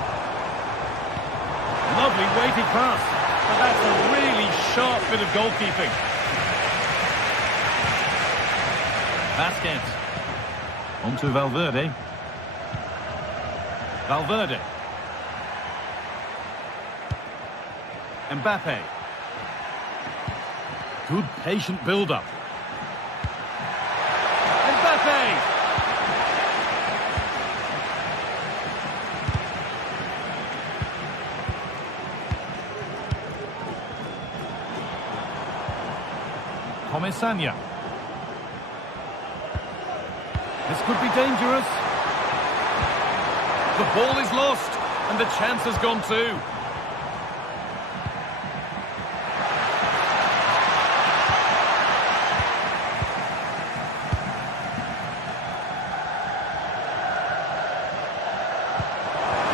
Lovely weighted pass. But that's a really sharp bit of goalkeeping. Vasquez. On to Valverde. Valverde. Mbappe. Good patient build-up. Mbappe! Comisania. This could be dangerous. The ball is lost, and the chance has gone too.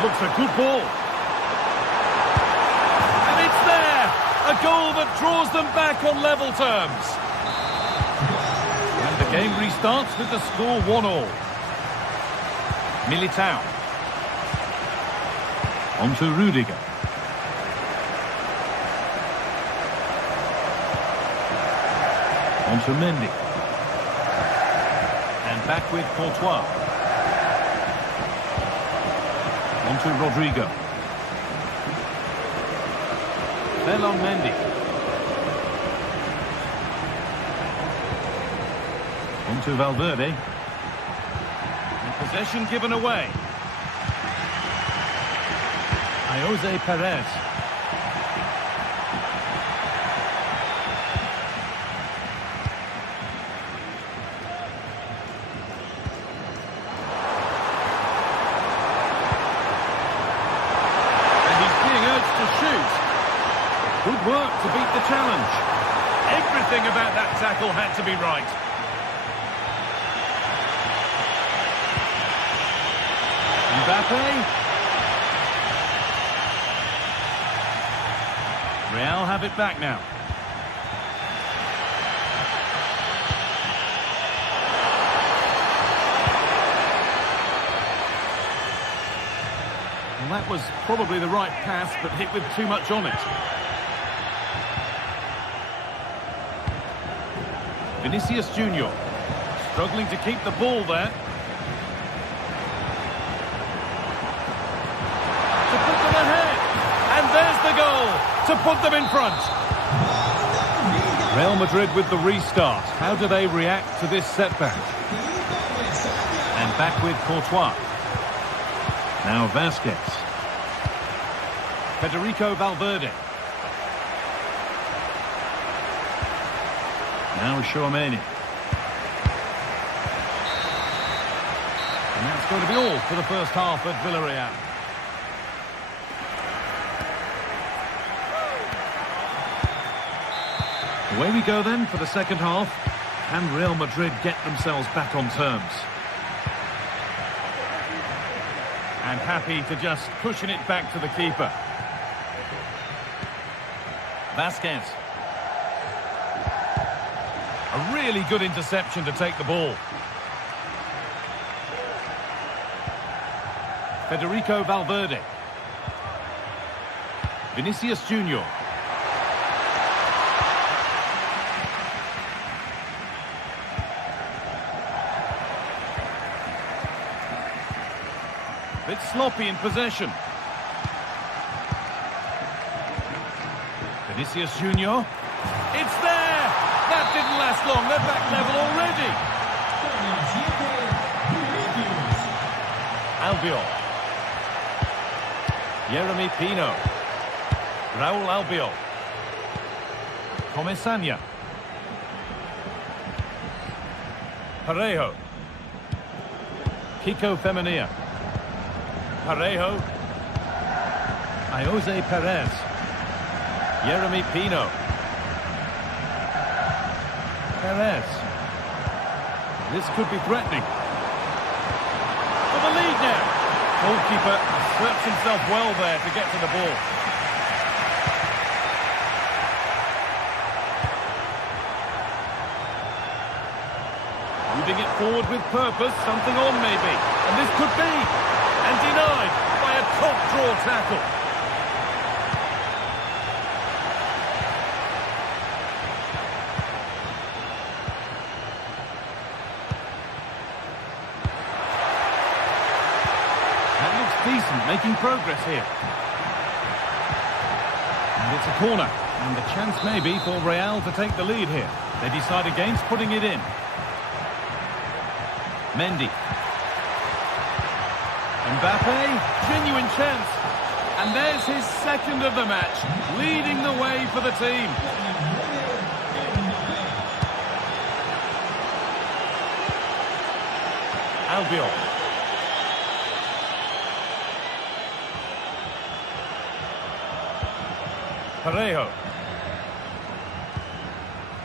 Looks a good ball. And it's there! A goal that draws them back on level terms. And the Game restarts with the score 1-1. Militao. On to Rudiger. On to Mendy. And back with Courtois. On to Rodrigo. Fell on Mendy. On to Valverde. And possession given away. Jose Perez. Good work to beat the challenge. Everything about that tackle had to be right. Mbappe. Real have it back now. Well, that was probably the right pass, but hit with too much on it. Vinicius Junior struggling to keep the ball there. To put them ahead. And there's the goal to put them in front. Real Madrid with the restart. How do they react to this setback? And back with Courtois. Now Vasquez. Federico Valverde. Now Tchouaméni. And that's going to be all for the first half at Villarreal. Away we go then for the second half. Can Real Madrid get themselves back on terms? And happy to just pushing it back to the keeper. Vasquez. A really good interception to take the ball. Federico Valverde. Vinicius Junior. Bit sloppy in possession. Vinicius Junior. It's there! That didn't last long. They're back level already. Albiol. Jeremy Pino. Raul Albiol. Comesaña. Parejo. Kiko Femenia. Parejo. Jose Perez. Jeremy Pino. Perez. This could be threatening. For the lead now. Goalkeeper searched himself well there to get to the ball. Moving it forward with purpose, something on maybe. And this could be. And denied by a top draw tackle. That looks decent, making progress here. And it's a corner. And the chance maybe for Real to take the lead here. They decide against putting it in. Mendy. Mbappe, genuine chance. And there's his second of the match, leading the way for the team. Albiol. Parejo.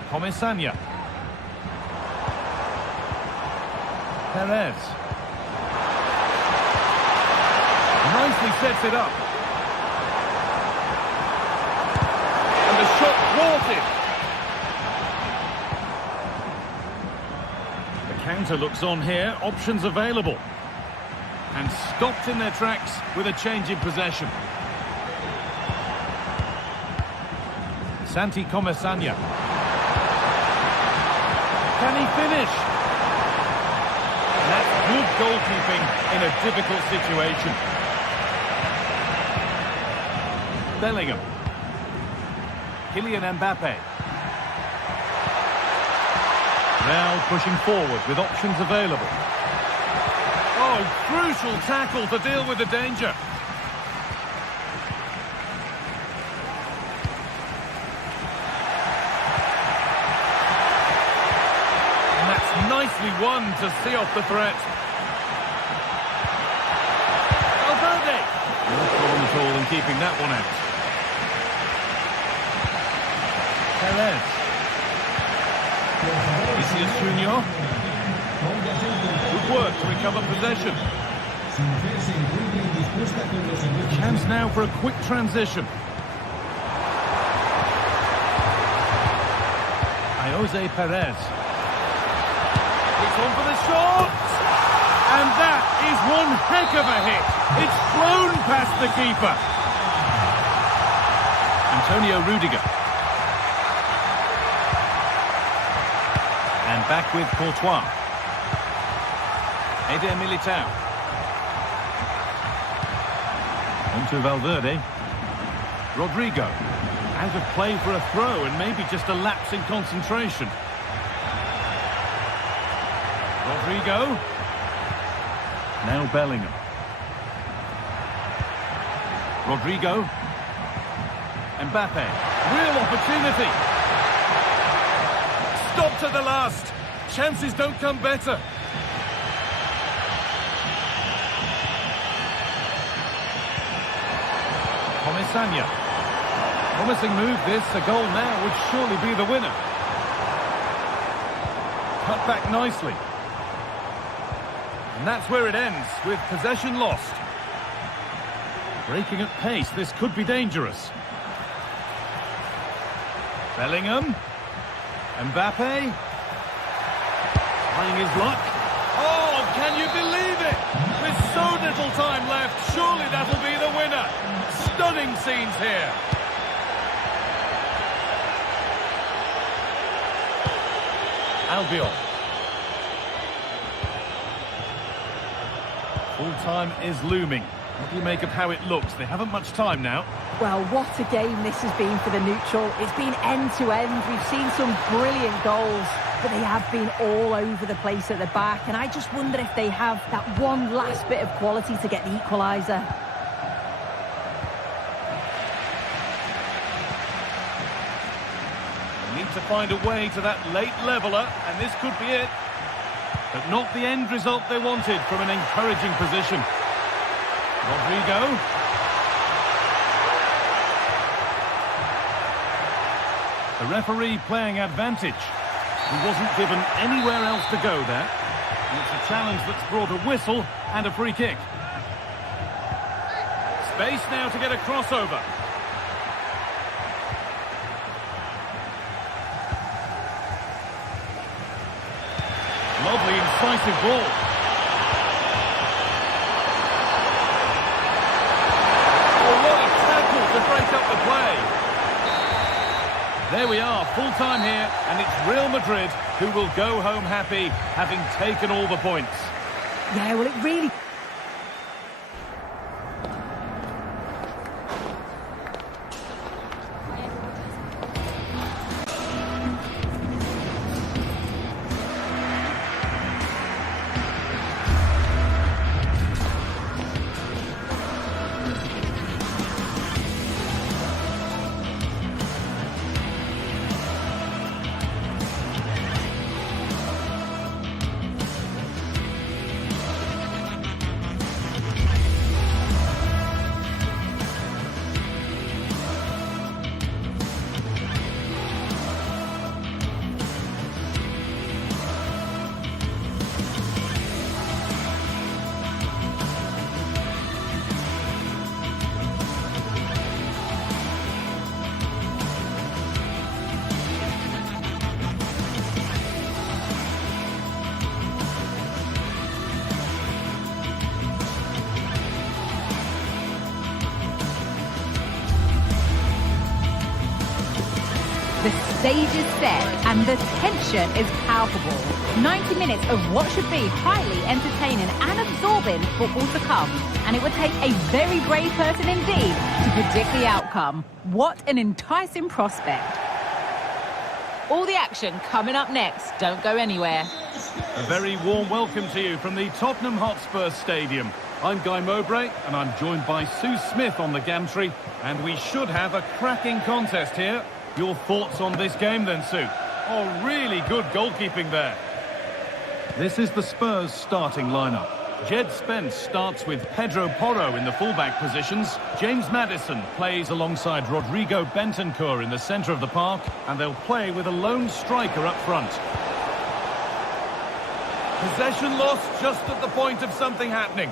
Comesaña. Perez. Nicely sets it up. And the shot thwarted. centre looks on here, options available. And stopped in their tracks with a change in possession. Santi Comesaña. Can he finish? That's good goalkeeping in a difficult situation. Bellingham. Kylian Mbappe. Now pushing forward with options available. Oh, crucial tackle to deal with the danger. And that's nicely won to see off the threat. Valverde. No problem at all in keeping that one out. Perez. Vinicius Junior. Good work to recover possession. Chance now for a quick transition. Jose Perez. It's on for the shot! And that is one heck of a hit. It's flown past the keeper. Antonio Rudiger. And back with Courtois. Eder Militao. On to Valverde. Rodrigo. Out of play for a throw and maybe just a lapse in concentration. Rodrigo. Now Bellingham. Rodrigo. Mbappe. Real opportunity. Stop to the last. Chances don't come better. Comesaña. Promising move this. A goal now would surely be the winner. Cut back nicely. And that's where it ends, with possession lost. Breaking at pace, this could be dangerous. Bellingham. Mbappe. Trying his luck. Oh, can you believe it? With so little time left, surely that'll be the winner. Stunning scenes here. Albiol. Full time is looming. What do you make of how it looks? They haven't much time now. Well, what a game this has been for the neutral. It's been end-to-end. We've seen some brilliant goals, but they have been all over the place at the back. And I just wonder if they have that one last bit of quality to get the equaliser. They need to find a way to that late leveller, and this could be it. But not the end result they wanted from an encouraging position. Rodrigo. The referee playing advantage. He wasn't given anywhere else to go there. And it's a challenge that's brought a whistle and a free kick. Space now to get a crossover. Lovely, incisive ball. Oh, what a tackle to break up the play. There we are, full time here, and it's Real Madrid who will go home happy, having taken all the points. Yeah, well, it really... stage is set and the tension is palpable. 90 minutes of what should be highly entertaining and absorbing football to come. And it would take a very brave person indeed to predict the outcome. What an enticing prospect. All the action coming up next. Don't go anywhere. A very warm welcome to you from the Tottenham Hotspur Stadium. I'm Guy Mowbray and I'm joined by Sue Smith on the gantry, and we should have a cracking contest here. Your thoughts on this game then, Sue? Oh, really good goalkeeping there. This is the Spurs starting lineup. Jed Spence starts with Pedro Porro in the fullback positions. James Maddison plays alongside Rodrigo Bentancur in the centre of the park, and they'll play with a lone striker up front. Possession lost just at the point of something happening.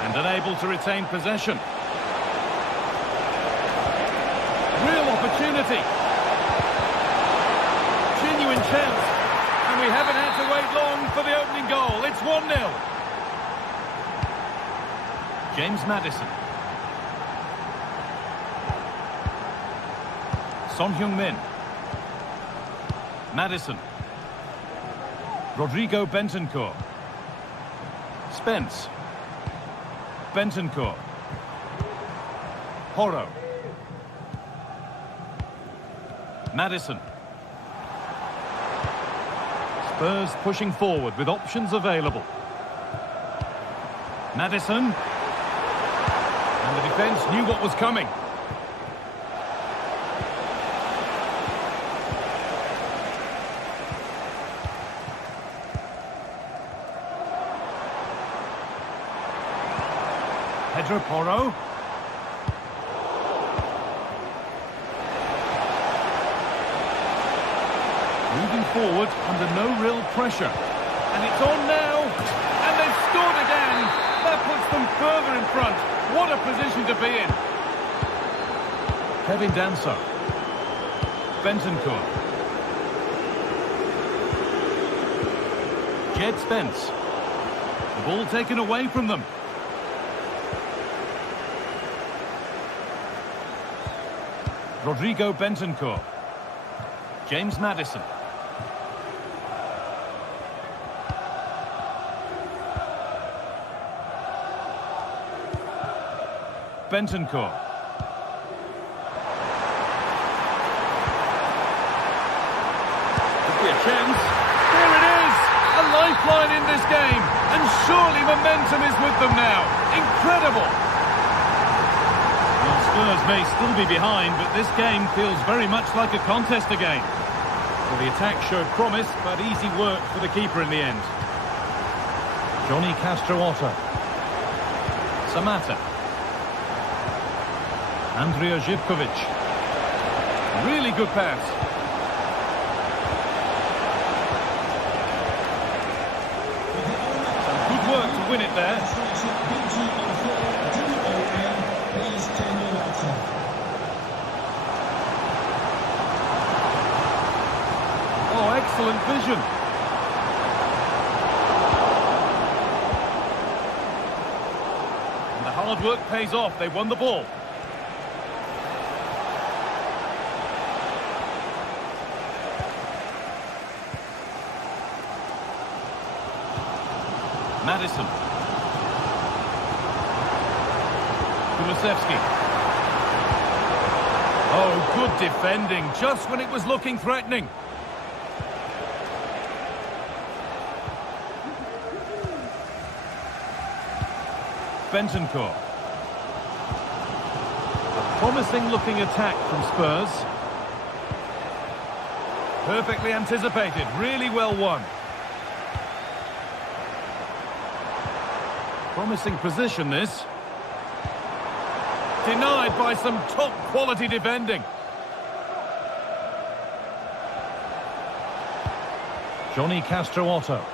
And unable to retain possession. Real opportunity. Genuine chance. And we haven't had to wait long for the opening goal. It's 1-0. James Maddison. Son Heung-min. Maddison. Rodrigo Bentancur. Spence. Bentancur. Porro. Maddison. Spurs pushing forward with options available. Maddison. And the defence knew what was coming. Pedro Porro. Moving forward under no real pressure. And it's on now. And they've scored again. That puts them further in front. What a position to be in. Kevin Danso. Bentancur. Jed Spence. The ball taken away from them. Rodrigo Bentancur. James Maddison. Bentancur. Could be a chance. Here it is! A lifeline in this game. And surely momentum is with them now. Incredible! Well, Spurs may still be behind, but this game feels very much like a contest again. Well, the attack showed promise, but easy work for the keeper in the end. Johnny Castro-Otto. Samata. Andrija Živković. Really good pass. Some good work to win it there. Oh, excellent vision. And the hard work pays off. They won the ball. Maddison. Kulusevski. Oh, good defending, just when it was looking threatening. Bentancur. A promising looking attack from Spurs. Perfectly anticipated, really well won. Promising position, this. Denied by some top-quality defending. Johnny Castro-Otto.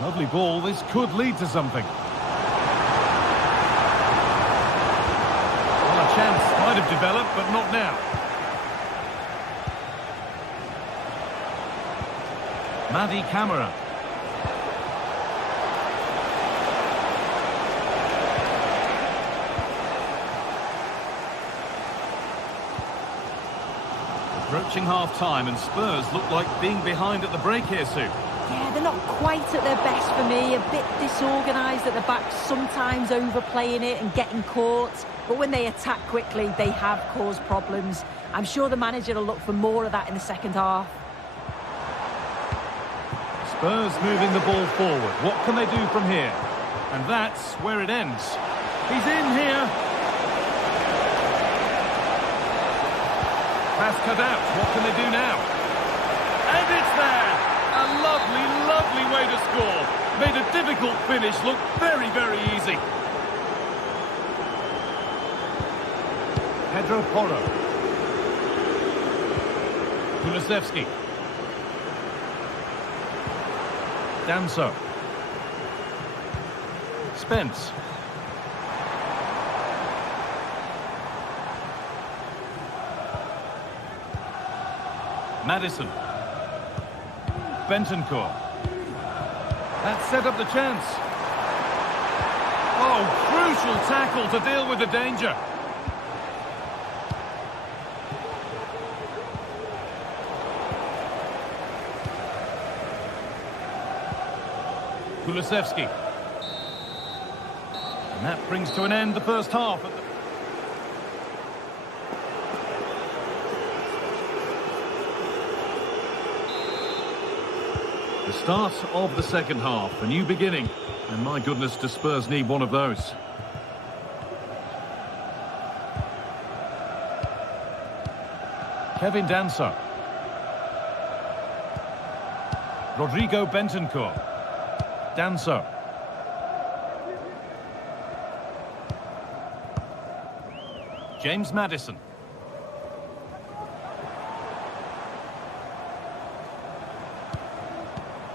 Lovely ball. This could lead to something. Well, a chance might have developed, but not now. Madi Camara. Approaching half-time, and Spurs look like being behind at the break here, Sue. Yeah, they're not quite at their best for me. A bit disorganised at the back, sometimes overplaying it and getting caught. But when they attack quickly, they have caused problems. I'm sure the manager will look for more of that in the second half. Spurs moving the ball forward. What can they do from here? And that's where it ends. He's in here. Pass cut out. What can they do now? And it's there. A lovely, lovely way to score. Made a difficult finish look very, very easy. Pedro Porro. Kulusevski. Danso. Spence. Maddison. Bentancur. That set up the chance. Oh, crucial tackle to deal with the danger. Kulusevski. And that brings to an end the first half. The start of the second half, a new beginning. And my goodness, do Spurs need one of those. Kevin Danso. Rodrigo Bentancur. Danso. James Maddison.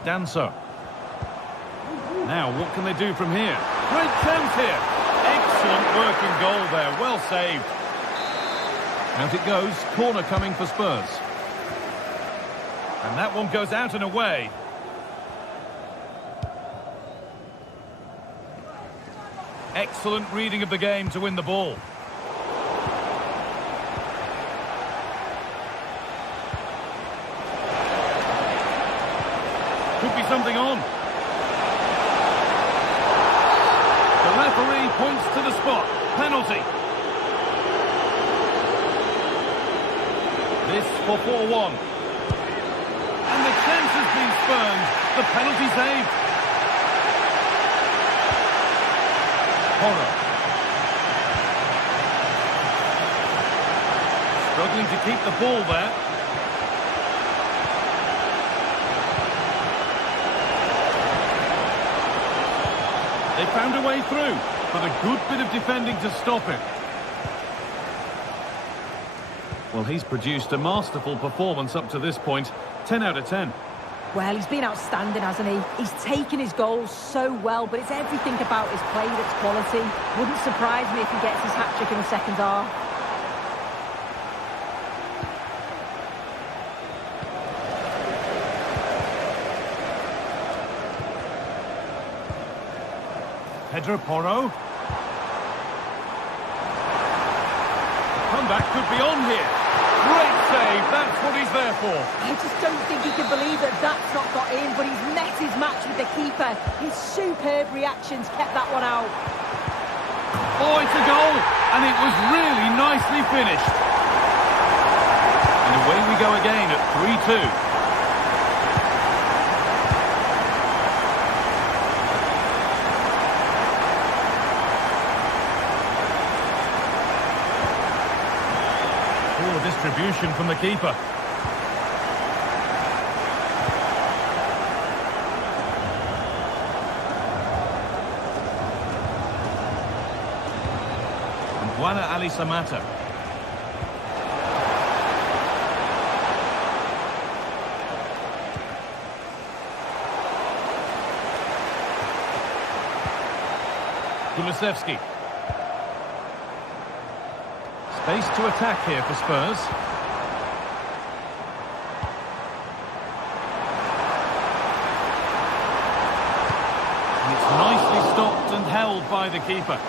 Danso. Now, what can they do from here? Great chance here. Excellent working goal there. Well saved. Out it goes. Corner coming for Spurs. And that one goes out and away. Excellent reading of the game to win the ball. Could be something on. The referee points to the spot. Penalty. This for 4-1. And the chance has been spurned. The penalty saved. Porro. Struggling to keep the ball there. They found a way through, but a good bit of defending to stop it. Well, he's produced a masterful performance up to this point. 10 out of 10. Well, he's been outstanding, hasn't he? He's taken his goals so well, but it's everything about his play that's quality. Wouldn't surprise me if he gets his hat-trick in the second half. Pedro Porro. The comeback could be on here. Great save, that's what he's there for. I just don't think he can believe that that's not got in, but he's met his match with the keeper. His superb reactions kept that one out. Oh, it's a goal, and it was really nicely finished. And away we go again at 3-2. Distribution from the keeper. And Juana Ali Samata. Kulusevski. Space to attack here for Spurs. held by the keeper.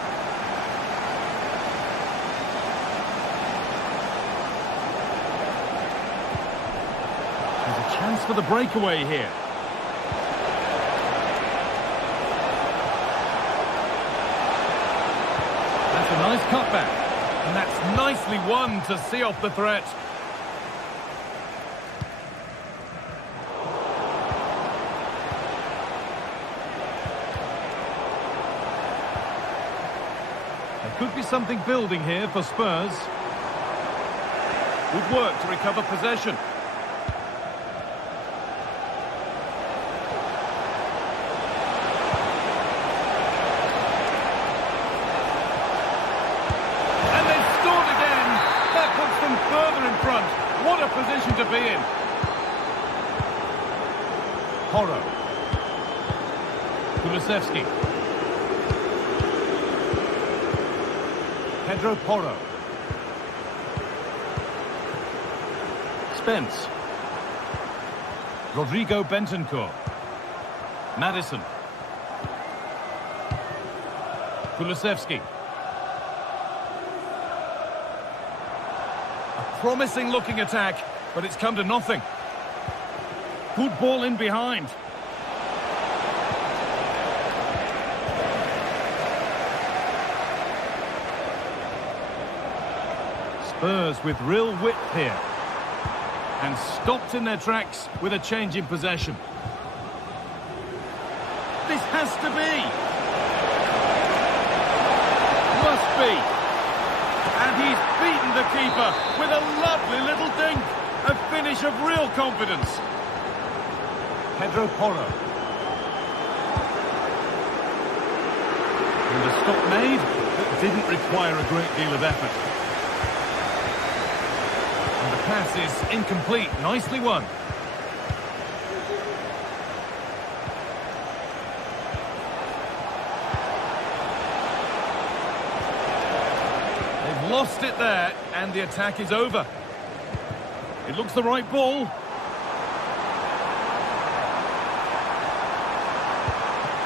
There's a chance for the breakaway here. That's a nice cutback. And that's nicely won to see off the threat. There could be something building here for Spurs. Good work to recover possession. Further in front. What a position to be in. Porro. Kulusevski. Pedro Porro. Spence. Rodrigo Bentancur. Maddison. Kulusevski. Promising looking attack, but it's come to nothing. Good ball in behind. Spurs with real width here. And stopped in their tracks with a change in possession. This has to be. Must be. And he's beaten the keeper with a lovely little dink. A finish of real confidence. Pedro Porro. And a stop made that didn't require a great deal of effort. And the pass is incomplete. Nicely won. Lost it there, and the attack is over. It looks the right ball.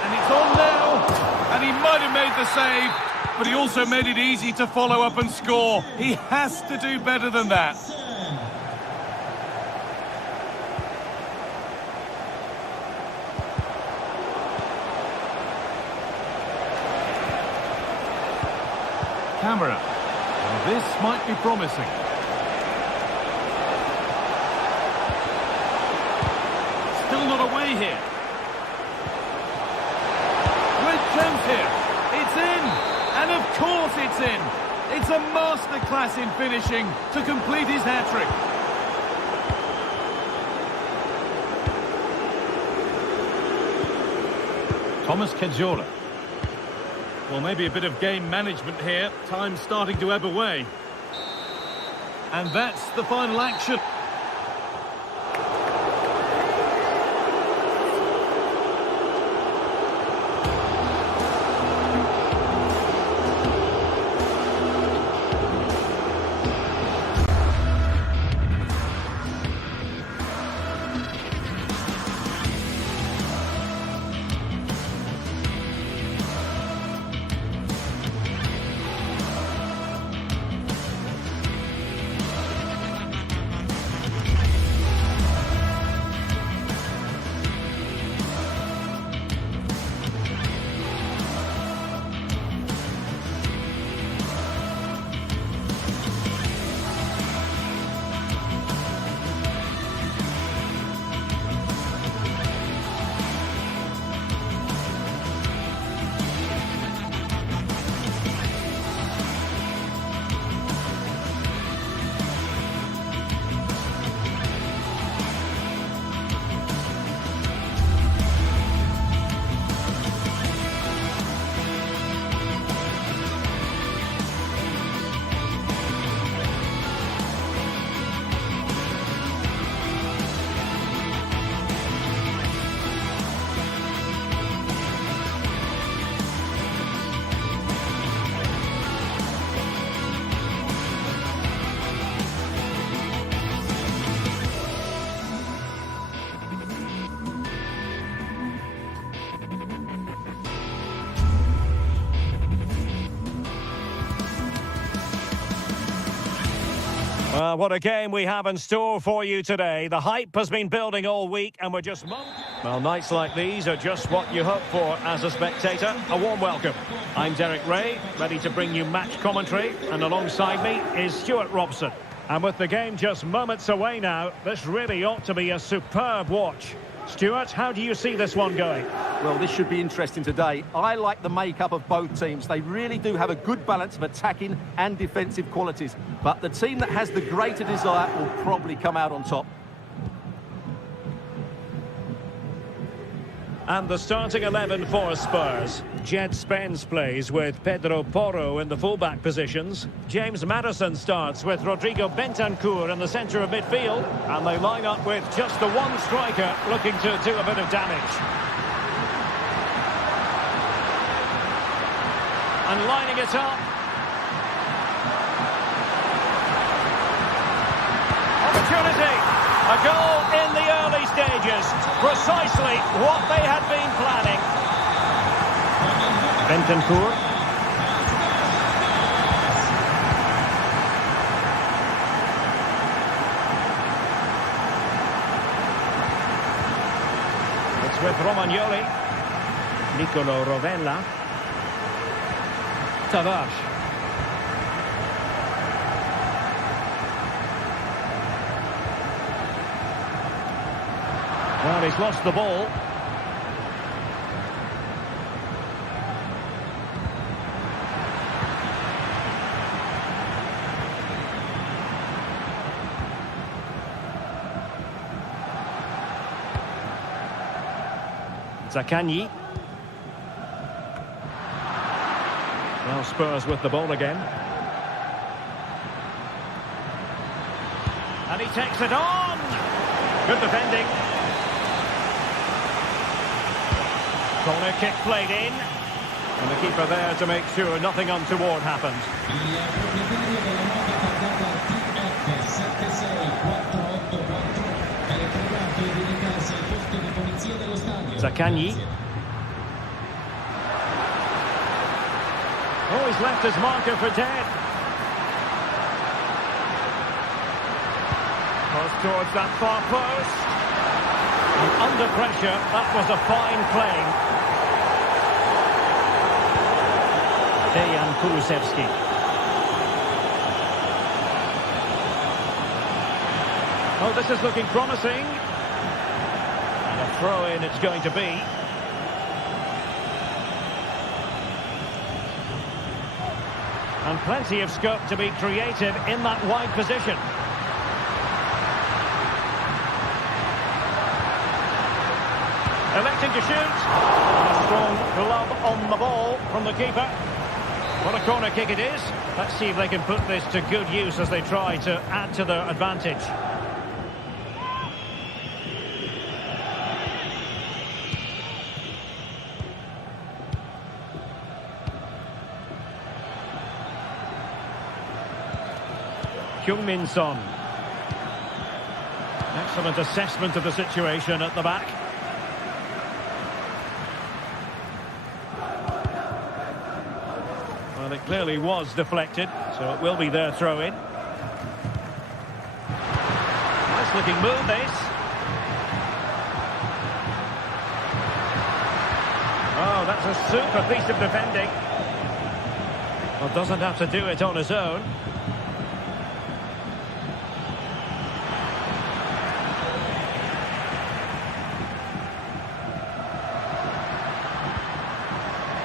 And it's on now. And he might have made the save, but he also made it easy to follow up and score. He has to do better than that. Camera. This might be promising. Still not away here. Great chance here. It's in. And of course it's in. It's a masterclass in finishing to complete his hat-trick. Thomas Kedjola. Well, maybe a bit of game management here. Time starting to ebb away. And that's the final action. What a game we have in store for you today. The hype has been building all week and we're just... Well, nights like these are just what you hope for as a spectator. A warm welcome. I'm Derek Ray, ready to bring you match commentary, and alongside me is Stuart Robson. And with the game just moments away now, this really ought to be a superb watch. Stuart, how do you see this one going? Well, this should be interesting today. I like the makeup of both teams. They really do have a good balance of attacking and defensive qualities. But the team that has the greater desire will probably come out on top. And the starting 11 for Spurs. Jed Spence plays with Pedro Porro in the fullback positions. James Maddison starts with Rodrigo Bentancur in the centre of midfield. And they line up with just the one striker looking to do a bit of damage. And lining it up. Opportunity. A goal in the early stages. Precisely what they had been planning. Bentancur. It's with Romagnoli. Nicolo Rovella. Tavares. Well, he's lost the ball. Zaccagni. Well, Spurs with the ball again. And he takes it on. Good defending. Corner kick played in. And the keeper there to make sure nothing untoward happens. Zaccagni. Oh, he's left his marker for dead. Cross towards that far post. And under pressure, that was a fine play. Dejan Kulusevski. Oh, this is looking promising. And a throw-in it's going to be. And plenty of scope to be creative in that wide position. Electing to shoot. And a strong glove on the ball from the keeper. What a corner kick it is. Let's see if they can put this to good use as they try to add to their advantage. Heung-min Son. Excellent assessment of the situation at the back. Well, it clearly was deflected, so it will be their throw-in. Nice looking move, this. Oh, that's a super piece of defending. Well, doesn't have to do it on his own.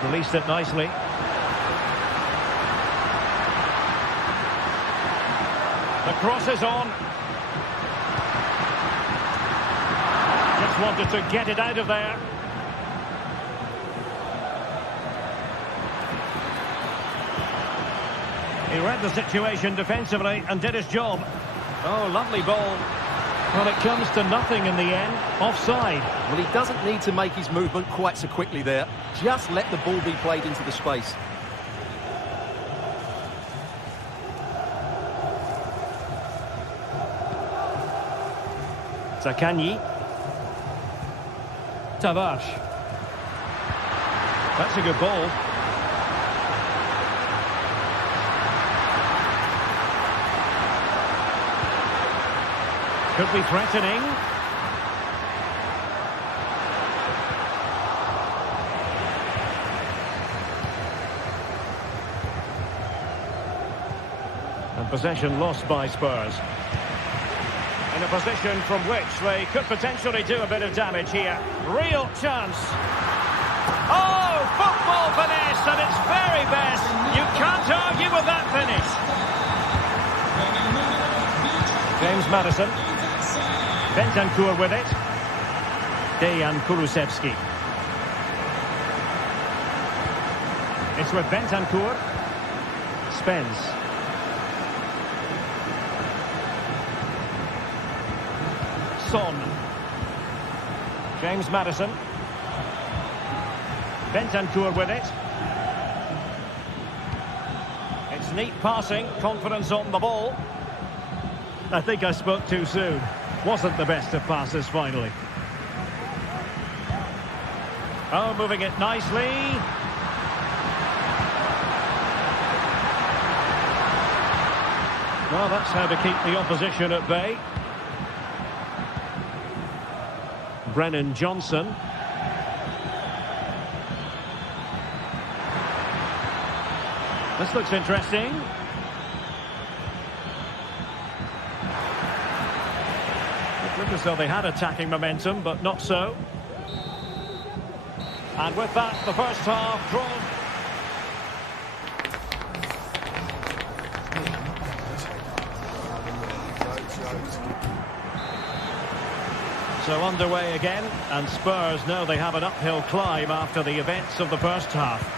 Released it nicely. The cross is on. Just wanted to get it out of there. He read the situation defensively and did his job. Oh, lovely ball. Well, it comes to nothing in the end. Offside. Well, he doesn't need to make his movement quite so quickly there. Just let the ball be played into the space. Zaccagni. Tavares. That's a good ball. Could be threatening. And possession lost by Spurs. In a position from which they could potentially do a bit of damage here. Real chance. Oh, football finish at its very best. You can't argue with that finish. James Maddison. Bentancur with it. Dejan Kulusevski. It's with Bentancur. Spence. Son. James Maddison. Bentancur with it. It's neat passing, confidence on the ball. I think I spoke too soon. Wasn't the best of passes finally. Oh, moving it nicely. Well, that's how to keep the opposition at bay. Brennan Johnson. This looks interesting. It looked as though they had attacking momentum, but not so. And with that, the first half drawn. So underway again, and Spurs know they have an uphill climb after the events of the first half.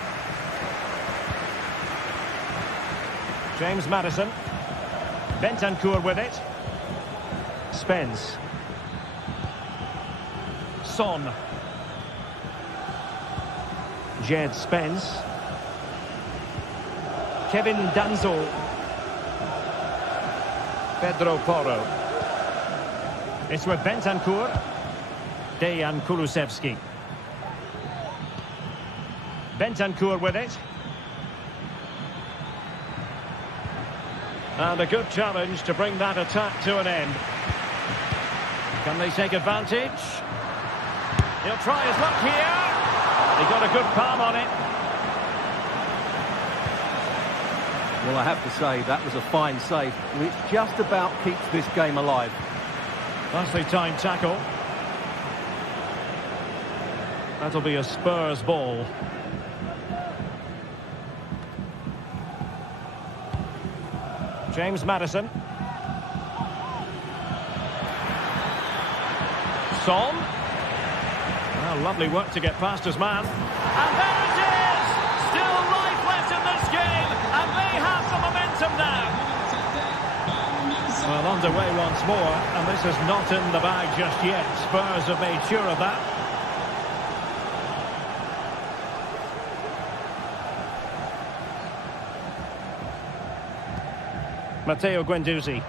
James Maddison. Bentancur with it. Spence. Son. Jed Spence. Kevin Danzo. Pedro Porro. It's with Bentancur. Dejan Kulusevski. Bentancur with it. And a good challenge to bring that attack to an end. Can they take advantage? He'll try his luck here. He got a good palm on it. Well, I have to say, that was a fine save, which just about keeps this game alive. Nicely timed tackle. That'll be a Spurs ball. James Maddison. Son. Well, lovely work to get past his man. And there it is! Still life left in this game, and they have the momentum now. Well, underway once more, and this is not in the bag just yet. Spurs have made sure of that. Matteo Guendouzi.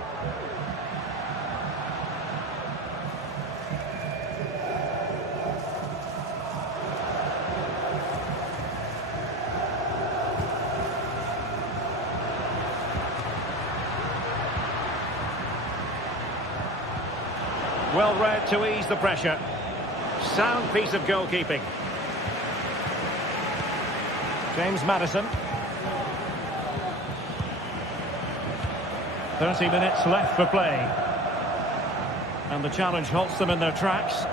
Well read to ease the pressure. Sound piece of goalkeeping. James Maddison. 30 minutes left for play. And the challenge halts them in their tracks.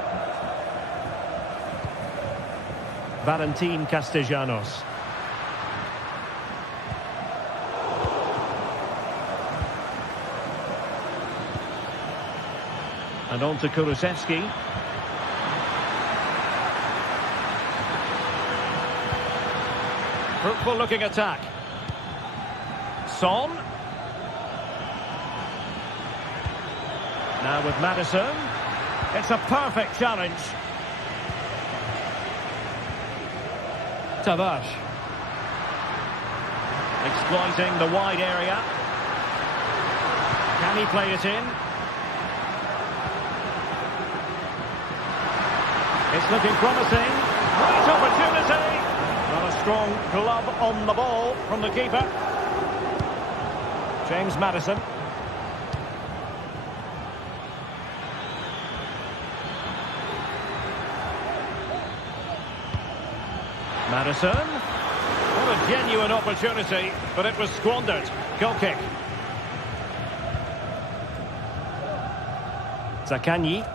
Valentin Castellanos. And on to Kulusevski. Fruitful looking attack. Son. Now with Maddison. It's a perfect challenge. Tavares. Exploiting the wide area. Can he play it in? It's looking promising. Great opportunity. Not a strong glove on the ball from the keeper. James Maddison. Madison. What a genuine opportunity, but it was squandered. Goal kick. Zaccagni.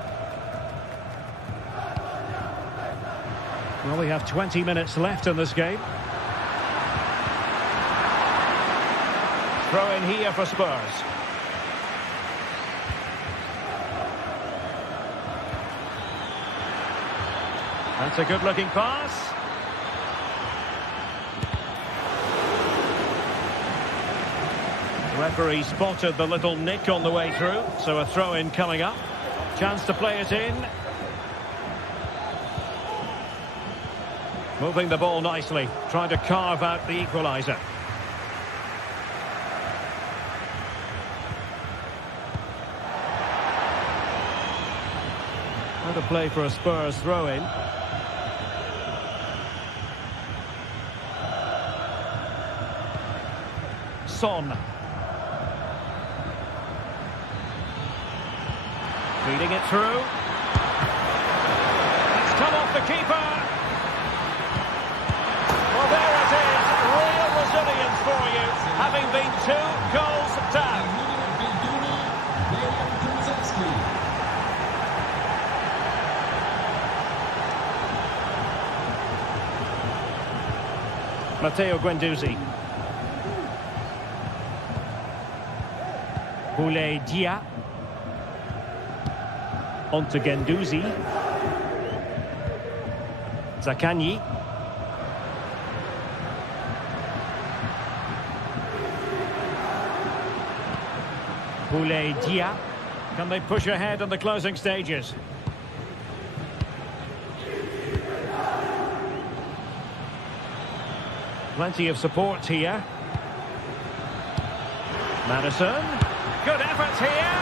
Well, we have 20 minutes left in this game. Throw in here for Spurs. That's a good-looking pass. Referee spotted the little nick on the way through, so a throw-in coming up. Chance to play it in. Moving the ball nicely, trying to carve out the equaliser. How to play for a Spurs throw-in. Son. Feeding it through. It's come off the keeper. Well, there it is. Real resilience for you, having been 2 goals down. Matteo Guendouzi. Boulaye Dia. On to Guendouzi. Zaccagni. Boulaye Dia. Can they push ahead in the closing stages? Plenty of support here. Madison. Good effort here.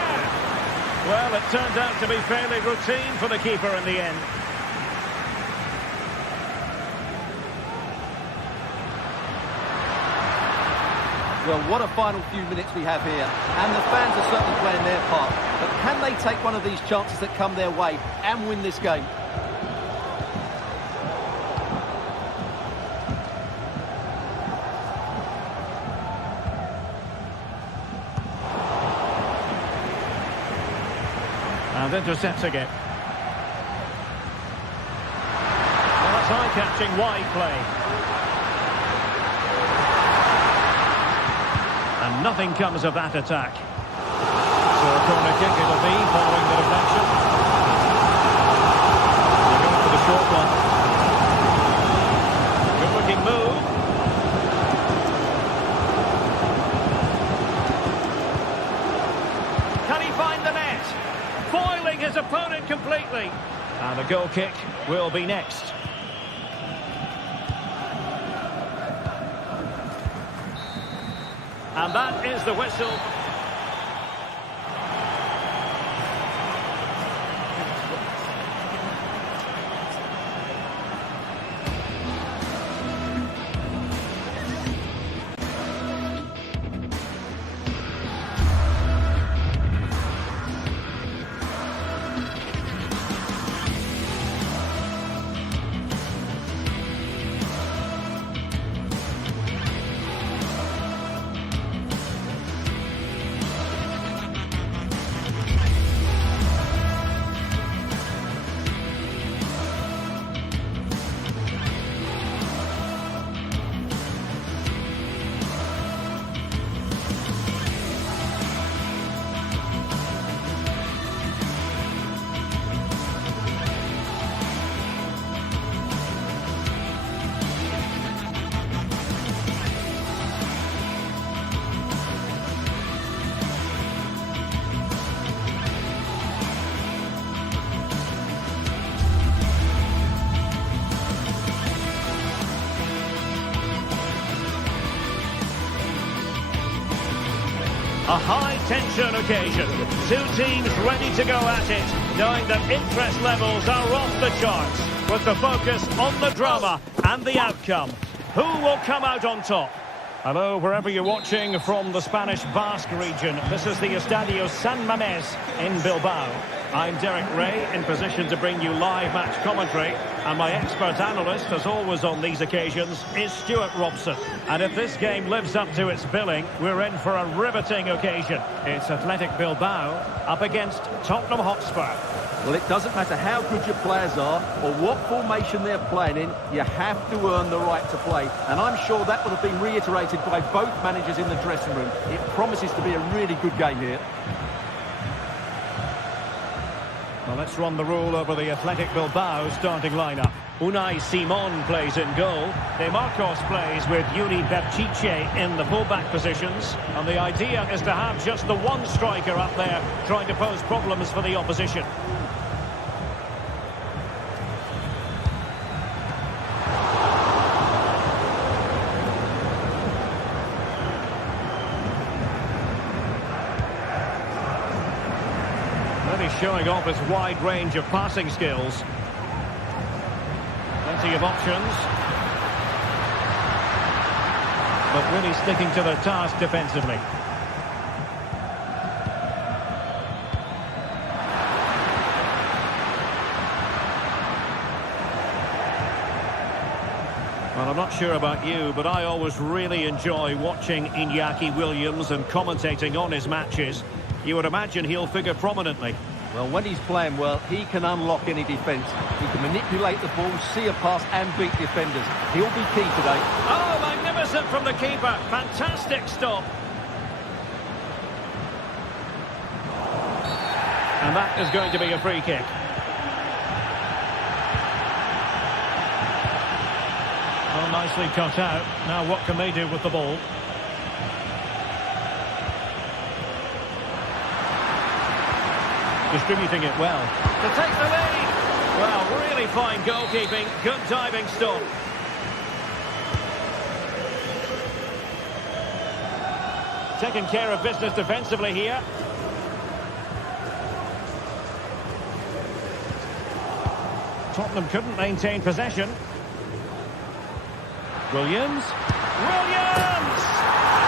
Well, it turned out to be fairly routine for the keeper in the end. Well, what a final few minutes we have here. And the fans are certainly playing their part. But can they take one of these chances that come their way and win this game? And intercepting it. Well, that's eye-catching wide play. And nothing comes of that attack. So a corner kick it'll be following the deflection. They're going for the short one. Good-looking move. Can he find the net? Foiling his opponent completely. And the goal kick will be next. And that is the whistle. A high-tension occasion. 2 teams ready to go at it, knowing that interest levels are off the charts, with the focus on the drama and the outcome. Who will come out on top? Hello, wherever you're watching from the Spanish Basque region. This is the Estadio San Mamés in Bilbao. I'm Derek Ray, in position to bring you live match commentary. And my expert analyst, as always on these occasions, is Stuart Robson. And if this game lives up to its billing, we're in for a riveting occasion. It's Athletic Bilbao up against Tottenham Hotspur. Well, it doesn't matter how good your players are or what formation they're playing in, you have to earn the right to play. And I'm sure that would have been reiterated by both managers in the dressing room. It promises to be a really good game here. Well, let's run the rule over the Athletic Bilbao starting lineup. Unai Simon plays in goal. De Marcos plays with Yuri Berchiche in the fullback positions. And the idea is to have just the one striker up there trying to pose problems for the opposition. Showing off his wide range of passing skills. Plenty of options. But really sticking to their task defensively. Well, I'm not sure about you, but I always really enjoy watching Iñaki Williams and commentating on his matches. You would imagine he'll figure prominently. Well, when he's playing well, he can unlock any defence. He can manipulate the ball, see a pass and beat defenders. He'll be key today. Oh, magnificent from the keeper. Fantastic stop. And that is going to be a free kick. Oh, nicely cut out. Now what can they do with the ball? Distributing it well. To take the lead. Well, really fine goalkeeping. Good diving stop. Taking care of business defensively here. Tottenham couldn't maintain possession. Williams. Williams!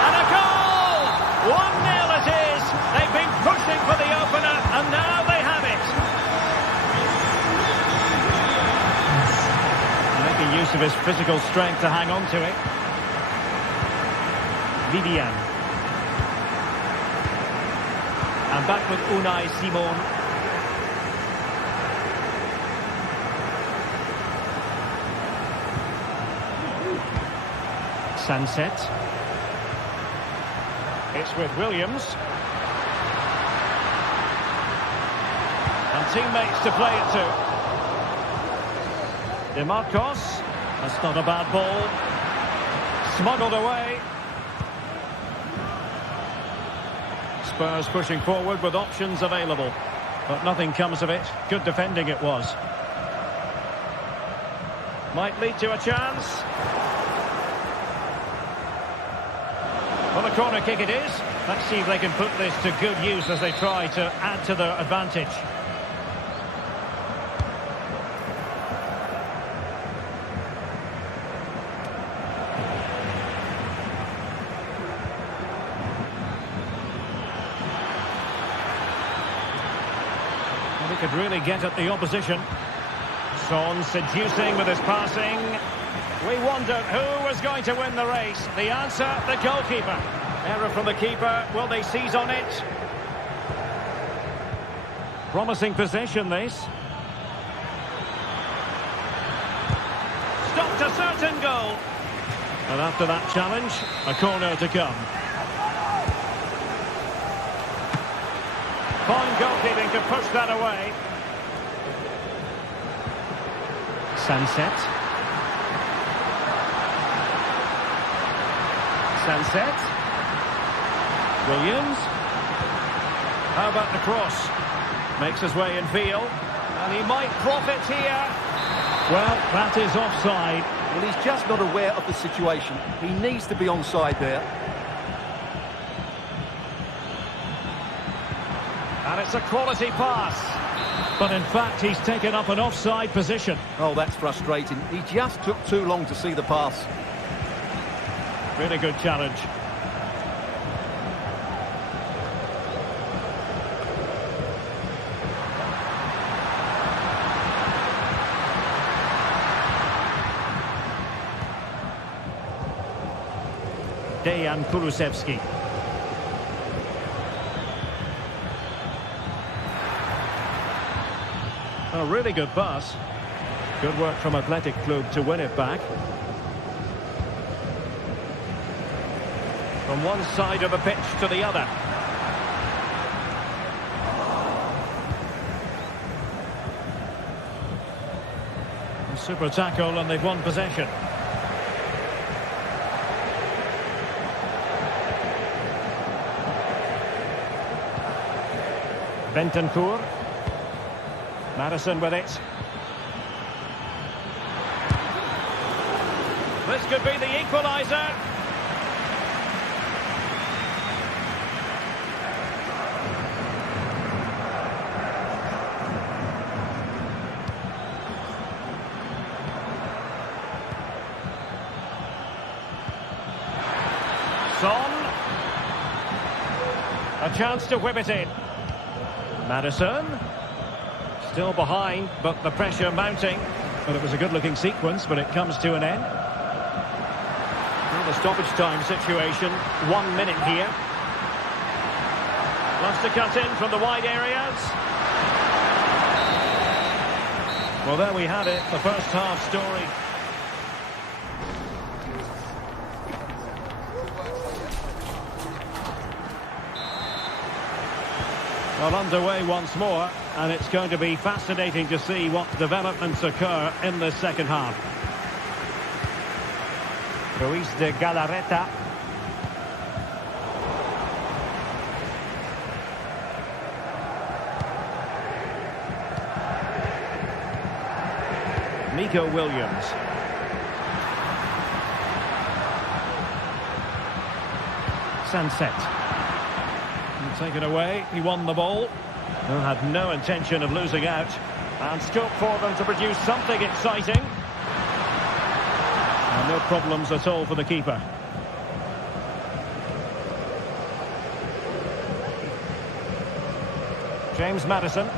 And a goal! 1-0 it is. They've been pushing for the opener, and now they have it. Making use of his physical strength to hang on to it. Vivian. And back with Unai Simon. Sunset. It's with Williams. And teammates to play it to. De Marcos. That's not a bad ball. Smuggled away. Spurs pushing forward with options available. But nothing comes of it. Good defending it was. Might lead to a chance. Well, a corner kick it is. Let's see if they can put this to good use as they try to add to their advantage. Well, he could really get at the opposition. Son seducing with his passing. We wondered who was going to win the race. The answer, the goalkeeper. Error from the keeper. Will they seize on it? Promising possession, this. Stopped a certain goal. And after that challenge, a corner to come. Fine goalkeeping to push that away. Sunset. Sunset. Williams. How about the cross? Makes his way in field. And he might profit here. Well, that is offside. Well, he's just not aware of the situation. He needs to be onside there. And it's a quality pass. But in fact, he's taken up an offside position. Oh, that's frustrating. He just took too long to see the pass. Really good challenge. Dejan Kulusevski. A really good pass. Good work from Athletic Club to win it back. From one side of the pitch to the other. A super tackle and they've won possession. Bentancur. Madison with it. This could be the equaliser. Son. A chance to whip it in. Madison. Still behind, but the pressure mounting. But it was a good-looking sequence, but it comes to an end. Now the stoppage time situation. 1 minute here. Wants to cut in from the wide areas. Well, there we had it, the first half story. Well, underway once more, and it's going to be fascinating to see what developments occur in the second half. Ruiz de Galarreta. Nico Williams. Sunset. Taken away, he won the ball. Had no intention of losing out. And scope for them to produce something exciting. And no problems at all for the keeper. James Madison.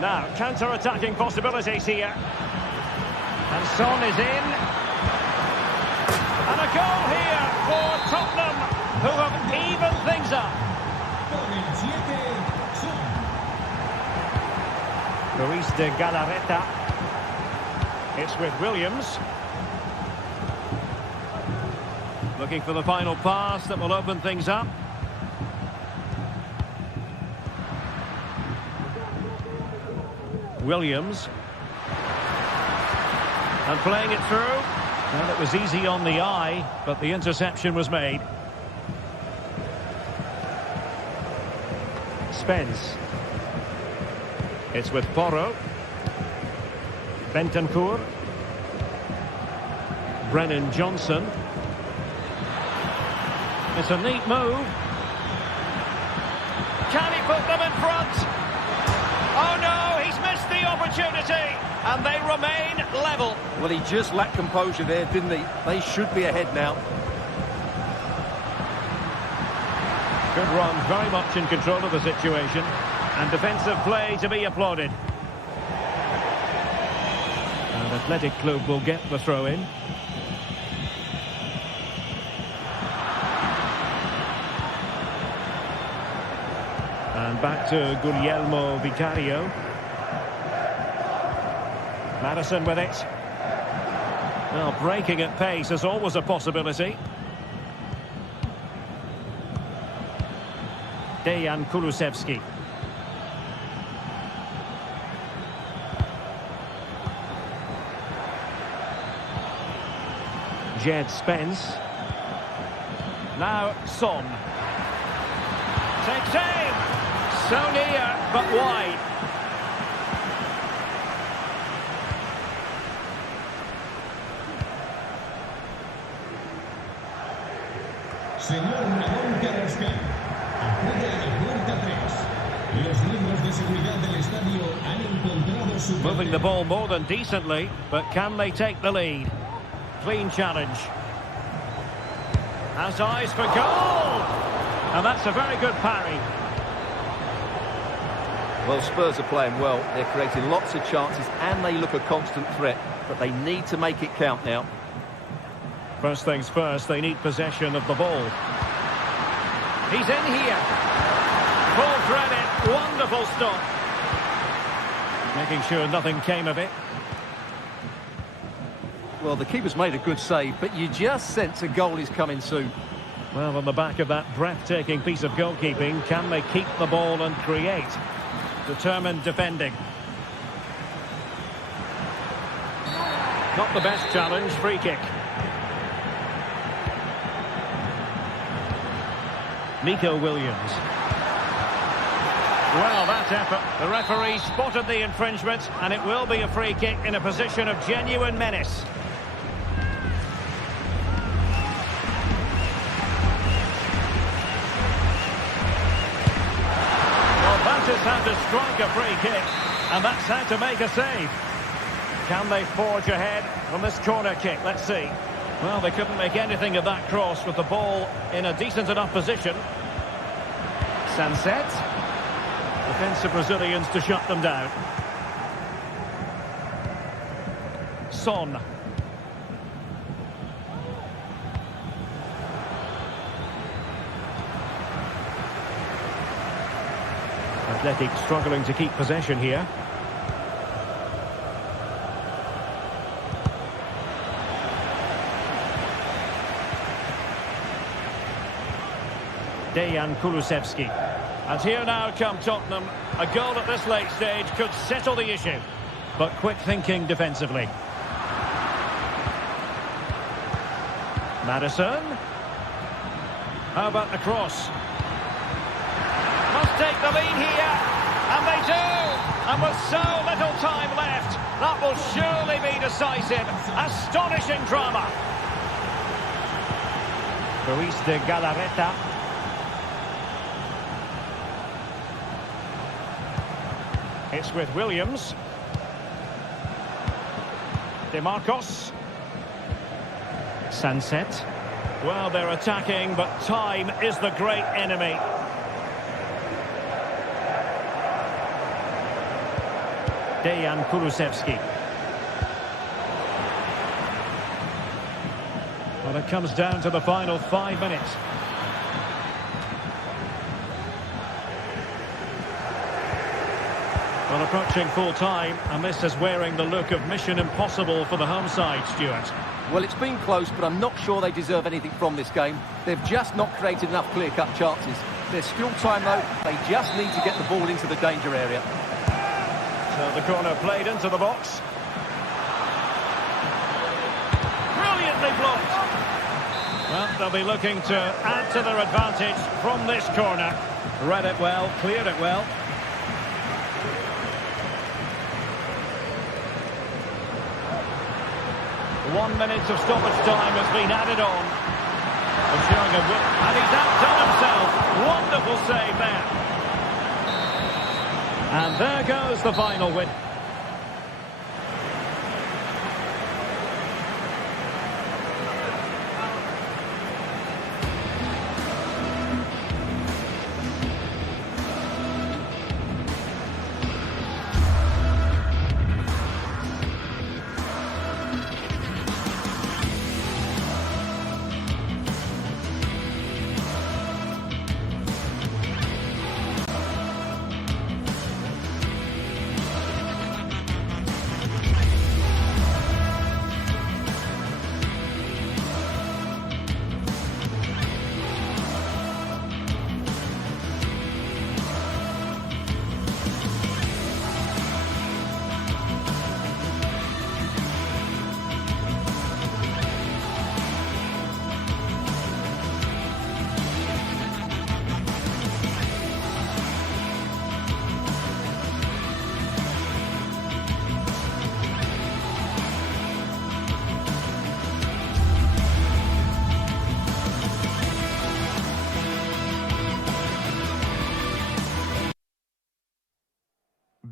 Now, counter-attacking possibilities here. And Son is in. And a goal here for Tottenham, who have evened things up. Ruiz de Galarreta. It's with Williams. Looking for the final pass that will open things up. Williams. And playing it through. Well, it was easy on the eye, but the interception was made. Spence. It's with Porro. Bentancur. Brennan Johnson. It's a neat move. Can he put them in front? Oh no, he's missed the opportunity. And they remain level. Well, he just lacked composure there, didn't he? They should be ahead now. Good run, very much in control of the situation. And defensive play to be applauded. And Athletic Club will get the throw in. And back to Guglielmo Vicario. Madison with it. Well, breaking at pace is always a possibility. Dejan Kulusevski. Jed Spence. Now Son. Takes aim. So near, but wide. Señor Ramón Carrascal, afuera a la puerta 3. Los miembros de seguridad del estadio han encontrado su... Moving the ball more than decently, but can they take the lead? Clean challenge. Has eyes for goal! And that's a very good parry. Well, Spurs are playing well. They're creating lots of chances and they look a constant threat. But they need to make it count now. First things first, they need possession of the ball. He's in here. Full credit. Wonderful stop. Making sure nothing came of it. Well, the keeper's made a good save, but you just sense a goal is coming soon. Well, on the back of that breathtaking piece of goalkeeping, can they keep the ball and create? Determined defending. Not the best challenge, free kick. Nico Williams. Well, that effort. The referee spotted the infringement, and it will be a free kick in a position of genuine menace. That is how to strike a free kick, and that's how to make a save. Can they forge ahead from this corner kick? Let's see. Well, they couldn't make anything of that cross with the ball in a decent enough position. Sunset. Defensive Brazilians to shut them down. Son. Athletic struggling to keep possession here. Dejan Kulusevski. And here now come Tottenham. A goal at this late stage could settle the issue. But quick thinking defensively. Maddison. How about the cross? Must take the lead here, and they do! And with so little time left, that will surely be decisive. Astonishing drama. Luis de Galarreta. It's with Williams. DeMarcos. Sunset. Well, they're attacking, but time is the great enemy. Dejan Kulusevski. Well, it comes down to the final 5 minutes. Well, approaching full time, and this is wearing the look of mission impossible for the home side, Stuart. Well, it's been close, but I'm not sure they deserve anything from this game. They've just not created enough clear-cut chances. There's still time, though. They just need to get the ball into the danger area. So the corner played into the box. Brilliantly blocked. Well, they'll be looking to add to their advantage from this corner. Read it well, cleared it well. One minute of stoppage time has been added on. And showing a whip, and he's outdone himself. Wonderful save there. And there goes the final win.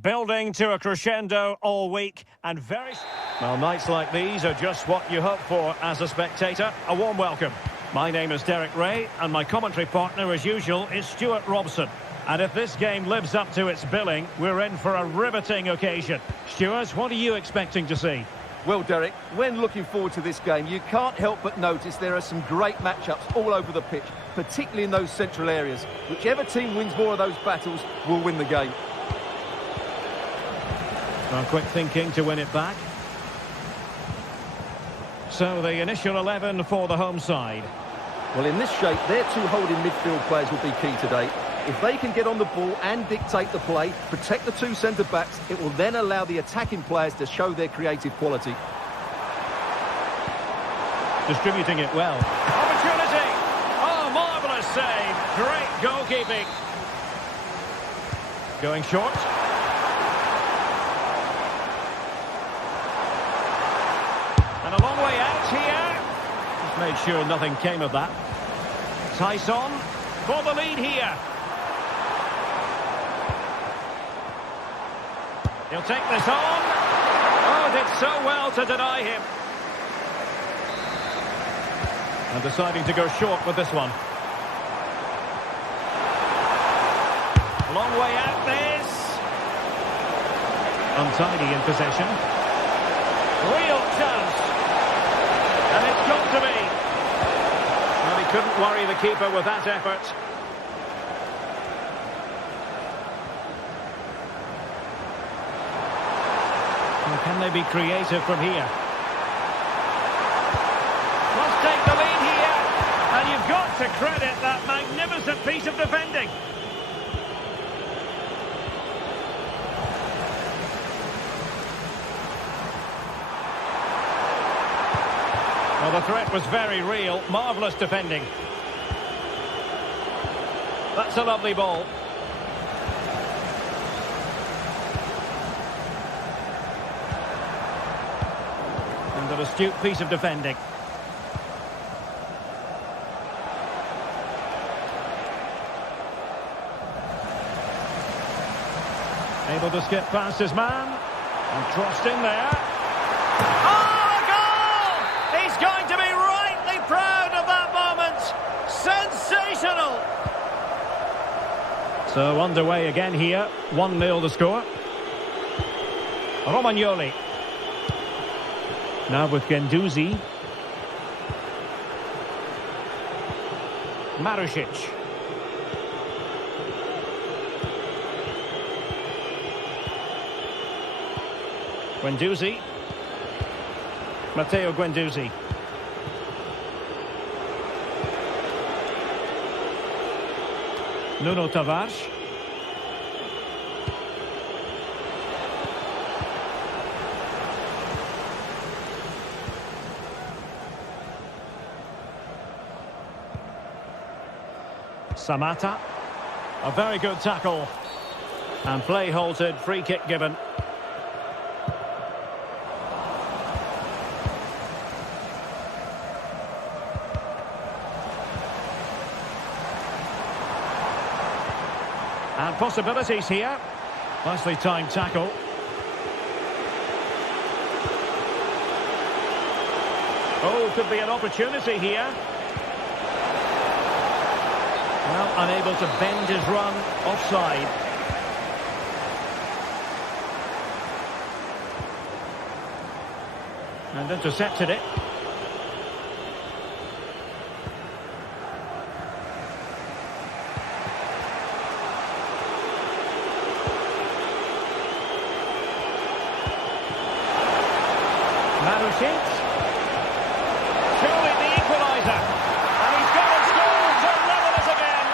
Building to a crescendo all week, and very... Well, nights like these are just what you hope for as a spectator. A warm welcome. My name is Derek Ray, and my commentary partner, as usual, is Stuart Robson. And if this game lives up to its billing, we're in for a riveting occasion. Stuart, what are you expecting to see? Well, Derek, when looking forward to this game, you can't help but notice there are some great matchups all over the pitch, particularly in those central areas. Whichever team wins more of those battles will win the game. Well, quick thinking to win it back. So the initial 11 for the home side. Well, in this shape, their two holding midfield players will be key today. If they can get on the ball and dictate the play, protect the two centre-backs, it will then allow the attacking players to show their creative quality. Distributing it well. Opportunity! Oh, marvellous save. Great goalkeeping. Going short. And a long way out here. Just made sure nothing came of that. Tyson for the lead here. He'll take this on. Oh, did so well to deny him. And deciding to go short with this one. A long way out this. Untidy in possession. Real chance. And it's got to be. Well, he couldn't worry the keeper with that effort. Can they be creative from here? Must take the lead here. And you've got to credit that magnificent piece of defending. Well, the threat was very real. Marvellous defending. That's a lovely ball. An astute piece of defending. Able to skip past his man. And crossed in there. Oh, a goal! He's going to be rightly proud of that moment. Sensational! So underway again here. 1-0 the score. Romagnoli. Now with Guendouzi. Marusic. Guendouzi. Matteo Guendouzi. Nuno Tavares. Samata. A very good tackle. And play halted, free kick given. And possibilities here. Nicely timed tackle. Oh, could be an opportunity here. Well, unable to bend his run, offside. And intercepted it. Marusic. Surely the equaliser. And he's got a score to level it again.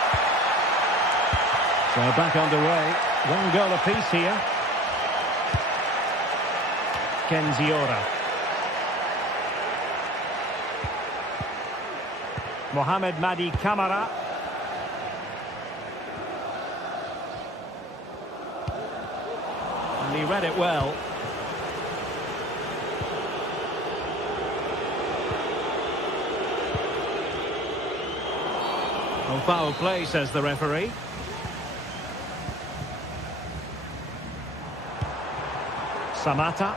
So back underway. 1 goal apiece here. Kenziora. Mohamed Madi Camara. And he read it well. Oh, foul play, says the referee. Samata.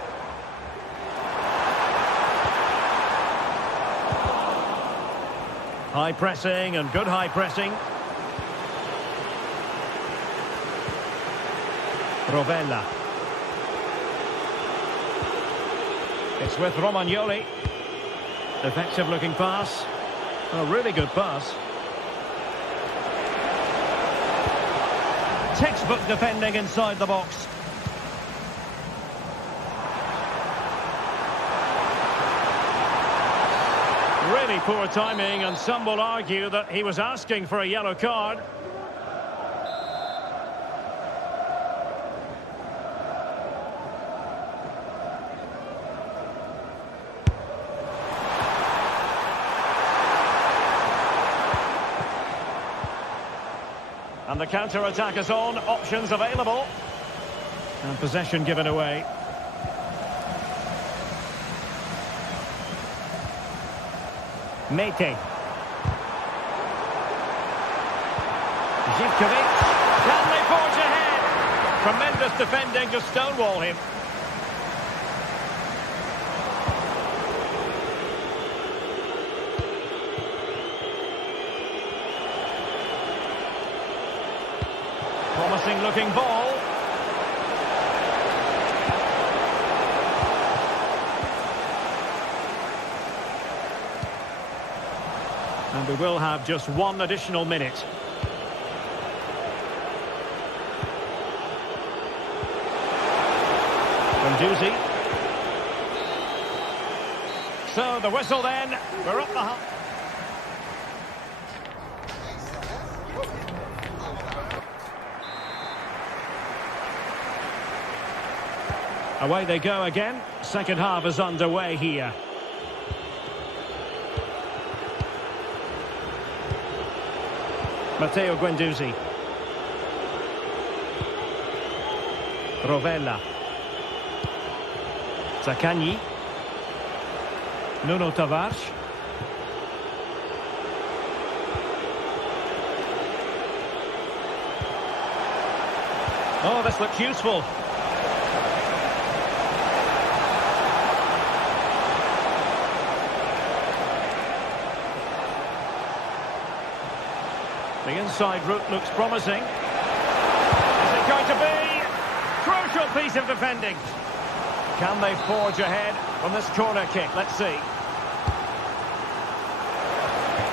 High pressing and good high pressing. Rovella. It's with Romagnoli. Effective looking pass. A really good pass. Textbook defending inside the box. Really poor timing, and some will argue that he was asking for a yellow card. And the counter-attack is on, options available. And possession given away. Mete. Zivkovic. Can they forge ahead? Tremendous defending to stonewall him. Promising looking ball. And we will have just one additional minute. Guendouzi. So the whistle then. We're up the hump. Away they go again. Second half is underway here. Matteo Guendouzi. Rovella. Zaccagni. Nuno Tavares. Oh, this looks useful. The inside route looks promising. Is it going to be? Crucial piece of defending. Can they forge ahead from this corner kick? Let's see.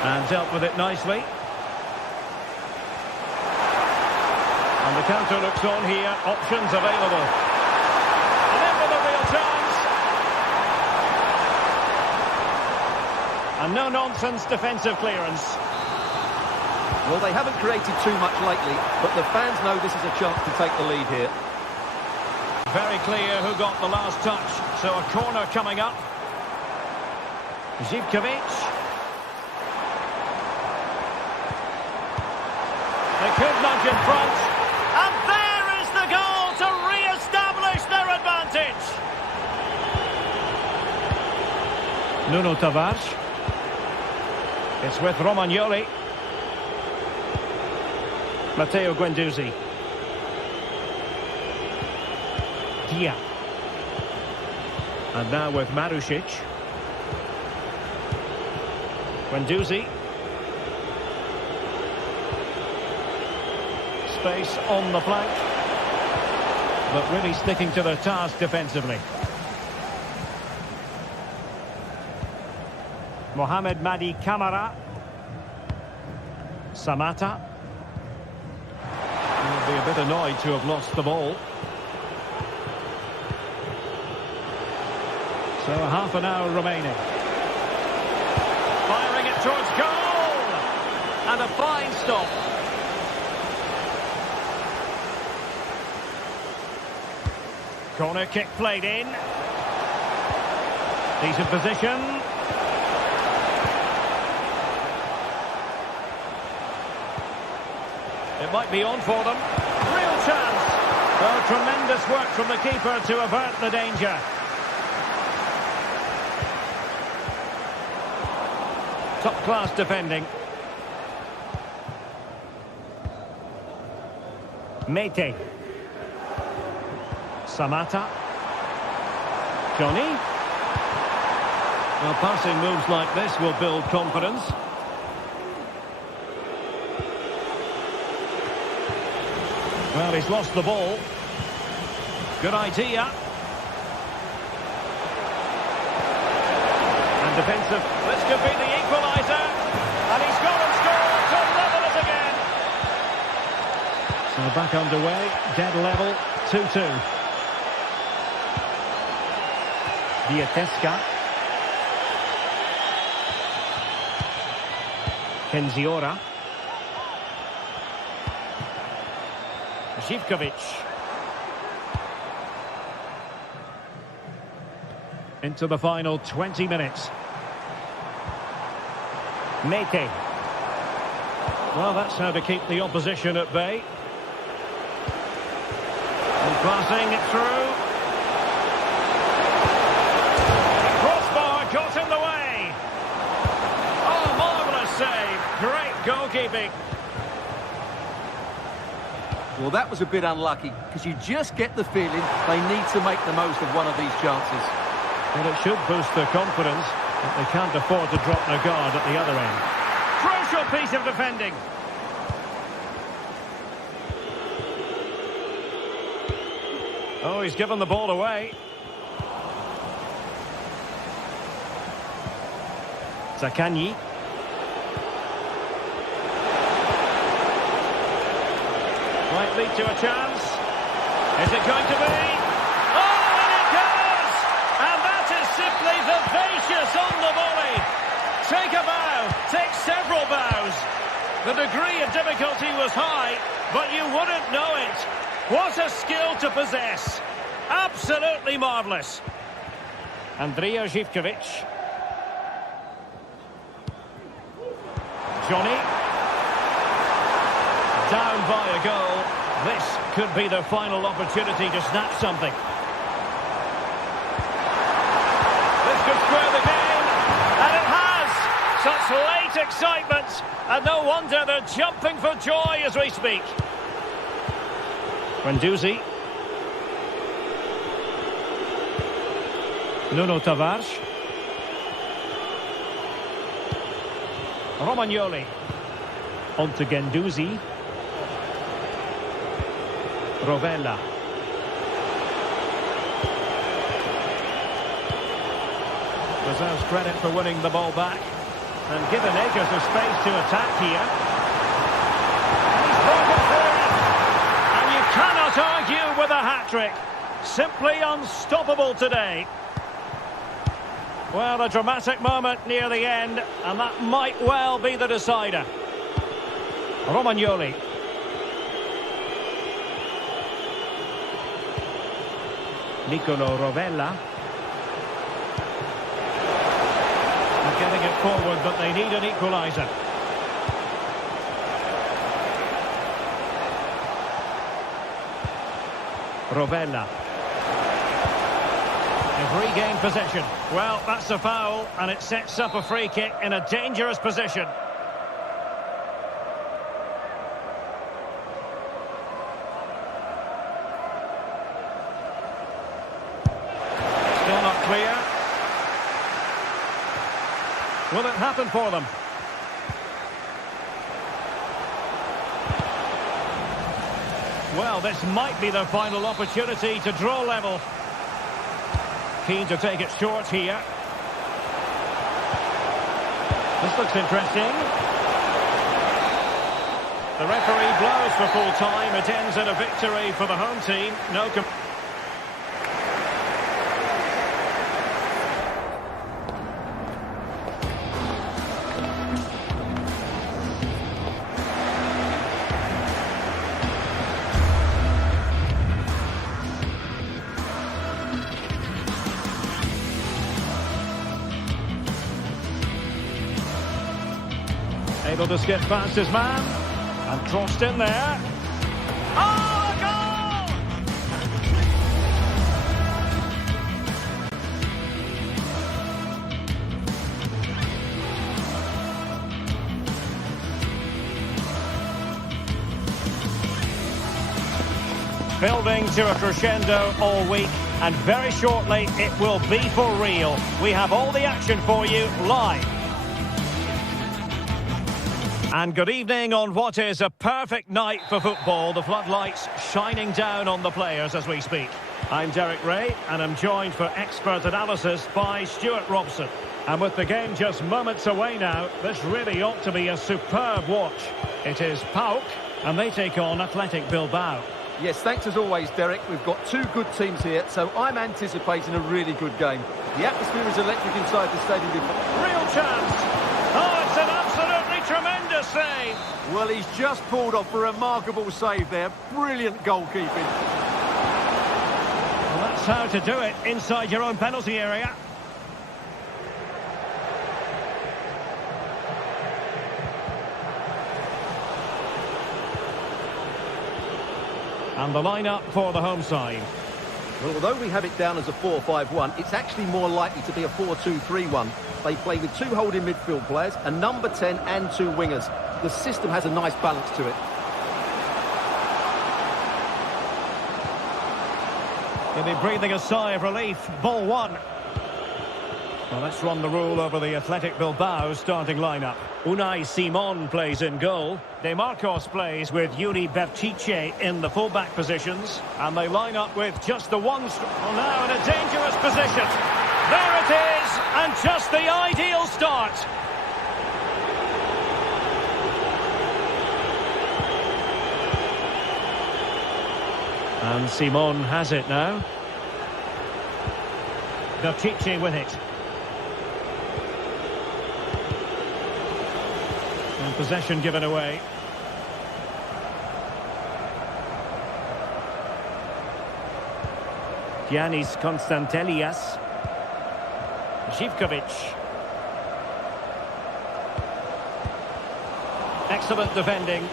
And dealt with it nicely. And the counter looks on here. Options available. And in with a real chance. And no-nonsense defensive clearance. Well, they haven't created too much lately, but the fans know this is a chance to take the lead here. Very clear who got the last touch. So a corner coming up. Zivkovic. They could nudge in front. And there is the goal to re-establish their advantage. Nuno Tavares. It's with Romagnoli. Matteo Guendouzi. Dia. And now with Marušić. Guendouzi. Space on the flank. But really sticking to their task defensively. Mohamed Madi Camara. Samatta. He'll be a bit annoyed to have lost the ball. So half an hour remaining. Firing it towards goal! And a fine stop. Corner kick played in. Decent position. It might be on for them. Real chance. Oh, tremendous work from the keeper to avert the danger. Top-class defending. Mete. Samatta. Johnny. Well, passing moves like this will build confidence. Well, he's lost the ball. Good idea. And defensive. This could be the equaliser. And he's gone and scored to level it again. So back underway. Dead level. 2-2. Diatesca. Kenziora. Zivkovic. Into the final 20 minutes. Mete. Well, that's how to keep the opposition at bay. And passing it through. Crossbar got in the way. Oh, marvellous save. Great goalkeeping. Well, that was a bit unlucky, because you just get the feeling they need to make the most of one of these chances. And it should boost their confidence, but they can't afford to drop their guard at the other end. Crucial piece of defending. Oh, he's given the ball away. Zaccagni. Might lead to a chance. Is it going to be? Oh, and it goes! And that is simply vivacious on the volley. Take a bow, take several bows. The degree of difficulty was high, but you wouldn't know it. What a skill to possess. Absolutely marvellous. Andrija Zivkovic. Johnny. Down by a goal. This could be the final opportunity to snatch something. This could square the game. And it has. Such late excitement. And no wonder they're jumping for joy as we speak. Guendouzi. Nuno Tavares. Romagnoli. On to Guendouzi. Rovella. Deserves credit for winning the ball back. And given Akers the space to attack here. And he's broken through. And you cannot argue with a hat-trick. Simply unstoppable today. Well, a dramatic moment near the end, and that might well be the decider. Romagnoli. Nicolo Rovella. They're getting it forward, but they need an equaliser. Rovella. They've regained possession. Well, that's a foul, and it sets up a free kick in a dangerous position. Still not clear. Will it happen for them? Well, this might be their final opportunity to draw level. Keen to take it short here. This looks interesting. The referee blows for full time. It ends in a victory for the home team. No able to skip past his man and crossed in there. Oh, a goal! Building to a crescendo all week, and very shortly it will be for real. We have all the action for you live. And good evening on what is a perfect night for football. The floodlights shining down on the players as we speak. I'm Derek Ray, and I'm joined for expert analysis by Stuart Robson. And with the game just moments away now, this really ought to be a superb watch. It is PAOK, and they take on Athletic Bilbao. Yes, thanks as always, Derek. We've got two good teams here, so I'm anticipating a really good game. The atmosphere is electric inside the stadium. Real chance! Oh, it's an absolutely tremendous save! Well, he's just pulled off a remarkable save there. Brilliant goalkeeping. Well, that's how to do it inside your own penalty area. And the lineup for the home side. Well, although we have it down as a 4-5-1, it's actually more likely to be a 4-2-3-1. They play with two holding midfield players, a number 10 and two wingers. The system has a nice balance to it. He'll be breathing a sigh of relief. Ball one. Well, let's run the rule over the Athletic Bilbao starting lineup. Unai Simon plays in goal. De Marcos plays with Yuri Berchiche in the fullback positions. And they line up with just the one... Well, now in a dangerous position. There it is, and just the ideal start. And Simon has it now. Berchiche with it. And possession given away. Giannis Konstantelias. Živkovic. Excellent defending.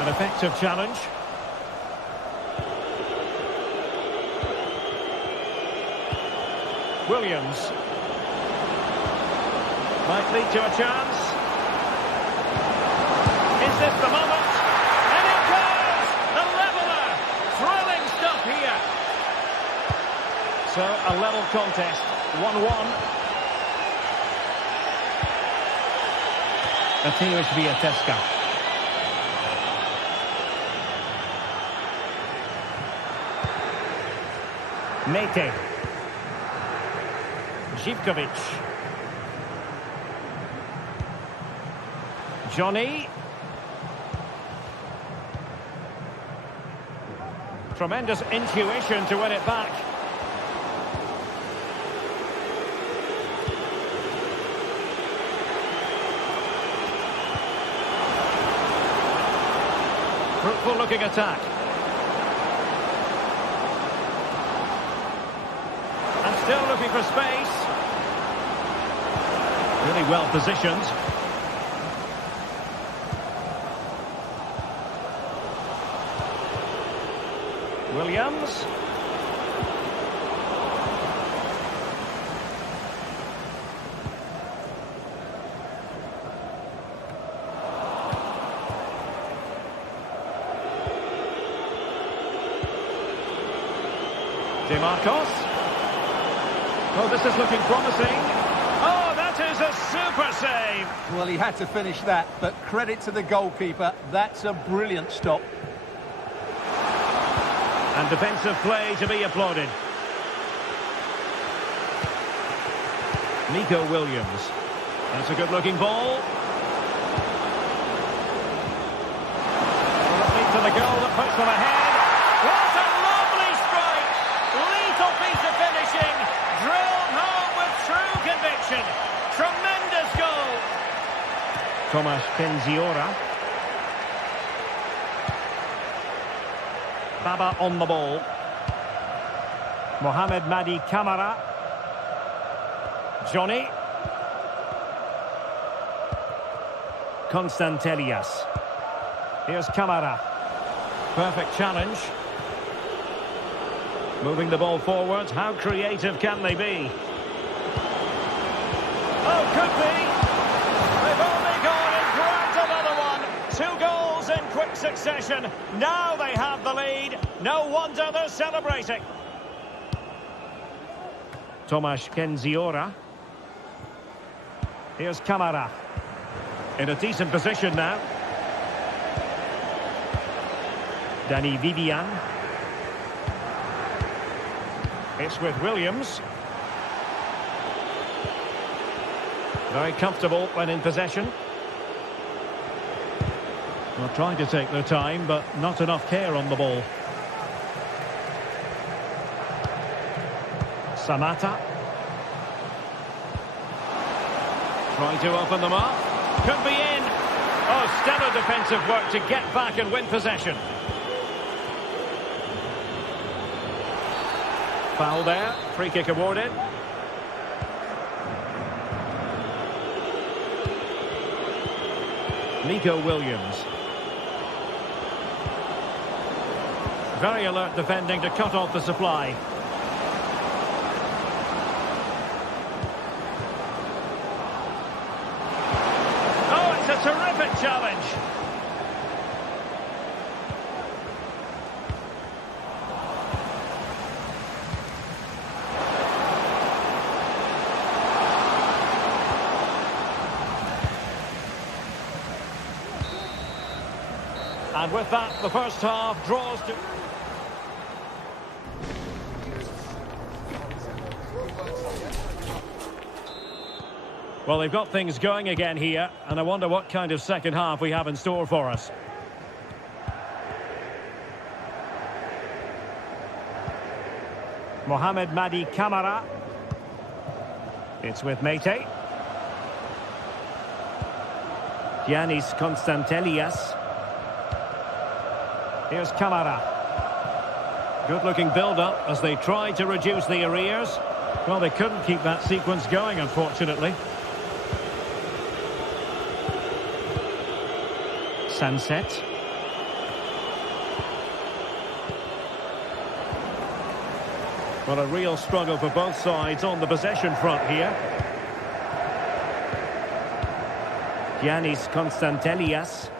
An effective challenge. Williams. Might lead to a chance. Is this the moment? And it goes! The leveller! Thrilling stuff here. So, a level contest. 1-1. Mateusz Wiateska. Mete. Živkovic. Johnny. Tremendous intuition to win it back. Fruitful looking attack. Still looking for space. Really well positioned. Williams. De Marcos. Oh, this is looking promising. Oh, that is a super save. Well, he had to finish that, but credit to the goalkeeper. That's a brilliant stop. And defensive play to be applauded. Nico Williams. That's a good-looking ball. Will it lead to the goal that puts them ahead? What a lovely strike! Lethal piece of finishing. Drilled home with true conviction. Tremendous goal. Tomasz Penziora. Baba on the ball. Mohamed Madi Camara. Johnny. Konstantelias. Here's Camara. Perfect challenge. Moving the ball forward. How creative can they be? Oh, could be. They've only gone quick succession. Now they have the lead. No wonder they're celebrating. Tomasz Kenziora. Here's Kamara. In a decent position now. Danny Vivian. It's with Williams. Very comfortable when in possession. Well, trying to take their time, but not enough care on the ball. Samata. Trying to open them up. Could be in. Oh, stellar defensive work to get back and win possession. Foul there. Free kick awarded. Nico Williams. Very alert defending to cut off the supply. Oh, it's a terrific challenge. And with that, the first half draws to... Well, they've got things going again here, and I wonder what kind of second half we have in store for us. Mohamed Madi Kamara. It's with Meite. Giannis Konstantelias. Here's Kamara. Good-looking build-up as they tried to reduce the arrears. Well, they couldn't keep that sequence going, unfortunately. Sunset. Well, a real struggle for both sides on the possession front here. Giannis Konstantelias.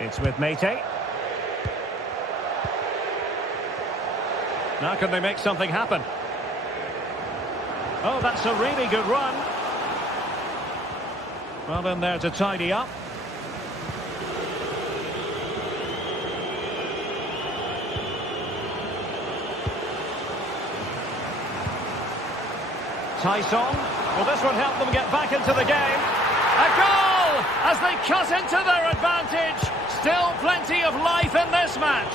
It's with Meite. Now can they make something happen? Oh, that's a really good run. Well, in there to tidy up. Tyson. Will this one help them get back into the game? A goal as they cut into their advantage. Still plenty of life in this match.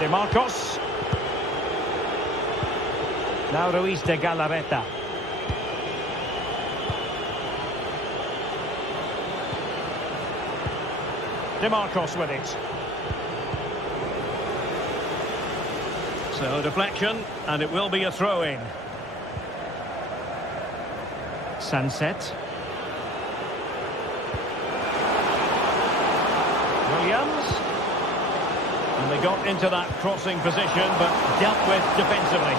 De Marcos. Now Ruiz de Galarreta. De Marcos with it. So deflection, and it will be a throw-in. Sunset. Williams. And they got into that crossing position, but dealt with defensively.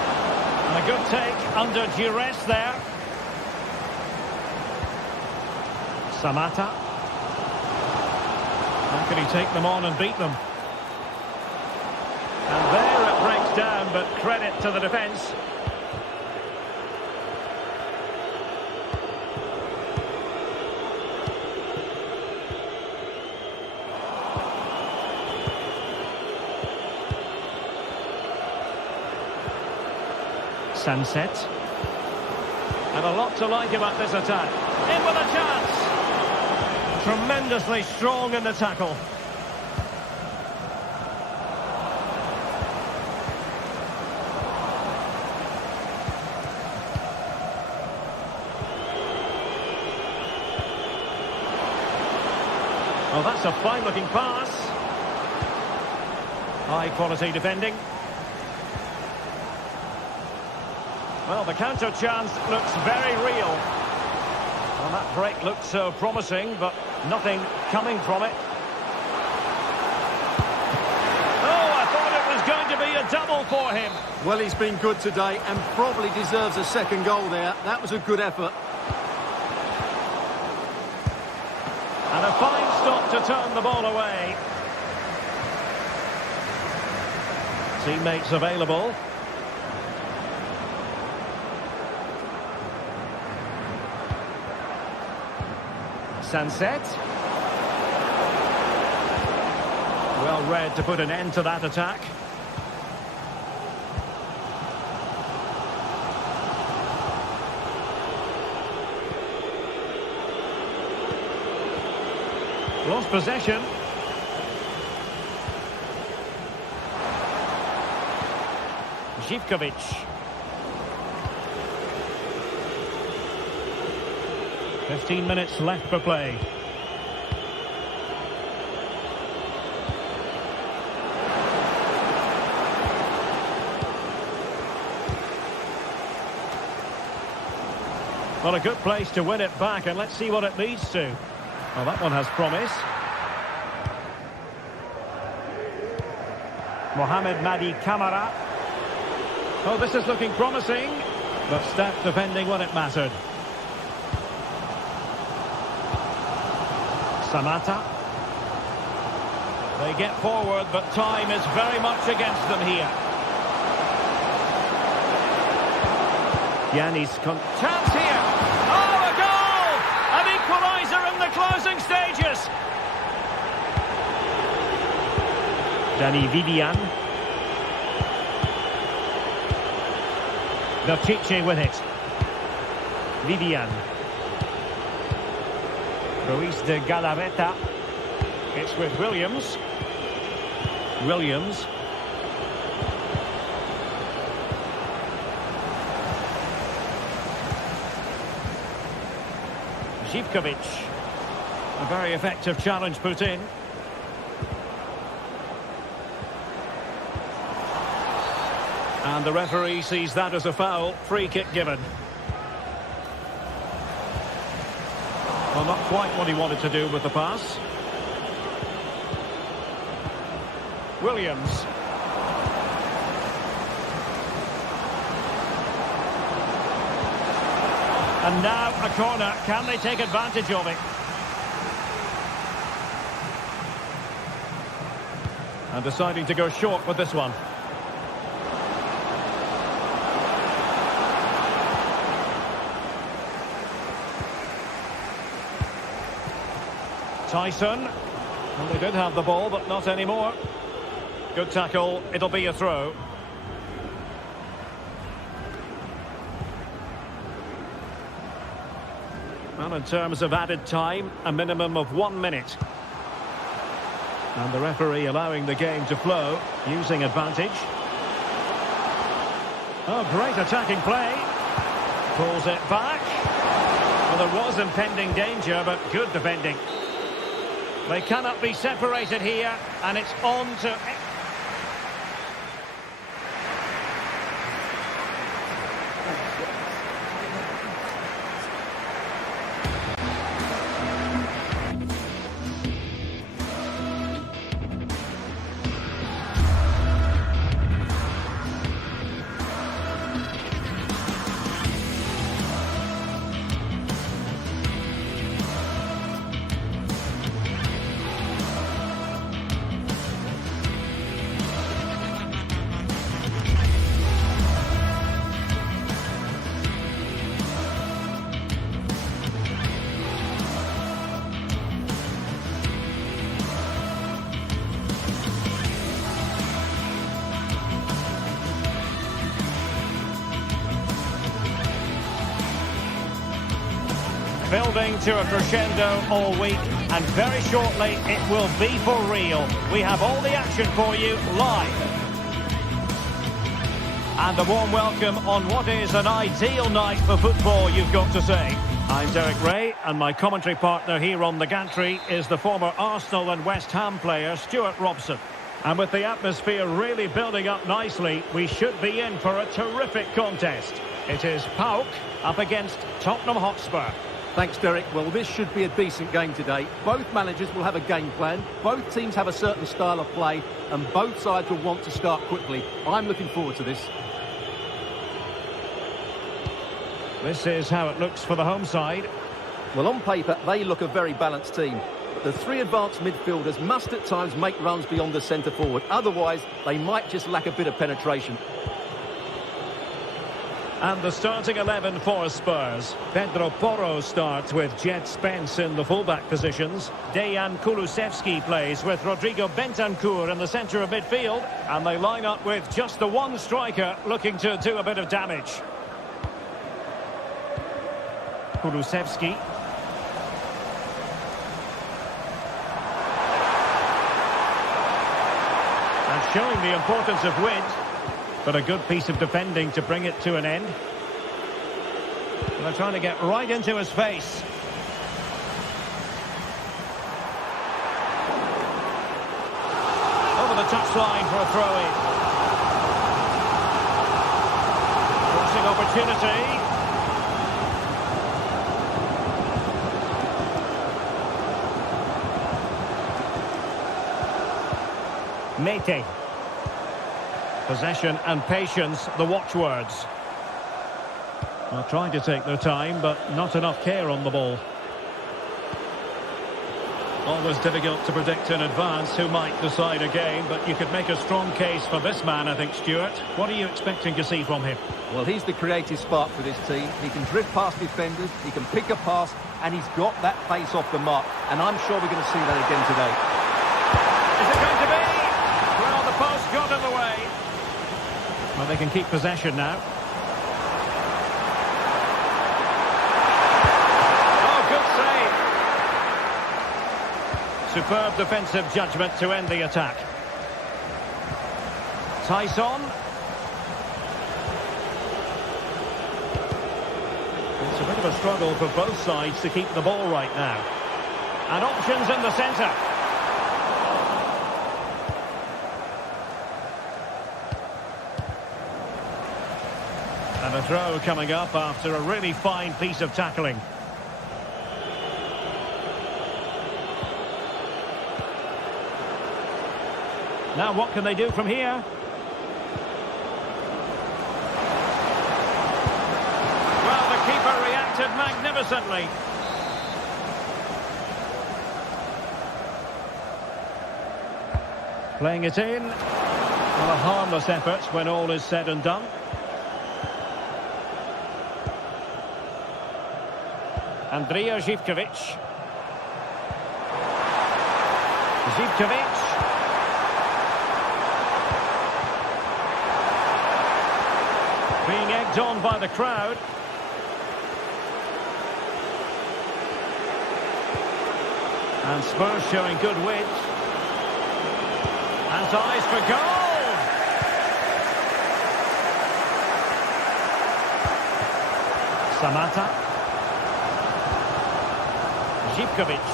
And a good take under duress there. Samata. How can he take them on and beat them? And there it breaks down, but credit to the defence. Sunset. And a lot to like about this attack. In with a chance. Tremendously strong in the tackle. Well, that's a fine-looking pass. High-quality defending. Well, the counter chance looks very real. Well, that break looked so promising, but nothing coming from it. Oh, I thought it was going to be a double for him. Well, he's been good today and probably deserves a second goal there. That was a good effort. And a fine stop to turn the ball away. Teammates available. Sunset. Well read to put an end to that attack. Lost possession. Zivkovic. "15 minutes left for play. Well, a good place to win it back, and let's see what it leads to. Well, that one has promise. Mohamed Madi Camara. Oh, this is looking promising, but stout defending when it mattered. Samata. They get forward, but time is very much against them here. Yannis chance here. Oh, a goal! An equaliser in the closing stages. Danny Vivian. Chiche with it. Vivian. Ruiz de Galarreta. It's with Williams. Williams. Zivkovic. A very effective challenge put in. And the referee sees that as a foul. Free kick given. Well, not quite what he wanted to do with the pass. Williams. And now a corner. Can they take advantage of it? And deciding to go short with this one. Tyson. Well, they did have the ball, but not anymore. Good tackle. It'll be a throw. Well, in terms of added time, a minimum of 1 minute. And the referee allowing the game to flow, using advantage. Oh, great attacking play. Pulls it back. Well, there was impending danger, but good defending. They cannot be separated here, and it's on to... Building to a crescendo all week, and very shortly it will be for real. We have all the action for you live. And a warm welcome on what is an ideal night for football, you've got to say. I'm Derek Ray, and my commentary partner here on the gantry is the former Arsenal and West Ham player Stuart Robson. And with the atmosphere really building up nicely, we should be in for a terrific contest. It is PAOK up against Tottenham Hotspur. Thanks, Derek. Well, this should be a decent game today. Both managers will have a game plan. Both teams have a certain style of play, and both sides will want to start quickly. I'm looking forward to this. This is how it looks for the home side. Well, on paper, they look a very balanced team. But the three advanced midfielders must at times make runs beyond the centre forward. Otherwise, they might just lack a bit of penetration. And the starting 11 for Spurs. Pedro Porro starts with Jet Spence in the fullback positions. Dejan Kulusevski plays with Rodrigo Bentancur in the centre of midfield. And they line up with just the one striker looking to do a bit of damage. Kulusevski. And showing the importance of width. But a good piece of defending to bring it to an end. And they're trying to get right into his face. Over the touchline for a throw-in. Crossing opportunity. Mete. Possession and patience, the watchwords. Well, trying to take their time, but not enough care on the ball. Always difficult to predict in advance who might decide a game, but you could make a strong case for this man, I think, Stuart. What are you expecting to see from him? Well, he's the creative spark for this team. He can drift past defenders, he can pick a pass, and he's got that pace off the mark. And I'm sure we're going to see that again today. Is it going to be? Well, the post got in the way. Well, they can keep possession now. Oh, good save. Superb defensive judgment to end the attack. Tyson. It's a bit of a struggle for both sides to keep the ball right now. And options in the centre. And a throw coming up after a really fine piece of tackling. Now what can they do from here? Well, the keeper reacted magnificently. Playing it in. Well, a harmless effort when all is said and done. Andrija Zivkovic. Zivkovic. Being egged on by the crowd. And Spurs showing good width. And eyes for goal! Samata. Zivkovic.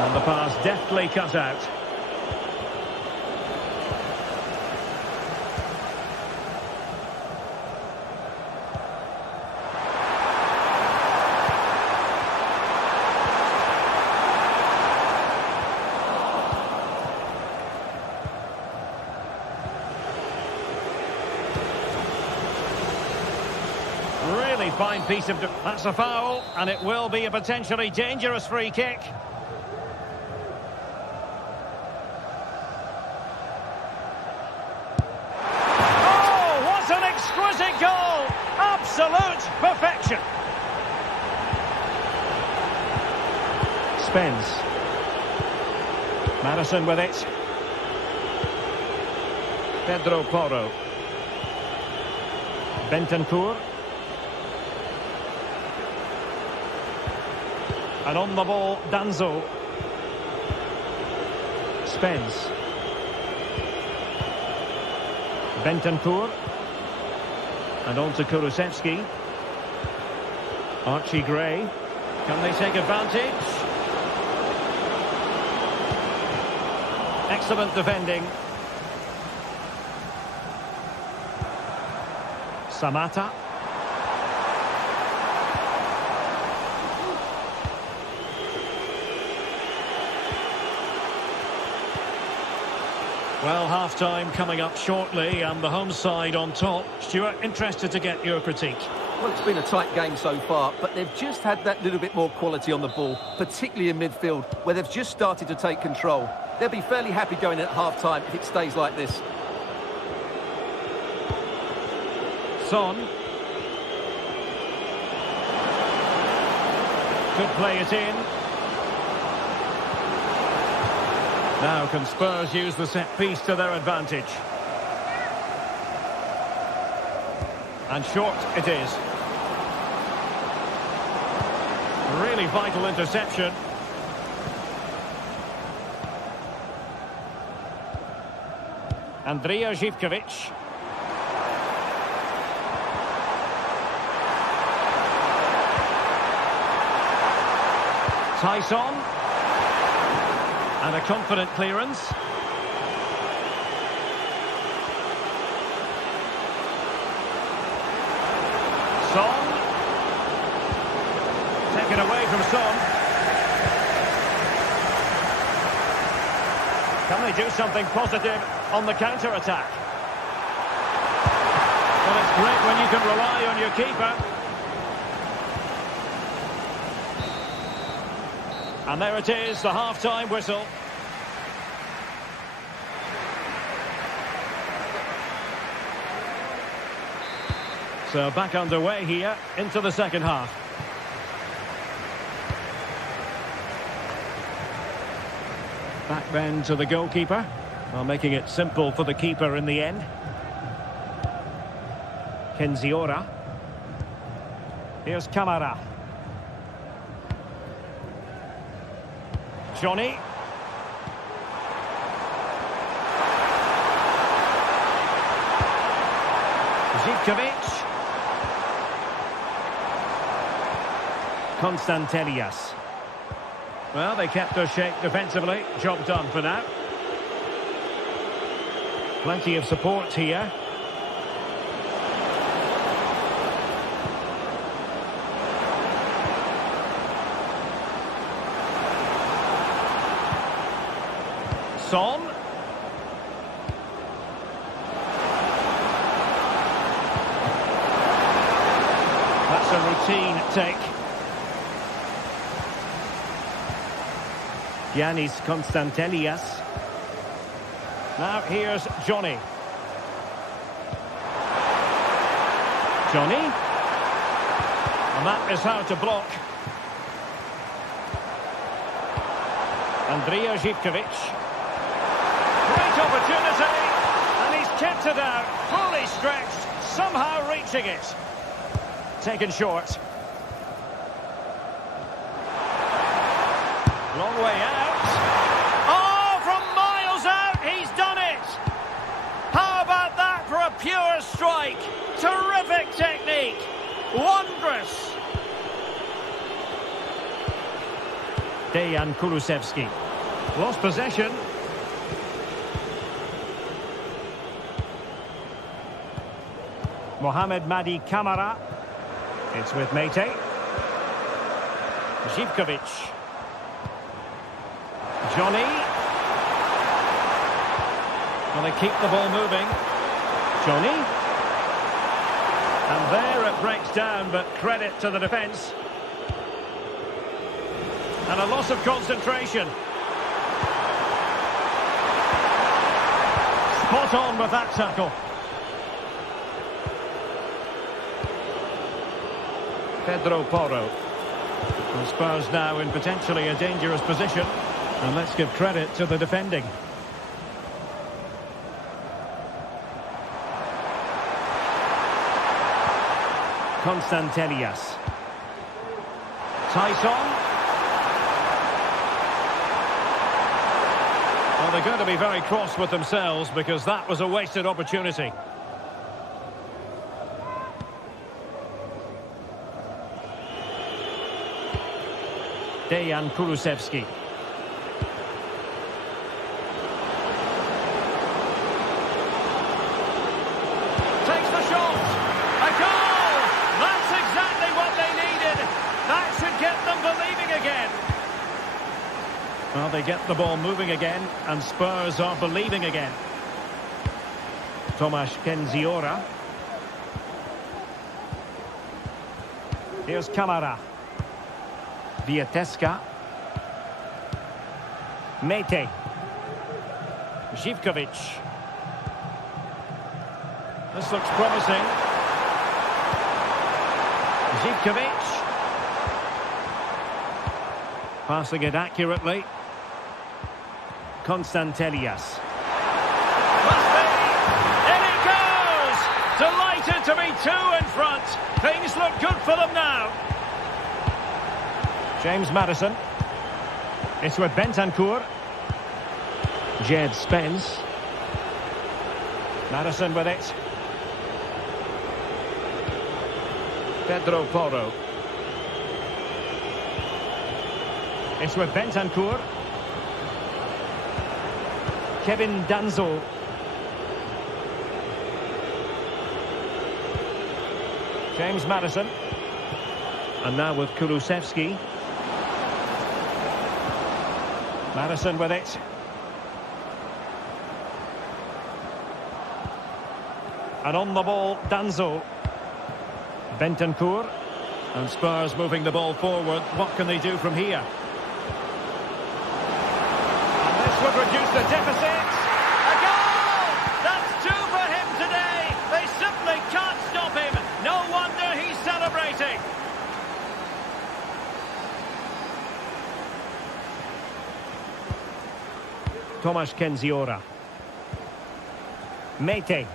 And the pass deftly cut out. Really fine piece of... That's a foul, and it will be a potentially dangerous free kick. Oh, what an exquisite goal! Absolute perfection. Spence. Madison with it. Pedro Porro. Bentancur. And on the ball, Danzo. Spence. Bentancur. And on to Kulusevski. Archie Gray. Can they take advantage? Excellent defending. Samata. Well, half-time coming up shortly and the home side on top. Stuart, interested to get your critique. Well, it's been a tight game so far, but they've just had that little bit more quality on the ball, particularly in midfield, where they've just started to take control. They'll be fairly happy going in at half-time if it stays like this. Son. Could play it in. Now can Spurs use the set piece to their advantage? And short it is. Really vital interception. Andrija Živković. Tyson. And a confident clearance. Son. Taken away from Son. Can they do something positive on the counter-attack? Well, it's great when you can rely on your keeper. And there it is, the half-time whistle. So back underway here into the second half. Back then to the goalkeeper, while making it simple for the keeper in the end. Kenziora. Here's Camara. Johnny. Živković. Konstantelias. Well, they kept their shape defensively. Job done for now. Plenty of support here. Son. That's a routine take. Giannis Konstantelias. Now here's Johnny. Johnny. And that is how to block. Andrija Živković. Great opportunity, and he's kept it out, fully stretched, somehow reaching it. Taken short. Long way out. Oh, from miles out, he's done it. How about that for a pure strike? Terrific technique. Wondrous. Dejan Kulusevski. Lost possession. Mohamed Madi Camara. It's with Mete. Živković. Johnny. Well, they keep the ball moving. Johnny. And there it breaks down, but credit to the defence. And a loss of concentration. Spot on with that tackle. Pedro Porro. And Spurs now in potentially a dangerous position. And let's give credit to the defending. Konstantelias. Tyson. Well, they're going to be very cross with themselves because that was a wasted opportunity. Dejan Kulusevski. Takes the shot. A goal! That's exactly what they needed. That should get them believing again. Well, they get the ball moving again, and Spurs are believing again. Tomasz Kenziora. Here's Kamara. Vieteska. Mete. Zivkovic. This looks promising. Zivkovic. Passing it accurately. Konstantelias. Must be! In he goes! Delighted to be two in front. Things look good for them now. James Maddison. It's with Bentancur. Jed Spence. Maddison with it. Pedro Porro. It's with Bentancur. Kevin Danzo. James Maddison. And now with Kulusevski. Maddison with it. And on the ball, Danzo. Bentancur. And Spurs moving the ball forward. What can they do from here? And this would reduce the deficit. A goal! That's two for him today. They simply can't stop him. No wonder he's celebrating. Tomasz Kenziora. Mete.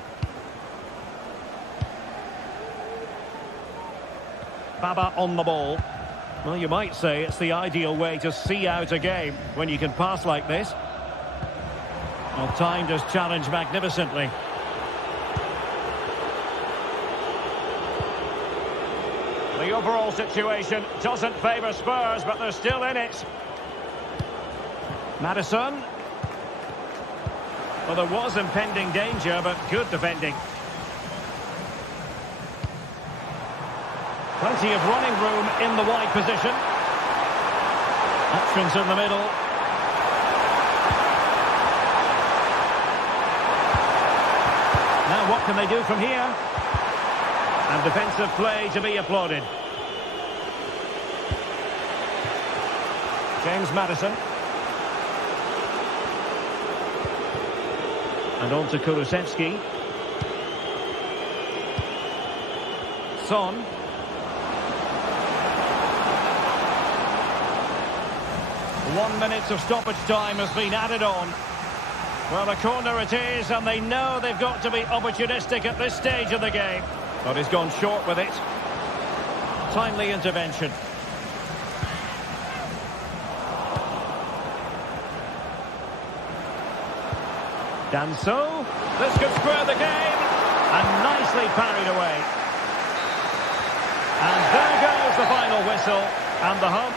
Baba on the ball. Well, you might say it's the ideal way to see out a game when you can pass like this. Well, timed his challenge magnificently. The overall situation doesn't favour Spurs, but they're still in it. Maddison. Well, there was impending danger, but good defending. Plenty of running room in the wide position. Options in the middle. Now what can they do from here? And defensive play to be applauded. James Maddison. And on to Kulusevski. Son. 1 minute of stoppage time has been added on. Well, a corner it is, and they know they've got to be opportunistic at this stage of the game. But he's gone short with it. Timely intervention. Danso. This could square the game. And nicely parried away. And there goes the final whistle. And the hump.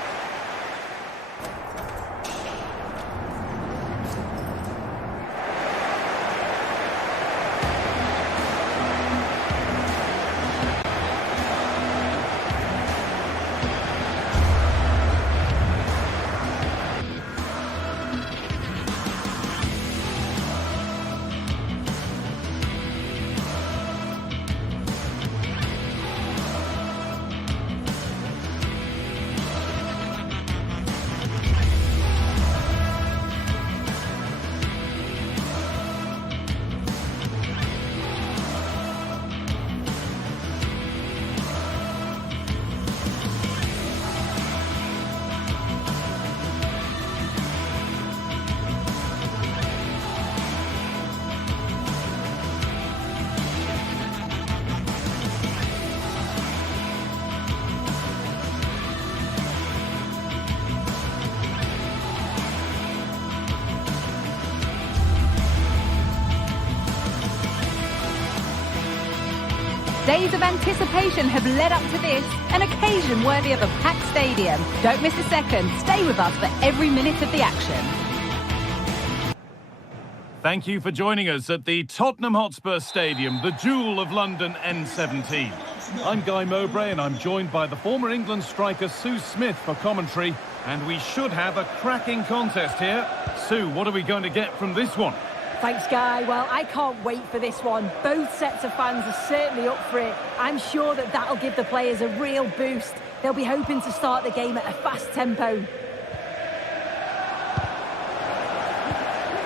Days of anticipation have led up to this, an occasion worthy of a packed stadium. Don't miss a second. Stay with us for every minute of the action. Thank you for joining us at the Tottenham Hotspur Stadium, the jewel of London N17. I'm Guy Mowbray and I'm joined by the former England striker Sue Smith for commentary, and we should have a cracking contest here. Sue, what are we going to get from this one? Thanks, Guy. Well, I can't wait for this one. Both sets of fans are certainly up for it. I'm sure that that'll give the players a real boost. They'll be hoping to start the game at a fast tempo.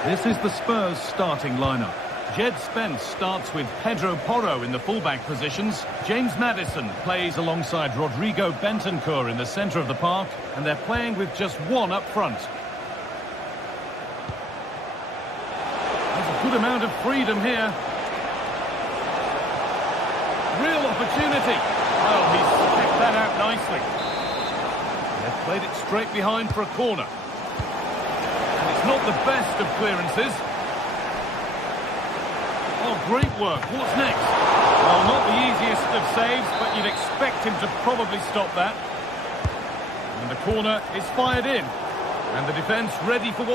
This is the Spurs starting lineup. Jed Spence starts with Pedro Porro in the fullback positions. James Maddison plays alongside Rodrigo Bentancur in the centre of the park, and they're playing with just one up front. There's a good amount of freedom here. Real opportunity. Well, he's checked that out nicely. They've played it straight behind for a corner. And it's not the best of clearances. Oh, great work. What's next? Well, not the easiest of saves, but you'd expect him to probably stop that. And the corner is fired in. And the defence ready for what...